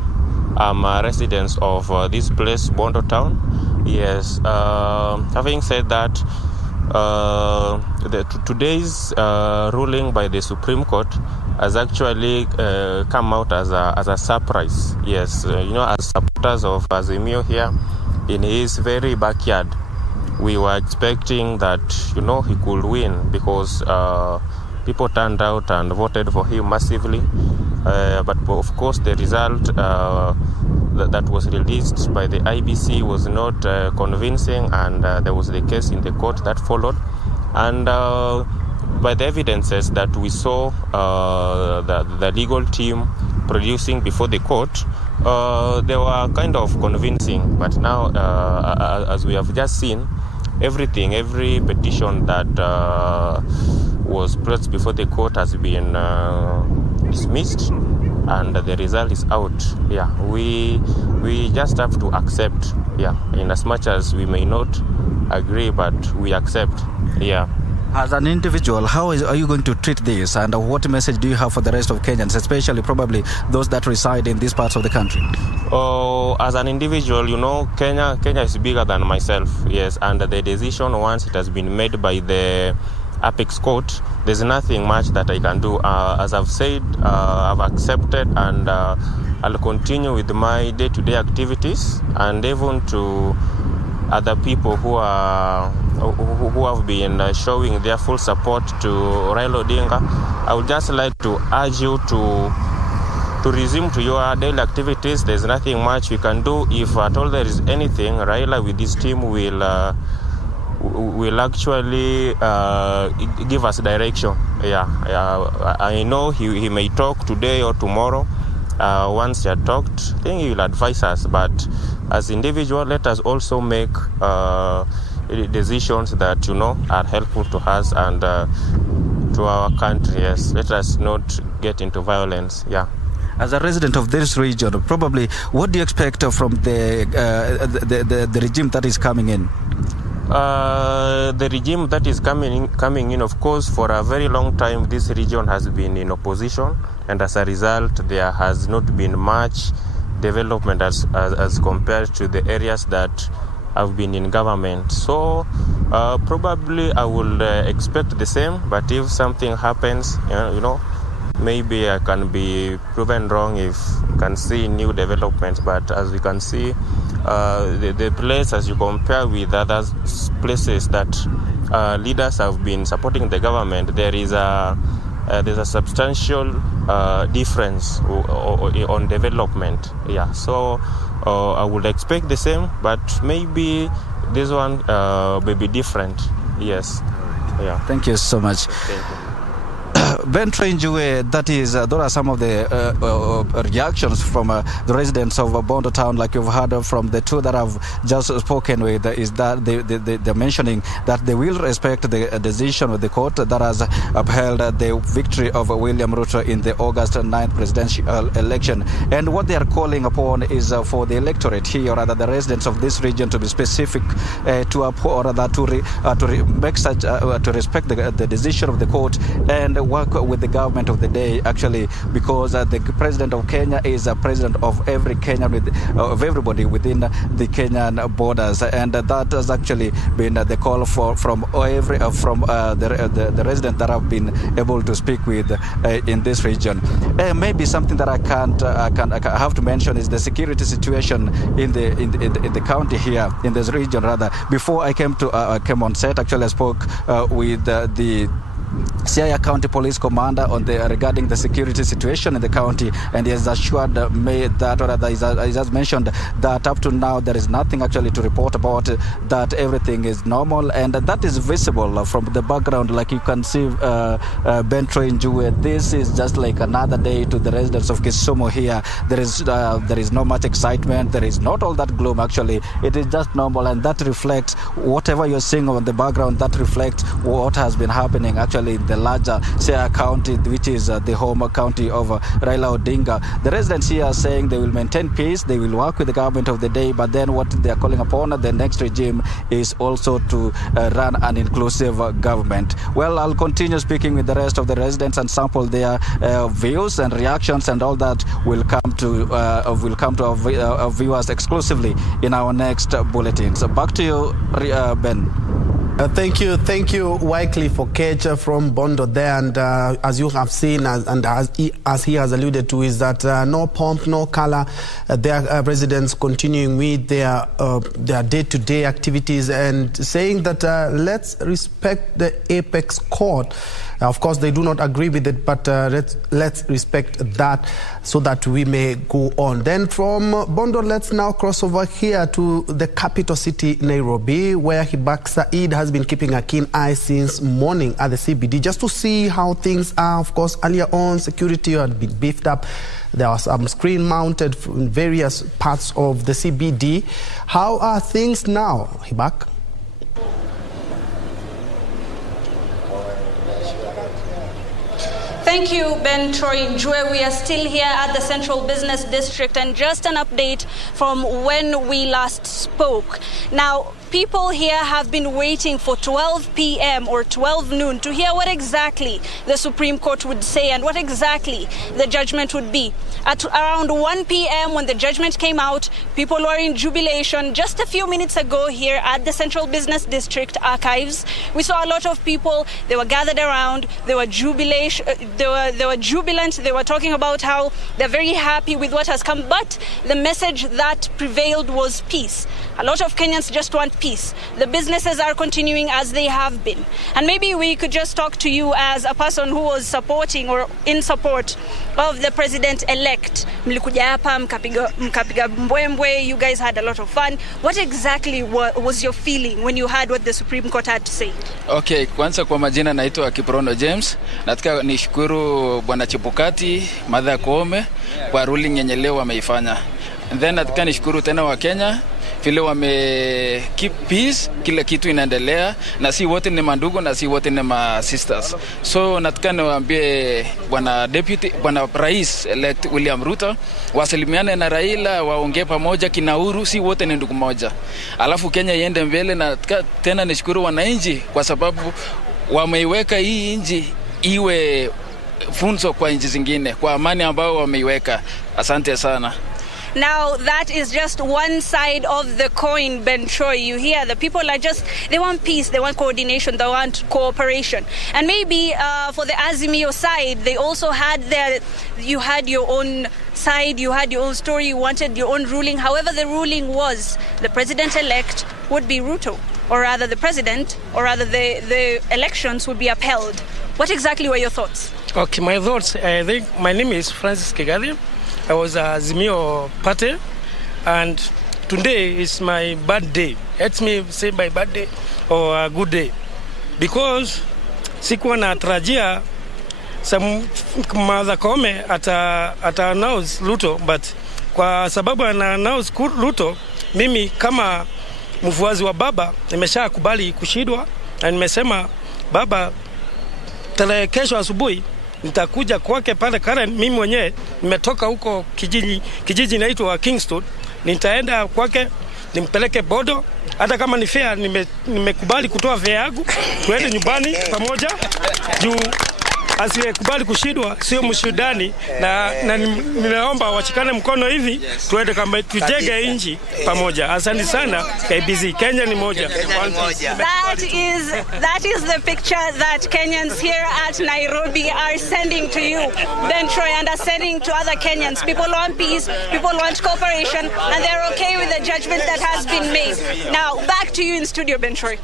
residents of this place, Bondo Town. Yes, having said that, today's ruling by the Supreme Court has actually come out as a surprise. Yes, as supporters of Azimio here in his very backyard, we were expecting that he could win because people turned out and voted for him massively. But of course, the result that was released by the IBC was not convincing, and there was the case in the court that followed. And by the evidences that we saw the legal team producing before the court, they were kind of convincing. But now, as we have just seen, every petition that was placed before the court has been dismissed, and the result is out. Yeah, we just have to accept. Yeah, in as much as we may not agree, but we accept. Yeah. As an individual, how are you going to treat this, and what message do you have for the rest of Kenyans, especially probably those that reside in these parts of the country? Oh, as an individual, Kenya is bigger than myself. Yes, and the decision, once it has been made by the Apex Court, there's nothing much that I can do. As I've said, I've accepted, and I'll continue with my day-to-day activities, and even to other people who have been showing their full support to Raila Odinga. I would just like to urge you to resume to your daily activities. There's nothing much we can do. If at all there is anything, Raila with his team will actually give us direction. Yeah, I know he may talk today or tomorrow. Once he had talked, I think he will advise us. But as individuals, let us also make decisions that are helpful to us and to our country. Yes, let us not get into violence. Yeah. As a resident of this region, probably what do you expect from the regime that is coming in? The regime that is coming in, of course, for a very long time, this region has been in opposition, and as a result, there has not been much development as compared to the areas that have been in government. So probably I will expect the same, but if something happens, maybe I can be proven wrong if you can see new developments. But as we can see, the place, as you compare with other places that leaders have been supporting the government, there's a substantial difference on development. Yeah, so I would expect the same, but maybe this one may be different. Yes. Yeah. Thank you so much. Thank you. Ben Trenjue, those are some of the reactions from the residents of Bondo Town, like you've heard from the two that I've just spoken with, is that they're mentioning that they will respect the decision of the court that has upheld the victory of William Ruto in the August 9th presidential election. And what they are calling upon is for the electorate here, or rather the residents of this region, to be specific, to respect the decision of the court and work with the government of the day, actually, because the president of Kenya is a president of every Kenyan, of everybody within the Kenyan borders, and that has actually been the call from the residents that have been able to speak with in this region. Maybe something that I have to mention is the security situation in the county here, in this region rather. Before I came on set, actually I spoke with the Siaya County Police Commander regarding the security situation in the county, and he has assured me that, or rather, he has mentioned that up to now there is nothing actually to report about, that everything is normal, and that is visible from the background. Like you can see, Ben Trenjue, this is just like another day to the residents of Kisumu here. There is not much excitement. There is not all that gloom. Actually, it is just normal, and that reflects whatever you're seeing on the background. That reflects what has been happening actually especially in the larger Siaya County, which is the home county of Raila Odinga. The residents here are saying they will maintain peace, they will work with the government of the day, but then what they are calling upon the next regime is also to run an inclusive government. Well, I'll continue speaking with the rest of the residents and sample their views and reactions, and all that will come to our viewers exclusively in our next bulletin. So back to you, Ben. Thank you, Wycliffe Okech from Bondo there. And as you have seen, as he has alluded to, is that no pomp, no color. Their residents continuing with their day-to-day activities and saying that let's respect the apex court. Of course, they do not agree with it, but let's respect that so that we may go on. Then from Bondo, let's now cross over here to the capital city, Nairobi, where Hibak Said has been keeping a keen eye since morning at the CBD just to see how things are. Of course, earlier on, security had been beefed up. There was some screen mounted in various parts of the CBD. How are things now, Hibak? Thank you, Ben Troy Njue. We are still here at the Central Business District, and just an update from when we last spoke. Now, people here have been waiting for 12 p.m. or 12 noon to hear what exactly the Supreme Court would say and what exactly the judgment would be. At around 1 p.m. when the judgment came out, people were in jubilation. Just a few minutes ago here at the Central Business District archives, we saw a lot of people. They were gathered around. They were jubilation. They were jubilant. They were talking about how they're very happy with what has come. But the message that prevailed was peace. A lot of Kenyans just want peace. The businesses are continuing as they have been. And maybe we could just talk to you as a person who was supporting or in support of the president-elect. Mlikuja hapa, mkapiga mbwembwe, you guys had a lot of fun. What exactly was your feeling when you heard what the Supreme Court had to say? Okay, kwanza kwa majina naitwa Kiprono James. Nataka nishukuru Bwana Chebukati, Martha Koome kwa ruling yenye leo wameifanya. And then nataka nishukuru tena wa Kenya vile wame keep peace, kila kitu inaendelea, na si wote ni mandugu na si wote ni ma sisters. So nataka niwaambie bwana rais elect William Ruto wasalimiane na Raila, waongee pamoja kinauru, si wote ni ndugu moja. Alafu Kenya iende mbele, na tena nishukuru wananchi kwa sababu wameiweka hii nchi iwe funzo kwa nchi zingine kwa amani ambao wameiweka. Asante sana. Now, that is just one side of the coin, Ben Troy. You hear the people are just, they want peace, they want coordination, they want cooperation. And maybe for the Azimio side, they also had you had your own side, you had your own story, you wanted your own ruling. However, the ruling was the president-elect would be Ruto, or rather the president, or rather the elections would be upheld. What exactly were your thoughts? Okay, my thoughts, I think my name is Francis Kigali. I was a Azimio party, and today is my bad day. Let me say my bad day or a good day, because sikuwa natarajia Martha Koome ata announce Ruto, but kwa sababu ana announce Ruto, mimi kama mfuasi wa baba nimeshakubali kushindwa, na nimesema baba tarehe kesho asubuhi nitakuja kwake pale Karen. Mimi mwenyewe nimetoka huko kijiji inaitwa Kingston, nitaenda kwake nimpeleke bodo, hata kama ni fair nimekubali kutoa fare yangu, tuende nyumbani pamoja juu asiyekubali kushindwa sio mshindani, na ninaomba wachikane mkono hivi tuende kama tujenge nchi pamoja. Asante sana KBC. Kenya ni moja. That is the picture that Kenyans here at Nairobi are sending to you, Ben Troy, and are sending to other Kenyans. People want peace, people want cooperation, and they're okay with the judgment that has been made. Now, back to you in studio, Ben Troy.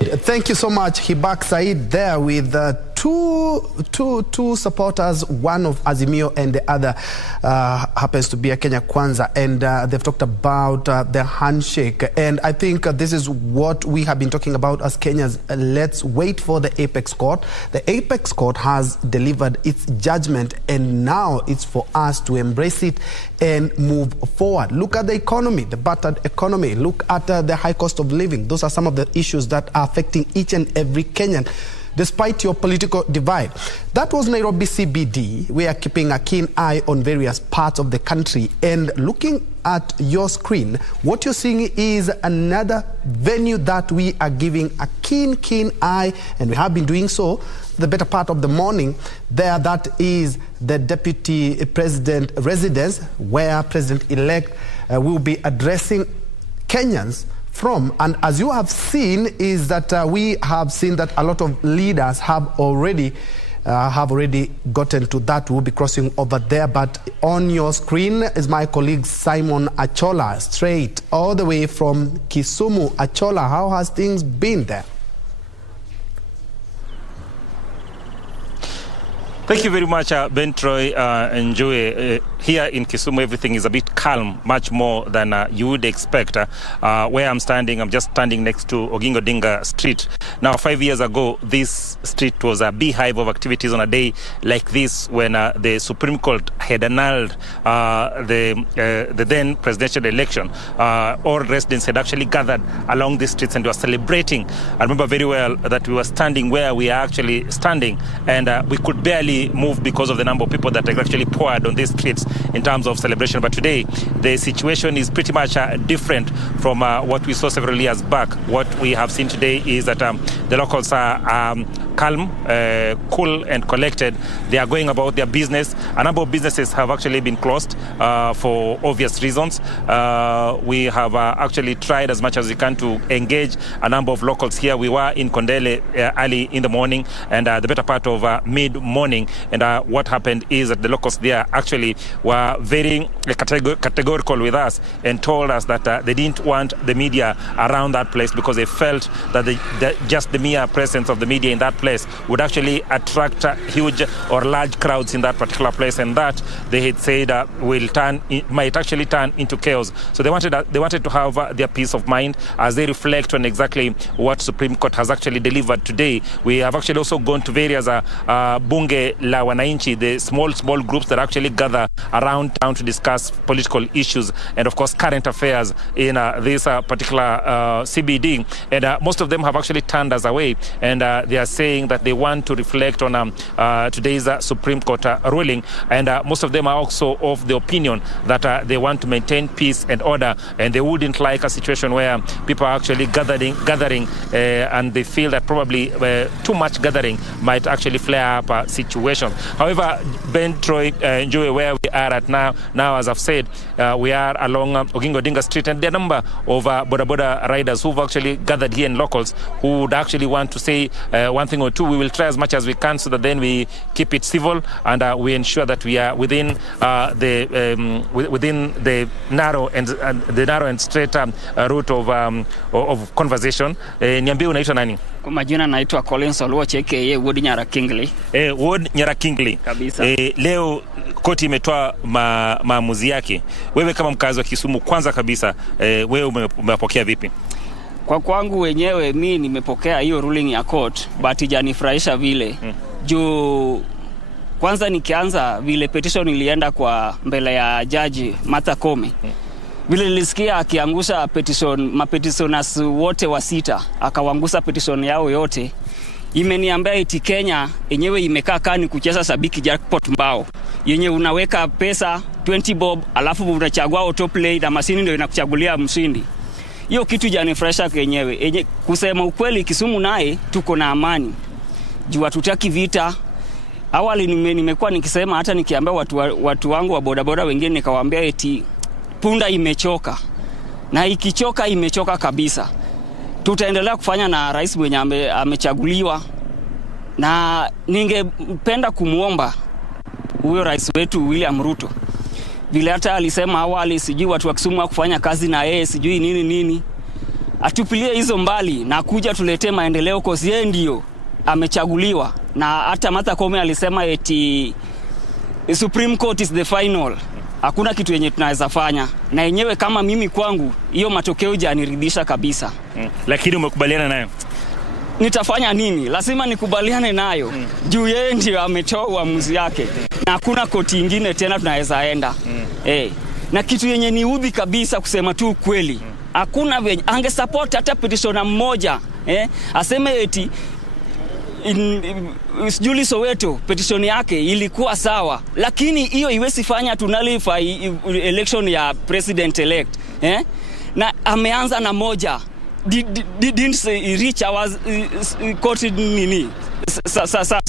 Thank you so much, Hibak Said, there with two supporters, one of Azimio and the other happens to be a Kenya Kwanza, and they've talked about the handshake, and I think this is what we have been talking about as Kenyans. Let's wait for the Apex Court. The Apex Court has delivered its judgment, and now it's for us to embrace it and move forward. Look at the economy, the battered economy. Look at the high cost of living. Those are some of the issues that are affecting each and every Kenyan. despite your political divide. That was Nairobi CBD. We are keeping a keen eye on various parts of the country, and looking at your screen, what you're seeing is another venue that we are giving a keen eye, and we have been doing so the better part of the morning there. That is the Deputy President residence, where President-elect will be addressing Kenyans from. And as you have seen, is that we have seen that a lot of leaders have already gotten to that. We'll be crossing over there. But on your screen is my colleague Simon Achola, straight all the way from Kisumu. Achola, how has things been there? Thank you very much, Ben Troy and Joey. Here in Kisumu, everything is a bit calm, much more than you would expect. Where I'm standing, I'm just standing next to Oginga Odinga Street. Now, 5 years ago, this street was a beehive of activities on a day like this, when the Supreme Court had annulled the then presidential election. All residents had actually gathered along the streets and were celebrating. I remember very well that we were standing where we are actually standing, and we could barely move because of the number of people that actually poured on these streets in terms of celebration. But today, the situation is pretty much different from what we saw several years back. What we have seen today is that the locals are calm, cool and collected. They are going about their business. A number of businesses have actually been closed for obvious reasons. We have actually tried as much as we can to engage a number of locals here. We were in Kondele early in the morning and the better part of mid-morning. And what happened is that the locals there actually were very categorical with us and told us that they didn't want the media around that place because they felt that just the mere presence of the media in that place would actually attract huge or large crowds in that particular place, and that they had said might actually turn into chaos. So they wanted to have their peace of mind as they reflect on exactly what Supreme Court has actually delivered today. We have actually also gone to various bunge la wananchi, the small groups that actually gather around town to discuss political issues and of course current affairs in this particular CBD, and most of them have actually turned us away, and they are saying that they want to reflect on today's Supreme Court ruling, and most of them are also of the opinion that they want to maintain peace and order, and they wouldn't like a situation where people are actually gathering and they feel that probably too much gathering might actually flare up a situation. However, Ben, Troy, Joey, where we are at now as I've said, we are along Oginga Odinga Street, and there are a number of boda riders who've actually gathered here, and locals who would actually want to say one thing or two. We will try as much as we can so that then we keep it civil and we ensure that we are within the narrow and straight route of conversation. Niambie, unaitwa nani? Kwa majina naitwa Collins Oluoch aka Wood Nyara Kingley. Wood Nyara Kingley. Kabisa. Leo koti imetoa maamuzi yake. Wewe kama mkazi wa Kisumu, kwanza kabisa wewe umepokea vipi? Kwa kwangu wenyewe mimi nimepokea hiyo ruling ya court, but ijanifurahisha vile. Juu kwanza nikianza vile petition ilienda kwa mbele ya jaji Martha Koome. Vile nilisikia akiangusha mapetitioners wote wa 6, akawangusa petition yao yote. Imeniambia eti Kenya yenyewe imekaa kani kucheza sabiki jackpot mbao. Yenye unaweka pesa 20 bob alafu unachagua autoplay na mashini ndio inakuchagulia mshindi. Hiyo kitu janifresha kenyewe. Kusema ukweli, Kisumu naye tuko na amani. Juu hatutaki vita. Awali nimekuwa nikisema, hata nikiambia watu wangu wa bodaboda wengine nikawaambia eti punda imechoka. Na ikichoka imechoka kabisa. Tutaendelea kufanya na rais mwenye amechaguliwa, na ningependa kumuomba huyo rais wetu William Ruto. Vile hata alisema awali sijui watu wa Kisumu kufanya kazi na yeye sijui nini. Atupilie hizo mbali na kuja tuletee maendeleo, kwa sababu ndio amechaguliwa. Na hata Martha Koome alisema eti Supreme Court is the final. Hakuna kitu yenye tunaweza fanya. Na yenyewe kama mimi kwangu hiyo matokeo hajaniridhisha kabisa. Lakini umekubaliana nayo? Nitafanya nini? Lazima nikubaliane nayo. Juu yeye ndio ametoa uamuzi yake. Na hakuna koti nyingine tena tunaweza enda. Na kitu yenye niudhi kabisa kusema tu kweli. Hakuna venye ange support hata petitioner mmoja, aseme eti Julie Soweto petition yake ilikuwa sawa, lakini hiyo iwezi fanya tunalify election ya president elect na ameanza na moja didn't reach our court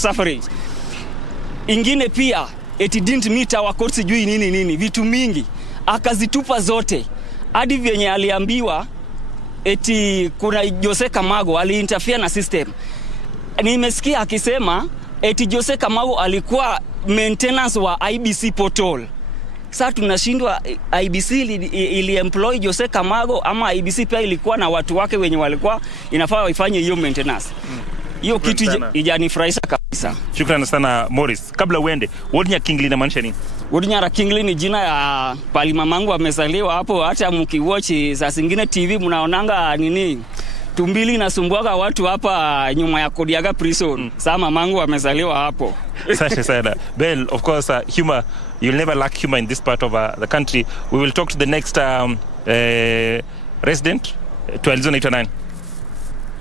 suffrage. Ingine pia it didn't meet our court sijui nini vitu mingi akazitupa zote, hadi vyenye aliambiwa eti kuna Jose Kamago aliinterfere na system. Nimesikia akisema eti Jose Kamago alikuwa maintenance wa IBC portal. Sasa tunashindwa IBC ili employ Jose Kamago ama IBC pia ilikuwa na watu wake wenye walikuwa inafaa waifanye hiyo maintenance. Hiyo kitu ijanifurahisha kabisa. Shukrani sana Morris. Kabla uende, Wodnya Kingli inamaanisha nini? Wodnya Kingli ni jina ya pali mamangu amezaliwa hapo. Hata mkiwatch saa zingine TV mnaonanga tumbili nasumbuaga watu hapa nyuma ya Kodiaga prison. Sasa mamangu amezaliwa hapo. Asante sana. Bell, of course, humor, you'll never lack humor in this part of the country. We will talk to the next resident. Tualizo naitwa nani?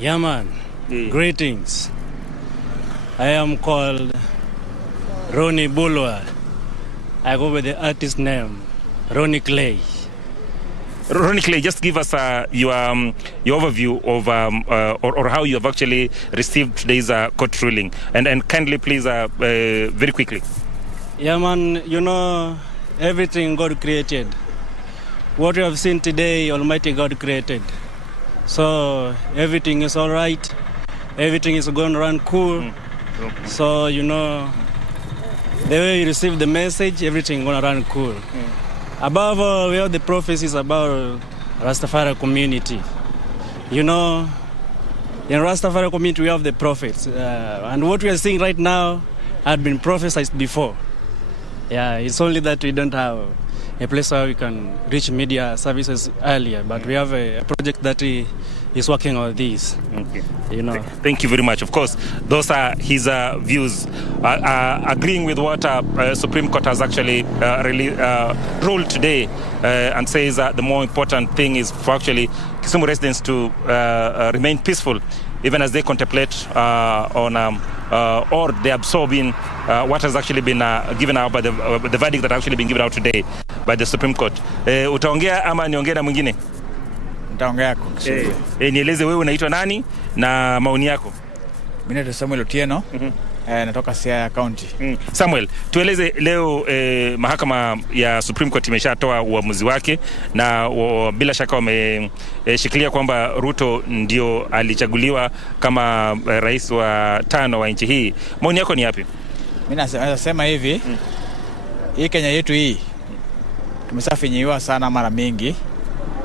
Yeah, man. Greetings. I am called Ronnie Bulwa. I go with the artist name Ronnie Clay. Ronnie Clay, just give us your overview of or how you have actually received today's court ruling, and kindly please very quickly. Yeah, man. You know, everything God created. What we have seen today, Almighty God created. So everything is all right. Everything is going to run cool. So, you know, the way you receive the message, everything going to run cool. Above all, we have the prophecies about Rastafari community. You know, in Rastafari community, we have the prophets. And what we are seeing right now had been prophesied before. Yeah, it's only that we don't have a place where we can reach media services earlier. But we have a project that is working on this. Okay. You know. Thank you very much. Of course, those are his views, agreeing with what Supreme Court has actually ruled today, and says the more important thing is for actually Kisumu residents to remain peaceful, even as they contemplate on or they absorb in what has actually been given out by the verdict that has actually been given out today by the Supreme Court. Utaongea ama niongee na mwingine? Nitaongea kwa Kiswahili. Nieleze wewe unaitwa nani na maoni yako. Mimi naitwa Samuel Otieno. Natoka Siaya County. Samuel, tueleze leo mahakama ya Supreme Court imeshatoa uamuzi wake, na bila shaka wameshikilia kwamba Ruto ndio alichaguliwa kama rais wa 5 wa nchi hii. Maoni yako ni yapi? Mimi nasema hivi, hii Kenya yetu hii tumesafinyiwa sana mara mingi.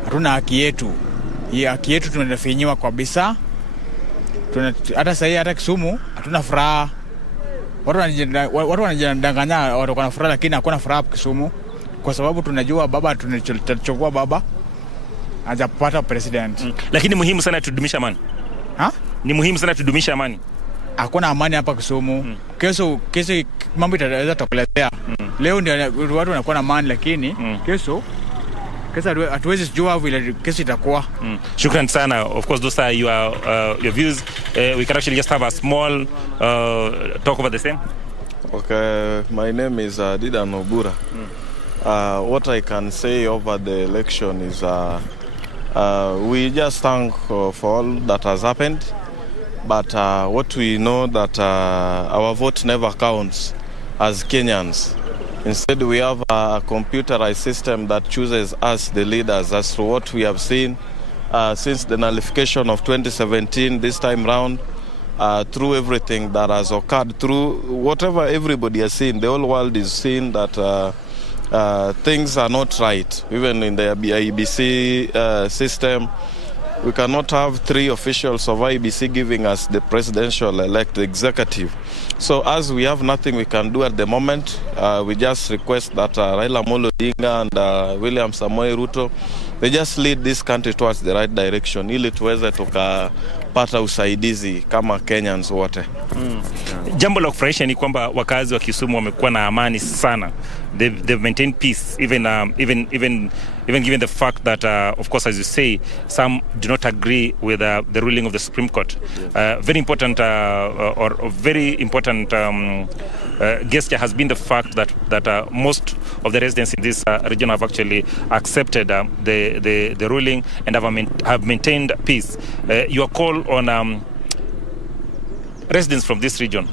Hatuna haki yetu. Hii haki yetu tunafinyiwa kabisa. Hata sasa hata Kisumu hatuna furaha. Watu wanajidanganya watu wana furaha, lakini hakuna furaha Kisumu kwa sababu tunajua baba tunachukua baba hajapata president. Lakini muhimu sana tudumisha amani. Ni muhimu sana tudumisha amani. Hakuna amani hapa Kisumu. Kesho mambo itaweza tokelezea. Leo ndio watu wanakuwa na amani, lakini kesho hatuwezi jua vile kesi itakuwa. Shukran sana. Of course, those are your views. We can actually just have a small talk over the same. Okay, my name is Didan Obura. What I can say over the election is we just thank for all that has happened, but what we know that our vote never counts as Kenyans. Instead, we have a computerized system that chooses us, the leaders, as to what we have seen since the nullification of 2017, this time round, through everything that has occurred, through whatever everybody has seen. The whole world is seeing that things are not right. Even in the IBC system, we cannot have 3 officials of IBC giving us the presidential elect executive. So as we have nothing we can do at the moment, we just request that Raila Odinga and William Samoei Ruto, they just lead this country towards the right direction ili tuweze tukapata usaidizi kama Kenyans wote. Jambo la kufurahisha ni kwamba wakazi wa Kisumu wamekuwa na amani sana they've maintained peace, even given the fact that, of course, as you say, some do not agree with the ruling of the Supreme Court. Very important gesture has been the fact that most of the residents in this region have actually accepted the ruling and have maintained peace. Your call on residents from this region,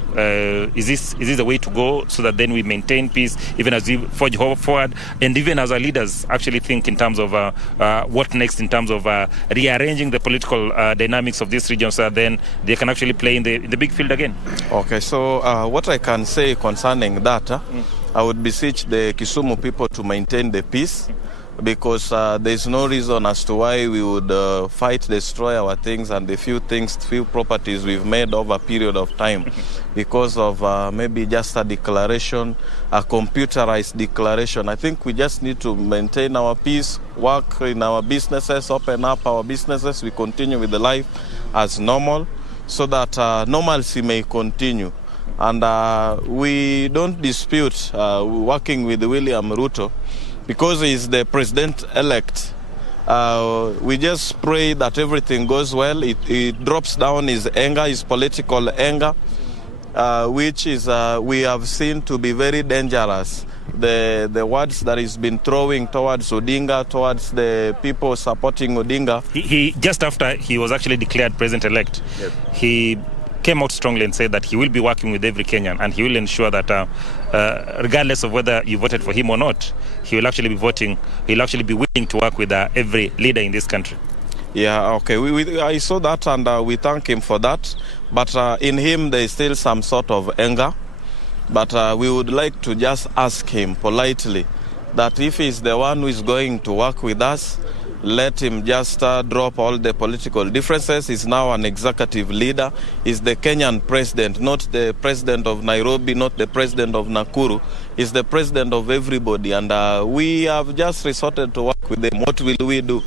is this the way to go, so that then we maintain peace even as we forge forward, and even as our leaders actually think in terms of what next, in terms of rearranging the political dynamics of this region, so that then they can actually play in the big field again? Okay, so what I can say concerning that, I would beseech the Kisumu people to maintain the peace, because there's no reason as to why we would fight, destroy our things and the few properties we've made over a period of time because of maybe just a declaration, a computerized declaration. I think we just need to maintain our peace, work in our businesses, open up our businesses, we continue with the life as normal, so that normalcy may continue. And we don't dispute working with William Ruto, because he's the president-elect. We just pray that everything goes well. It drops down his anger, his political anger, which is we have seen to be very dangerous. The words that he's been throwing towards Odinga, towards the people supporting Odinga. He just after he was actually declared president-elect, yes, he came out strongly and said that he will be working with every Kenyan, and he will ensure that regardless of whether you voted for him or not, he will actually be voting, he'll actually be willing to work with every leader in this country. Yeah, okay. I saw that, and we thank him for that. But in him, there is still some sort of anger. But we would like to just ask him politely that if he's the one who is going to work with us, let him just drop all the political differences. He's now an executive leader. He's the Kenyan president, not the president of Nairobi, not the president of Nakuru. He's the president of everybody. And we have just resorted to work with him. What will we do?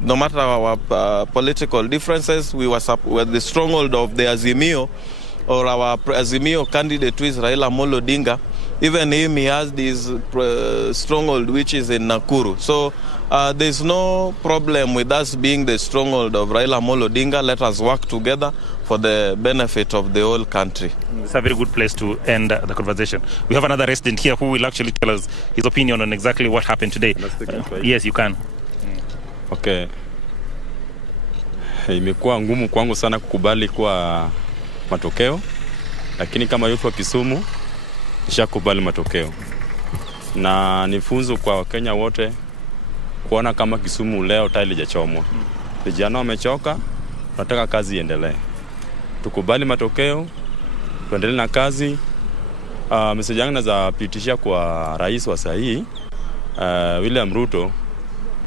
No matter our political differences, we were the stronghold of the Azimio, or our Azimio candidate, who is Raila Odinga. Even him, he has this stronghold which is in Nakuru. So there's no problem with us being the stronghold of Raila Odinga. Let us work together for the benefit of the whole country. It's a very good place to end the conversation. We have another resident here who will actually tell us his opinion on exactly what happened today. Yes, you can. Okay. Imekuwa ngumu kwangu sana kukubali kwa matokeo, lakini kama youth wa Kisumu nishakubali matokeo. Na nifunzo kwa Wakenya wote kuona kama Kisumu leo tayari lijachomwa. Vijana wamechoka, tunataka kazi iendelee. Tukubali matokeo, tuendelee na kazi. Message yangu naweza pitishia kwa rais wa sahi, William Ruto.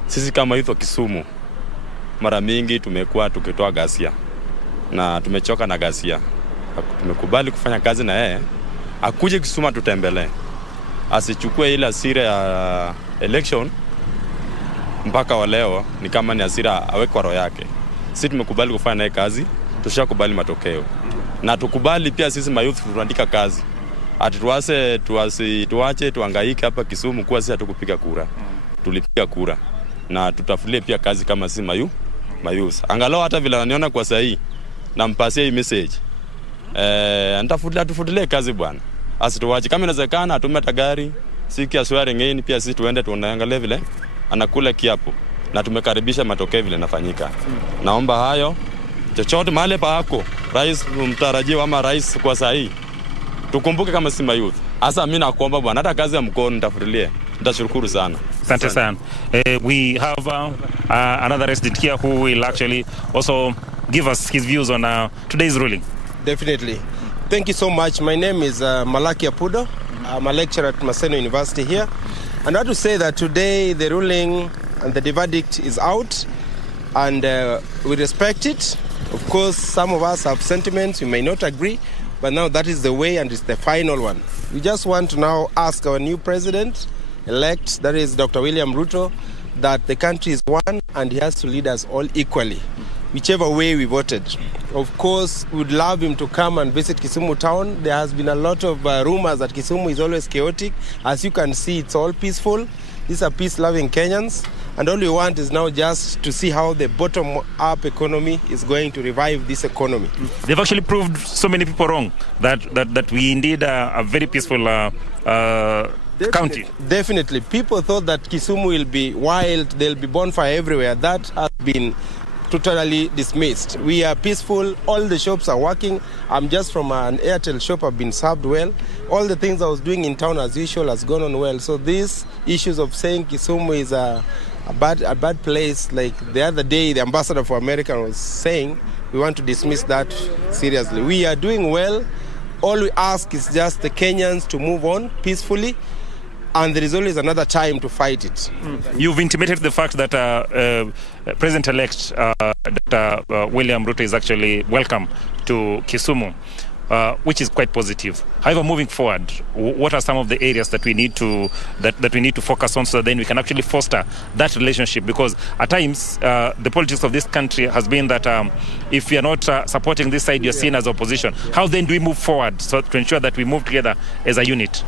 Sisi kama youth wa Kisumu mara mingi tumekuwa tukitoa ghasia na tumechoka na ghasia. Tumekubali kufanya kazi na yeye, akuje Kisumu tutembelee. Asichukue ile hasira ya election mpaka wa leo ni kama ni hasira aweke kwa roho yake. Sisi tumekubali kufanya naye kazi, tushakubali matokeo. Na tukubali pia sisi mayouth tunaandika kazi. Tuache tuhangaike hapa Kisumu kwa sisi hatukupiga kura. Tulipiga kura. Na tutafulie pia kazi kama sisi mayouth. Angalau hata vile ananiona kwa sahi, nampasia hii message. Tufuatilie kazi bwana. Asituache kama inawezekana atumeta gari siku ya swearing in, pia sisi tuende tunaangalia vile anakula kiapo, na tumekaribisha matokeo vile nafanyika. Naomba hayo chochote mahali pa hako rais mtarajiwa ama rais kwa sahi, tukumbuke kama si mayouth. Asa mimi nakuomba bwana, hata kazi ya mkono nitafutilie, nitashukuru sana. Asante sana. We have another resident here who will actually also give us his views on today's ruling. Definitely. Thank you so much. My name is Malaki Apudo. I'm a lecturer at Maseno University here. And I want to say that today the ruling and the verdict is out, and we respect it. Of course, some of us have sentiments, we may not agree, but now that is the way and it's the final one. We just want to now ask our new president-elect, that is Dr. William Ruto, that the country is one and he has to lead us all equally. whichever way we voted. Of course, we would love him to come and visit Kisumu town. There has been a lot of rumors that Kisumu is always chaotic. As you can see, it's all peaceful. These are peace-loving Kenyans. And all we want is now just to see how the bottom-up economy is going to revive this economy. They've actually proved so many people wrong that we indeed are a very peaceful county. Definitely. People thought that Kisumu will be wild, there'll be bonfire everywhere. That has been totally dismissed. We are peaceful. All the shops are working. I'm just from an Airtel shop. I've been served well. All the things I was doing in town as usual has gone on well. So these issues of saying Kisumu is a bad place, like the other day the ambassador for America was saying, we want to dismiss that seriously. We are doing well. All we ask is just the Kenyans to move on peacefully, and there is always another time to fight it. You've intimated the fact that President-elect Dr. William Ruto is actually welcome to Kisumu, which is quite positive. However, moving forward, what are some of the areas that we need to focus on so that then we can actually foster that relationship? Because at times, the politics of this country has been that if you're not supporting this side, you're seen as opposition. How then do we move forward so to ensure that we move together as a unit?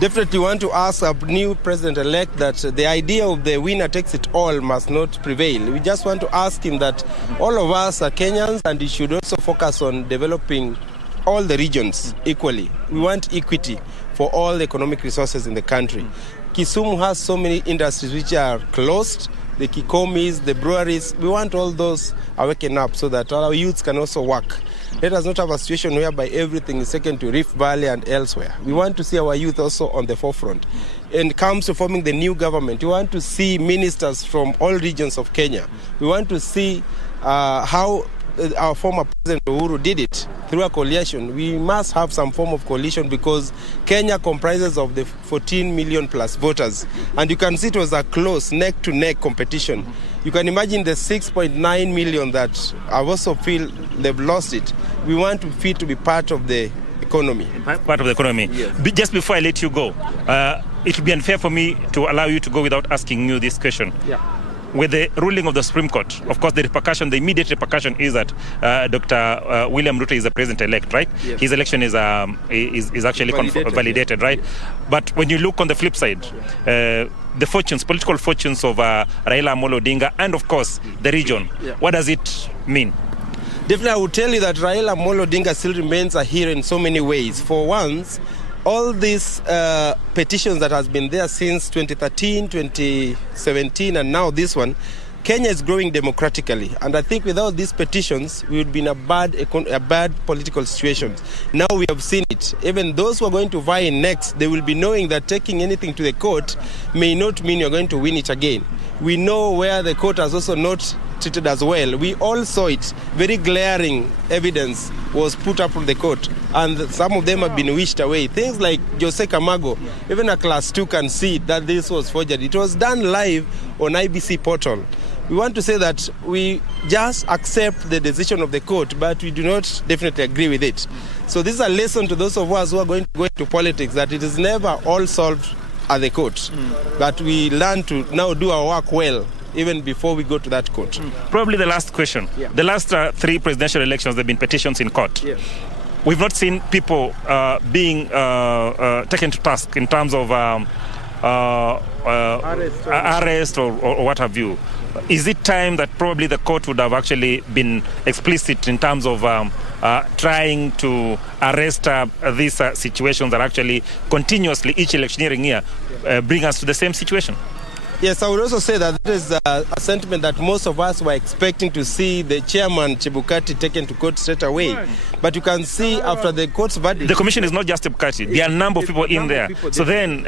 Definitely want to ask a new president-elect that the idea of the winner takes it all must not prevail. We just want to ask him that all of us are Kenyans, and he should also focus on developing all the regions equally. We want equity for all the economic resources in the country. Kisumu has so many industries which are closed, the Kikomis, the breweries. We want all those awaken up so that our youths can also work. Let us not have a situation whereby everything is taken to Rift Valley and elsewhere. We want to see our youth also on the forefront. When it comes to forming the new government, we want to see ministers from all regions of Kenya. We want to see how our former President Uhuru did it through a coalition. We must have some form of coalition because Kenya comprises of the 14 million plus voters. And you can see it was a close neck-to-neck competition. You can imagine the 6.9 million that I also feel they've lost it. We want to feel to be part of the economy. Part of the economy. Yes. Just before I let you go, it would be unfair for me to allow you to go without asking you this question. Yeah. With the ruling of the Supreme Court, of course, the immediate repercussion is that Dr. William Ruto is the president-elect, right? Yes. His election is actually validated, right? Yes. But when you look on the flip side, the political fortunes of Raila Amolo Odinga and, of course, the region, what does it mean? Definitely, I would tell you that Raila Amolo Odinga still remains a hero in so many ways. For once, all these petitions that has been there since 2013, 2017, and now this one, Kenya is growing democratically. And I think without these petitions, we would be in a bad political situation. Now we have seen it. Even those who are going to vie in next, they will be knowing that taking anything to the court may not mean you're going to win it again. We know where the court has also not treated as well. We all saw it. Very glaring evidence was put up from the court, and some of them have been wished away. Things like Jose Camago, even a class 2 can see that this was forgery. It was done live on IBC portal. We want to say that we just accept the decision of the court, but we do not definitely agree with it. So this is a lesson to those of us who are going to go into politics, that it is never all solved at the court. But we learn to now do our work well, even before we go to that court. Probably the last question. Yeah. The last 3 presidential elections, there have been petitions in court. Yeah. We've not seen people being taken to task in terms of arrest or what have you. Is it time that probably the court would have actually been explicit in terms of trying to arrest these situations that actually continuously, each electioneering year, bring us to the same situation? Yes, I would also say that there is a sentiment that most of us were expecting to see the chairman, Chebukati, taken to court straight away. But you can see after the court's verdict... The commission is not just Chebukati. There are a number of people in there. So then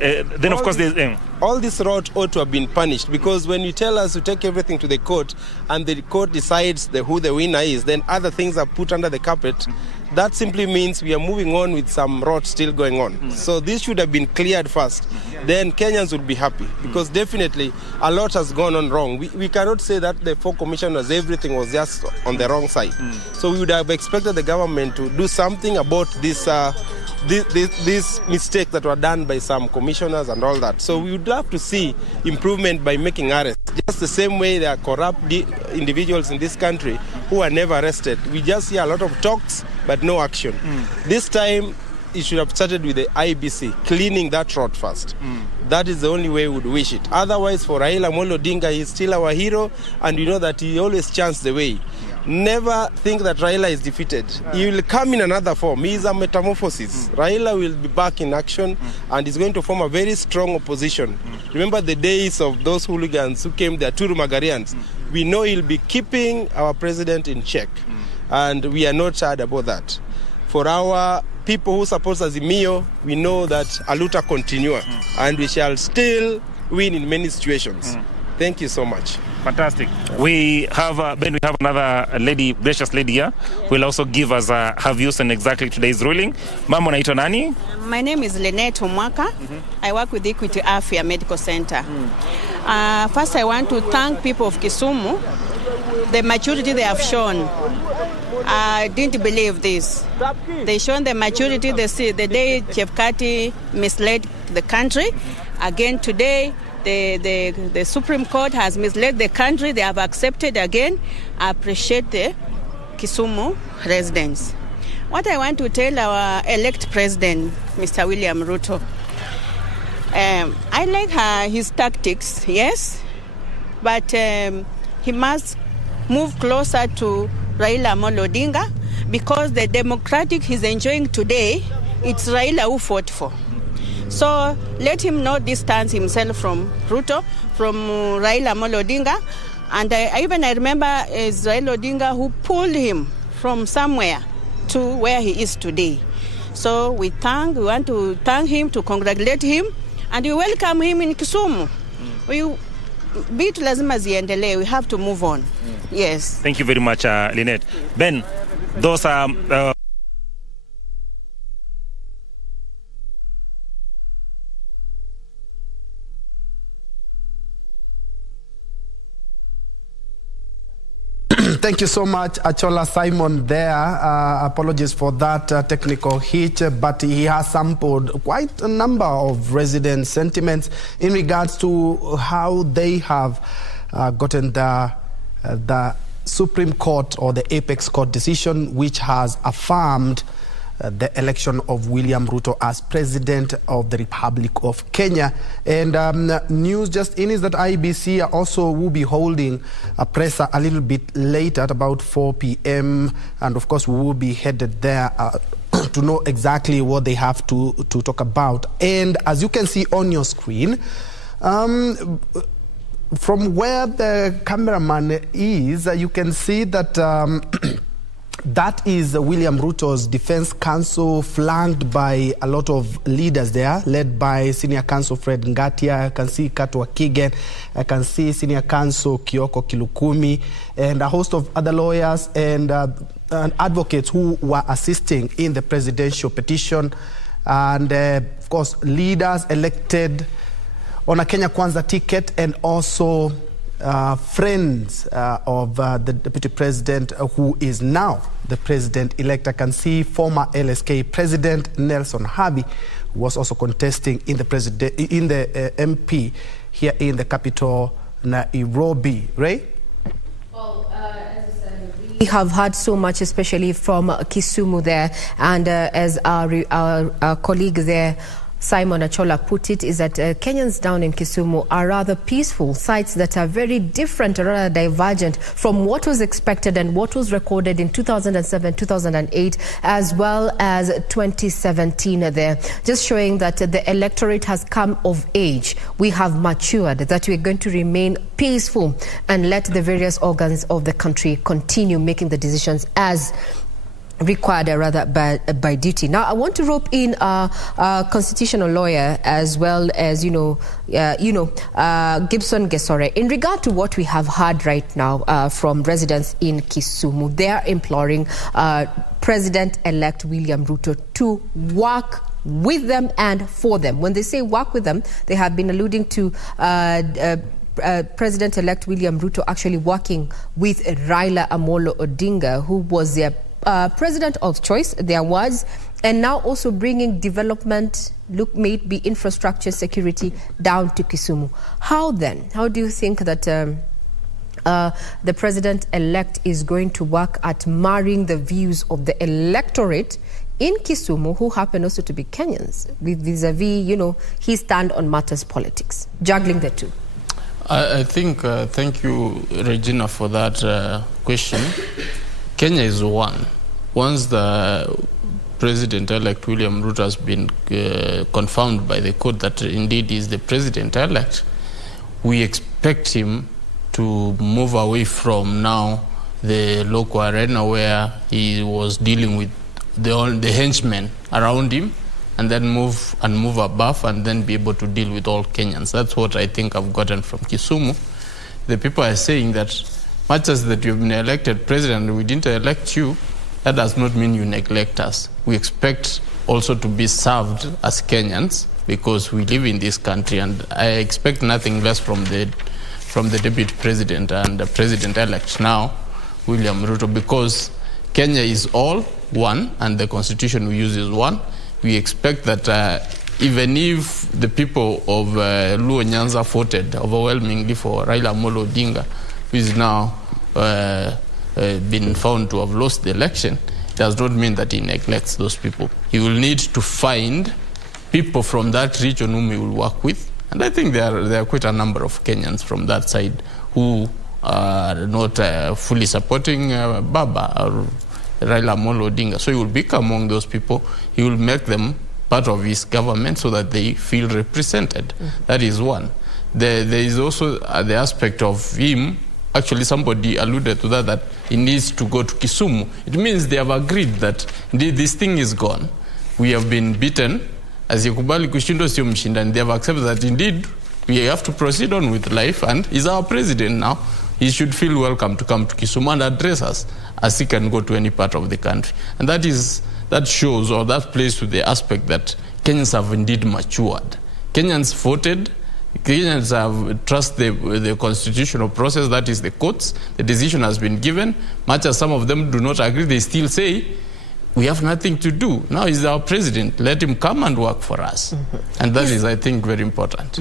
of course, there's... all this rot ought to have been punished, because when you tell us to take everything to the court and the court decides who the winner is, then other things are put under the carpet. That simply means we are moving on with some rot still going on. So this should have been cleared first. Then Kenyans would be happy, because definitely a lot has gone on wrong. We cannot say that the 4 commissioners, everything was just on the wrong side. So we would have expected the government to do something about this mistakes that were done by some commissioners and all that. So we would love to see improvement by making arrests. Just the same way there are corrupt individuals in this country, who are never arrested. We just hear a lot of talks, but no action. This time, it should have started with the IBC, cleaning that road first. That is the only way we would wish it. Otherwise, for Raila Amolo Odinga, he's still our hero, and we know that he always chants the way. Never think that Raila is defeated. He will come in another form. He is a metamorphosis. Raila will be back in action, and is going to form a very strong opposition. Remember the days of those hooligans who came there, Turu Magarians. We know he'll be keeping our president in check, and we are not sad about that. For our people who support Azimio, we know that aluta continua, and we shall still win in many situations. Thank you so much. Fantastic. We have Ben. We have another lady, gracious lady here, who will also give us her views on exactly today's ruling. Mama, unaitwa nani? My name is Lynette Omwaka. I work with Equity Afya Medical Center. First, I want to thank people of Kisumu. The maturity they have shown. I didn't believe this. They shown the maturity. They see the day Chebukati misled the country. Again today, the Supreme Court has misled the country. They have accepted again. I appreciate the Kisumu residents. What I want to tell our elect president, Mr. William Ruto, I like his tactics, yes, but he must move closer to Raila Amolo Odinga, because the democratic he's enjoying today, it's Raila who fought for. So let him not distance himself from Ruto, from Raila Amolo Odinga. And I remember it's Raila Odinga who pulled him from somewhere to where he is today. So we want to thank him, to congratulate him, and we welcome him in Kisumu. Bitu lazima ziendelee. We have to move on. Yes. Thank you very much, Lynette. Ben, those are... Thank you so much, Achola Simon there. Apologies for that technical hitch, but he has sampled quite a number of resident sentiments in regards to how they have gotten the Supreme Court or the Apex Court decision, which has affirmed the election of William Ruto as President of the Republic of Kenya. And news just in is that IBC also will be holding a presser a little bit later at about 4 p.m. And of course, we will be headed there to know exactly what they have to talk about. And as you can see on your screen, from where the cameraman is, you can see that that is William Ruto's defense counsel, flanked by a lot of leaders there, led by senior counsel Fred Ngatia. I can see Kato Akigen. I can see senior counsel Kioko Kilukumi, and a host of other lawyers and advocates who were assisting in the presidential petition. And of course, leaders elected on a Kenya Kwanza ticket, and also friends of the deputy president, who is now the president-elect. I can see former LSK president Nelson Habi was also contesting in the MP here in the capital, Nairobi. Ray? Well, as I said, we have heard so much, especially from Kisumu there, and as our colleague there, Simon Achola, put it, is that Kenyans down in Kisumu are rather peaceful, sites that are very different, rather divergent from what was expected and what was recorded in 2007, 2008, as well as 2017 there. Just showing that the electorate has come of age. We have matured, that we're going to remain peaceful and let the various organs of the country continue making the decisions as required, rather by duty. Now, I want to rope in a constitutional lawyer, as well as Gibson Gesore. In regard to what we have heard right now from residents in Kisumu, they are imploring President-elect William Ruto to work with them and for them. When they say work with them, they have been alluding to President-elect William Ruto actually working with Raila Amolo Odinga, who was their president of choice, their words, and now also bringing development, may it be infrastructure, security, down to Kisumu. How then? How do you think that the president-elect is going to work at marrying the views of the electorate in Kisumu, who happen also to be Kenyans, vis-a-vis, his stand on matters politics, juggling the two? I think, thank you, Regina, for that question. Kenya is one. Once the President-elect William Ruto has been confirmed by the court that indeed is the President-elect, we expect him to move away from now the local arena where he was dealing with the henchmen around him, and then move above and then be able to deal with all Kenyans. That's what I think I've gotten from Kisumu. The people are saying that much as that you've been elected president and we didn't elect you, that does not mean you neglect us. We expect also to be served as Kenyans because we live in this country, and I expect nothing less from the deputy president and the president-elect now, William Ruto, because Kenya is all one and the constitution we use is one. We expect that even if the people of Luo Nyanza voted overwhelmingly for Raila Amolo Odinga, who is now been found to have lost the election, does not mean that he neglects those people. He will need to find people from that region whom he will work with. And I think there are quite a number of Kenyans from that side who are not fully supporting Baba or Raila Amolo Odinga. So he will be among those people. He will make them part of his government so that they feel represented. That is one. There is also the aspect of him. Actually, somebody alluded to that he needs to go to Kisumu. It means they have agreed that indeed this thing is gone. We have been beaten. As Yakubali Kushindo sio mshindani, they have accepted that indeed we have to proceed on with life, and he's our president now. He should feel welcome to come to Kisumu and address us as he can go to any part of the country. And that shows, or that plays to the aspect that Kenyans have indeed matured. Kenyans voted. Kenyans have trusted the constitutional process, that is the courts. The decision has been given. Much as some of them do not agree, they still say, we have nothing to do. Now he's our president. Let him come and work for us. And that is, I think, very important.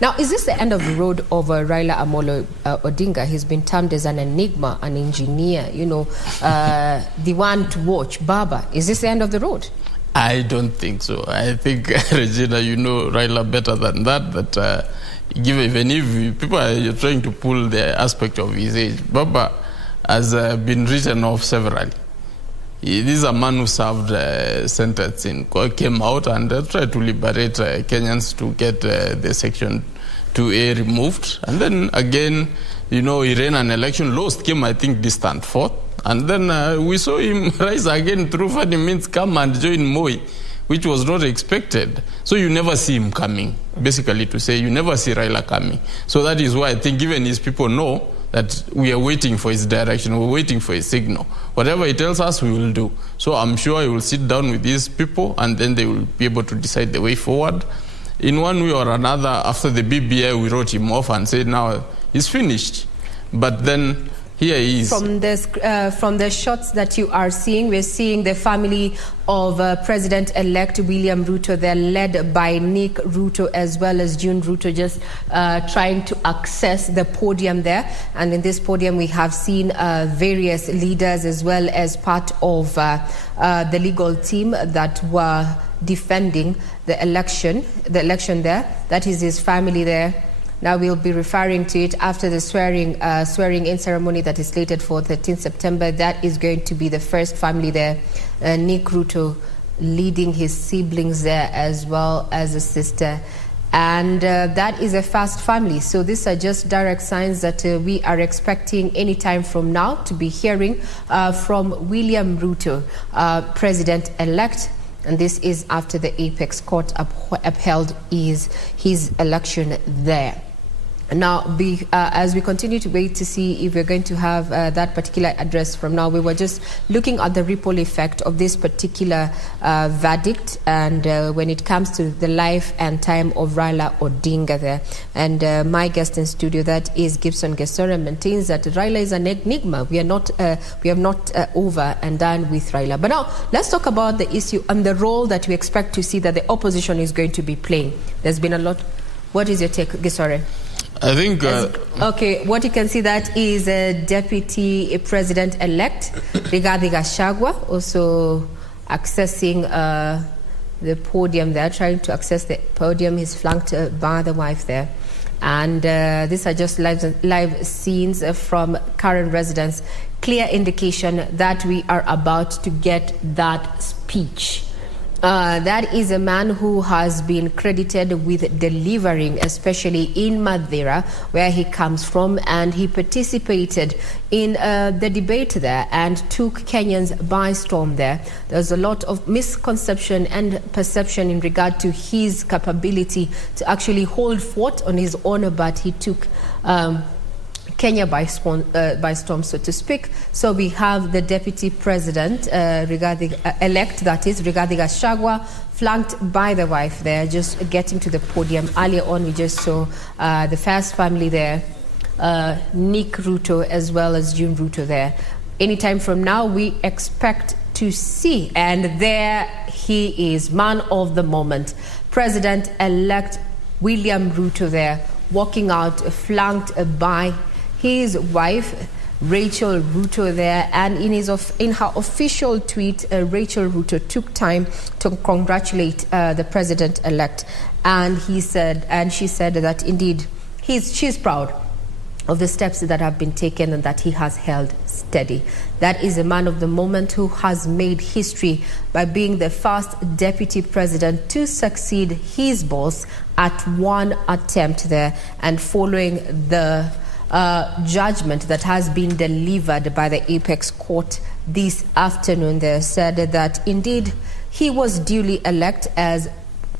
Now, is this the end of the road of Raila Amolo Odinga? He's been termed as an enigma, an engineer, the one to watch, Baba. Is this the end of the road? I don't think so. I think, Regina, you know Raila better than that, even if people are trying to pull the aspect of his age, Baba has been written off severally. This is a man who served sentence came out and tried to liberate Kenyans to get the Section 2A removed. And then again, he ran an election, lost, came, I think, distant fourth. And then we saw him rise again through funny means, come and join Moi, which was not expected. So you never see him coming, basically to say you never see Raila coming. So that is why I think even his people know that we are waiting for his direction, we're waiting for his signal. Whatever he tells us, we will do. So I'm sure he will sit down with these people and then they will be able to decide the way forward. In one way or another, after the BBI, we wrote him off and said, now he's finished. But then here he is. From the shots that you are seeing, we're seeing the family of President-elect William Ruto. They're led by Nick Ruto as well as June Ruto, just trying to access the podium there. And in this podium, we have seen various leaders as well as part of the legal team that were defending the election there. That is his family there. Now we'll be referring to it after the swearing-in ceremony that is slated for 13th September. That is going to be the first family there. Nick Ruto leading his siblings there as well as a sister. And that is a fast family. So these are just direct signs that we are expecting any time from now to be hearing from William Ruto, President-elect. And this is after the Apex Court upheld his election there. Now, as we continue to wait to see if we're going to have that particular address from now, we were just looking at the ripple effect of this particular verdict and when it comes to the life and time of Raila Odinga there. And my guest in studio, that is Gibson Gesora, maintains that Raila is an enigma. We have not over and done with Raila. But now, let's talk about the issue and the role that we expect to see that the opposition is going to be playing. There's been a lot. What is your take, Gesora? I think... okay, what you can see that is Deputy President-elect Rigathi Gachagua also accessing the podium there, trying to access the podium. He's flanked by the wife there. And these are just live scenes from current residents. Clear indication that we are about to get that speech. That is a man who has been credited with delivering, especially in Madeira, where he comes from, and he participated in the debate there and took Kenyans by storm there. There's a lot of misconception and perception in regard to his capability to actually hold fort on his own, but he took Kenya by storm, so to speak. So we have the Deputy President, elect, that is, Rigathi Gachagua, flanked by the wife there, just getting to the podium. Earlier on, we just saw the first family there, Nick Ruto as well as June Ruto there. Anytime from now, we expect to see, and there he is, man of the moment, President-elect William Ruto there, walking out, flanked by his wife, Rachel Ruto there, and in her official tweet, Rachel Ruto took time to congratulate the president-elect, and she said that indeed she's proud of the steps that have been taken and that he has held steady. That is a man of the moment who has made history by being the first deputy president to succeed his boss at one attempt there, and following the judgment that has been delivered by the Apex Court this afternoon. They said that indeed he was duly elected as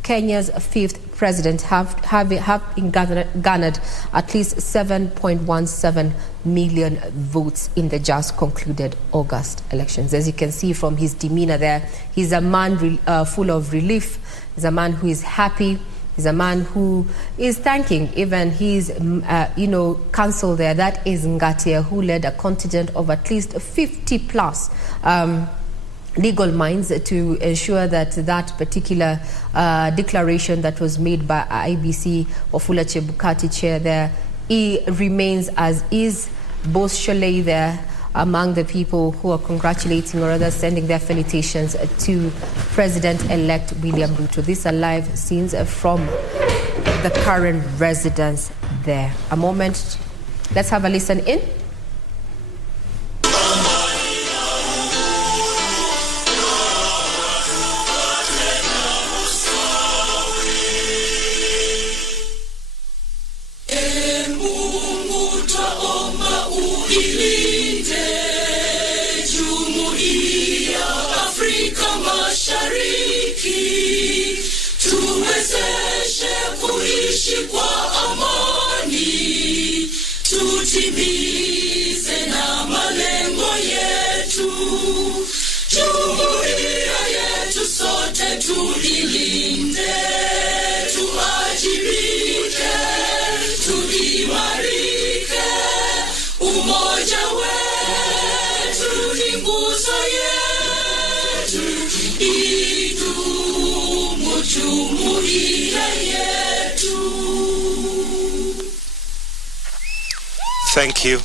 Kenya's fifth president, having garnered at least 7.17 million votes in the just concluded August elections. As you can see from his demeanor there, he's a man full of relief. He's a man who is happy. He's a man who is thanking even his, council there, that is Ngatia, who led a contingent of at least 50 plus legal minds to ensure that that particular declaration that was made by IBC, Wafula Chebukati chair there, he remains as is. Both Chalet there among the people who are congratulating or rather sending their felicitations to President-elect William Ruto. These are live scenes from the current residents there. A moment, let's have a listen in. Tutimize na malengo yetu, jumuiya yetu sote tuilinde, tuajibike, tuimarike, umoja wetu ni nguzo yetu, idumu jumuiya yetu. Thank you.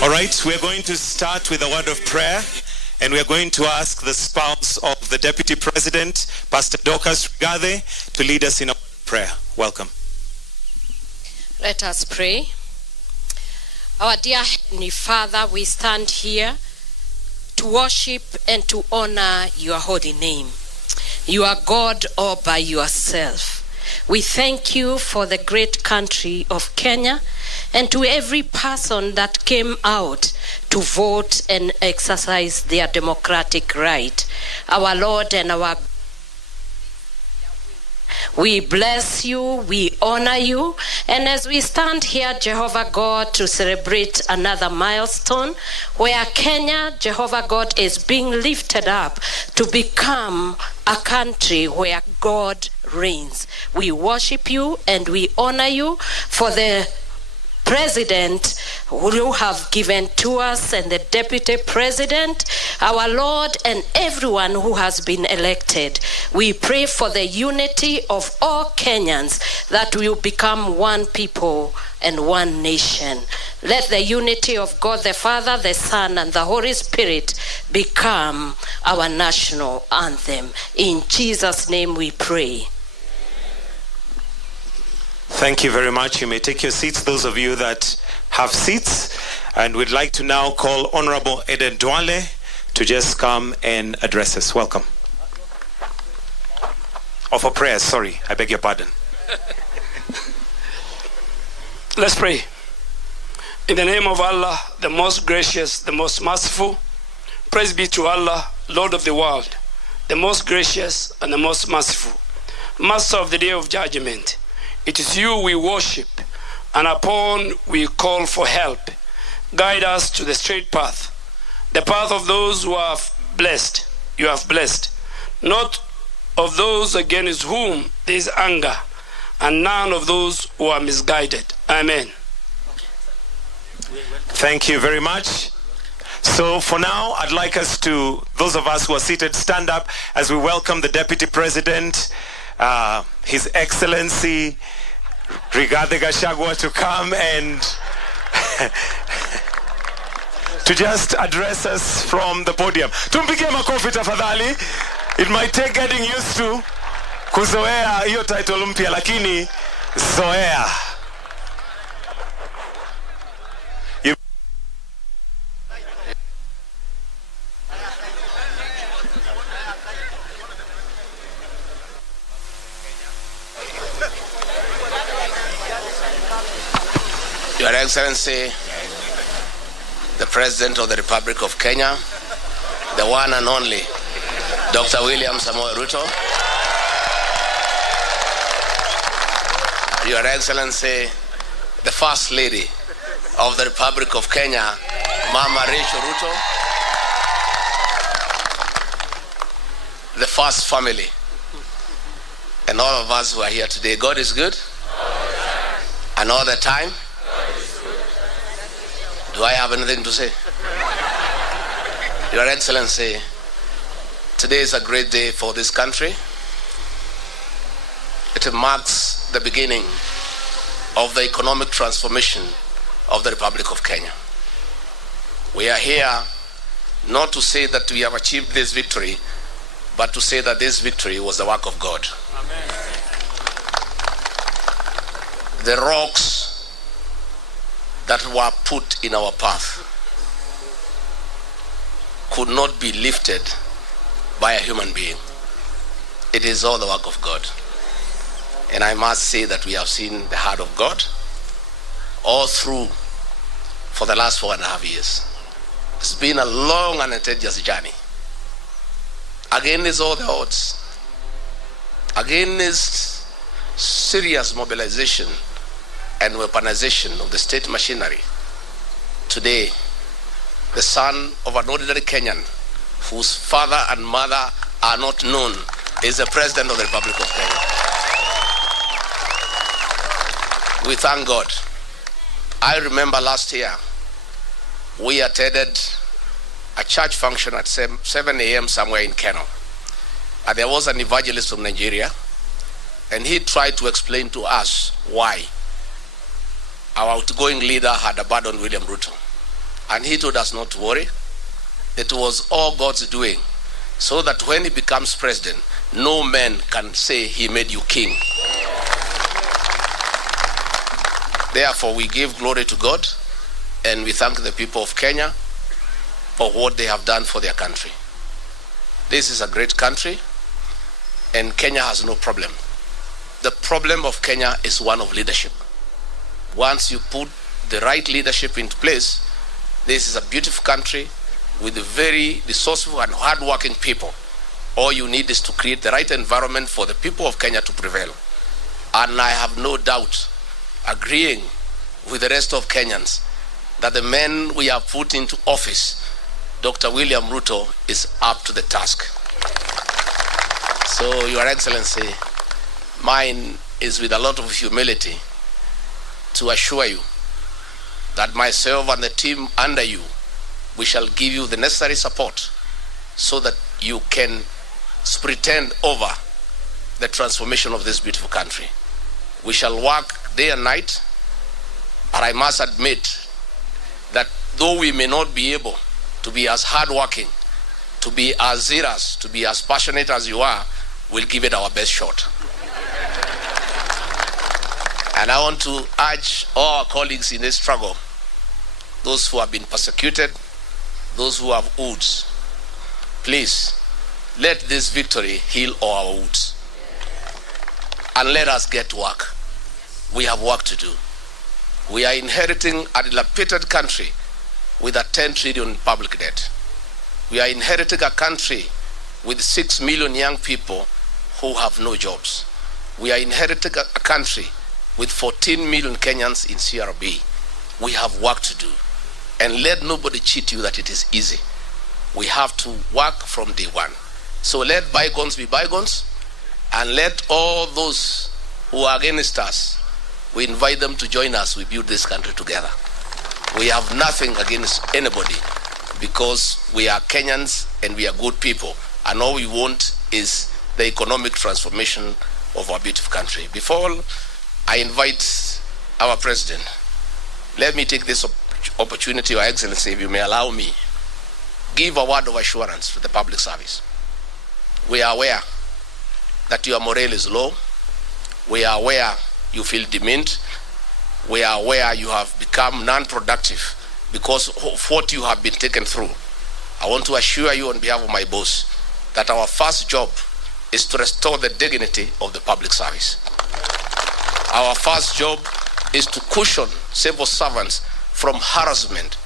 All right, we're going to start with a word of prayer, and we're going to ask the spouse of the Deputy President, Pastor Dorcas Rigathi, to lead us in a prayer. Welcome. Let us pray. Our dear Heavenly Father, we stand here to worship and to honor your holy name. You are God all by yourself. We thank you for the great country of Kenya and to every person that came out to vote and exercise their democratic right. Our Lord and our God, we bless you, we honor you, and as we stand here, Jehovah God, to celebrate another milestone where Kenya, Jehovah God, is being lifted up to become a country where God reigns. We worship you and we honor you for the president who you have given to us and the deputy president, our Lord, and everyone who has been elected. We pray for the unity of all Kenyans, that we will become one people and one nation. Let the unity of God the Father, the Son, and the Holy Spirit become our national anthem. In Jesus' name we pray. Thank you very much. You may take your seats, those of you that have seats. And we'd like to now call Honorable Eden Duale to just come and address us. Welcome. Oh, for prayers, sorry. I beg your pardon. Let's pray. In the name of Allah, the most gracious, the most merciful, praise be to Allah, Lord of the world, the most gracious and the most merciful, Master of the day of judgment. It is you we worship, and upon we call for help. Guide us to the straight path, the path of those who are blessed. You have blessed, not of those against whom there is anger, and none of those who are misguided. Amen. Thank you very much. So for now, I'd like us to, those of us who are seated, stand up as we welcome the Deputy President, His Excellency Rigathi Gachagua, to come and to just address us from the podium. Tumpigie makofi tafadhali. It might take getting used to kuzoea hiyo title mpya, lakini zoea. Your Excellency, the President of the Republic of Kenya, the one and only, Dr. William Samoei Ruto. Your Excellency, the First Lady of the Republic of Kenya, Mama Rachel Ruto. The First Family, and all of us who are here today. God is good, and all the time. Do I have anything to say? Your Excellency, today is a great day for this country. It marks the beginning of the economic transformation of the Republic of Kenya. We are here not to say that we have achieved this victory, but to say that this victory was the work of God. Amen. The rocks that were put in our path could not be lifted by a human being. It is all the work of God. And I must say that we have seen the heart of God all through for the last 4.5 years. It's been a long and a tedious journey. Against all the odds, against serious mobilization and weaponization of the state machinery, today, the son of an ordinary Kenyan whose father and mother are not known is the President of the Republic of Kenya. We thank God. I remember last year, we attended a church function at 7 a.m. somewhere in Kano. And there was an evangelist from Nigeria, and he tried to explain to us why our outgoing leader had abandoned William Ruto. And he told us not to worry. It was all God's doing, so that when he becomes president, no man can say he made you king. Therefore, we give glory to God, and we thank the people of Kenya for what they have done for their country. This is a great country, and Kenya has no problem. The problem of Kenya is one of leadership. Once you put the right leadership into place, this is a beautiful country with very resourceful and hard-working people. All you need is to create the right environment for the people of Kenya to prevail. And I have no doubt, agreeing with the rest of Kenyans, that the men we have put into office, Dr. William Ruto, is up to the task. So, Your Excellency, mine is with a lot of humility to assure you that myself and the team under you, we shall give you the necessary support so that you can pretend over the transformation of this beautiful country. We shall work day and night, but I must admit that though we may not be able to be as hardworking, to be as zealous, to be as passionate as you are, we'll give it our best shot. And I want to urge all our colleagues in this struggle, those who have been persecuted, those who have wounds, please let this victory heal all our wounds. And let us get to work. We have work to do. We are inheriting a dilapidated country with a 10 trillion public debt. We are inheriting a country with 6 million young people who have no jobs. We are inheriting a country with 14 million Kenyans in CRB. We have work to do. And let nobody cheat you that it is easy. We have to work from day one. So let bygones be bygones, and let all those who are against us, we invite them to join us. We build this country together. We have nothing against anybody because we are Kenyans and we are good people. And all we want is the economic transformation of our beautiful country. Before I invite our president, let me take this opportunity, Your Excellency, if you may allow me, give a word of assurance to the public service. We are aware that your morale is low. We are aware you feel demeaned. We are aware you have become non-productive because of what you have been taken through. I want to assure you on behalf of my boss that our first job is to restore the dignity of the public service. Our first job is to cushion civil servants from harassment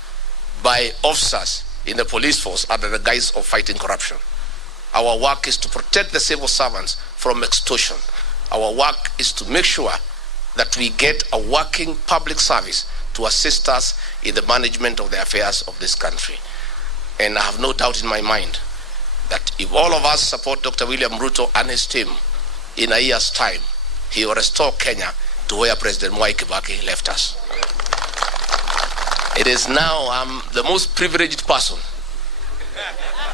by officers in the police force under the guise of fighting corruption. Our work is to protect the civil servants from extortion. Our work is to make sure that we get a working public service to assist us in the management of the affairs of this country. And I have no doubt in my mind that if all of us support Dr. William Ruto and his team, in a year's time, he will restore Kenya to where President Mwai Kibaki left us. It is now I'm the most privileged person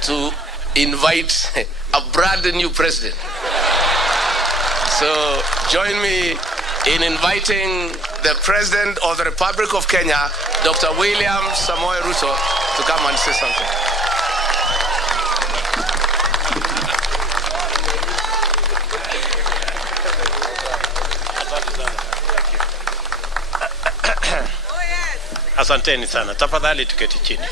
to invite a brand new president. So join me in inviting the President of the Republic of Kenya, Dr. William Samoei Ruto, to come and say something. Asanteni sana. Tafadhali tuketi chini.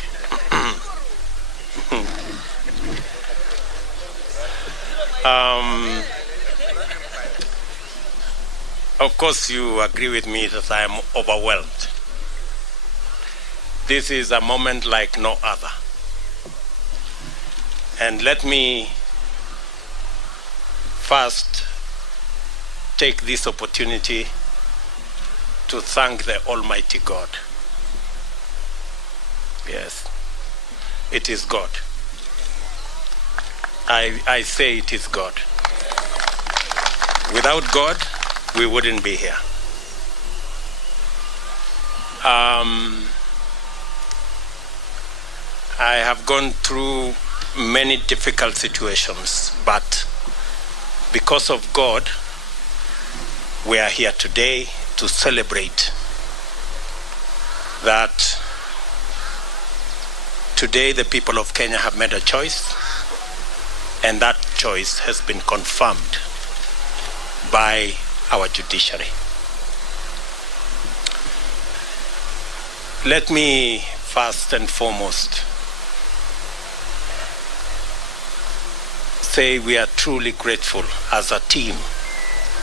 Of course you agree with me that I am overwhelmed. This is a moment like no other. And let me first take this opportunity to thank the Almighty God. Yes, it is God. I say it is God. Without God, we wouldn't be here. I have gone through many difficult situations, but because of God, we are here today to celebrate that today the people of Kenya have made a choice, and that choice has been confirmed by our judiciary. Let me first and foremost say we are truly grateful as a team,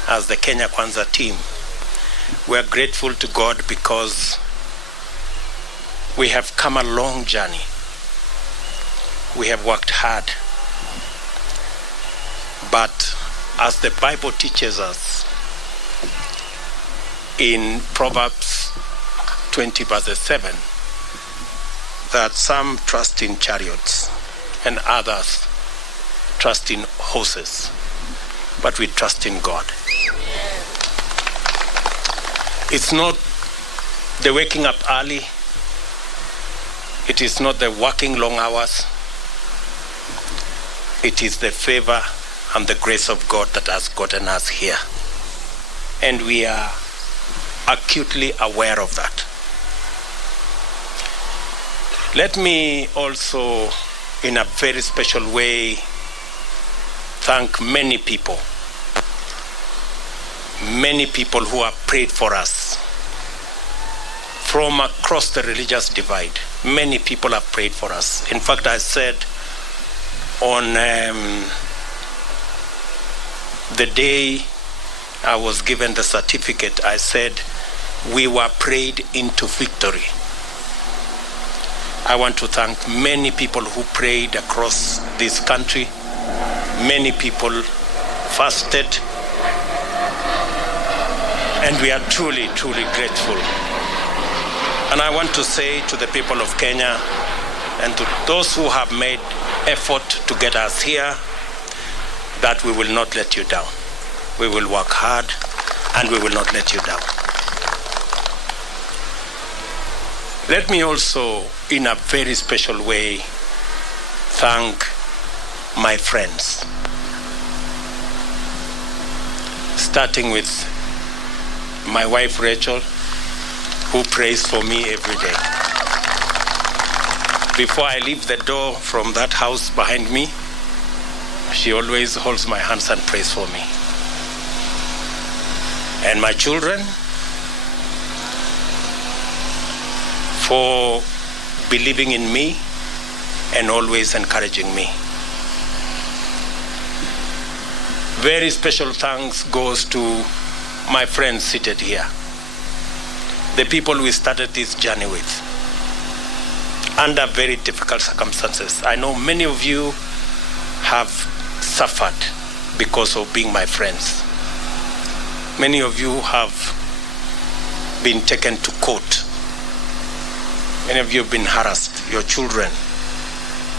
as the Kenya Kwanza team. We are grateful to God because We have come a long journey. We have worked hard. But as the Bible teaches us in Proverbs 20 verses 7, that some trust in chariots and others trust in horses, but we trust in God. It's not the waking up early. It is not the working long hours. It is the favor and the grace of God that has gotten us here. And we are acutely aware of that. Let me also, in a very special way, thank many people who have prayed for us from across the religious divide. Many people have prayed for us. In fact, I said on the day I was given the certificate, I said, we were prayed into victory. I want to thank many people who prayed across this country. Many people fasted. And we are truly, truly grateful. And I want to say to the people of Kenya and to those who have made effort to get us here, that we will not let you down. We will work hard and we will not let you down. Let me also, in a very special way, thank my friends. Starting with my wife Rachel, who prays for me every day. Before I leave the door from that house behind me, she always holds my hands and prays for me. And my children, for believing in me and always encouraging me. Very special thanks goes to my friends seated here, the people we started this journey with, under very difficult circumstances. I know many of you have suffered because of being my friends. Many of you have been taken to court. Many of you have been harassed, your children,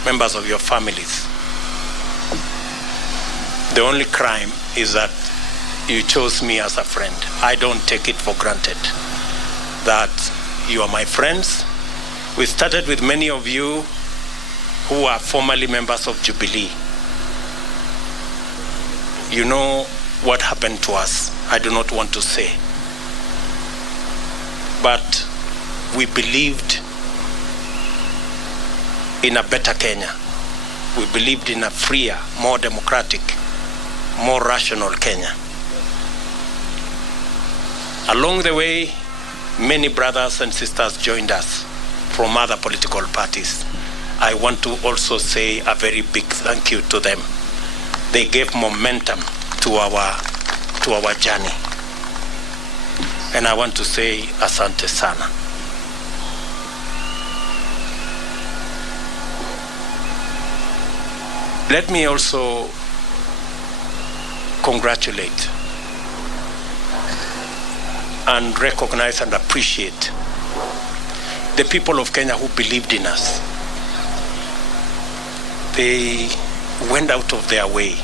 members of your families. The only crime is that you chose me as a friend. I don't take it for granted that you are my friends. We started with many of you who are formerly members of Jubilee. You know what happened to us. I do not want to say. But we believed in a better Kenya. We believed in a freer, more democratic, more rational Kenya. Along the way, many brothers and sisters joined us from other political parties. I want to also say a very big thank you to them. They gave momentum to our journey. And I want to say asante sana. Let me also congratulate and recognize and appreciate the people of Kenya who believed in us. They went out of their way.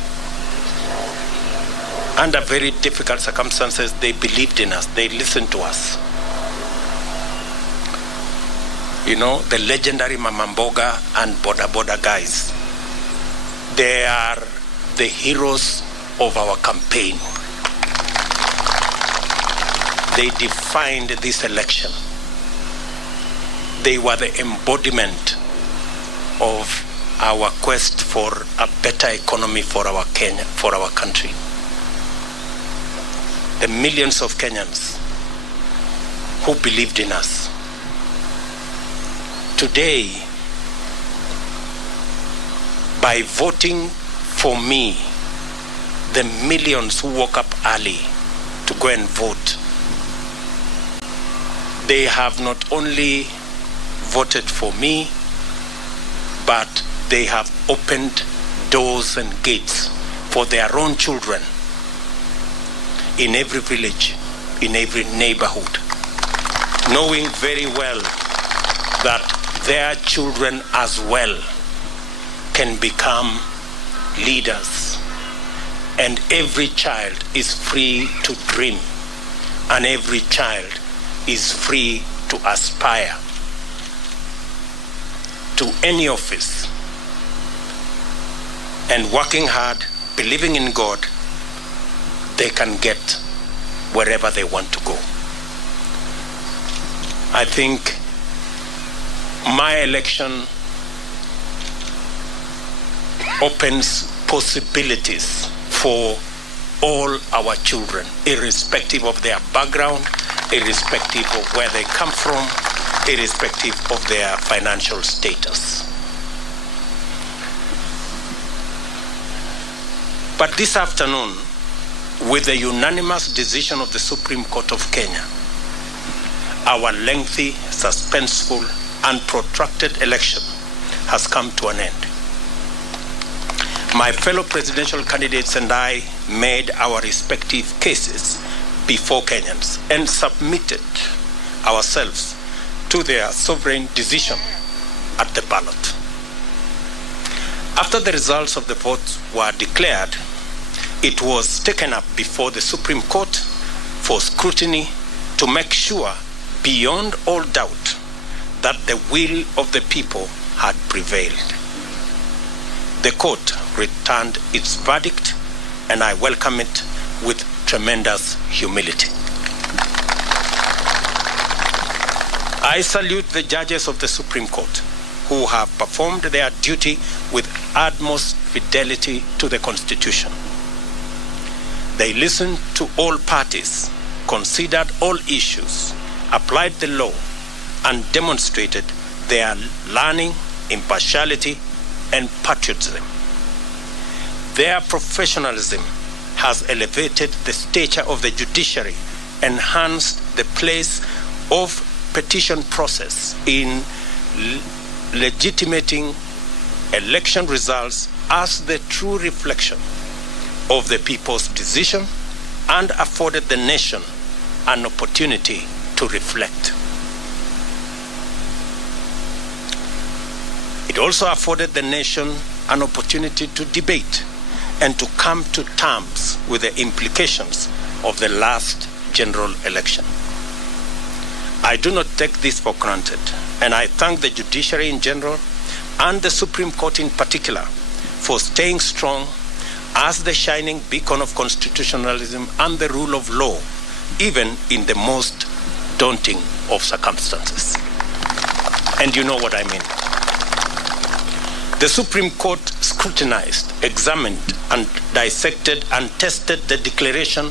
Under very difficult circumstances, they believed in us. They listened to us. You know, the legendary Mamamboga and Boda Boda guys, they are the heroes of our campaign. They defined this election. They were the embodiment of our quest for a better economy for our Kenya, for our country. The millions of Kenyans who believed in us. Today, by voting for me, the millions who woke up early to go and vote, they have not only voted for me, but they have opened doors and gates for their own children in every village, in every neighborhood, knowing very well that their children as well can become leaders. And every child is free to dream, and every child is free to aspire to any office. And working hard, believing in God, they can get wherever they want to go. I think my election opens possibilities for all our children, irrespective of their background, irrespective of where they come from, irrespective of their financial status. But this afternoon, with the unanimous decision of the Supreme Court of Kenya, our lengthy, suspenseful, and protracted election has come to an end. My fellow presidential candidates and I made our respective cases before Kenyans and submitted ourselves to their sovereign decision at the ballot. After the results of the vote were declared, it was taken up before the Supreme Court for scrutiny to make sure, beyond all doubt, that the will of the people had prevailed. The court returned its verdict, and I welcome it with tremendous humility. I salute the judges of the Supreme Court who have performed their duty with utmost fidelity to the Constitution. They listened to all parties, considered all issues, applied the law, and demonstrated their learning, impartiality, and patriotism. Their professionalism has elevated the stature of the judiciary, enhanced the place of petition process in legitimating election results as the true reflection of the people's decision, and afforded the nation an opportunity to reflect. It also afforded the nation an opportunity to debate and to come to terms with the implications of the last general election. I do not take this for granted, and I thank the judiciary in general and the Supreme Court in particular for staying strong as the shining beacon of constitutionalism and the rule of law, even in the most daunting of circumstances. And you know what I mean. The Supreme Court scrutinized, examined, and dissected and tested the declaration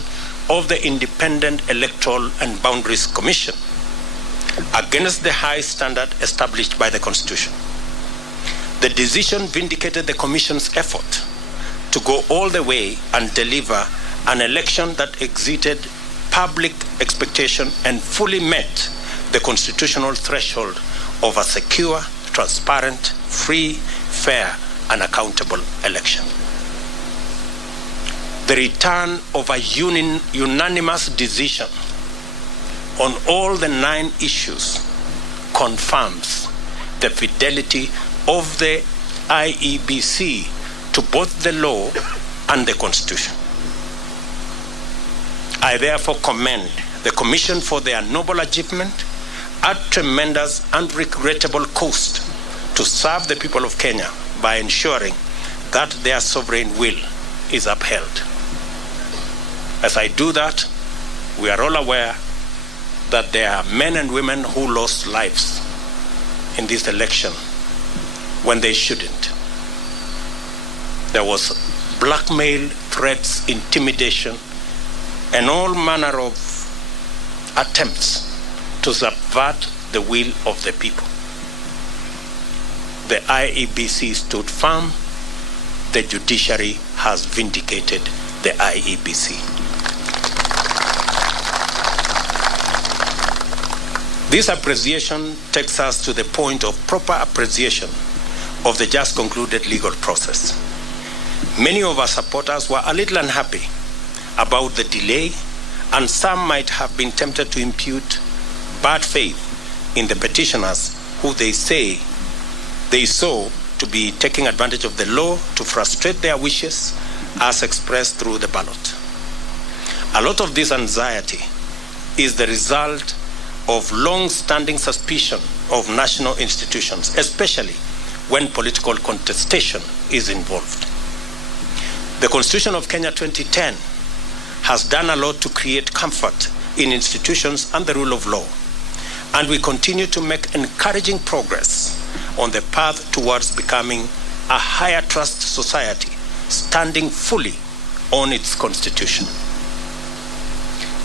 of the Independent Electoral and Boundaries Commission against the high standard established by the Constitution. The decision vindicated the Commission's effort to go all the way and deliver an election that exceeded public expectation and fully met the constitutional threshold of a secure, transparent, free, fair, and accountable election. The return of a unanimous decision on all the 9 issues confirms the fidelity of the IEBC to both the law and the Constitution. I therefore commend the Commission for their noble achievement at tremendous and regrettable cost to serve the people of Kenya by ensuring that their sovereign will is upheld. As I do that, we are all aware that there are men and women who lost lives in this election when they shouldn't. There was blackmail, threats, intimidation, and all manner of attempts to subvert the will of the people. The IEBC stood firm. The judiciary has vindicated the IEBC. This appreciation takes us to the point of proper appreciation of the just concluded legal process. Many of our supporters were a little unhappy about the delay, and some might have been tempted to impute bad faith in the petitioners who they say they saw to be taking advantage of the law to frustrate their wishes as expressed through the ballot. A lot of this anxiety is the result of long-standing suspicion of national institutions, especially when political contestation is involved. The Constitution of Kenya 2010 has done a lot to create comfort in institutions and the rule of law, and we continue to make encouraging progress on the path towards becoming a higher trust society, standing fully on its constitution.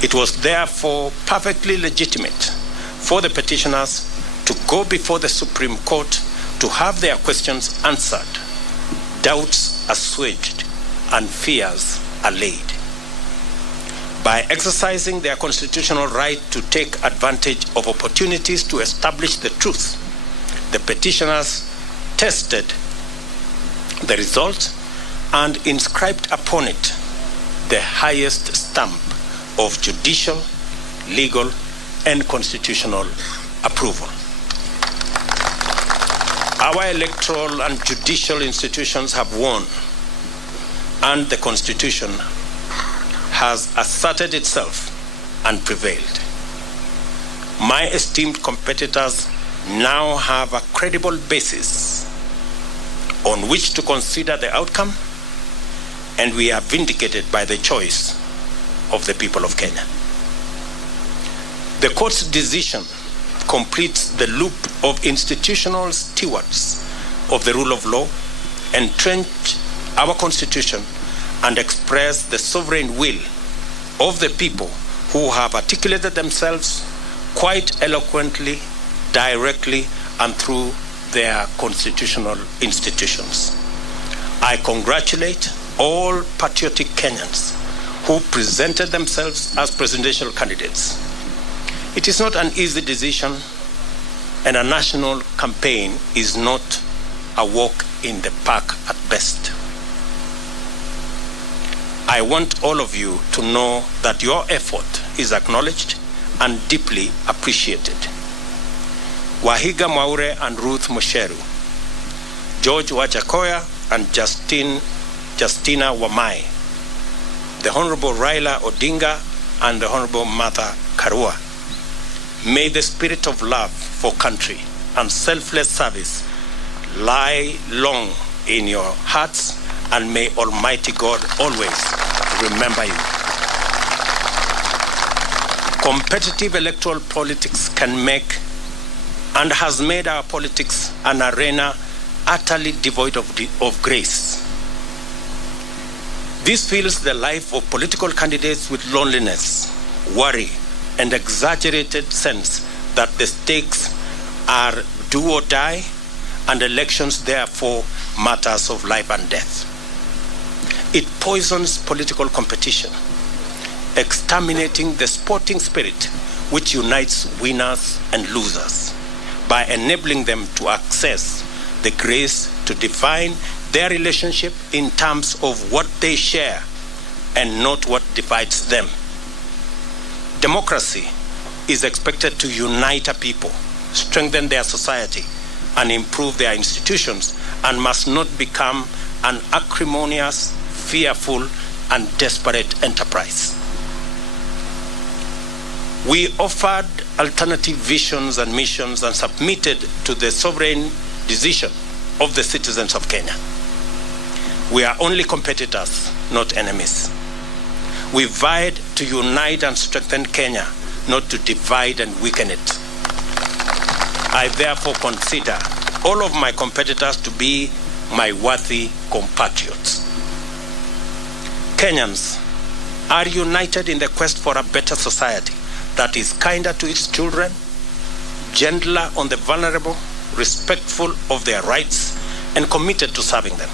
It was therefore perfectly legitimate for the petitioners to go before the Supreme Court to have their questions answered, doubts assuaged, and fears allayed. By exercising their constitutional right to take advantage of opportunities to establish the truth, the petitioners tested the result and inscribed upon it the highest stamp of judicial, legal, and constitutional approval. Our electoral and judicial institutions have won, and the Constitution has asserted itself and prevailed. My esteemed competitors now have a credible basis on which to consider the outcome, and we are vindicated by the choice of the people of Kenya. The court's decision completes the loop of institutional stewards of the rule of law, entrench our constitution, and express the sovereign will of the people who have articulated themselves quite eloquently, directly, and through their constitutional institutions. I congratulate all patriotic Kenyans who presented themselves as presidential candidates. It is not an easy decision, and a national campaign is not a walk in the park at best. I want all of you to know that your effort is acknowledged and deeply appreciated. Wahiga Mwaure and Ruth Musheru, George Wajakoya and Justina Wamai, the Honorable Raila Odinga and the Honorable Martha Karua. May the spirit of love for country and selfless service lie long in your hearts, and may Almighty God always remember you. Competitive electoral politics can make and has made our politics an arena utterly devoid of grace. This fills the life of political candidates with loneliness, worry, and exaggerated sense that the stakes are do or die, and elections therefore matters of life and death. It poisons political competition, exterminating the sporting spirit which unites winners and losers by enabling them to access the grace to define their relationship in terms of what they share and not what divides them. Democracy is expected to unite a people, strengthen their society, and improve their institutions, and must not become an acrimonious, fearful, and desperate enterprise. We offered alternative visions and missions and submitted to the sovereign decision of the citizens of Kenya. We are only competitors, not enemies. We vied to unite and strengthen Kenya, not to divide and weaken it. I therefore consider all of my competitors to be my worthy compatriots. Kenyans are united in the quest for a better society that is kinder to its children, gentler on the vulnerable, respectful of their rights, and committed to serving them.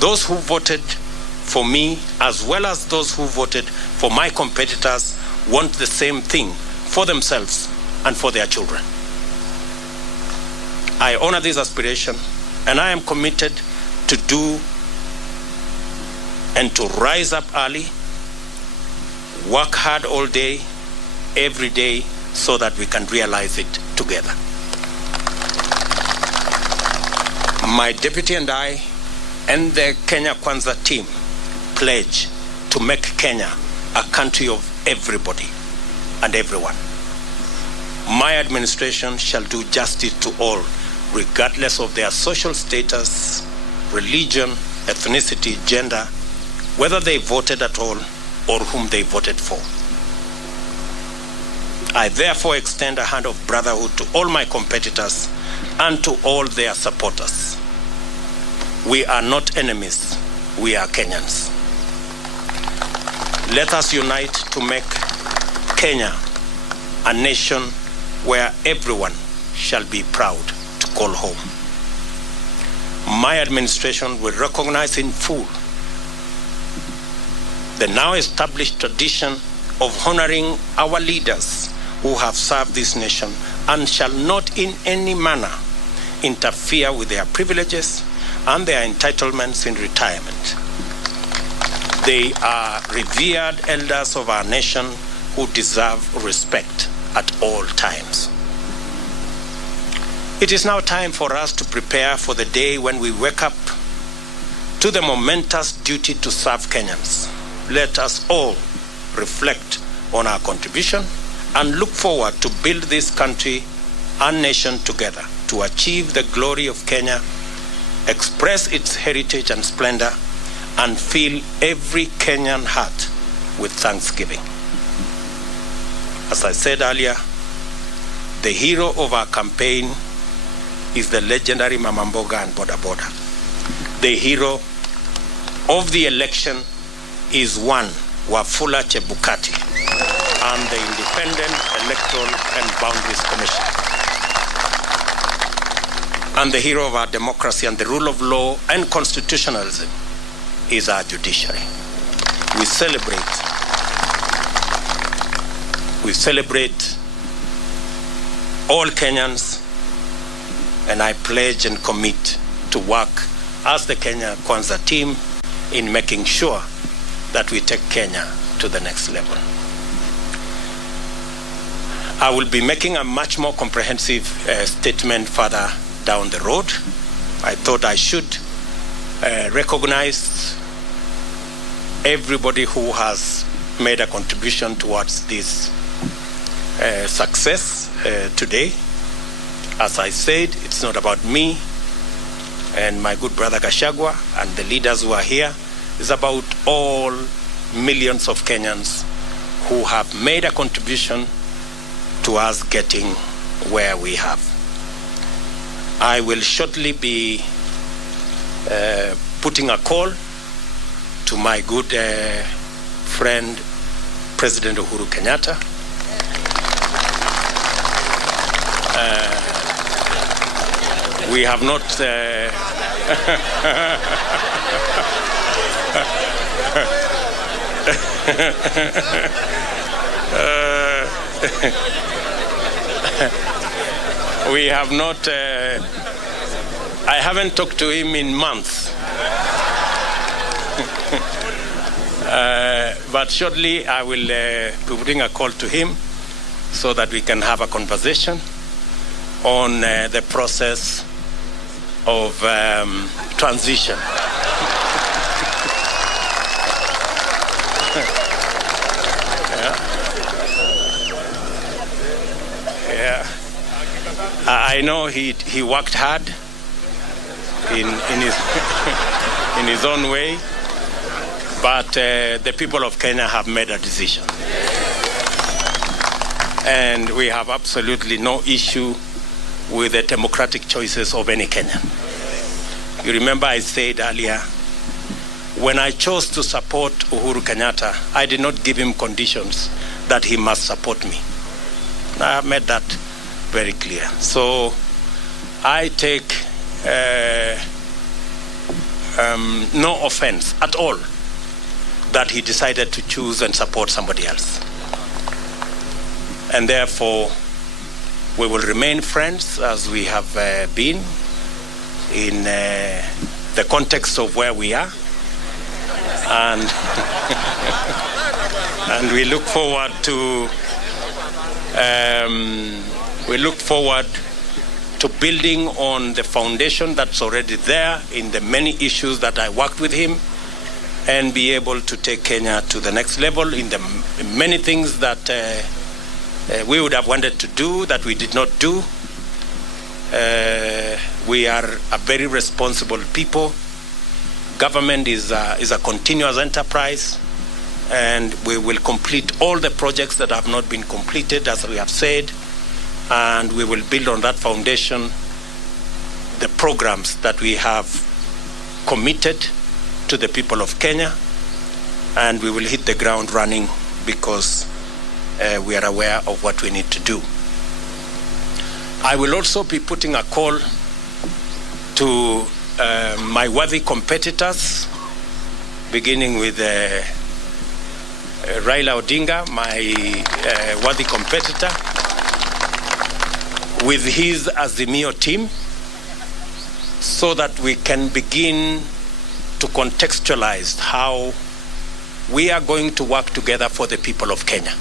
Those who voted for me, as well as those who voted for my competitors, want the same thing for themselves and for their children. I honor this aspiration, and I am committed to do and to rise up early, work hard all day, every day, so that we can realize it together. My deputy and I and the Kenya Kwanza team pledge to make Kenya a country of everybody and everyone. My administration shall do justice to all, regardless of their social status, religion, ethnicity, gender, whether they voted at all or whom they voted for. I therefore extend a hand of brotherhood to all my competitors and to all their supporters. We are not enemies, we are Kenyans. Let us unite to make Kenya a nation where everyone shall be proud to call home. My administration will recognize in full the now established tradition of honoring our leaders who have served this nation and shall not in any manner interfere with their privileges and their entitlements in retirement. They are revered elders of our nation who deserve respect at all times. It is now time for us to prepare for the day when we wake up to the momentous duty to serve Kenyans. Let us all reflect on our contribution and look forward to build this country and nation together to achieve the glory of Kenya, express its heritage and splendor, and fill every Kenyan heart with thanksgiving. As I said earlier, the hero of our campaign is the legendary Mama Mboga and Boda Boda. The hero of the election is one Wafula Chebukati and the Independent Electoral and Boundaries Commission. And the hero of our democracy and the rule of law and constitutionalism is our judiciary. We celebrate all Kenyans, and I pledge and commit to work as the Kenya Kwanza team in making sure that we take Kenya to the next level. I will be making a much more comprehensive statement further down the road. I thought I should recognize everybody who has made a contribution towards this success today. As I said, it's not about me and my good brother Gachagua and the leaders who are here. It's about all millions of Kenyans who have made a contribution to us getting where we have. I will shortly be putting a call to my good friend, President Uhuru Kenyatta. We have not we have not I haven't talked to him in months. But shortly I will be putting a call to him so that we can have a conversation on the process of transition. Yeah. I know he worked hard in his in his own way, but the people of Kenya have made a decision, and we have absolutely no issue with the democratic choices of any Kenyan. You remember I said earlier, when I chose to support Uhuru Kenyatta, I did not give him conditions that he must support me. I have made that very clear. So I take no offense at all that he decided to choose and support somebody else. And therefore, We will remain friends as we have been in the context of where we are. And, and we look forward to building on the foundation that's already there in the many issues that I worked with him, and be able to take Kenya to the next level in the many things that we would have wanted to do that we did not do. We are a very responsible people. Government is a continuous enterprise, and we will complete all the projects that have not been completed, as we have said, and we will build on that foundation the programs that we have committed to the people of Kenya, and we will hit the ground running because we are aware of what we need to do. I will also be putting a call to my worthy competitors, beginning with Raila Odinga, my worthy competitor, with his Azimio team, so that we can begin to contextualize how we are going to work together for the people of Kenya.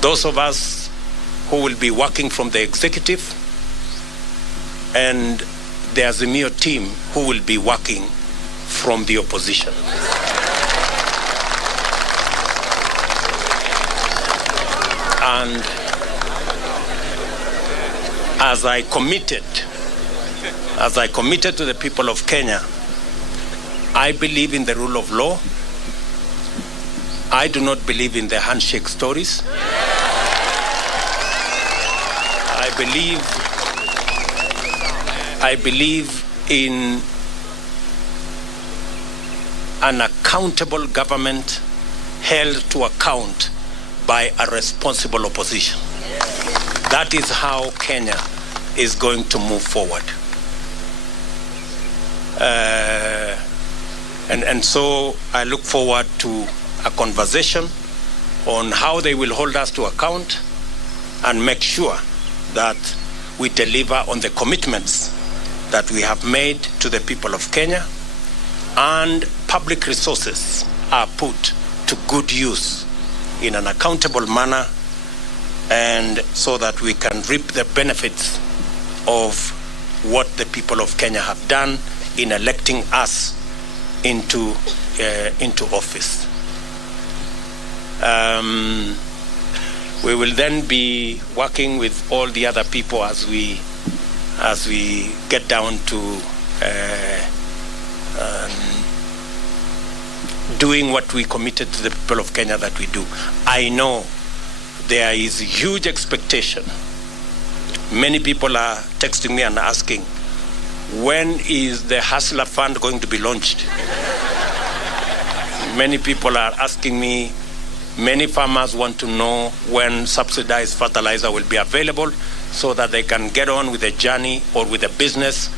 Those of us who will be working from the executive, and the Azimio team who will be working from the opposition. And as I committed to the people of Kenya, I believe in the rule of law. I do not believe in the handshake stories. I believe in an accountable government held to account by a responsible opposition. That is how Kenya is going to move forward. And so I look forward to a conversation on how they will hold us to account and make sure that we deliver on the commitments that we have made to the people of Kenya, and public resources are put to good use in an accountable manner, and so that we can reap the benefits of what the people of Kenya have done in electing us into office. We will then be working with all the other people as we get down to doing what we committed to the people of Kenya that we do. I know there is huge expectation. Many people are texting me and asking, when is the Hustler Fund going to be launched? Many people are asking me, many farmers want to know when subsidized fertilizer will be available so that they can get on with the journey or with the business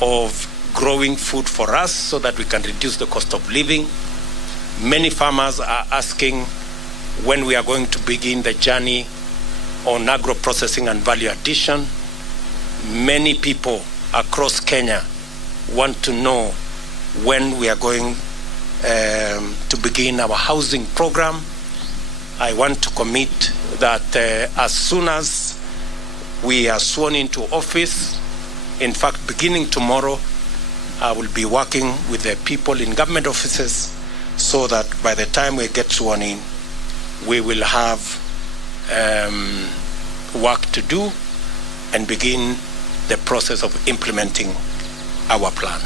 of growing food for us so that we can reduce the cost of living. Many farmers are asking when we are going to begin the journey on agro-processing and value addition. Many people across Kenya want to know when we are going to begin our housing program. I want to commit that as soon as we are sworn into office, in fact, beginning tomorrow, I will be working with the people in government offices so that by the time we get sworn in, we will have work to do and begin the process of implementing our plan.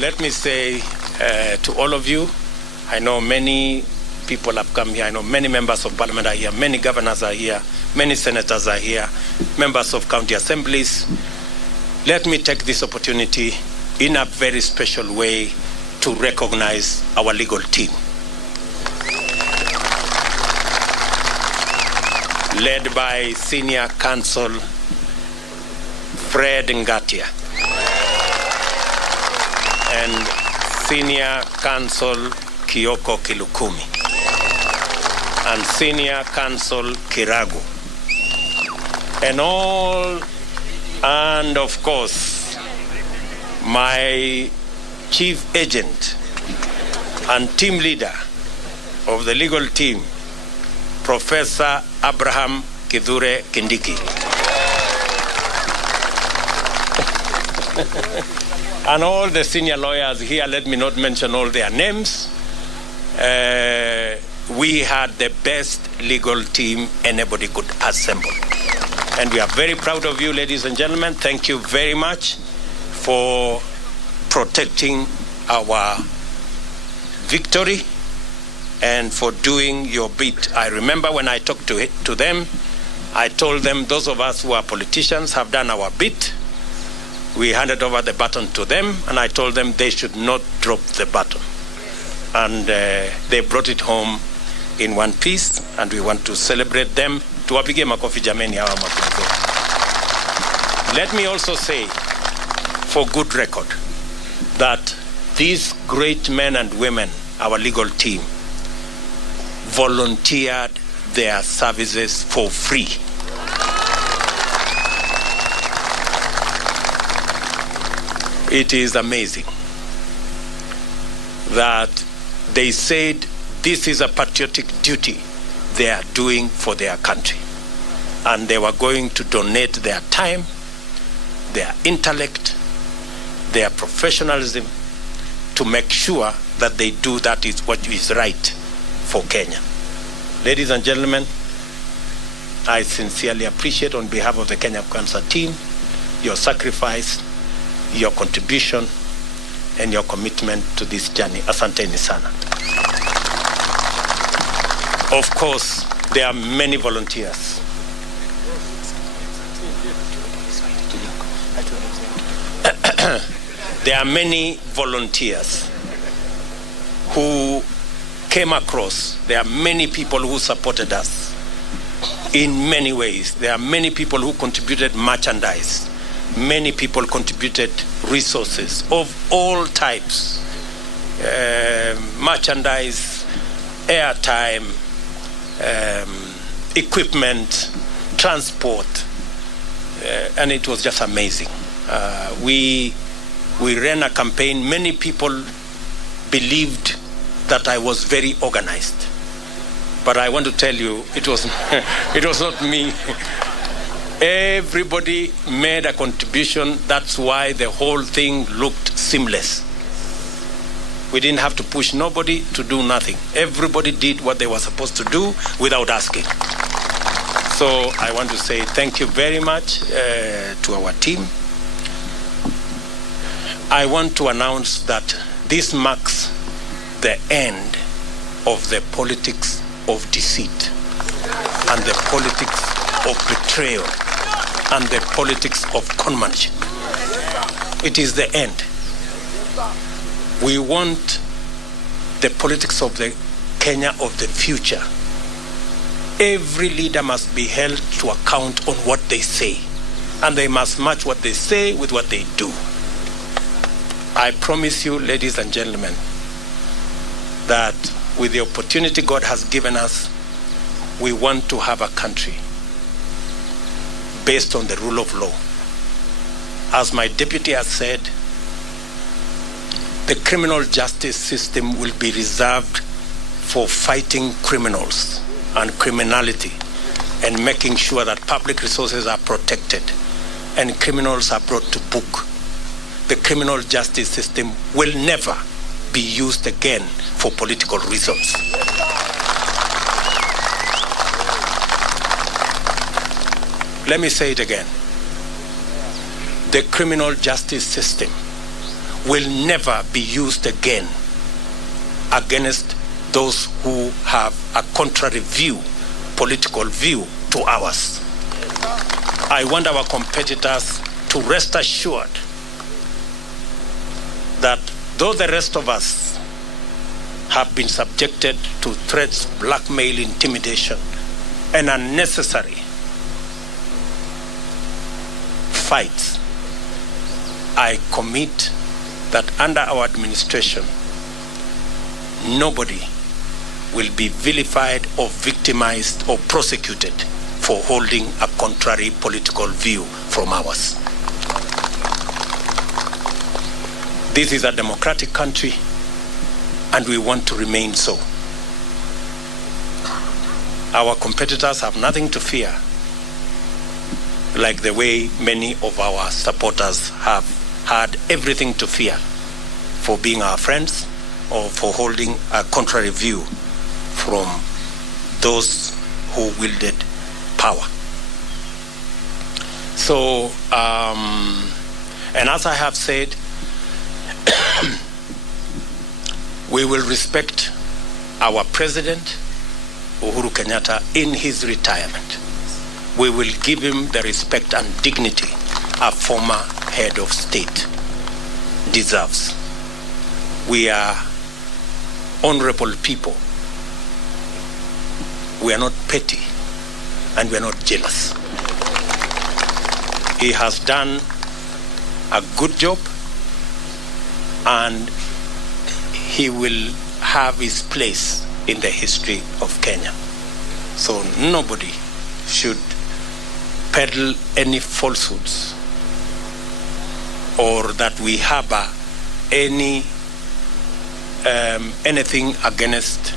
Let me say to all of you, I know many people have come here. I know many members of parliament are here, many governors are here, many senators are here, members of county assemblies. Let me take this opportunity in a very special way to recognize our legal team, led by Senior Counsel Fred Ngatia and Senior Counsel Kioko Kilukumi and Senior Counsel Kiragu. and all, and of course, my chief agent and team leader of the legal team, Professor Abraham Kithure Kindiki. And all the senior lawyers here, let me not mention all their names. We had the best legal team anybody could assemble. And we are very proud of you, ladies and gentlemen. Thank you very much for protecting our victory and for doing your bit. I remember when I talked to them, I told them those of us who are politicians have done our bit. We handed over the baton to them, and I told them they should not drop the baton. And they brought it home in one piece, and we want to celebrate them. Tuwapige makofi jameni hawa mafunzo. Let me also say, for good record, that these great men and women, our legal team, volunteered their services for free. It is amazing that they said this is a patriotic duty they are doing for their country. And they were going to donate their time, their intellect, their professionalism to make sure that they do that is what is right for Kenya. Ladies and gentlemen, I sincerely appreciate on behalf of the Kenya Cancer team your sacrifice, your contribution, and your commitment to this journey. Asanteni sana. Of course, there are many volunteers. There are many volunteers who came across. There are many people who supported us in many ways. There are many people who contributed merchandise. Many people contributed resources of all types, merchandise, airtime, equipment, transport, and it was just amazing. We ran a campaign. Many people believed that I was very organized, but I want to tell you, it was not me. Everybody made a contribution. That's why the whole thing looked seamless. We didn't have to push nobody to do nothing. Everybody did what they were supposed to do without asking. So I want to say thank you very much to our team. I want to announce that this marks the end of the politics of deceit and the politics of betrayal and the politics of conmanship. It is the end. We want the politics of the Kenya of the future. Every leader must be held to account on what they say, and they must match what they say with what they do. I promise you, ladies and gentlemen, that with the opportunity God has given us, we want to have a country based on the rule of law. As my deputy has said, the criminal justice system will be reserved for fighting criminals and criminality and making sure that public resources are protected and criminals are brought to book. The criminal justice system will never be used again for political reasons. Let me say it again. The criminal justice system will never be used again against those who have a contrary view, political view to ours. I want our competitors to rest assured that though the rest of us have been subjected to threats, blackmail, intimidation, and unnecessary fights, I commit that under our administration, nobody will be vilified or victimized or prosecuted for holding a contrary political view from ours. This is a democratic country, and we want to remain so. Our competitors have nothing to fear, like the way many of our supporters have had everything to fear for being our friends or for holding a contrary view from those who wielded power. So, and as I have said, we will respect our president, Uhuru Kenyatta, in his retirement. We will give him the respect and dignity a former head of state deserves. We are honorable people. We are not petty, and we are not jealous. He has done a good job, and he will have his place in the history of Kenya. So nobody should peddle any falsehoods or that we harbor anything against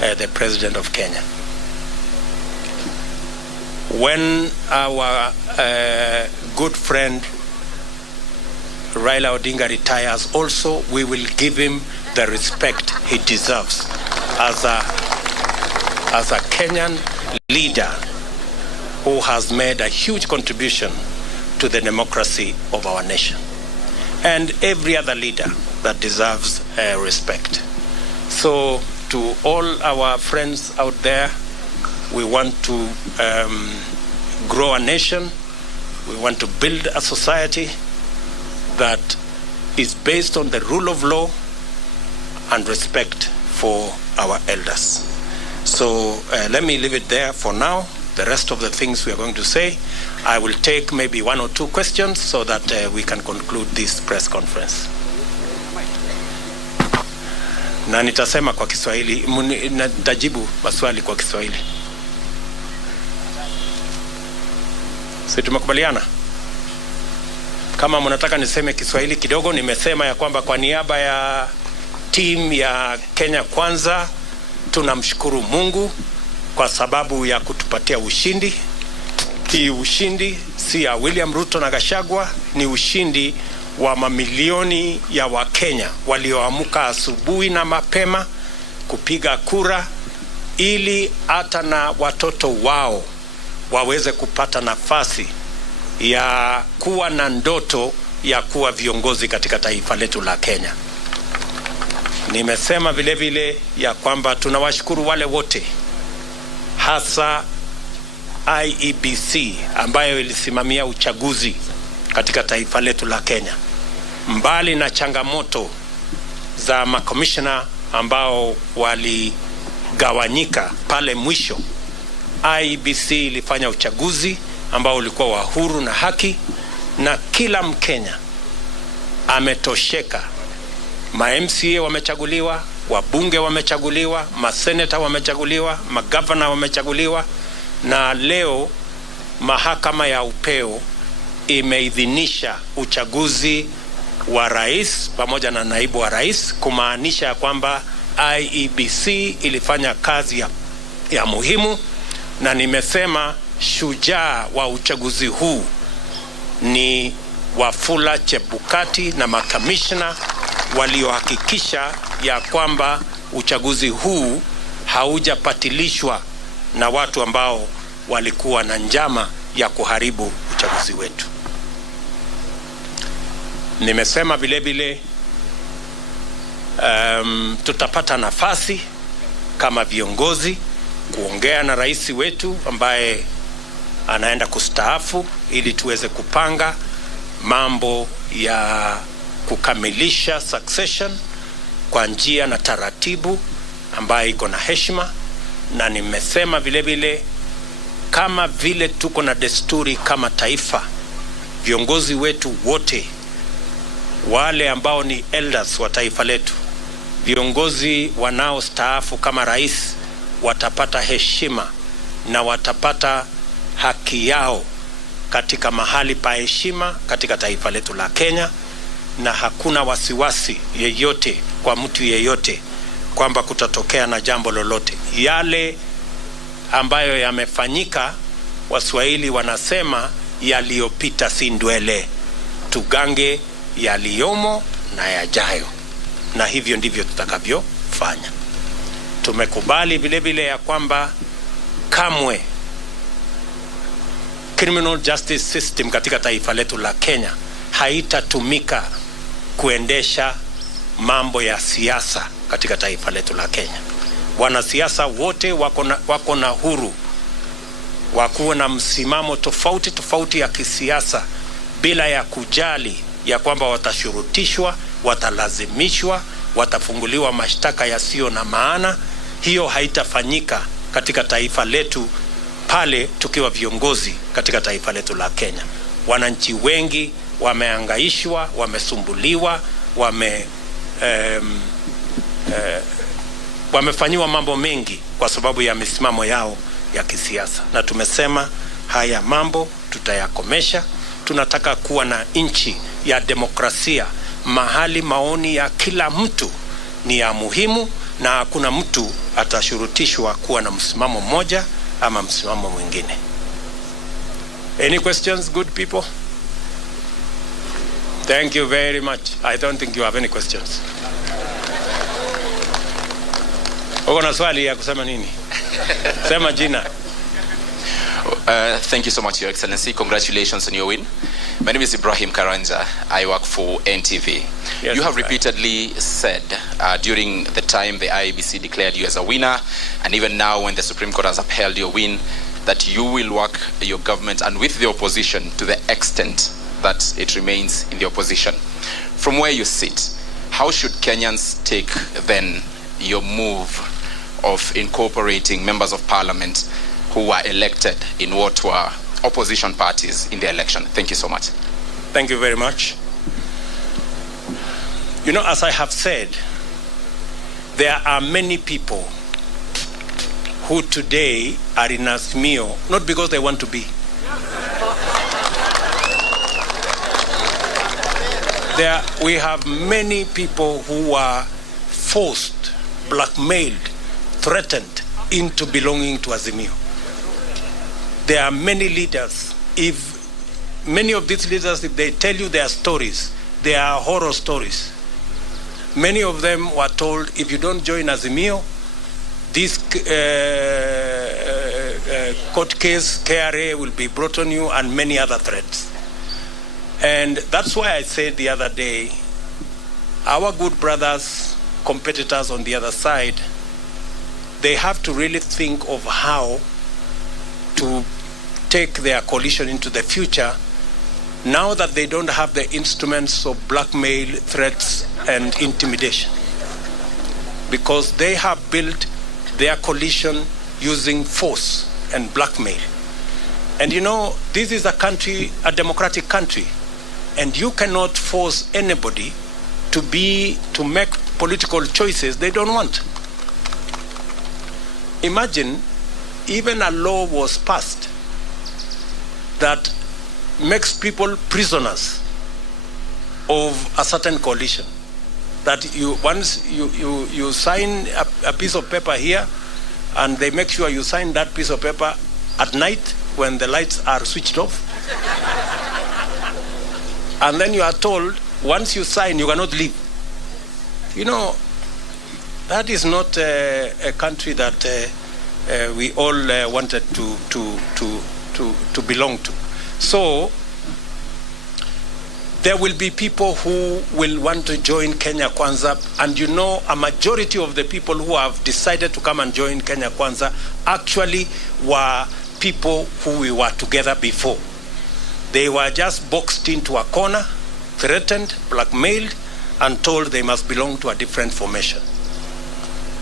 the President of Kenya. When our good friend Raila Odinga retires also, we will give him the respect he deserves as a Kenyan leader who has made a huge contribution to the democracy of our nation, and every other leader that deserves respect. So to all our friends out there, we want to grow a nation. We want to build a society that is based on the rule of law and respect for our elders. So let me leave it there for now. The rest of the things we are going to say, I will take maybe one or two questions so that we can conclude this press conference. Na nitasema kwa Kiswahili, nitajibu maswali kwa Kiswahili. Sisi tumekubaliana? Kama mnataka niseme Kiswahili kidogo, nimesema ya kwamba kwa niaba ya team ya Kenya Kwanza tunamshukuru Mungu kwa sababu ya kutupatia ushindi. Hii ushindi si ya William Ruto na Gachagua, ni ushindi wa mamilioni ya Wakenya walioamka asubuhi na mapema kupiga kura ili hata na watoto wao waweze kupata nafasi ya kuwa na ndoto ya kuwa viongozi katika taifa letu la Kenya. Nimesema vile vile ya kwamba tunawashukuru wale wote, hasa IEBC ambayo ilisimamia uchaguzi katika taifa letu la Kenya. Mbali na changamoto za makomishona ambao waligawanyika pale mwisho, IEBC ilifanya uchaguzi ambao ulikuwa wa huru na haki, na kila Mkenya ametosheka. Ma-MCA wamechaguliwa, wabunge wamechaguliwa, maseneta wamechaguliwa, magavana wamechaguliwa, na leo mahakama ya upeo imeidhinisha uchaguzi wa rais pamoja na naibu wa rais, kumaanisha kwamba IEBC ilifanya kazi ya muhimu. Na nimesema shujaa wa uchaguzi huu ni Wafula Chebukati na makamishna waliohakikisha ya kwamba uchaguzi huu haujapatilishwa na watu ambao walikuwa na njama ya kuharibu uchaguzi wetu. Nimesema vile vile tutapata nafasi kama viongozi kuongea na rais wetu ambaye anaenda kustaafu, ili tuweze kupanga mambo ya kukamilisha succession kwa njia na taratibu ambayo iko na heshima. Na nimesema vile vile kama vile tuko na desturi kama taifa, viongozi wetu wote wale ambao ni elders wa taifa letu, viongozi wanaostaafu kama rais, watapata heshima na watapata haki yao katika mahali pa heshima katika taifa letu la Kenya, na hakuna wasiwasi yeyote kwa mtu yeyote kwamba kutatokea na jambo lolote. Yale ambayo yamefanyika, Waswahili wanasema yaliyopita si ndwele, tugange yaliyomo na yajayo, na hivyo ndivyo tutakavyofanya. Tumekubali vile vile ya kwamba kamwe criminal justice system katika taifa letu la Kenya haitatumika kuendesha mambo ya siasa katika taifa letu la Kenya. Wanasiasa wote wako na huru wakuwa na msimamo tofauti ya kisiasa bila ya kujali ya kwamba watashurutishwa, watalazimishwa, watafunguliwa mashtaka yasiyo na maana. Hiyo haitafanyika katika taifa letu pale tukiwa viongozi katika taifa letu la Kenya. Wananchi wengi wameangaishwa, wamesumbuliwa, wamefanyiwa mambo mengi kwa sababu ya misimamo yao ya kisiasa, na tumesema haya mambo tutayakomesha. Tunataka kuwa na nchi ya demokrasia mahali maoni ya kila mtu ni ya muhimu na hakuna mtu atashurutishwa kuwa na msimamo mmoja ama msimamo mwingine. Any questions, good people? Thank you very much. I don't think you have any questions. Uko na swali ya kusema nini? Sema jina. Thank you so much, Your Excellency. Congratulations on your win. My name is Ibrahim Karanja. I work for NTV. Yes, you have repeatedly said during the time the IEBC declared you as a winner, and even now when the Supreme Court has upheld your win, that you will work your government and with the opposition to the extent that it remains in the opposition. From where you sit, how should Kenyans take then your move of incorporating members of parliament who were elected in what were opposition parties in the election? Thank you so much. Thank you very much. You know, as I have said, there are many people who today are in Azimio, not because they want to be. We have many people who are forced, blackmailed, threatened into belonging to Azimio. There are many leaders. If many of these leaders, if they tell you their stories, they are horror stories. Many of them were told, if you don't join Azimio, this court case, KRA, will be brought on you, and many other threats. And that's why I said the other day, our good brothers, competitors on the other side, they have to really think of how to take their coalition into the future now that they don't have the instruments of blackmail, threats, and intimidation. Because they have built their coalition using force and blackmail. And you know, this is a country, a democratic country, and you cannot force anybody to make political choices they don't want. Imagine even a law was passed that makes people prisoners of a certain coalition. That once you sign a piece of paper here, and they make sure you sign that piece of paper at night when the lights are switched off. And then you are told, once you sign, you cannot leave. You know, that is not a country that we all wanted to belong to. So there will be people who will want to join Kenya Kwanza, and you know, a majority of the people who have decided to come and join Kenya Kwanza actually were people who we were together before. They were just boxed into a corner, threatened, blackmailed, and told they must belong to a different formation.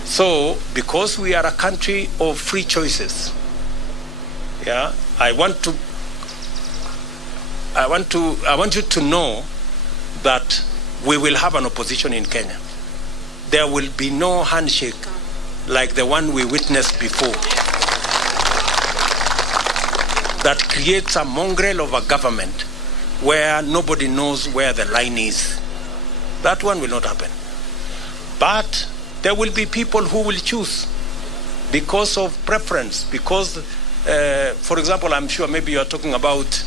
So, because we are a country of free choices, yeah, I want you to know that we will have an opposition in Kenya. There will be no handshake like the one we witnessed before. that creates a mongrel of a government where nobody knows where the line is. That one will not happen. But there will be people who will choose because of preference, because, for example, I'm sure maybe you are talking about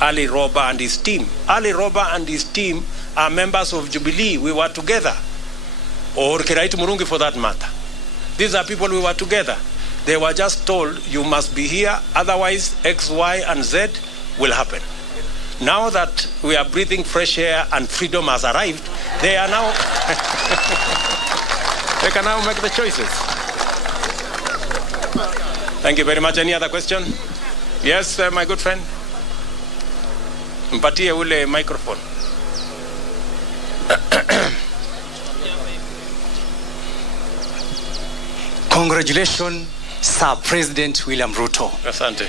Ali Roba and his team. Ali Roba and his team are members of Jubilee. We were together. Or Kiraitu Murungi for that matter. These are people we were together. They were just told, you must be here, otherwise X, Y, and Z will happen. Now that we are breathing fresh air and freedom has arrived, they are now, they can now make the choices. Thank you very much. Any other question? Yes, my good friend. Mpatie ule microphone. Congratulations, Sir President William Ruto. Asante.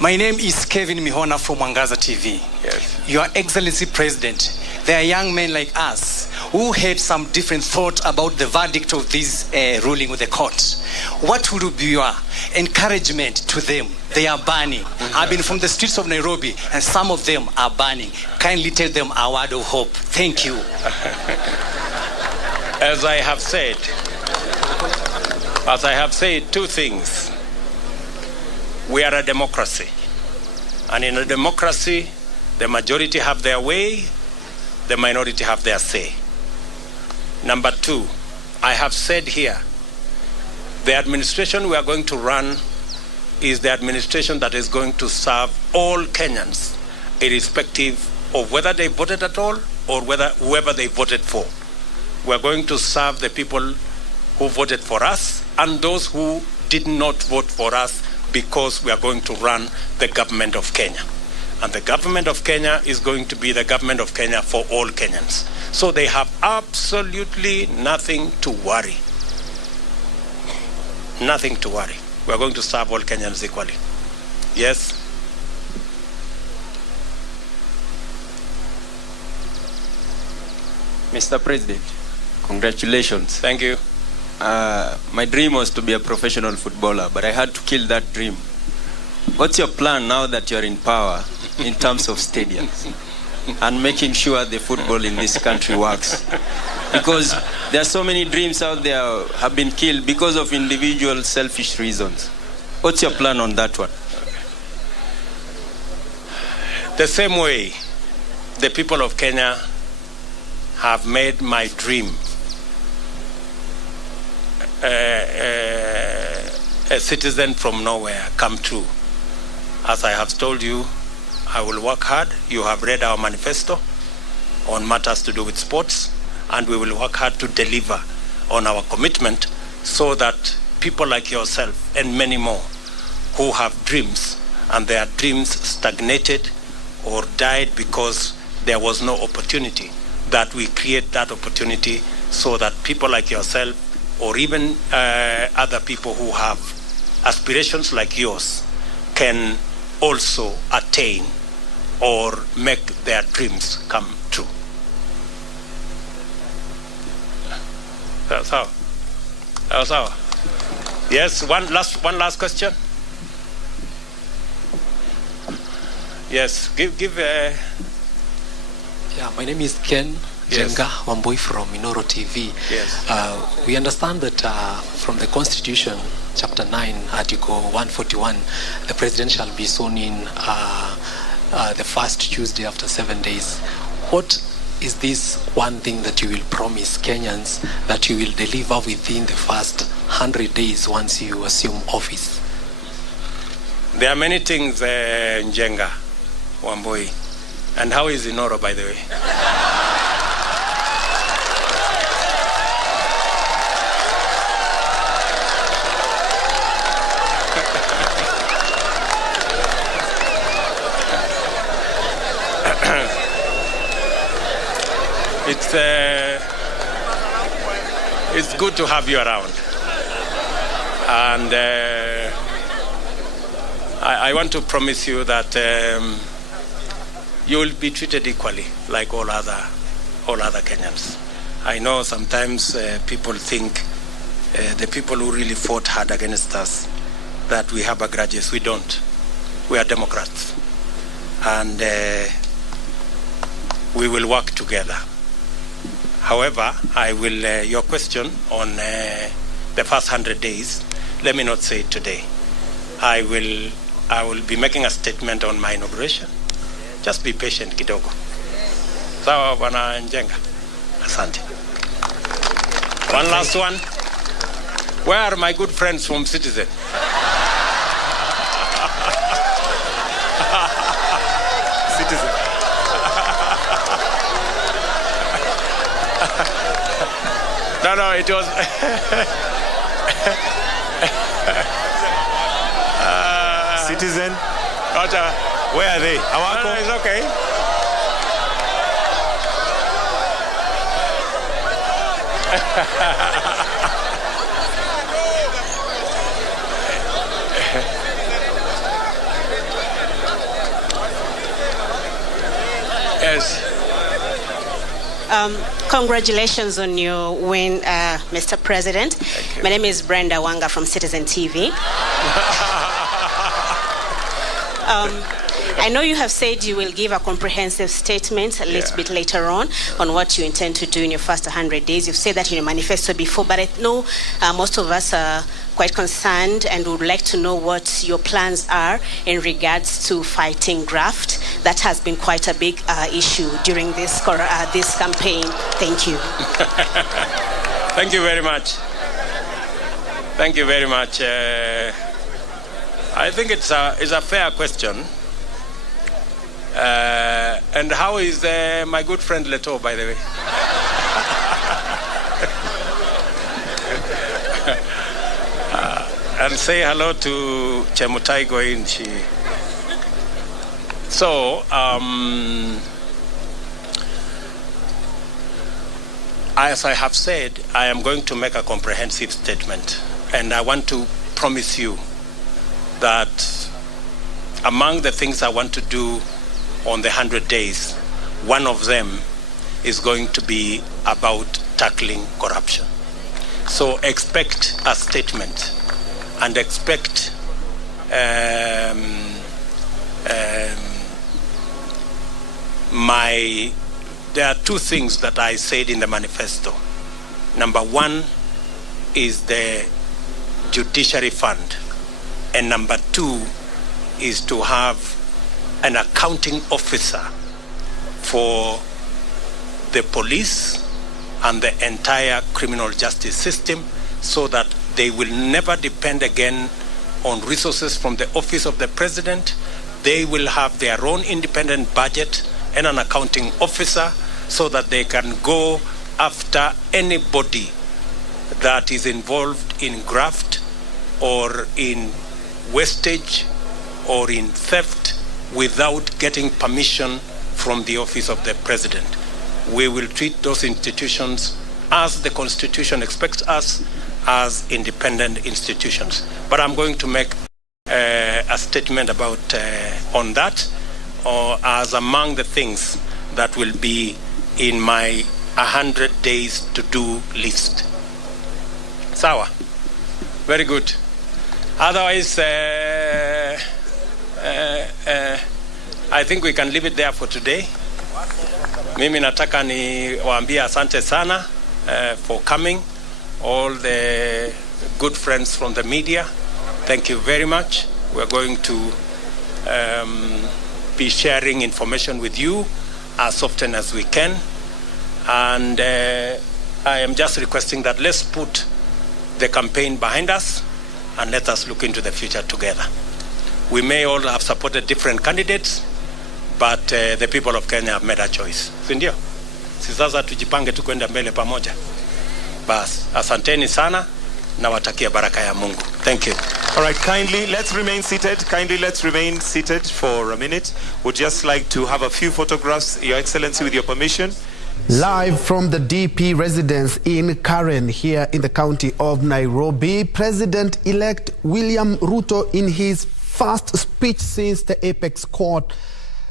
My name is Kevin Mihona from Mwangaza TV. Yes. Your Excellency President, there are young men like us who had some different thought about the verdict of this ruling with the court. What would be your encouragement to them? They are burning. I've been from the streets of Nairobi, and some of them are burning. Kindly tell them a word of hope. Thank you. As I have said, two things. We are a democracy. And in a democracy, the majority have their way, the minority have their say. Number two, I have said here, the administration we are going to run is the administration that is going to serve all Kenyans, irrespective of whether they voted at all or whoever they voted for. We are going to serve the people who voted for us and those who did not vote for us, because we are going to run the government of Kenya. And the government of Kenya is going to be the government of Kenya for all Kenyans. So they have absolutely nothing to worry. Nothing to worry. We are going to serve all Kenyans equally. Yes? Mr. President, congratulations. Thank you. My dream was to be a professional footballer, but I had to kill that dream. What's your plan now that you're in power in terms of stadiums and making sure the football in this country works? Because there are so many dreams out there have been killed because of individual selfish reasons. What's your plan on that one? The same way the people of Kenya have made my dream a citizen from nowhere come true. As I have told you, I will work hard. You have read our manifesto on matters to do with sports, and we will work hard to deliver on our commitment so that people like yourself and many more who have dreams and their dreams stagnated or died because there was no opportunity, that we create that opportunity so that people like yourself or even other people who have aspirations like yours can also attain or make their dreams come true. That's how. That's how. Yes, one last question. Yes, give. Yeah, my name is Ken Jenga Wambui from Minoro TV. Yes. We understand that from the Constitution, Chapter 9, Article 141, the President shall be sworn in the first Tuesday after 7 days. What is this one thing that you will promise Kenyans that you will deliver within the first 100 days once you assume office? There are many things, Njenga Wambui. And how is Inoro, by the way? It's good to have you around, and I want to promise you that you will be treated equally like all other Kenyans. I know sometimes people think the people who really fought hard against us that we have grudges. We don't. We are Democrats. And we will work together. However, I will, your question on the first 100 days, let me not say it today. I will be making a statement on my inauguration. Just be patient kidogo. Sawa Bwana Njenga. Asante. One last one. Where are my good friends from Citizen? Citizen. No, it was Citizen. Where are they? No, it's okay. Yes. Congratulations on your win, Mr. President. My name is Brenda Wanga from Citizen TV. I know you have said you will give a comprehensive statement a little bit later on what you intend to do in your first 100 days. You've said that in your manifesto before, but I know most of us are quite concerned and would like to know what your plans are in regards to fighting graft. That has been quite a big issue during this campaign. Thank you. Thank you very much. Thank you very much. I think it's a fair question. And how is my good friend Leto, by the way? And say hello to Chemutai Goinchi. So, as I have said, I am going to make a comprehensive statement. And I want to promise you that among the things I want to do on the 100 days, one of them is going to be about tackling corruption. So expect a statement and expect there are two things that I said in the manifesto. Number one is the judiciary fund, and number two is to have an accounting officer for the police and the entire criminal justice system, so that they will never depend again on resources from the office of the president. They will have their own independent budget and an accounting officer, so that they can go after anybody that is involved in graft or in wastage or in theft without getting permission from the office of the president. We will treat those institutions as the Constitution expects us, as independent institutions. But I'm going to make a statement about on that, or as among the things that will be in my 100 days to do list. Sawa. Very good. Otherwise, I think we can leave it there for today. Mimi nataka ni waambia asante sana for coming. All the good friends from the media, thank you very much. We're going to be sharing information with you as often as we can. And I am just requesting that let's put the campaign behind us and let us look into the future together. We may all have supported different candidates, but the people of Kenya have made a choice. Sindio? Sasa tujipange tu kwenda mbele pamoja. Bas, asanteni sana na watakia baraka ya Mungu. Thank you. All right, kindly let's remain seated. Kindly let's remain seated for a minute. Would just like to have a few photographs, Your Excellency, with your permission. Live from the DP residence in Karen here in the county of Nairobi, President-elect William Ruto, in his first speech since the Apex Court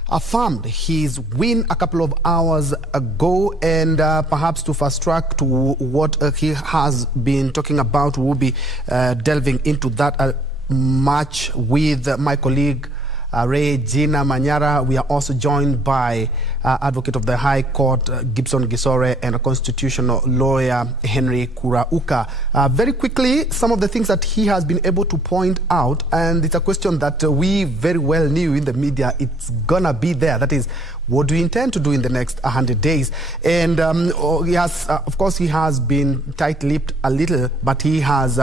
affirmed his win a couple of hours ago, and perhaps to fast track to what he has been talking about, we'll be delving into that much with my colleague Regina Manyara. We are also joined by Advocate of the High Court, Gibson Gisore, and a constitutional lawyer, Henry Kurauka. Very quickly, some of the things that he has been able to point out, and it's a question that we very well knew in the media, it's gonna be there. That is, what do you intend to do in the next 100 days? And he has, of course, he has been tight-lipped a little, but he has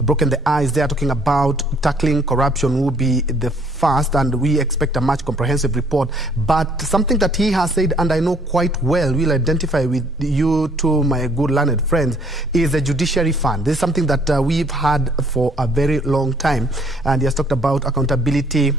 broken the ice. They are talking about tackling corruption will be the first, and we expect a much comprehensive report. But something that he has said, and I know quite well, will identify with you two, my good learned friends, is the judiciary fund. This is something that we've had for a very long time, and he has talked about accountability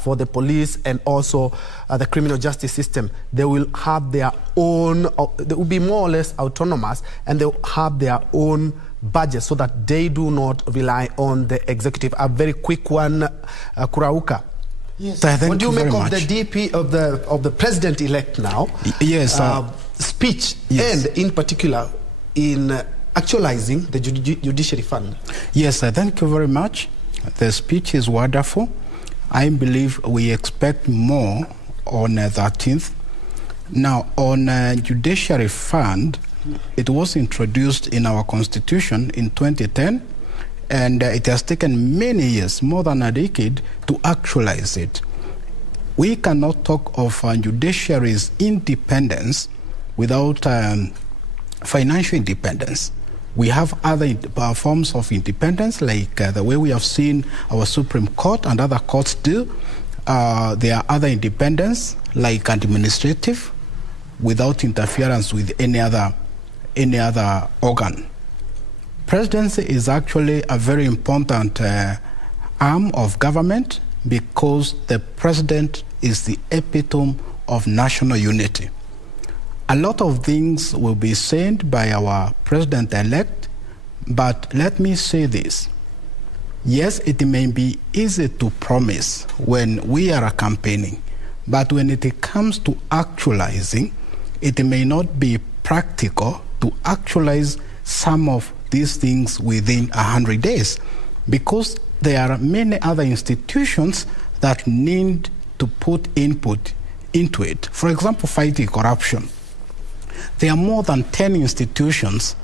for the police and also the criminal justice system. They will have their own, they will be more or less autonomous, and they will have their own budget so that they do not rely on the executive. A very quick one, Kurauka. Yes, what do you make of the DP of the president-elect now? Yes, speech, and in particular in actualizing the judiciary fund? Yes, thank you very much. The speech is wonderful. I believe we expect more on 13th. Now, on judiciary fund, it was introduced in our constitution in 2010, and it has taken many years, more than a decade, to actualize it. We cannot talk of judiciary's independence without financial independence. We have other forms of independence, like the way we have seen our Supreme Court and other courts do. There are other independence, like administrative, without interference with any other organ. Presidency is actually a very important arm of government because the president is the epitome of national unity. A lot of things will be said by our president-elect, but let me say this. Yes, it may be easy to promise when we are campaigning, but when it comes to actualizing, it may not be practical to actualize some of these things within 100 days, because there are many other institutions that need to put input into it. For example, fighting corruption. There are more than 10 institutions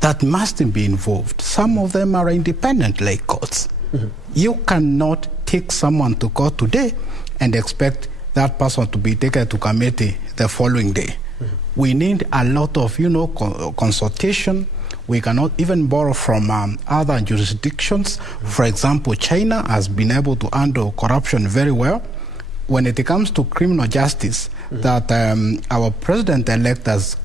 that must be involved. Some of them are independent, like courts. Mm-hmm. You cannot take someone to court today and expect that person to be taken to committee the following day. Mm-hmm. We need a lot of, consultation. We cannot even borrow from other jurisdictions. Mm-hmm. For example, China has been able to handle corruption very well. When it comes to criminal justice, mm-hmm. that our president-elect has,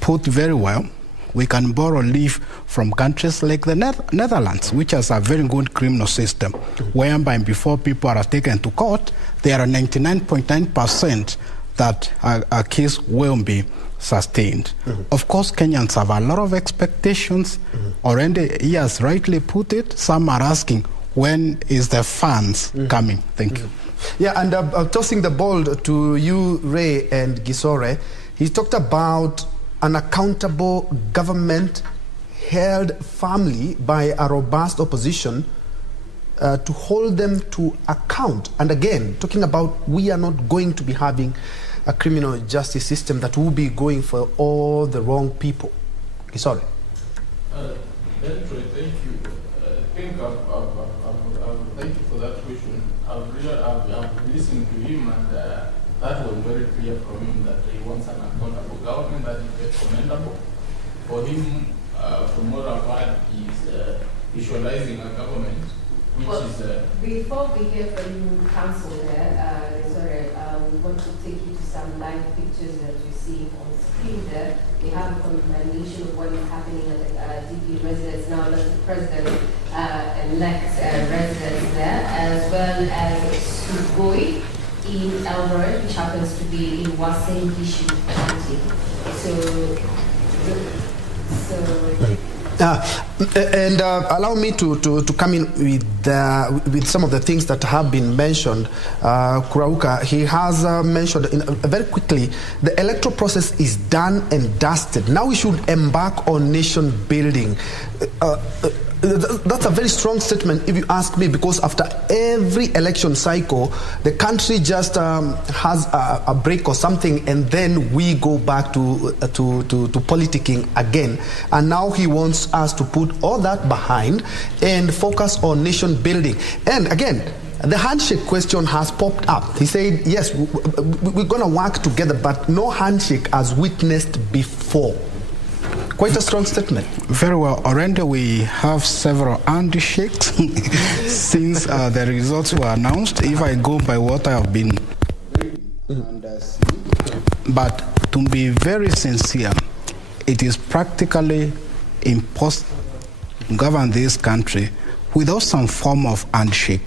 put very well, we can borrow leave from countries like the Netherlands, which has a very good criminal system, mm-hmm. whereby before people are taken to court, there are 99.9% that a case will be sustained. Mm-hmm. Of course, Kenyans have a lot of expectations. Mm-hmm. Already, he has rightly put it. Some are asking, when is the funds mm-hmm. coming? Thank you. Yeah, and tossing the ball to you, Ray and Gisore, he talked about an accountable government held firmly by a robust opposition to hold them to account. And again, talking about we are not going to be having a criminal justice system that will be going for all the wrong people. Gisore. Thank you. Thank you for that question. I've listened to him, and that was very clear from him that he wants an accountable government. That is very commendable. For him, from what I've heard, is visualizing a government which is... Before we hear from you, Council, we want to take you to some live pictures that you see on screen there. We have a combination of what is happening at the DP residence now, that's the president-elect residence there, as well as Sugoi in Eldoret, which happens to be in Uasin Gishu County. And allow me to come in with some of the things that have been mentioned. Kurauka, he has mentioned very quickly, the electoral process is done and dusted. Now we should embark on nation building. That's a very strong statement, if you ask me, because after every election cycle, the country just has a break or something, and then we go back to politicking again. And now he wants us to put all that behind and focus on nation building. And again, the handshake question has popped up. He said, yes, we're going to work together, but no handshake as witnessed before. Quite a strong statement. Very well. Already we have several handshakes since the results were announced. If I go by what I have been but to be very sincere, it is practically impossible to govern this country without some form of handshake.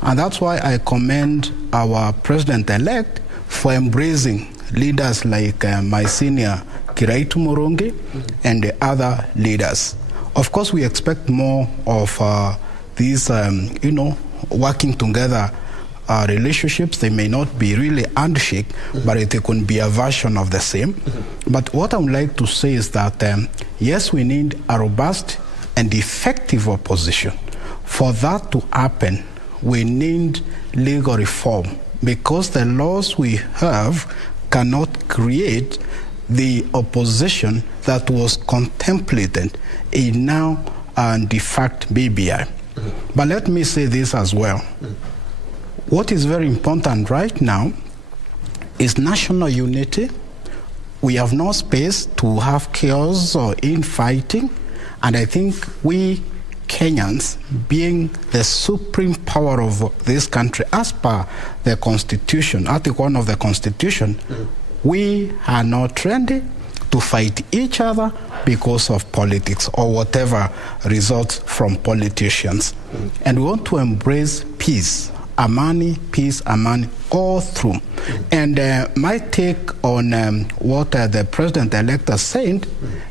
And that's why I commend our president-elect for embracing leaders like my senior Kiraitu Morongi and the other leaders. Of course, we expect more of these, working together relationships. They may not be really handshake, but it can be a version of the same. But what I would like to say is that, yes, we need a robust and effective opposition. For that to happen, we need legal reform, because the laws we have cannot create the opposition that was contemplated in now and de facto BBI. But let me say this as well. What is very important right now is national unity. We have no space to have chaos or infighting, and I think we Kenyans, being the supreme power of this country, as per the Constitution, Article 1 of the Constitution, we are not ready to fight each other because of politics or whatever results from politicians. And we want to embrace peace, amani, peace, amani, all through. And my take on what the president-elect has said,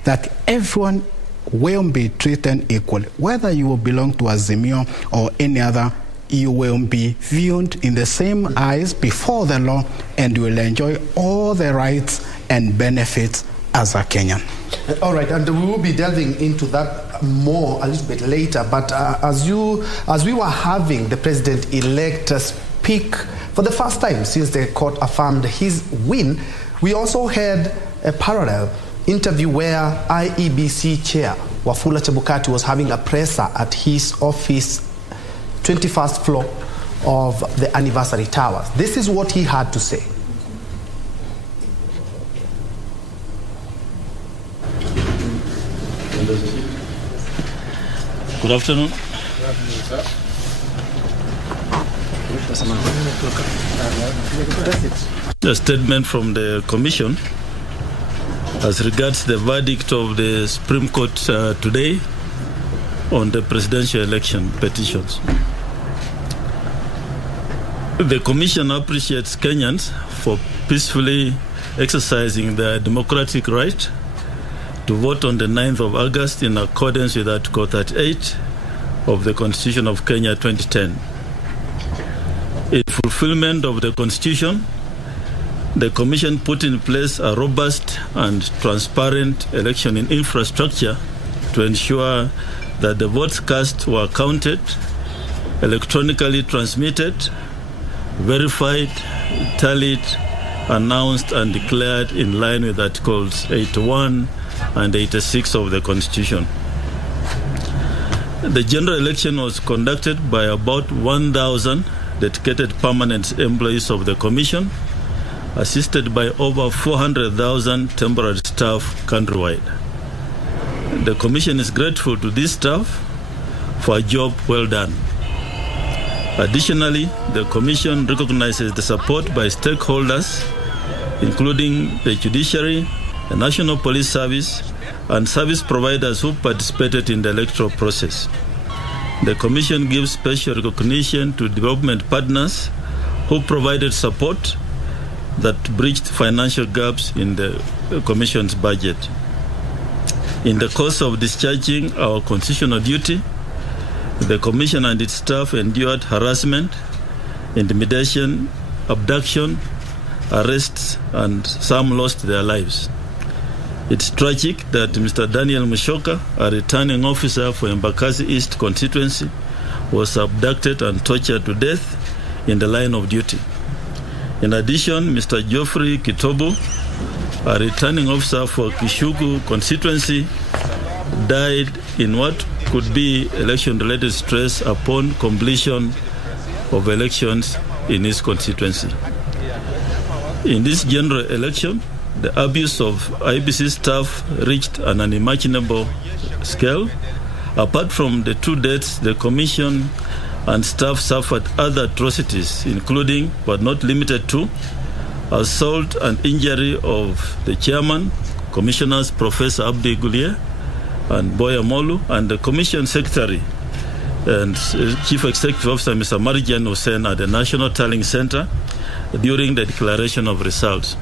that everyone will be treated equally. Whether you will belong to Azimio or any other, you will be viewed in the same eyes before the law, and you will enjoy all the rights and benefits as a Kenyan. All right, and we will be delving into that more a little bit later. But as we were having the president-elect speak for the first time since the court affirmed his win, we also had a parallel interview where IEBC chair Wafula Chebukati was having a presser at his office, 21st floor of the anniversary towers. This is what he had to say. Good afternoon. A statement from the Commission as regards the verdict of the Supreme Court today on the presidential election petitions. The Commission appreciates Kenyans for peacefully exercising their democratic right to vote on the 9th of August in accordance with Article 38 of the Constitution of Kenya 2010. In fulfillment of the Constitution, the Commission put in place a robust and transparent election infrastructure to ensure that the votes cast were counted, electronically transmitted, verified, tallied, announced, and declared in line with Articles 81 and 86 of the Constitution. The general election was conducted by about 1,000 dedicated permanent employees of the Commission, assisted by over 400,000 temporary staff countrywide. The Commission is grateful to this staff for a job well done. Additionally, the Commission recognizes the support by stakeholders, including the judiciary, the National Police Service, and service providers who participated in the electoral process. The Commission gives special recognition to development partners who provided support that bridged financial gaps in the Commission's budget. In the course of discharging our constitutional duty, the Commission and its staff endured harassment, intimidation, abduction, arrests, and some lost their lives. It's tragic that Mr. Daniel Mushoka, a returning officer for Embakasi East constituency, was abducted and tortured to death in the line of duty. In addition, Mr. Geoffrey Kitobo, a returning officer for Kishugu constituency, died in what could be election-related stress upon completion of elections in his constituency. In this general election, the abuse of IEBC staff reached an unimaginable scale. Apart from the 2 deaths, the Commission and staff suffered other atrocities, including, but not limited to, assault and injury of the chairman, Commissioners Professor Abdi Gulier and Boya Molu, and the Commission Secretary and Chief Executive Officer Mr. Marjan Hussein at the National Tallying Center during the declaration of results.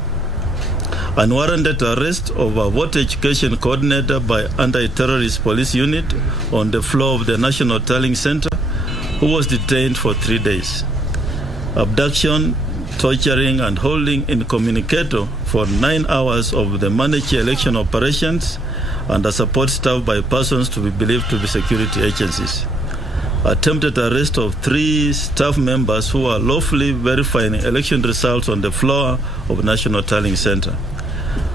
Unwarranted arrest of a voter education coordinator by anti-terrorist police unit on the floor of the National Tallying Center, who was detained for 3 days. Abduction, torturing and holding incommunicator for 9 hours of the managed election operations and the support staff by persons to be believed to be security agencies. Attempted arrest of 3 staff members who are lawfully verifying election results on the floor of National Tallying Center.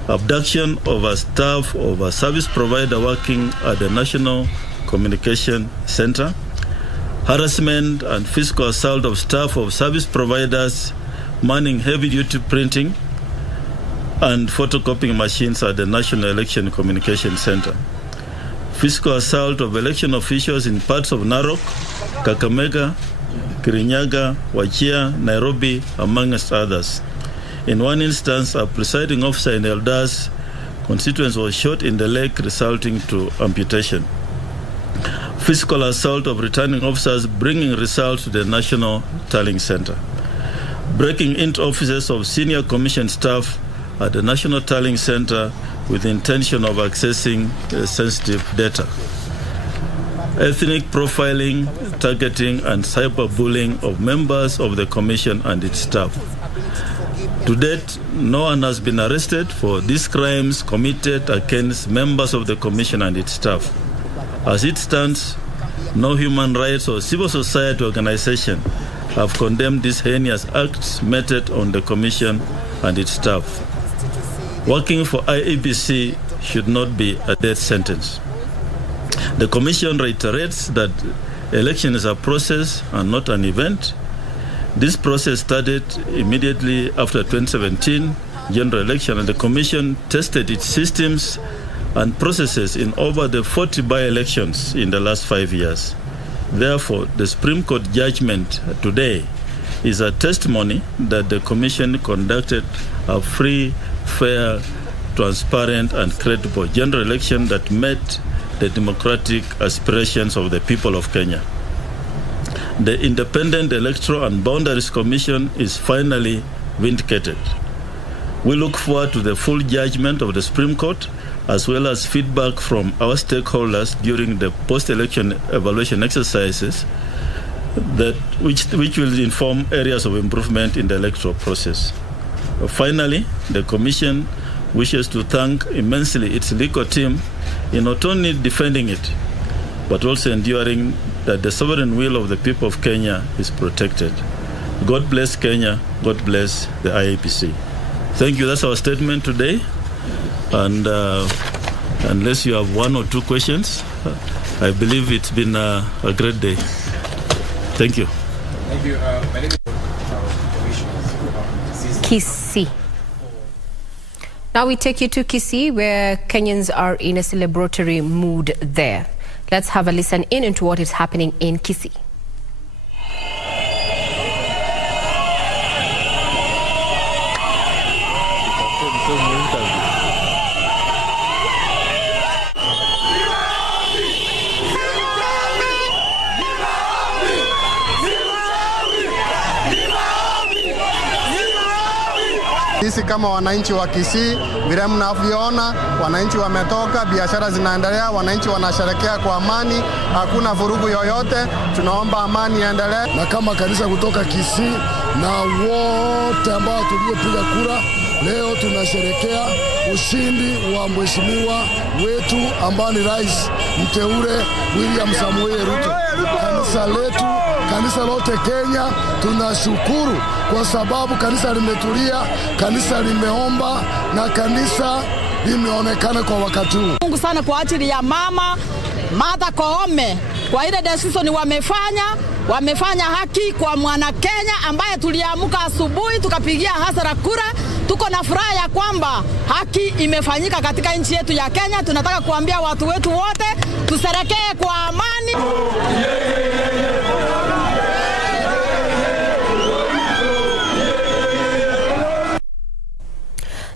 Abduction of a staff of a service provider working at the National Communication Center. Harassment and physical assault of staff of service providers manning heavy-duty printing and photocopying machines at the National Election Communication Center. Physical assault of election officials in parts of Narok, Kakamega, Kirinyaga, Wajir, Nairobi, amongst others. In one instance, a presiding officer in Eldas constituency was shot in the leg, resulting to amputation. Physical assault of returning officers bringing results to the National Tallying Center. Breaking into offices of senior commission staff at the National Tallying Center with the intention of accessing sensitive data. Ethnic profiling, targeting, and cyberbullying of members of the commission and its staff. To date, no one has been arrested for these crimes committed against members of the commission and its staff. As it stands, no human rights or civil society organization have condemned these heinous acts meted on the commission and its staff. Working for IEBC should not be a death sentence. The commission reiterates that election is a process and not an event. This process started immediately after 2017 general election, and the commission tested its systems and processes in over the 40 by-elections in the last 5 years. Therefore, the Supreme Court judgment today is a testimony that the commission conducted a free, fair, transparent, and credible general election that met the democratic aspirations of the people of Kenya. The Independent Electoral and Boundaries Commission is finally vindicated. We look forward to the full judgment of the Supreme Court, as well as feedback from our stakeholders during the post-election evaluation exercises which will inform areas of improvement in the electoral process. Finally, the Commission wishes to thank immensely its legal team in not only defending it, but also ensuring that the sovereign will of the people of Kenya is protected. God bless Kenya. God bless the IEBC. Thank you. That's our statement today. And unless you have 1 or 2 questions, I believe it's been a great day. Thank you. Thank you. My name is Kisii. Now we take you to Kisii, where Kenyans are in a celebratory mood there. Let's have a listen in into what is happening in Kisii. Sisi kama wananchi wa Kisii, vile mnavyoona, wananchi wametoka, biashara zinaendelea, wananchi wanasherehekea kwa amani, hakuna vurugu yoyote. Tunaomba amani iendelee. Na kama kanisa kutoka Kisii na wote ambao tuliopiga kura Leo tunasherekea ushindi wa mheshimiwa wetu ambaye ni rais mteule William Samoei Ruto. Kanisa letu, kanisa lote Kenya tunashukuru kwa sababu kanisa limetulia, kanisa limeomba na kanisa limeonekana kwa wakati huu. Mungu sana kwa ajili ya mama Martha Koome kwa ile decision wamefanya haki kwa mwana Kenya ambaye tuliamka asubuhi tukapigia hasara kura. Tuko na furaha ya kwamba haki imefanyika katika nchi yetu ya Kenya. Tunataka kuambia watu wetu wote tusherekee kwa amani.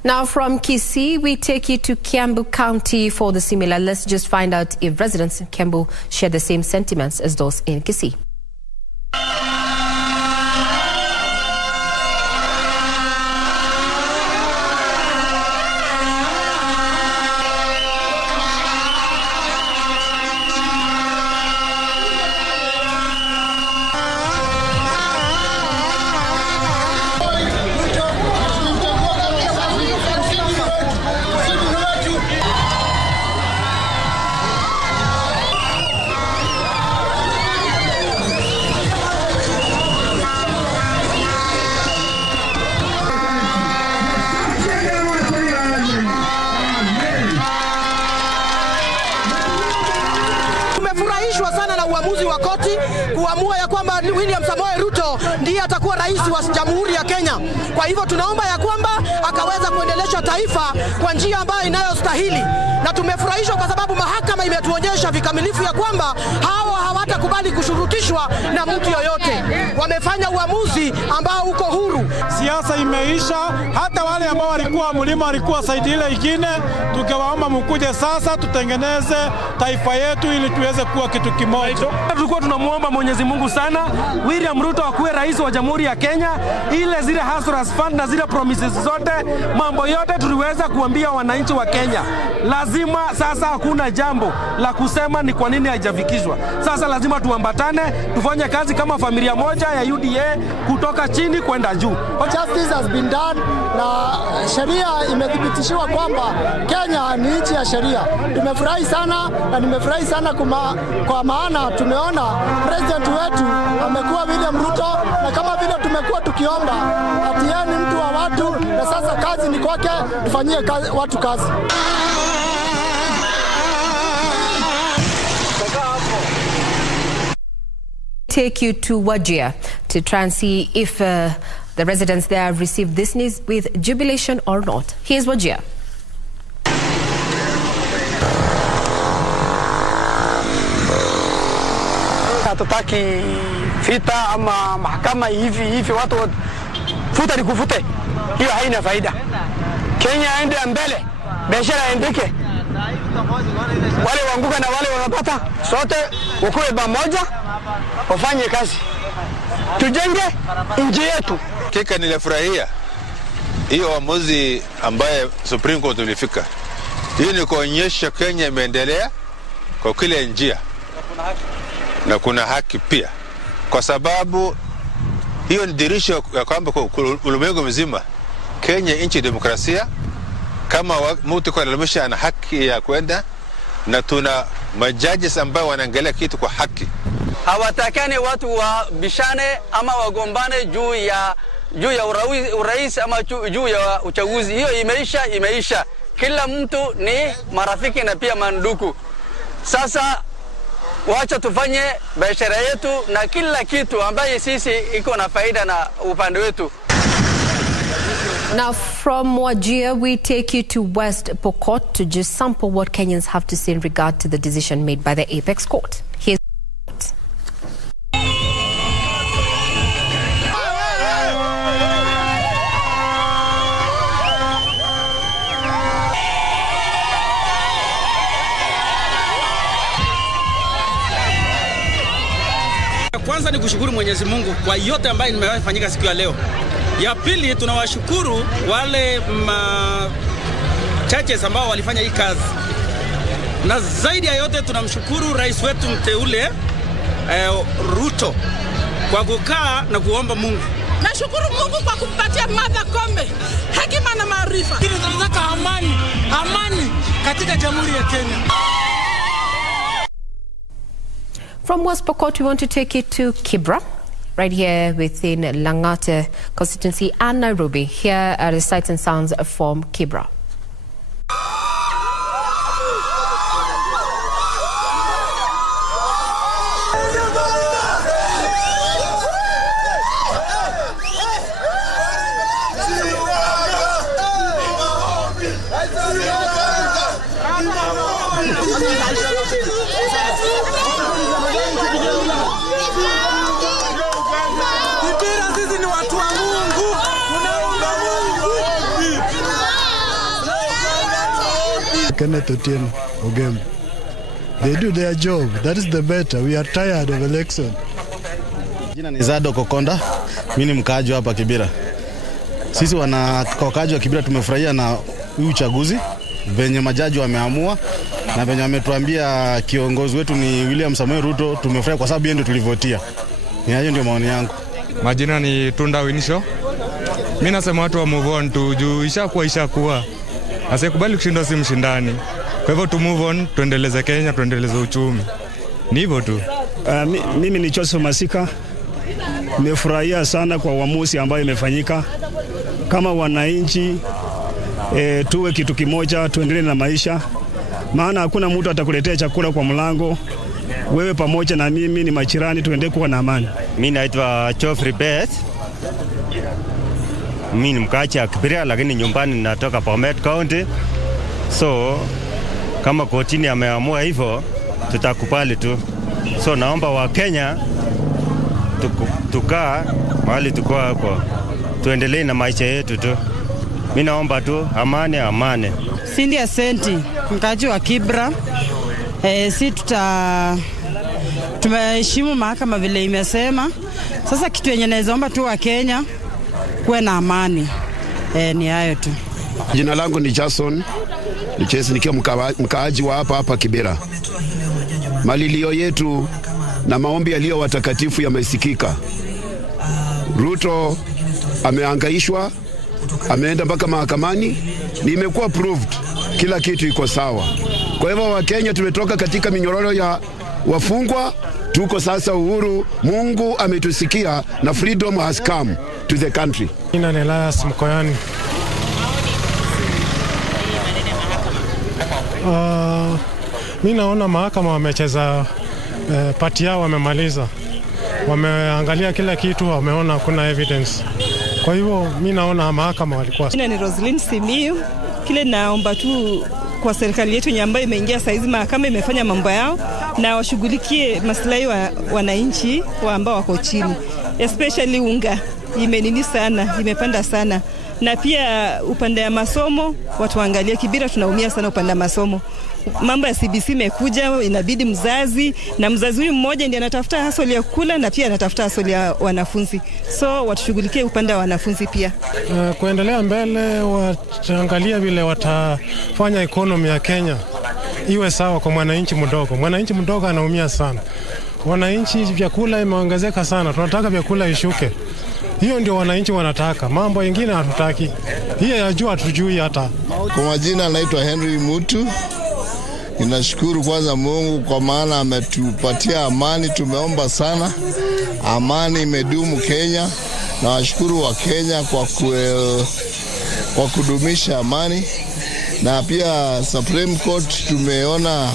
Now from Kisii, we take you to Kiambu County for the similar. Let's just find out if residents in Kiambu share the same sentiments as those in Kisii. Uamuzi wa koti kuamua ya kwamba William Samoei Ruto ndiye atakuwa rais wa Jamhuri ya Kenya. Kwa hivyo tunaomba ya kwamba akaweza kuendelesha taifa kwa njia ambayo inayostahili, na tumefurahishwa kwa sababu mahakama imetuonyesha vikamilifu ya kwamba hawa hawatakubali kushurutishwa na mtu yoyote. Wamefanya uamuzi ambao uko huru. Siasa imeisha, hata wale ambao walikuwa mlima walikuwa saidi ile ingine, tukiwaomba mkuje sasa tutengeneze taifa yetu ili tuweze kuwa kitu kimoja. Tulikuwa tunamuomba Mwenyezi Mungu sana William Ruto akuwe rais wa Jamhuri ya Kenya, ile zile Hustlers Fund na zile promises zote, mambo yote tuliweza kuambia wananchi wa Kenya. Lazima sasa, hakuna jambo la kusema ni kwa nini haijafikishwa. Sasa lazima tuambatane, tufanye kazi kama familia moja ya UDA kutoka chini kwenda juu. Justice has been done na sheria imedhibitishiwa kwamba Kenya ni nchi ya sheria. Tumefurahi sana na nimefurahi sana kwa maana tumeona president wetu amekuwa William Ruto, na kama vile tumekuwa tukiomba ati yeye ni mtu wa watu, na sasa kazi ni kwake, tufanyie watu kazi. Take you to Wajir to try and see if the residents there have received this news with jubilation or not. Here's Wajir. Hatutaki vita ama mahakama hivi watu futa ni kufute. Hiyo haina faida. Kenya aende mbele, biashara iendeke. Wale wanguka na wale wanapata sote wakuwe pamoja, wafanye kazi, tujenge nchi yetu. Kika nilifurahia hiyo uamuzi ambaye Supreme Court ulifika. Hii ni kuonyesha Kenya imeendelea kwa kila njia na kuna haki pia, kwa sababu hiyo ni dirisho ya kwamba kwa ulimwengu mzima Kenya nchi demokrasia, kama mtu kwa lamisha ana haki ya kwenda, na tuna majaji ambao wanaangalia kitu kwa haki. Hawatakani watu wabishane ama wagombane juu ya urais ama juu ya uchaguzi. Hiyo imeisha. Kila mtu ni marafiki na pia mandugu. Sasa wacha tufanye biashara yetu na kila kitu ambaye sisi iko na faida na upande wetu. Now from Wajir, we take you to West Pokot to just sample what Kenyans have to say in regard to the decision made by the Apex Court. Here's Kwanza ni kushukuru Mwenyezi Mungu kwa yote ambayo nimefanyika siku ya leo. Ya pili, tunawashukuru wale churches ambao walifanya hii kazi. Na zaidi ya yote tunamshukuru rais wetu mteule Ruto kwa kukaa na kuomba Mungu Nashukuru Mungu kwa kumpatia Martha Koome hekima na maarifa. Tunataka amani katika Jamhuri ya Kenya. From West Pokot, we want to take it to Kibra, right here within Lang'ata constituency and Nairobi. Here are the sights and sounds from Kibra. Kenneth Otieno Ogem. They do their job. That is the better. We are tired of election. Jina ni Zado Kokonda. Mimi ni mkaaji hapa Kibera. Sisi wakaaji wa Kibera tumefurahia na huu uchaguzi venye majaji wameamua na venye wametuambia kiongozi wetu ni William Samoei Ruto. Tumefurahia kwa sababu yeye ndio tulivotia. Ni hayo ndio maoni yangu. Majina ni Tunda Winisho. Mimi nasema watu wa move on tu juu ishakuwa. Asikubali kushindwa si mshindani. Kwa hivyo tu move on, tuendeleze Kenya, tuendeleze uchumi. Ni hivyo tu. Mimi ni Joseph Masika. Nimefurahia sana kwa uamuzi ambayo imefanyika. Kama wananchi tuwe kitu kimoja, tuendelee na maisha. Maana hakuna mtu atakuletea chakula kwa mlango. Wewe pamoja na mimi ni majirani, tuendelee kuwa na amani. Mimi naitwa Geoffrey Beth. Mimi ni mkaaji wa Kibera lakini nyumbani natoka Bomet County. So kama kotini ameamua hivyo tutakubali tu. So naomba wa Kenya tukaa mahali tuko hapo. Tuendelee na maisha yetu tu. Mimi naomba tu amani. Cindy Asenti, mkaaji wa Kibera. Si tumeheshimu mahakama vile imesema. Sasa kitu yenye naweza omba tu wa Kenya kuwe na amani. Ni hayo tu. Jina langu ni Jason. Nikiwa mkaaji wa hapa Kibera. Malilio yetu na maombi yaliyo watakatifu yamesikika. Ruto amehangaishwa, ameenda mpaka mahakamani, nimekuwa proved kila kitu iko sawa. Kwa hivyo wa Kenya tumetoka katika minyororo ya wafungwa, tuko sasa uhuru. Mungu ametusikia na freedom has come to the country. Jina ni Elias Mkoyani. Mimi naona mahakama wamecheza pati yao, wamemaliza. Wameangalia kila kitu, wameona kuna evidence. Kwa hivyo mimi naona mahakama walikuwa. Jina ni Roslyn Simiyu. Kile naomba tu kwa serikali yetu ambayo imeingia saizi, mahakama imefanya mambo yao na washughulikie maslahi wa wananchi ambao wako chini. Especially unga imenini sana, imepanda sana. Na pia upande ya masomo watu waangalie. Kibera tunaumia sana upande ya masomo. Mambo ya CBC imekuja, inabidi mzazi huyu mmoja ndiye anatafuta hustle ya kula na pia anatafuta hustle ya wanafunzi. So watushughulikie upande wa wanafunzi pia. Kuendelea mbele, wataangalia vile watafanya economy ya Kenya iwe sawa kwa mwananchi mdogo. Mwananchi mdogo anaumia sana. Wananchi vyakula imeongezeka sana. Tunataka vyakula ishuke. Hiyo ndio wananchi wanataka. Mambo mengine hatutaki. Hiyo yajua hatujui hata. Kwa majina naitwa Henry Mutu. Ninashukuru kwanza Mungu kwa maana ametupatia amani. Tumeomba sana amani imedumu Kenya. Na washukuru wa Kenya kwa kudumisha amani. Na pia Supreme Court tumeona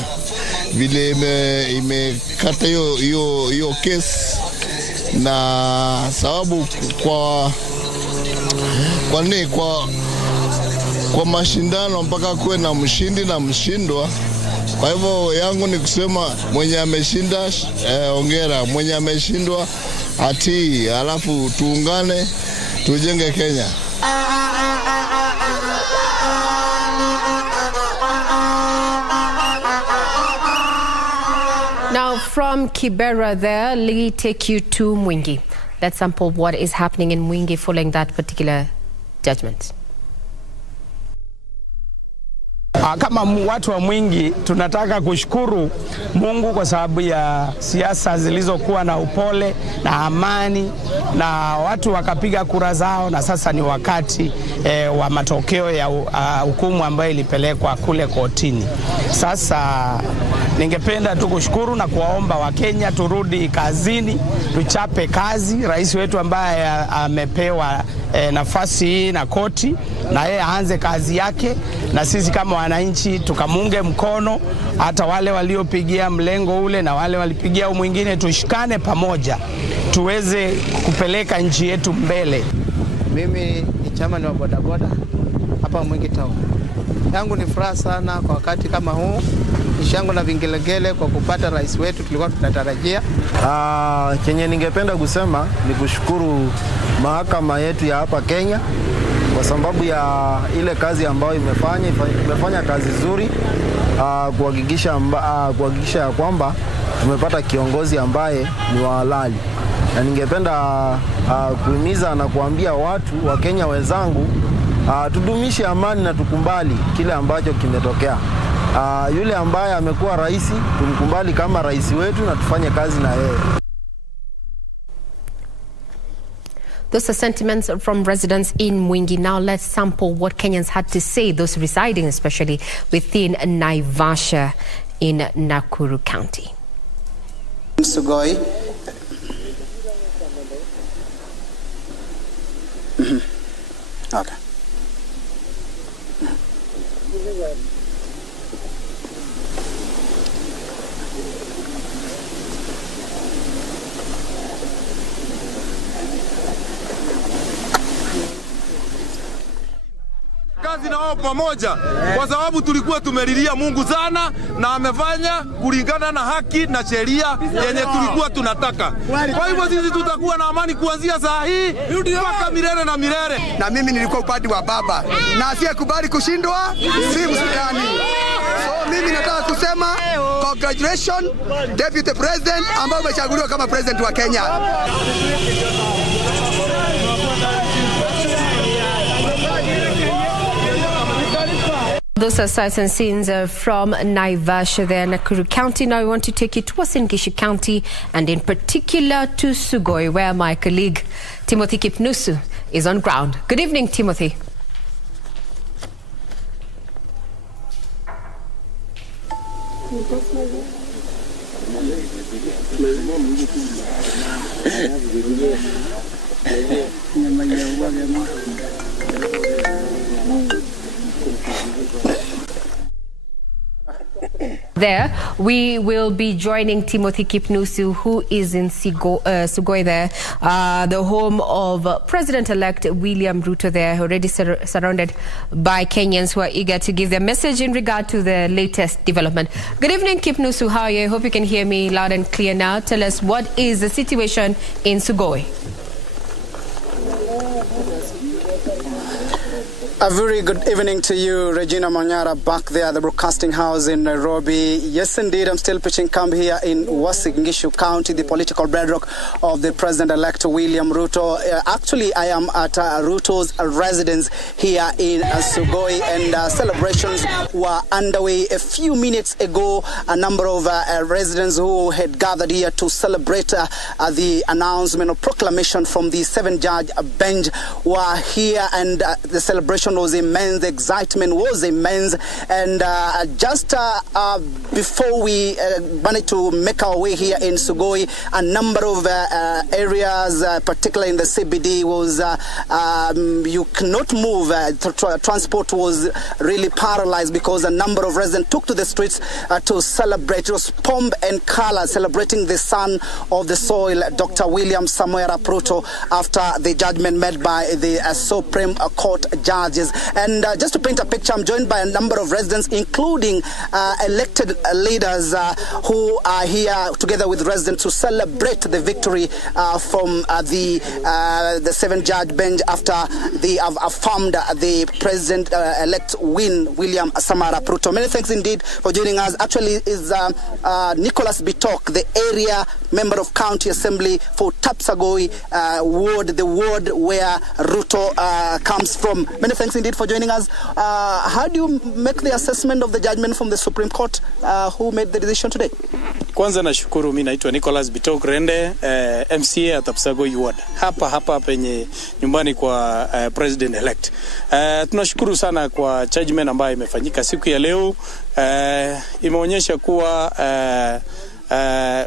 vile imekata hiyo case, na sababu kwa mashindano mpaka kuwe na mshindi na mshindwa. Kwa hivyo yangu ni kusema mwenye ameshinda ongera, mwenye ameshindwa atii, alafu tuungane tujenge Kenya. Now from Kibera there, let me take you to Mwingi. Let's sample what is happening in Mwingi following that particular judgment. Kama watu wa Mwingi tunataka kushukuru Mungu kwa sababu ya siasa zilizokuwa na upole na amani, na watu wakapiga kura zao, na sasa ni wakati wa matokeo ya hukumu ambayo ilipelekwa kule kotini. Sasa ningependa tu kushukuru na kuwaomba Wakenya turudi kazini, tuchape kazi. Rais wetu ambaye amepewa nafasi hii na koti, na yeye aanze kazi yake, na sisi kama wananchi tukamunge mkono, hata wale waliopigia mlengo ule na wale walipigia mwingine, tushikane pamoja tuweze kupeleka nchi yetu mbele. Mimi ni chama wa bodaboda hapa Mwingi Town. Yangu ni furaha sana kwa wakati kama huu. Nishangu na vingelegele kwa kupata rais wetu tulikuwa tunatarajia. Chenye ningependa kusema ni kushukuru mahakama yetu ya hapa Kenya kwa sababu ya ile kazi ambayo imefanya kazi nzuri kuhakikisha ya kwamba tumepata kiongozi ambaye ni wa halali. Na ningependa kuhimiza na kuambia watu wa Kenya wenzangu, tudumishe amani na tukumbali kile ambacho kimetokea. Yule ambaye amekuwa rais tumkumbali kama rais wetu na tufanye kazi na yeye. Those are sentiments from residents in Mwingi. Now let's sample what Kenyans had to say, those residing especially within Naivasha in Nakuru County. Sugoi. Okay. Kazi na wao pamoja kwa sababu tulikuwa tumelilia Mungu sana na amefanya kulingana na haki na sheria yenye tulikuwa tunataka. Kwa hivyo sisi tutakuwa na amani kuanzia saa hii mpaka milele na milele. Na mimi nilikuwa upande wa baba na asiyekubali kushindwa si Msudani. So mimi nataka kusema congratulations Deputy President ambaye umechaguliwa kama president wa Kenya. Those are sights and scenes from Naivasha there in Nakuru County. Now we want to take you to Uasin Gishu County and in particular to Sugoi, where my colleague Timothy Kipnusu is on ground. Good evening, Timothy. There, we will be joining Timothy Kipnusu, who is in Sugoi there, the home of President-elect William Ruto there, already surrounded by Kenyans who are eager to give their message in regard to the latest development. Good evening, Kipnusu. How are you? I hope you can hear me loud and clear now. Tell us, what is the situation in Sugoi? A very good evening to you, Regina Manyara, back there at the broadcasting house in Nairobi. Yes, indeed, I'm still pitching camp here in Uasin Gishu County, the political bedrock of the President-elect William Ruto. Actually, I am at Ruto's residence here in Sugoi, and celebrations were underway a few minutes ago. A number of residents who had gathered here to celebrate the announcement or proclamation from the 7-judge bench were here, and the celebration was immense, the excitement was immense, and just before we managed to make our way here in Sugoi, a number of areas, particularly in the CBD, was you cannot move. Transport was really paralyzed because a number of residents took to the streets to celebrate. It was pomp and color, celebrating the son of the soil, Dr. William Samoei Ruto, after the judgment made by the Supreme Court judges. And just to paint a picture, I'm joined by a number of residents, including elected leaders who are here together with residents to celebrate the victory from the 7-judge bench after they have affirmed the president-elect win, William Samoei Ruto. Many thanks indeed for joining us. Actually, is Nicholas Bitok, the area member of County Assembly for Tapsagoi ward, the ward where Ruto comes from. Many thanks thanks indeed for joining us. How do you make the assessment of the judgment from the Supreme Court? Who made the decision today? Kwanza nashukuru, mimi naitwa Nicholas Bitok Rende, MCA at Kapsagoi Ward. Hapa penye nyumbani kwa president elect. Tunashukuru sana kwa judgment ambayo imefanyika siku ya leo. Imeonyesha kuwa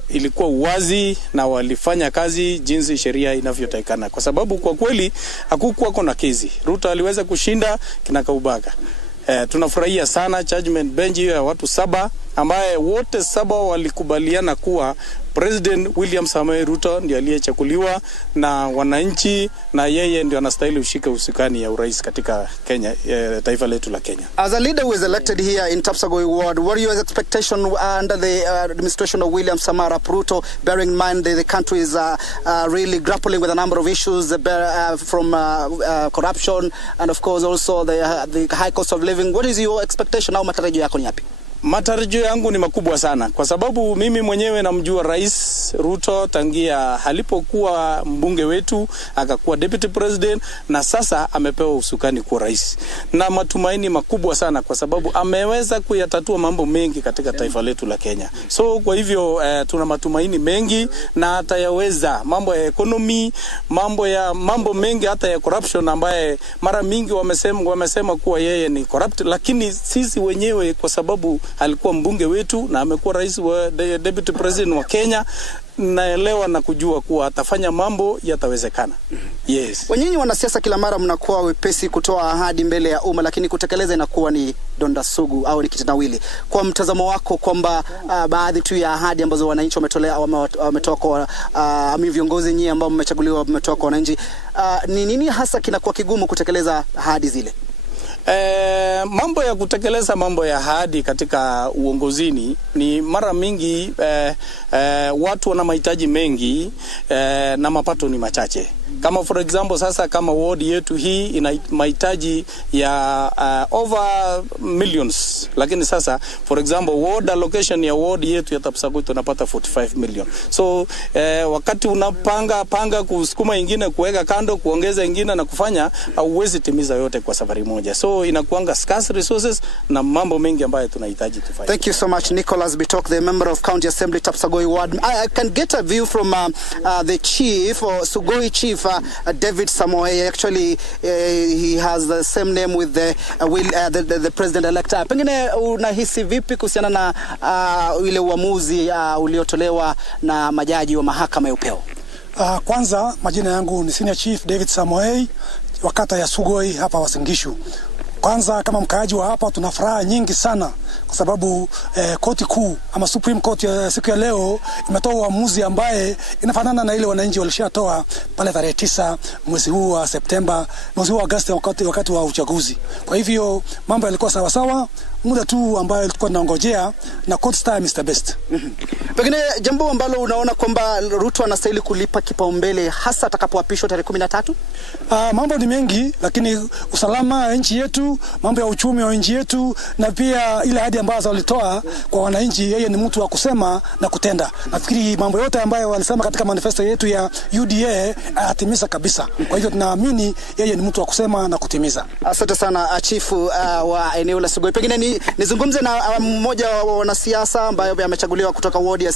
ilikuwa uwazi na walifanya kazi jinsi sheria inavyotakikana, kwa sababu kwa kweli hakukuwa na kesi. Ruto aliweza kushinda kinakaubaga. Tunafurahia sana judgment bench ya watu 7 ambaye wote 7 walikubaliana kuwa President William Samoei Ruto ndiye aliyechaguliwa na wananchi, na yeye ndio anastahili ushike usukani ya urais katika Kenya, taifa letu la Kenya. As a leader who is elected here in Kapsagoi Ward, what are your expectations under the administration of William Samoei Ruto, bearing in mind the country is really grappling with a number of issues from corruption and of course also the high cost of living? What is your expectation au matarajio yako ni yapi? Matarajio yangu ni makubwa sana, kwa sababu mimi mwenyewe namjua Rais Ruto tangia alipokuwa mbunge wetu, akakuwa deputy president, na sasa amepewa usukani kuwa rais. Na matumaini makubwa sana kwa sababu ameweza kuyatatua mambo mengi katika taifa letu la Kenya. So kwa hivyo tuna matumaini mengi na atayaweza mambo ya economy, mambo mengi, hata ya corruption ambaye mara mingi wamesema kuwa yeye ni corrupt, lakini sisi wenyewe kwa sababu alikuwa mbunge wetu na amekuwa rais wa deputy president wa Kenya, naelewa na kujua kuwa atafanya mambo yatawezekana. Yes. Wenyinyi wanasiasa kila mara mnakuwa wepesi kutoa ahadi mbele ya umma, lakini kutekeleza inakuwa ni donda sugu au ni kitendawili. Kwa mtazamo wako kwamba baadhi tu ya ahadi ambazo wananchi wametoa kwa viongozi nyinyi ambao mmechaguliwa mmetoa kwa wananchi, ni nini hasa kinakuwa kigumu kutekeleza ahadi zile? Mambo ya kutekeleza mambo ya ahadi katika uongozini ni mara mingi watu wana mahitaji mengi na mapato ni machache. Kama for example sasa kama ward yetu hii ina mahitaji ya over millions, lakini sasa for example ward allocation ya ward yetu ya Kapsagoi tunapata 45 million. So wakati unapanga kusukuma ingine, kuweka kando, kuongeza ingine na kufanya, hauwezi timiza yote kwa safari moja. So inakuanga scarce resources na mambo mengi ambayo tunahitaji kufanya. Thank you so much, Nicholas Bitok, the member of County Assembly Kapsagoi Ward. I can get a view from the chief or Sugoi chief, David Samoei. Actually he has the same name with the president elect. Pengine unahisi vipi kuhusiana na ile uamuzi uliotolewa na majaji wa mahakama ya upeo? Kwanza majina yangu ni Senior Chief David Samoei wa kata ya Sugoi hapa Uasin Gishu. Kwanza kama mkaaji wa hapa tuna furaha nyingi sana kwa sababu koti kuu ama Supreme Court ya siku ya leo imetoa uamuzi ambaye inafanana na ile wananchi walishatoa pale tarehe 9 mwezi huu wa Septemba, mwezi huu wa Agosti wakati wa uchaguzi. Kwa hivyo mambo yalikuwa sawa sawa, muda tu ambayo tulikuwa tunangojea na court time is the best. Pengine jambo ambalo unaona kwamba Ruto anastahili kulipa kipaumbele hasa atakapoapishwa tarehe 13? Mambo ni mengi, lakini usalama wa nchi yetu, mambo ya uchumi wa nchi yetu, na pia ile ahadi ambazo walitoa kwa wananchi, yeye ni mtu wa kusema na kutenda. Nafikiri mambo yote ambayo walisema katika manifesto yetu ya UDA atimiza kabisa. Kwa hivyo tunaamini yeye ni mtu wa kusema na kutimiza. Asante sana chifu wa eneo la Sugoi. Pengine nizungumze na mmoja wa wanasiasa ambaye amechaguliwa kutoka ward ya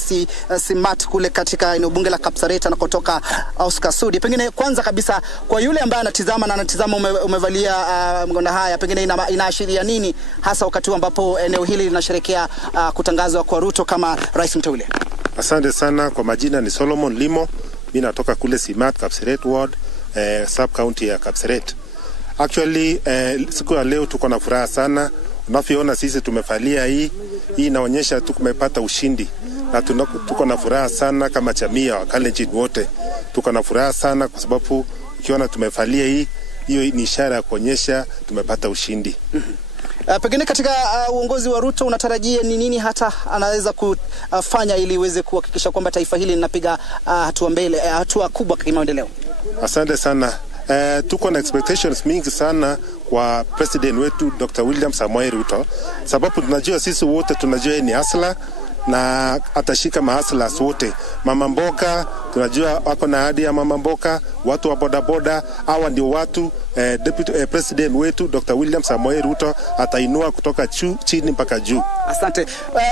Simat kule katika eneo bunge la Kapseret na kutoka Oscar Sudi. Pengine kwanza kabisa kwa yule ambaye anatizama umevalia mgonda haya, pengine inaashiria nini hasa wakati ambapo eneo hili linasherehekea kutangazwa kwa Ruto kama rais mteule? Asante sana. Kwa majina ni Solomon Limo, mimi natoka kule Simat Kapseret ward, sub county ya Kapseret. Actually siku ya leo tuko na furaha sana. Unavyoona sisi tumefalia hii inaonyesha tumepata ushindi na tuko na furaha sana kama jamii ya Wakalenjin wote. Tuko na furaha sana kwa sababu ukiona tumefalia hii, hiyo ni ishara ya kuonyesha tumepata ushindi. Pengine katika uongozi wa Ruto unatarajia ni nini hata anaweza kufanya ili iweze kuhakikisha kwamba taifa hili linapiga hatua kubwa katika maendeleo? Asante sana. Tuko na expectations mingi sana kwa president wetu Dr. William Samoei Ruto, sababu tunajua sisi wote tunajua ni hasla na atashika mahasla wote, mama mboga, Tunajua wako na ahadi ya mama mboka, watu wa bodaboda. Hawa ndio watu Deputy President wetu Dr. William Samoei Ruto atainua kutoka chini mpaka juu. Asante.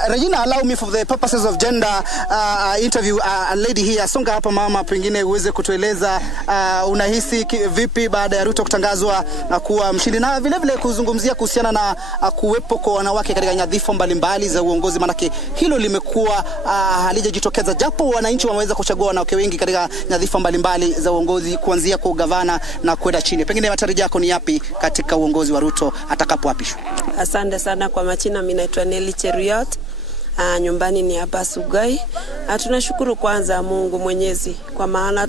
Regina, allow me for the purposes of gender interview a lady here. Songa hapa mama, pengine uweze kutueleza unahisi vipi baada ya Ruto kutangazwa na kuwa mshindi, na vile vile kuzungumzia kuhusiana na kuwepo kwa wanawake katika nyadhifa mbalimbali za uongozi, manake hilo limekuwa halijajitokeza, japo wananchi wameweza kuchagua wanawake wengi katika nyadhifa mbalimbali za uongozi kuanzia kwa gavana na kwenda chini. Pengine matarajio yako ni yapi katika uongozi wa Ruto atakapoapishwa? Asante sana kwa majina, mimi naitwa Nelly Cheruyot. Nyumbani ni hapa Sugoi. Tunashukuru kwanza Mungu Mwenyezi kwa maana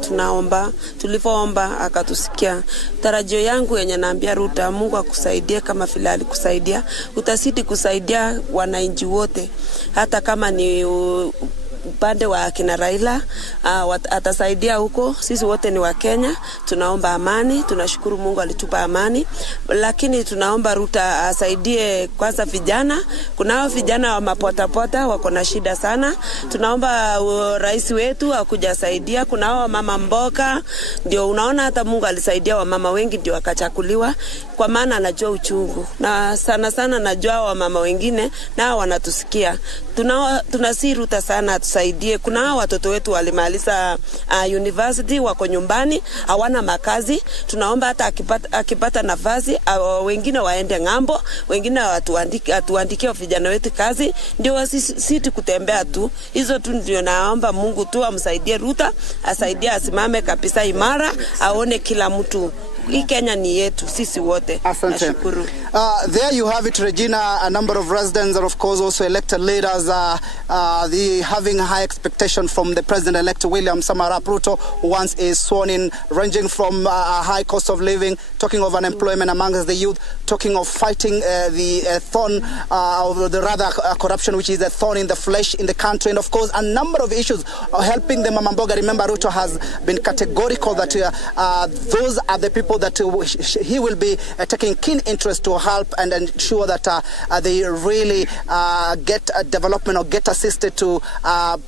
tulivyoomba akatusikia. Tarajio yangu yenye naambia Ruto, Mungu akusaidie kama vile alikusaidia, utasidi kusaidia wananchi wote, hata kama ni upande wa kina Raila atasaidia huko. Sisi wote ni wa Kenya, tunaomba amani, tunashukuru Mungu alitupa amani, lakini tunaomba Ruto asaidie kwanza vijana. Kunao vijana wa mapotapota wako na shida sana, tunaomba rais wetu akuja saidia. Kunao mama mboka, ndio unaona hata Mungu alisaidia wa mama wengi ndio akachakuliwa, kwa maana anajua uchungu, na sana sana najua wa mama wengine nao wanatusikia. Tunasi Ruto sana tusaidie. Kuna watoto wetu walimaliza university, wako nyumbani, hawana makazi. Tunaomba hata akipata nafasi wengine waende ngambo, wengine atuandikie vijana wetu kazi, ndio sisi kutembea tu. Hizo tu ndio naomba Mungu tu amsaidie Ruto, asaidie asimame kabisa imara, aone kila mtu. Hii Kenya ni yetu sisi wote. Asante. There you have it, Regina. A number of residents and of course also elected leaders having high expectation from the President-elect William Samoei Ruto once is sworn in, ranging from high cost of living, talking of unemployment amongst the youth, talking of fighting the thorn of the rather corruption, which is a thorn in the flesh in the country, and of course a number of issues helping the Mama Mboga. Remember, Ruto has been categorical that those are the people that he will be taking keen interest to help and ensure that they really get a development or get assisted to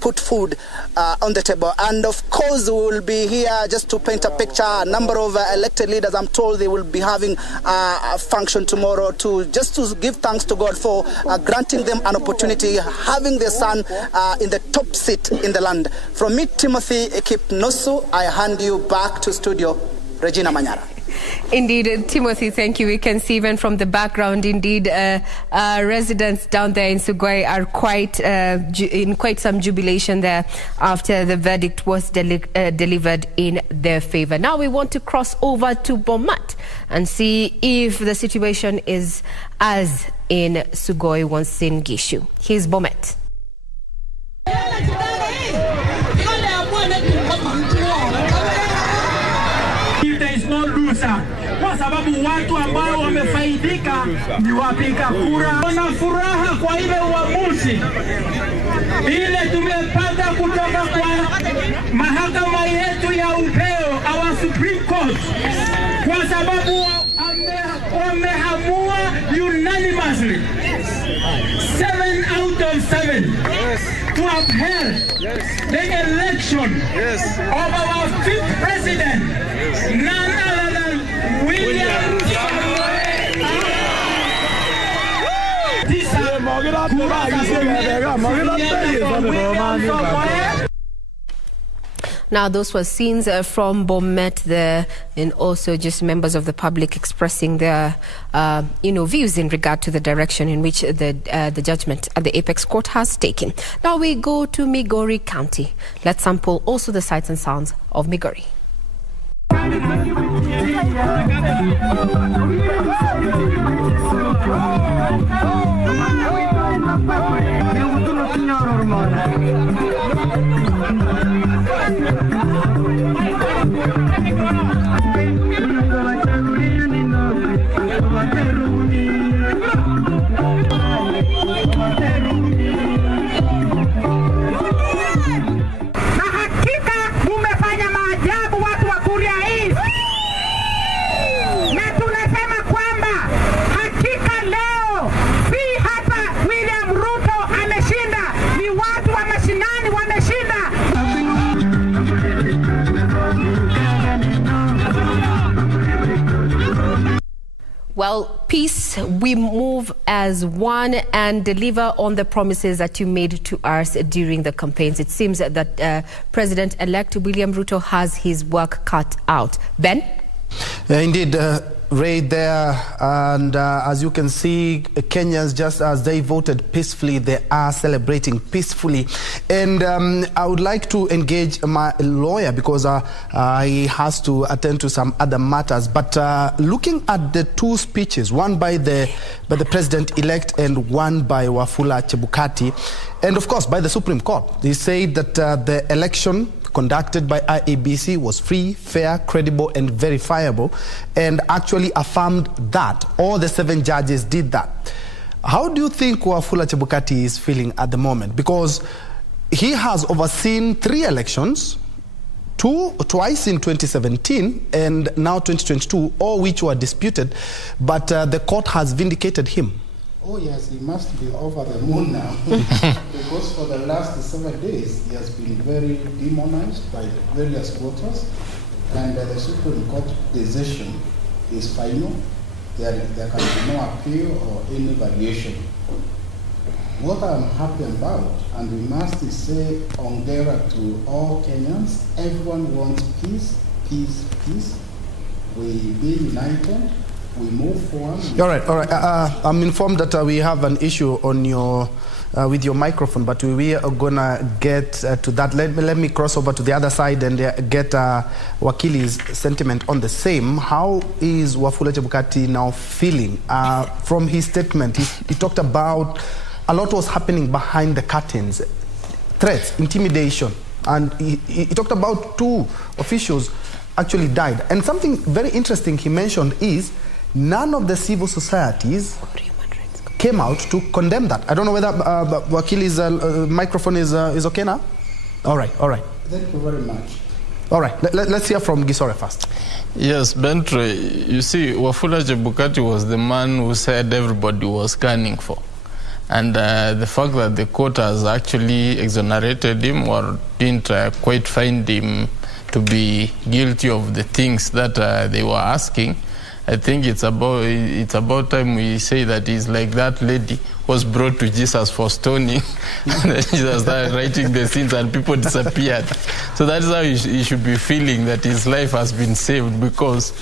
put food on the table. And of course, we will be here just to paint a picture. A number of elected leaders, I'm told they will be having a function tomorrow to give thanks to God for granting them an opportunity, having their son in the top seat in the land. From me, Timothy Kipnosu, I hand you back to studio, Regina Manyara. Indeed, Timothy, thank you. We can see even from the background, indeed, residents down there in Sugoi are in quite some jubilation there after the verdict was delivered in their favor. Now we want to cross over to Bomet and see if the situation is as in Sugoi Uasin Gishu. Here's Bomet. Kwa sababu watu ambao wamefaidika ni wapiga kura. Wana furaha kwa ile uamuzi ile tumepata kutoka kwa mahakama yetu ya Upheld, our Supreme Court, kwa sababu wameamua unanimously 7 out of 7 to upheld the election of our 5th president, none other than William Now, those were scenes from Bomet there, and also just members of the public expressing their, views in regard to the direction in which the judgment at the Apex Court has taken. Now we go to Migori County. Let's sample also the sights and sounds of Migori. kwamba that we move as one and deliver on the promises that you made to us during the campaigns. It seems that President-elect William Ruto has his work cut out. Ben? Indeed, Ray there, and as you can see, Kenyans, just as they voted peacefully, they are celebrating peacefully. And I would like to engage my lawyer because he has to attend to some other matters. But looking at the two speeches, one by the president-elect and one by Wafula Chebukati, and of course by the Supreme Court, they said that the election conducted by IEBC was free, fair, credible, and verifiable, and actually affirmed that. All the 7 judges did that. How do you think Wafula Chebukati is feeling at the moment? Because he has overseen 3 elections, twice in 2017 and now 2022, all which were disputed, but the court has vindicated him. Oh yes, he must be over the moon now. Because for the last 7 days, he has been very demonized by various quarters, and the Supreme Court decision is final. There can be no appeal or any variation. What I'm happy about, and we must say hongera to all Kenyans, everyone wants peace, peace, peace. We be united. We move forward. All right. I'm informed that we have an issue on your with your microphone, but we are gonna get to that. Let me cross over to the other side and get Wakili's sentiment on the same. How is Wafula Chebukati now feeling? From his statement, he talked about a lot was happening behind the curtains, threats, intimidation, and he talked about 2 officials actually died. And something very interesting he mentioned is none of the civil societies came out to condemn that. I don't know whether Wakili's microphone is okay now? All right. Thank you very much. All right, let's hear from Gisore first. Yes, Bentre, you see, Wafula Chebukati was the man who said everybody was gunning for. And the fact that the court has actually exonerated him or didn't quite find him to be guilty of the things that they were asking, I think it's about time we say that he's like that lady was brought to Jesus for stoning, and then Jesus started writing the sins and people disappeared. So that is how he should be feeling, that his life has been saved, because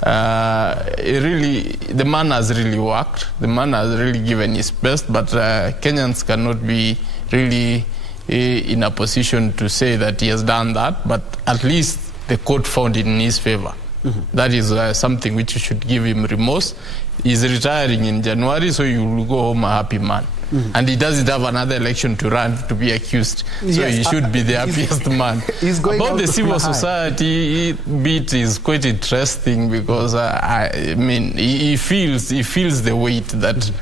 the man has really worked, the man has really given his best, but Kenyans cannot be really in a position to say that he has done that, but at least the court found it in his favor. That is something which you should give him remorse. He's retiring in January, so you will go home a happy man. And he doesn't have another election to run to be accused. So he should be the happiest man. About the civil society bit is quite interesting, because I mean, he feels the weight that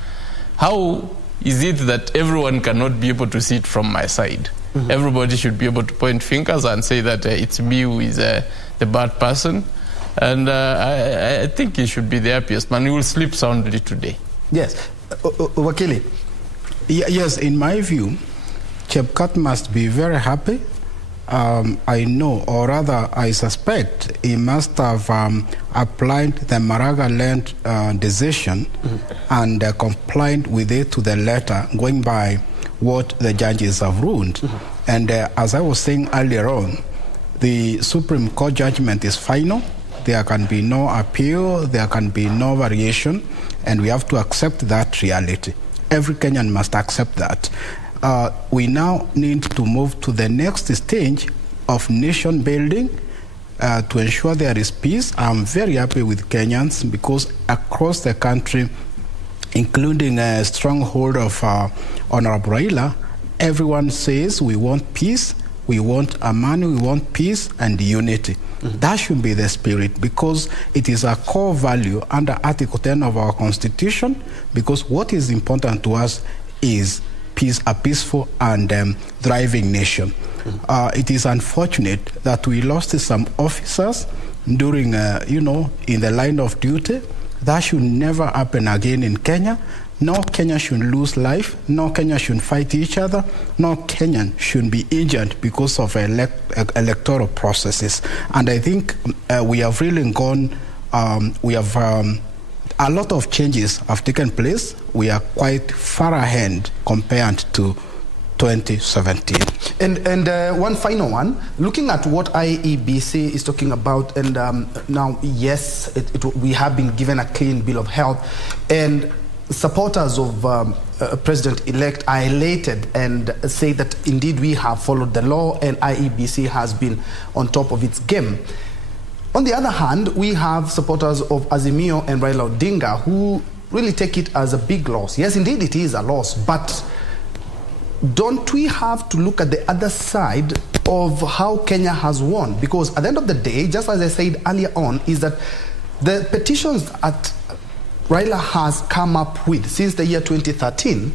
how is it that everyone cannot be able to see it from my side? Everybody should be able to point fingers and say that it's me who is the bad person. And I think he should be the happiest man. He will sleep soundly today. Yes. Wakili. Yes, in my view, Chebukati must be very happy. I know, or rather I suspect, he must have applied the Maraga Land decision and complied with it to the letter, going by what the judges have ruled. And as I was saying earlier on, the Supreme Court judgment is final. There can be no appeal, there can be no variation, and we have to accept that reality. Every Kenyan must accept that. We now need to move to the next stage of nation building to ensure there is peace. I'm very happy with Kenyans, because across the country, including a stronghold of Honorable Raila, everyone says we want peace, we want amani, we want peace and unity. That should be the spirit, because it is a core value under Article 10 of our Constitution, because what is important to us is peace, a peaceful and thriving nation. It is unfortunate that we lost some officers during, in the line of duty. That should never happen again in Kenya. No Kenyan should lose life. No Kenyan should fight each other. No Kenyan should be injured because of electoral processes. And I think we have really gone, a lot of changes have taken place. We are quite far ahead compared to 2017. And one final one, looking at what IEBC is talking about, and now, yes, we have been given a clean bill of health, and supporters of President-elect are elated and say that indeed we have followed the law and IEBC has been on top of its game. On the other hand, we have supporters of Azimio and Raila Odinga who really take it as a big loss. Yes, indeed it is a loss, but don't we have to look at the other side of how Kenya has won? Because at the end of the day, just as I said earlier on, is that the petitions that Raila has come up with since the year 2013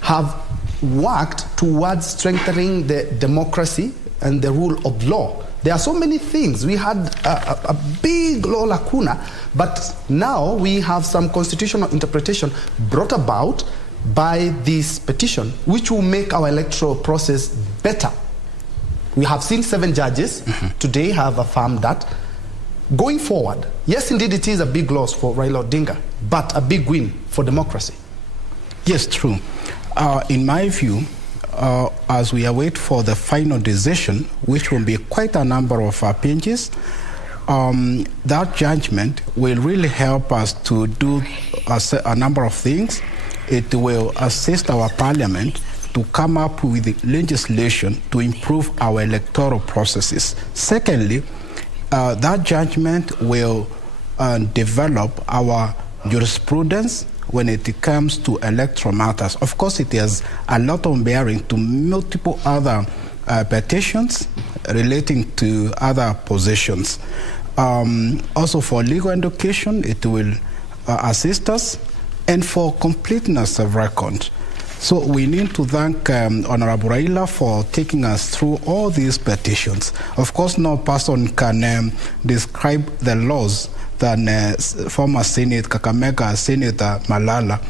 have worked towards strengthening the democracy and the rule of law. There are so many things. We had a big law lacuna, but now we have some constitutional interpretation brought about by this petition, which will make our electoral process better. We have seen 7 judges today have affirmed that. Going forward, yes, indeed, it is a big loss for Raila Odinga, but a big win for democracy. Yes, true. In my view, as we await for the final decision, which will be quite a number of changes, that judgment will really help us to do a number of things. It will assist our parliament to come up with legislation to improve our electoral processes. Secondly, that judgment will develop our jurisprudence when it comes to electoral matters. Of course, it has a lot of bearing to multiple other petitions relating to other positions. Also for legal education, it will assist us, and for completeness of record. So we need to thank Honorable Raila for taking us through all these petitions. Of course, no person can describe the laws than former Kakamega Senator Malala.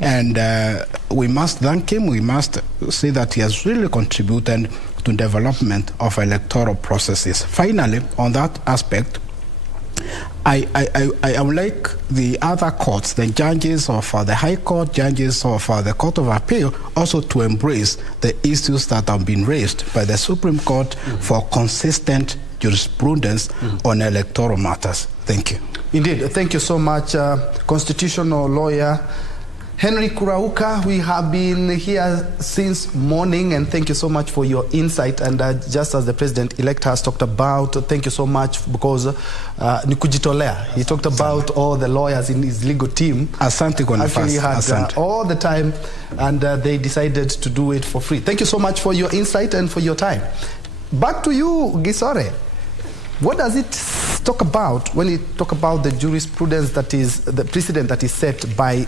And we must thank him. We must say that he has really contributed to development of electoral processes. Finally, on that aspect, I would like the other courts, the judges of the High Court, judges of the Court of Appeal, also to embrace the issues that have been raised by the Supreme Court for consistent jurisprudence on electoral matters. Thank you. Indeed, thank you so much, constitutional lawyer Henry Kurauka. We have been here since morning, and thank you so much for your insight. And just as the president-elect has talked about, thank you so much, because ni kujitolea. He talked about all the lawyers in his legal team. Asante kwa nafasi. Actually had all the time, and they decided to do it for free. Thank you so much for your insight and for your time. Back to you, Gisore. What does it talk about when you talk about the jurisprudence that is the precedent that is set by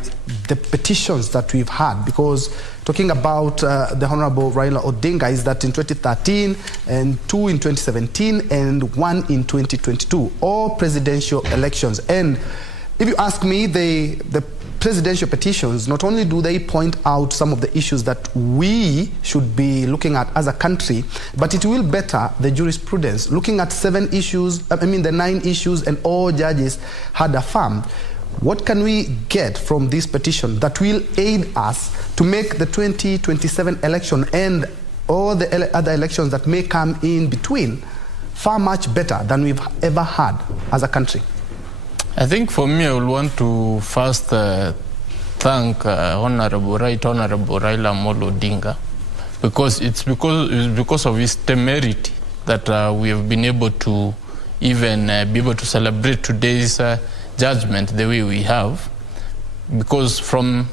the petitions that we've had? Because talking about the Honorable Raila Odinga is that in 2013 and 2 in 2017 and 1 in 2022, all presidential elections. And if you ask me, the presidential petitions, not only do they point out some of the issues that we should be looking at as a country, but it will better the jurisprudence. Looking at the 9 issues, and all judges had affirmed. What can we get from this petition that will aid us to make the 2027 election and all the other elections that may come in between far much better than we've ever had as a country? I think for me, I would want to first thank Honorable Raila Amolo Odinga, because it's because of his temerity that we have been able to even be able to celebrate today's judgment the way we have. Because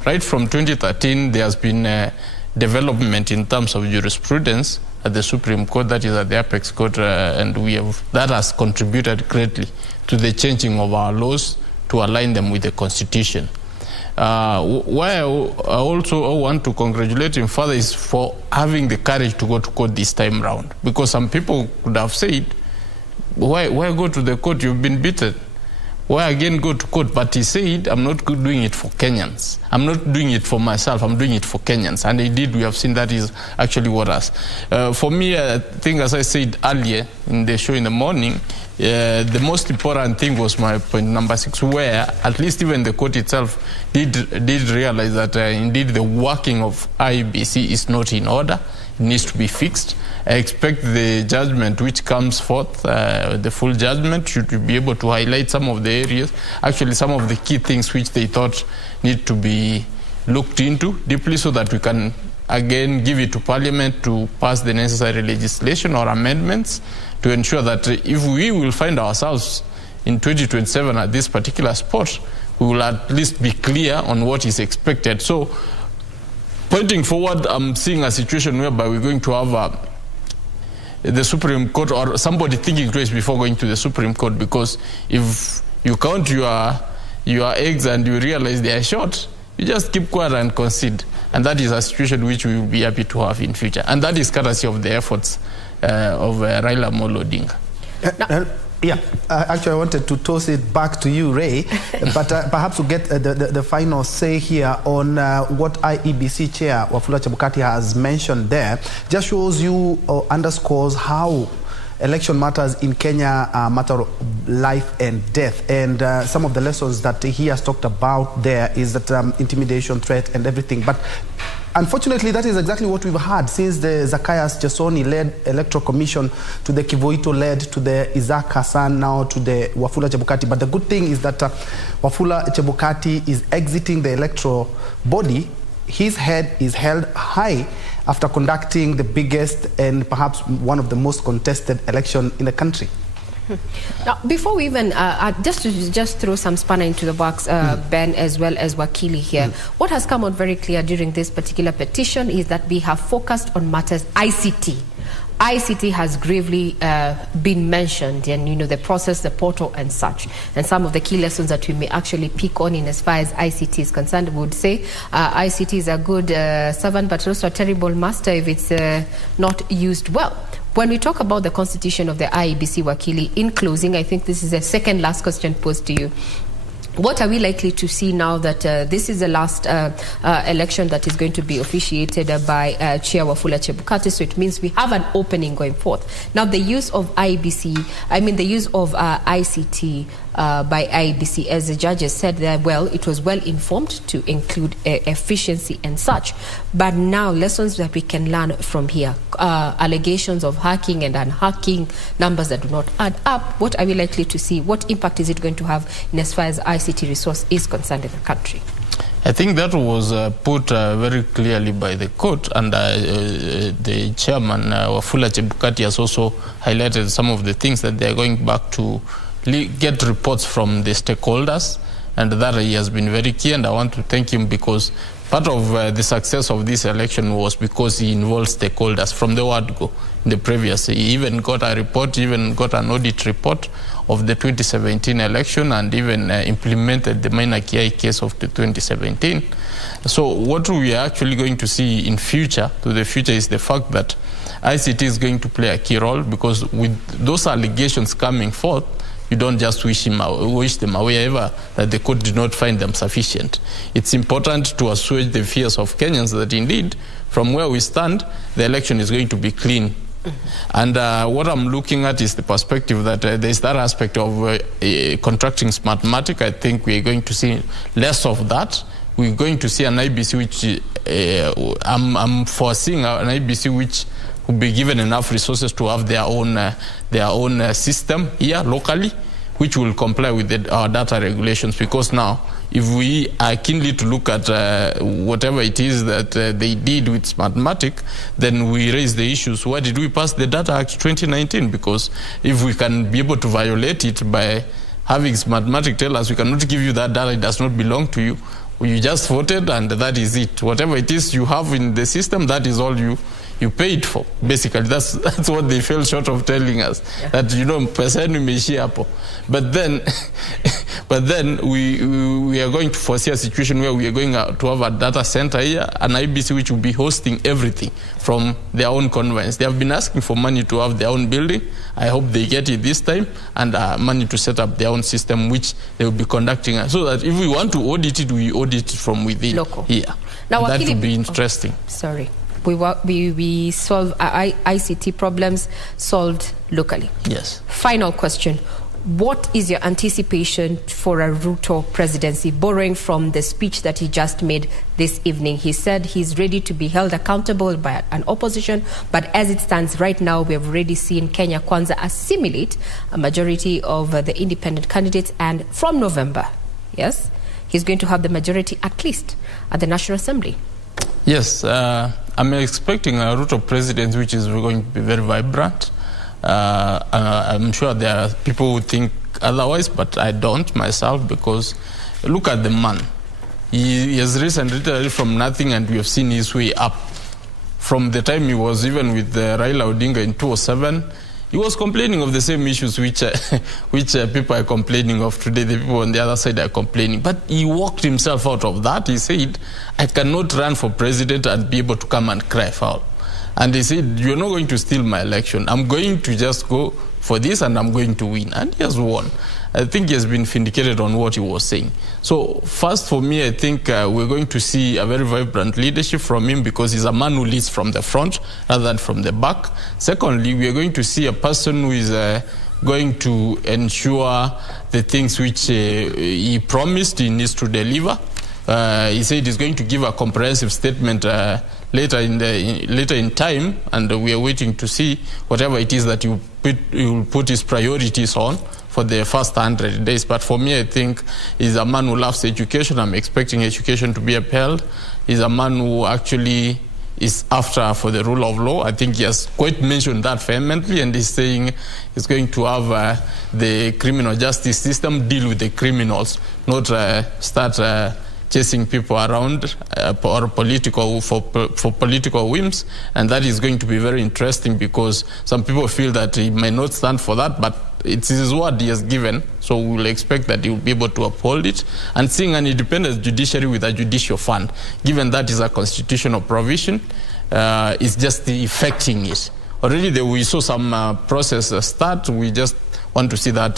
right from 2013, there has been development in terms of jurisprudence at the Supreme Court, that is at the Apex Court, and that has contributed greatly to the changing of our laws to align them with the Constitution. Why I also want to congratulate him further is for having the courage to go to court this time round. Because some people could have said, why go to the court? You've been beaten. Why again go to court? But he said, I'm not doing it for Kenyans. I'm not doing it for myself. I'm doing it for Kenyans. And indeed, we have seen that is actually what us. For me, I think, as I said earlier in the show in the morning, the most important thing was my point number 6, where at least even the court itself did realize that indeed the working of IEBC is not in order. It needs to be fixed. I expect the judgment which comes forth, the full judgment, should be able to highlight some of the areas, actually some of the key things which they thought need to be looked into deeply, so that we can again give it to Parliament to pass the necessary legislation or amendments to ensure that if we will find ourselves in 2027 at this particular spot, we will at least be clear on what is expected. So pointing forward, I'm seeing a situation whereby we're going to have the Supreme Court, or somebody thinking twice before going to the Supreme Court, because if you count your eggs and you realize they are short, you just keep quiet and concede. And that is a situation which we will be happy to have in future. And that is courtesy of the efforts of Raila Amolo Odinga. Actually, I wanted to toss it back to you, Ray, but perhaps we'll get the final say here on what IEBC Chair Wafula Chebukati has mentioned there. Just shows you, underscores how election matters in Kenya are a matter of life and death. And some of the lessons that he has talked about there is that intimidation, threat, and everything. But unfortunately, that is exactly what we've had since the Zacchaeus Chesoni-led Electoral Commission, to the Kivoito-led, to the Isaac Hassan, now to the Wafula Chebukati. But the good thing is that Wafula Chebukati is exiting the electoral body. His head is held high after conducting the biggest and perhaps one of the most contested election in the country. Now, before we even, just throw some spanner into the box, Ben, as well as Wakili here, what has come out very clear during this particular petition is that we have focused on matters ICT. ICT has gravely been mentioned, and the process, the portal and such. And some of the key lessons that we may actually pick on in as far as ICT is concerned, we would say ICT is a good servant but also a terrible master if it's not used well. When we talk about the constitution of the IEBC, Wakili, in closing, I think this is the second last question posed to you. What are we likely to see now that this is the last election that is going to be officiated by Chair Wafula Chebukati? So it means we have an opening going forth. Now, the use of the use of ICT by IEBC, as the judges said there, well, it was well informed to include efficiency and such. But now, lessons that we can learn from here, allegations of hacking and unhacking, numbers that do not add up. What are we likely to see? What impact is it going to have in as far as ICT resource is concerned in the country? I think that was put very clearly by the court, and the chairman, Wafula Chebukati, has also highlighted some of the things that they are going back to get reports from the stakeholders, and that he has been very key, and I want to thank him because part of the success of this election was because he involved stakeholders from the word go. In the previous, he even got a report, even got an audit report of the 2017 election, and even implemented the minor KI case of the 2017. So what we are actually going to see in future, is the fact that ICT is going to play a key role, because with those allegations coming forth, you don't just wish them away ever, that the court did not find them sufficient. It's important to assuage the fears of Kenyans that indeed, from where we stand, the election is going to be clean. And what I'm looking at is the perspective that there's that aspect of contracting Smartmatic. I think we're going to see less of that. We're going to see an IBC which I'm foreseeing an IBC which will be given enough resources to have their own system here locally, which will comply with our data regulations. Because now, if we are keenly to look at whatever it is that they did with Smartmatic, then we raise the issues. Why did we pass the Data Act 2019? Because if we can be able to violate it by having Smartmatic tell us we cannot give you that data, it does not belong to you. You just voted and that is it. Whatever it is you have in the system, that is all you paid for. Basically, that's what they fell short of telling us. Yeah. That pesa yenu imeishia hapo. But then we are going to foresee a situation where we are going to have a data center here, an IBC which will be hosting everything from their own conveyance. They have been asking for money to have their own building. I hope they get it this time, and money to set up their own system, which they will be conducting. So that if we want to audit it, we audit it from within here. Now, that would be interesting. Sorry. we solve ICT problems solved locally. Yes. Final question. What is your anticipation for a Ruto presidency, borrowing from the speech that he just made this evening? He said he's ready to be held accountable by an opposition, but as it stands right now, we have already seen Kenya Kwanza assimilate a majority of the independent candidates, and from November, yes, he's going to have the majority at least at the National Assembly. Yes, I'm expecting a Ruto presidency which is going to be very vibrant. I'm sure there are people who think otherwise, but I don't myself, because look at the man. He has risen literally from nothing, and we have seen his way up. From the time he was even with Raila Odinga in 2007, he was complaining of the same issues which people are complaining of today. The people on the other side are complaining. But he walked himself out of that. He said, I cannot run for president and be able to come and cry foul. And he said, you're not going to steal my election. I'm going to just go for this and I'm going to win. And he has won. I think he has been vindicated on what he was saying. So first, for me, I think we're going to see a very vibrant leadership from him, because he's a man who leads from the front rather than from the back. Secondly, we are going to see a person who is going to ensure the things which he promised he needs to deliver. He said he's going to give a comprehensive statement later in time, and we are waiting to see whatever it is that he will put his priorities on for the first 100 days. But for me, I think he's a man who loves education. I'm expecting education to be upheld. He's a man who actually is after for the rule of law. I think he has quite mentioned that vehemently, and he's saying he's going to have the criminal justice system deal with the criminals, not start chasing people around or for political whims. And that is going to be very interesting, because some people feel that he may not stand for that, but it's his word he has given, so we will expect that he will be able to uphold it. And seeing an independent judiciary with a judicial fund, given that is a constitutional provision, is just effecting it. Already we saw some process start. We just want to see that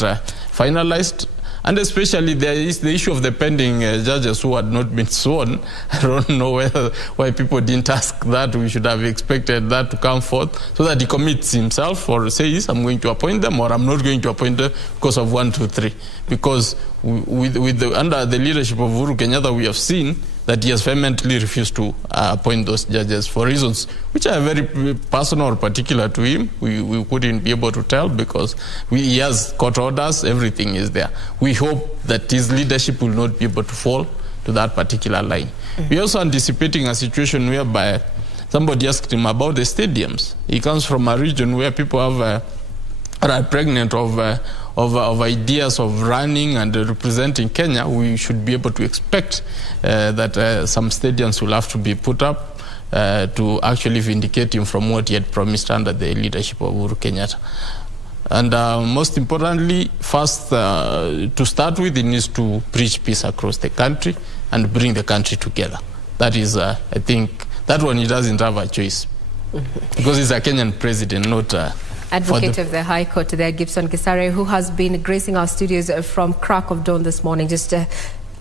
finalized. And especially there is the issue of the pending judges who had not been sworn. I don't know why people didn't ask that. We should have expected that to come forth, so that he commits himself or says, I'm going to appoint them, or I'm not going to appoint them because of 1, 2, 3. Because under the leadership of Uhuru Kenyatta, we have seen that he has vehemently refused to appoint those judges for reasons which are very personal or particular to him. We couldn't be able to tell, because he has court orders, everything is there. We hope that his leadership will not be able to fall to that particular line. We're also anticipating a situation whereby somebody asked him about the stadiums. He comes from a region where people are pregnant of ideas of running and representing Kenya. We should be able to expect that some stadiums will have to be put up to actually vindicate him from what he had promised under the leadership of Uhuru Kenyatta. And most importantly, first, to start with, he needs to preach peace across the country and bring the country together. That is, I think, that one he doesn't have a choice, because he's a Kenyan president, not Advocate of the High Court there, Gibson Kisare, who has been gracing our studios from crack of dawn this morning, just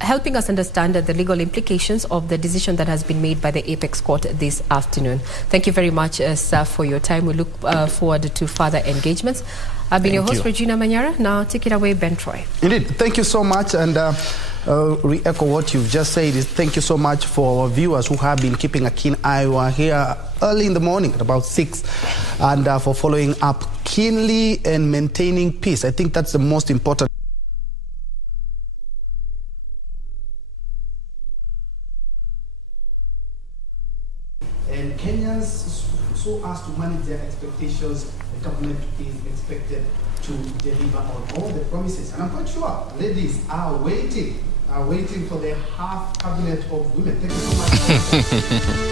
helping us understand the legal implications of the decision that has been made by the Apex Court this afternoon. Thank you very much, sir, for your time. We look forward to further engagements. I've been your host, Regina Manyara. Now take it away, Ben Troy. Indeed. Thank you so much. And re-echo what you've just said is thank you so much for our viewers who have been keeping a keen eye. We are here early in the morning at about 6, and for following up keenly and maintaining peace. I think that's the most important. And Kenyans, so as to manage their expectations, the government is expected to deliver on all the promises. And I'm quite sure ladies are waiting for the half cabinet of women. Thank you so much.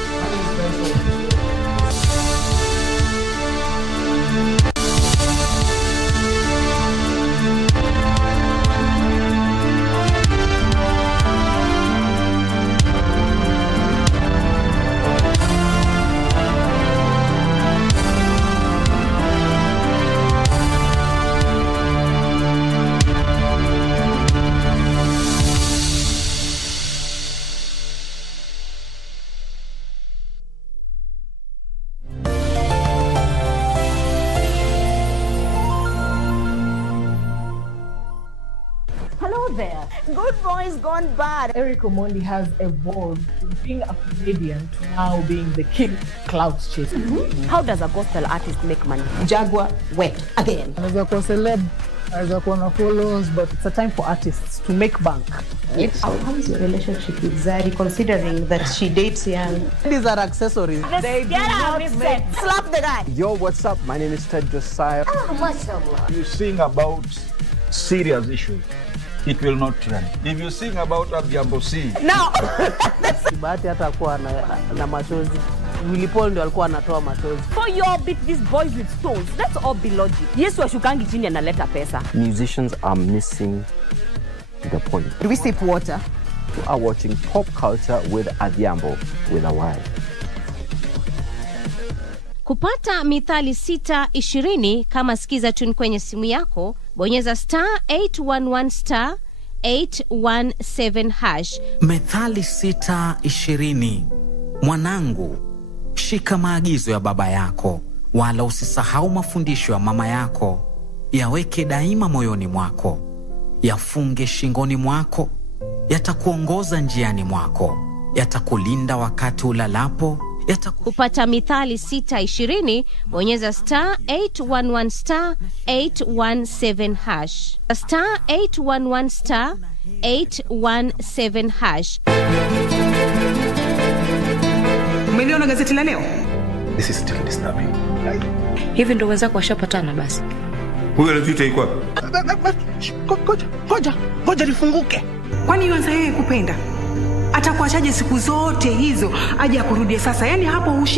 My name is Ben. boys gone bad. Eric Omondi has evolved from being a comedian to now being the king clout chaser. How does a gospel artist make money? Jaguar wet again. As a celeb, as a followers, but it's a time for artists to make bank. Right? How is your relationship with Zari, considering that she dates young? These are accessories. They get out, slap the guy. Yo, what's up? My name is Ted Josiah. Mashallah. You sing about serious issues, it will not trend. If you sing about Adhiambo C. No. Bahati hata kuwa na machozi. Willy Paul ndio alikuwa anatoa machozi. For your beat these boys with stones. Let's all be logic. Yesu ashukangi chini analeta pesa. Musicians are missing the point. Do we sip water? You are watching Pop Culture with Adhiambo with a Y. Kupata mithali 6:20 kama sikiza tune kwenye simu yako, bonyeza *811 *817#. Methali 6:20. Mwanangu, shika maagizo ya baba yako, wala usisahau mafundisho ya mama yako. Yaweke daima moyoni mwako, yafunge shingoni mwako, yatakuongoza njiani mwako, yatakulinda wakati ulalapo. Kupata mithali 6:20, bonyeza *811 *817#. *811 *817#. Umeliona gazeti la leo? This is still disturbing. Hivi ndo wenzako washapatana basi. Huyo alivita iko Ngoja lifunguke. Kwani yuanza yeye kupenda? Atakuachaje siku zote hizo aje akurudie sasa? Yaani hapo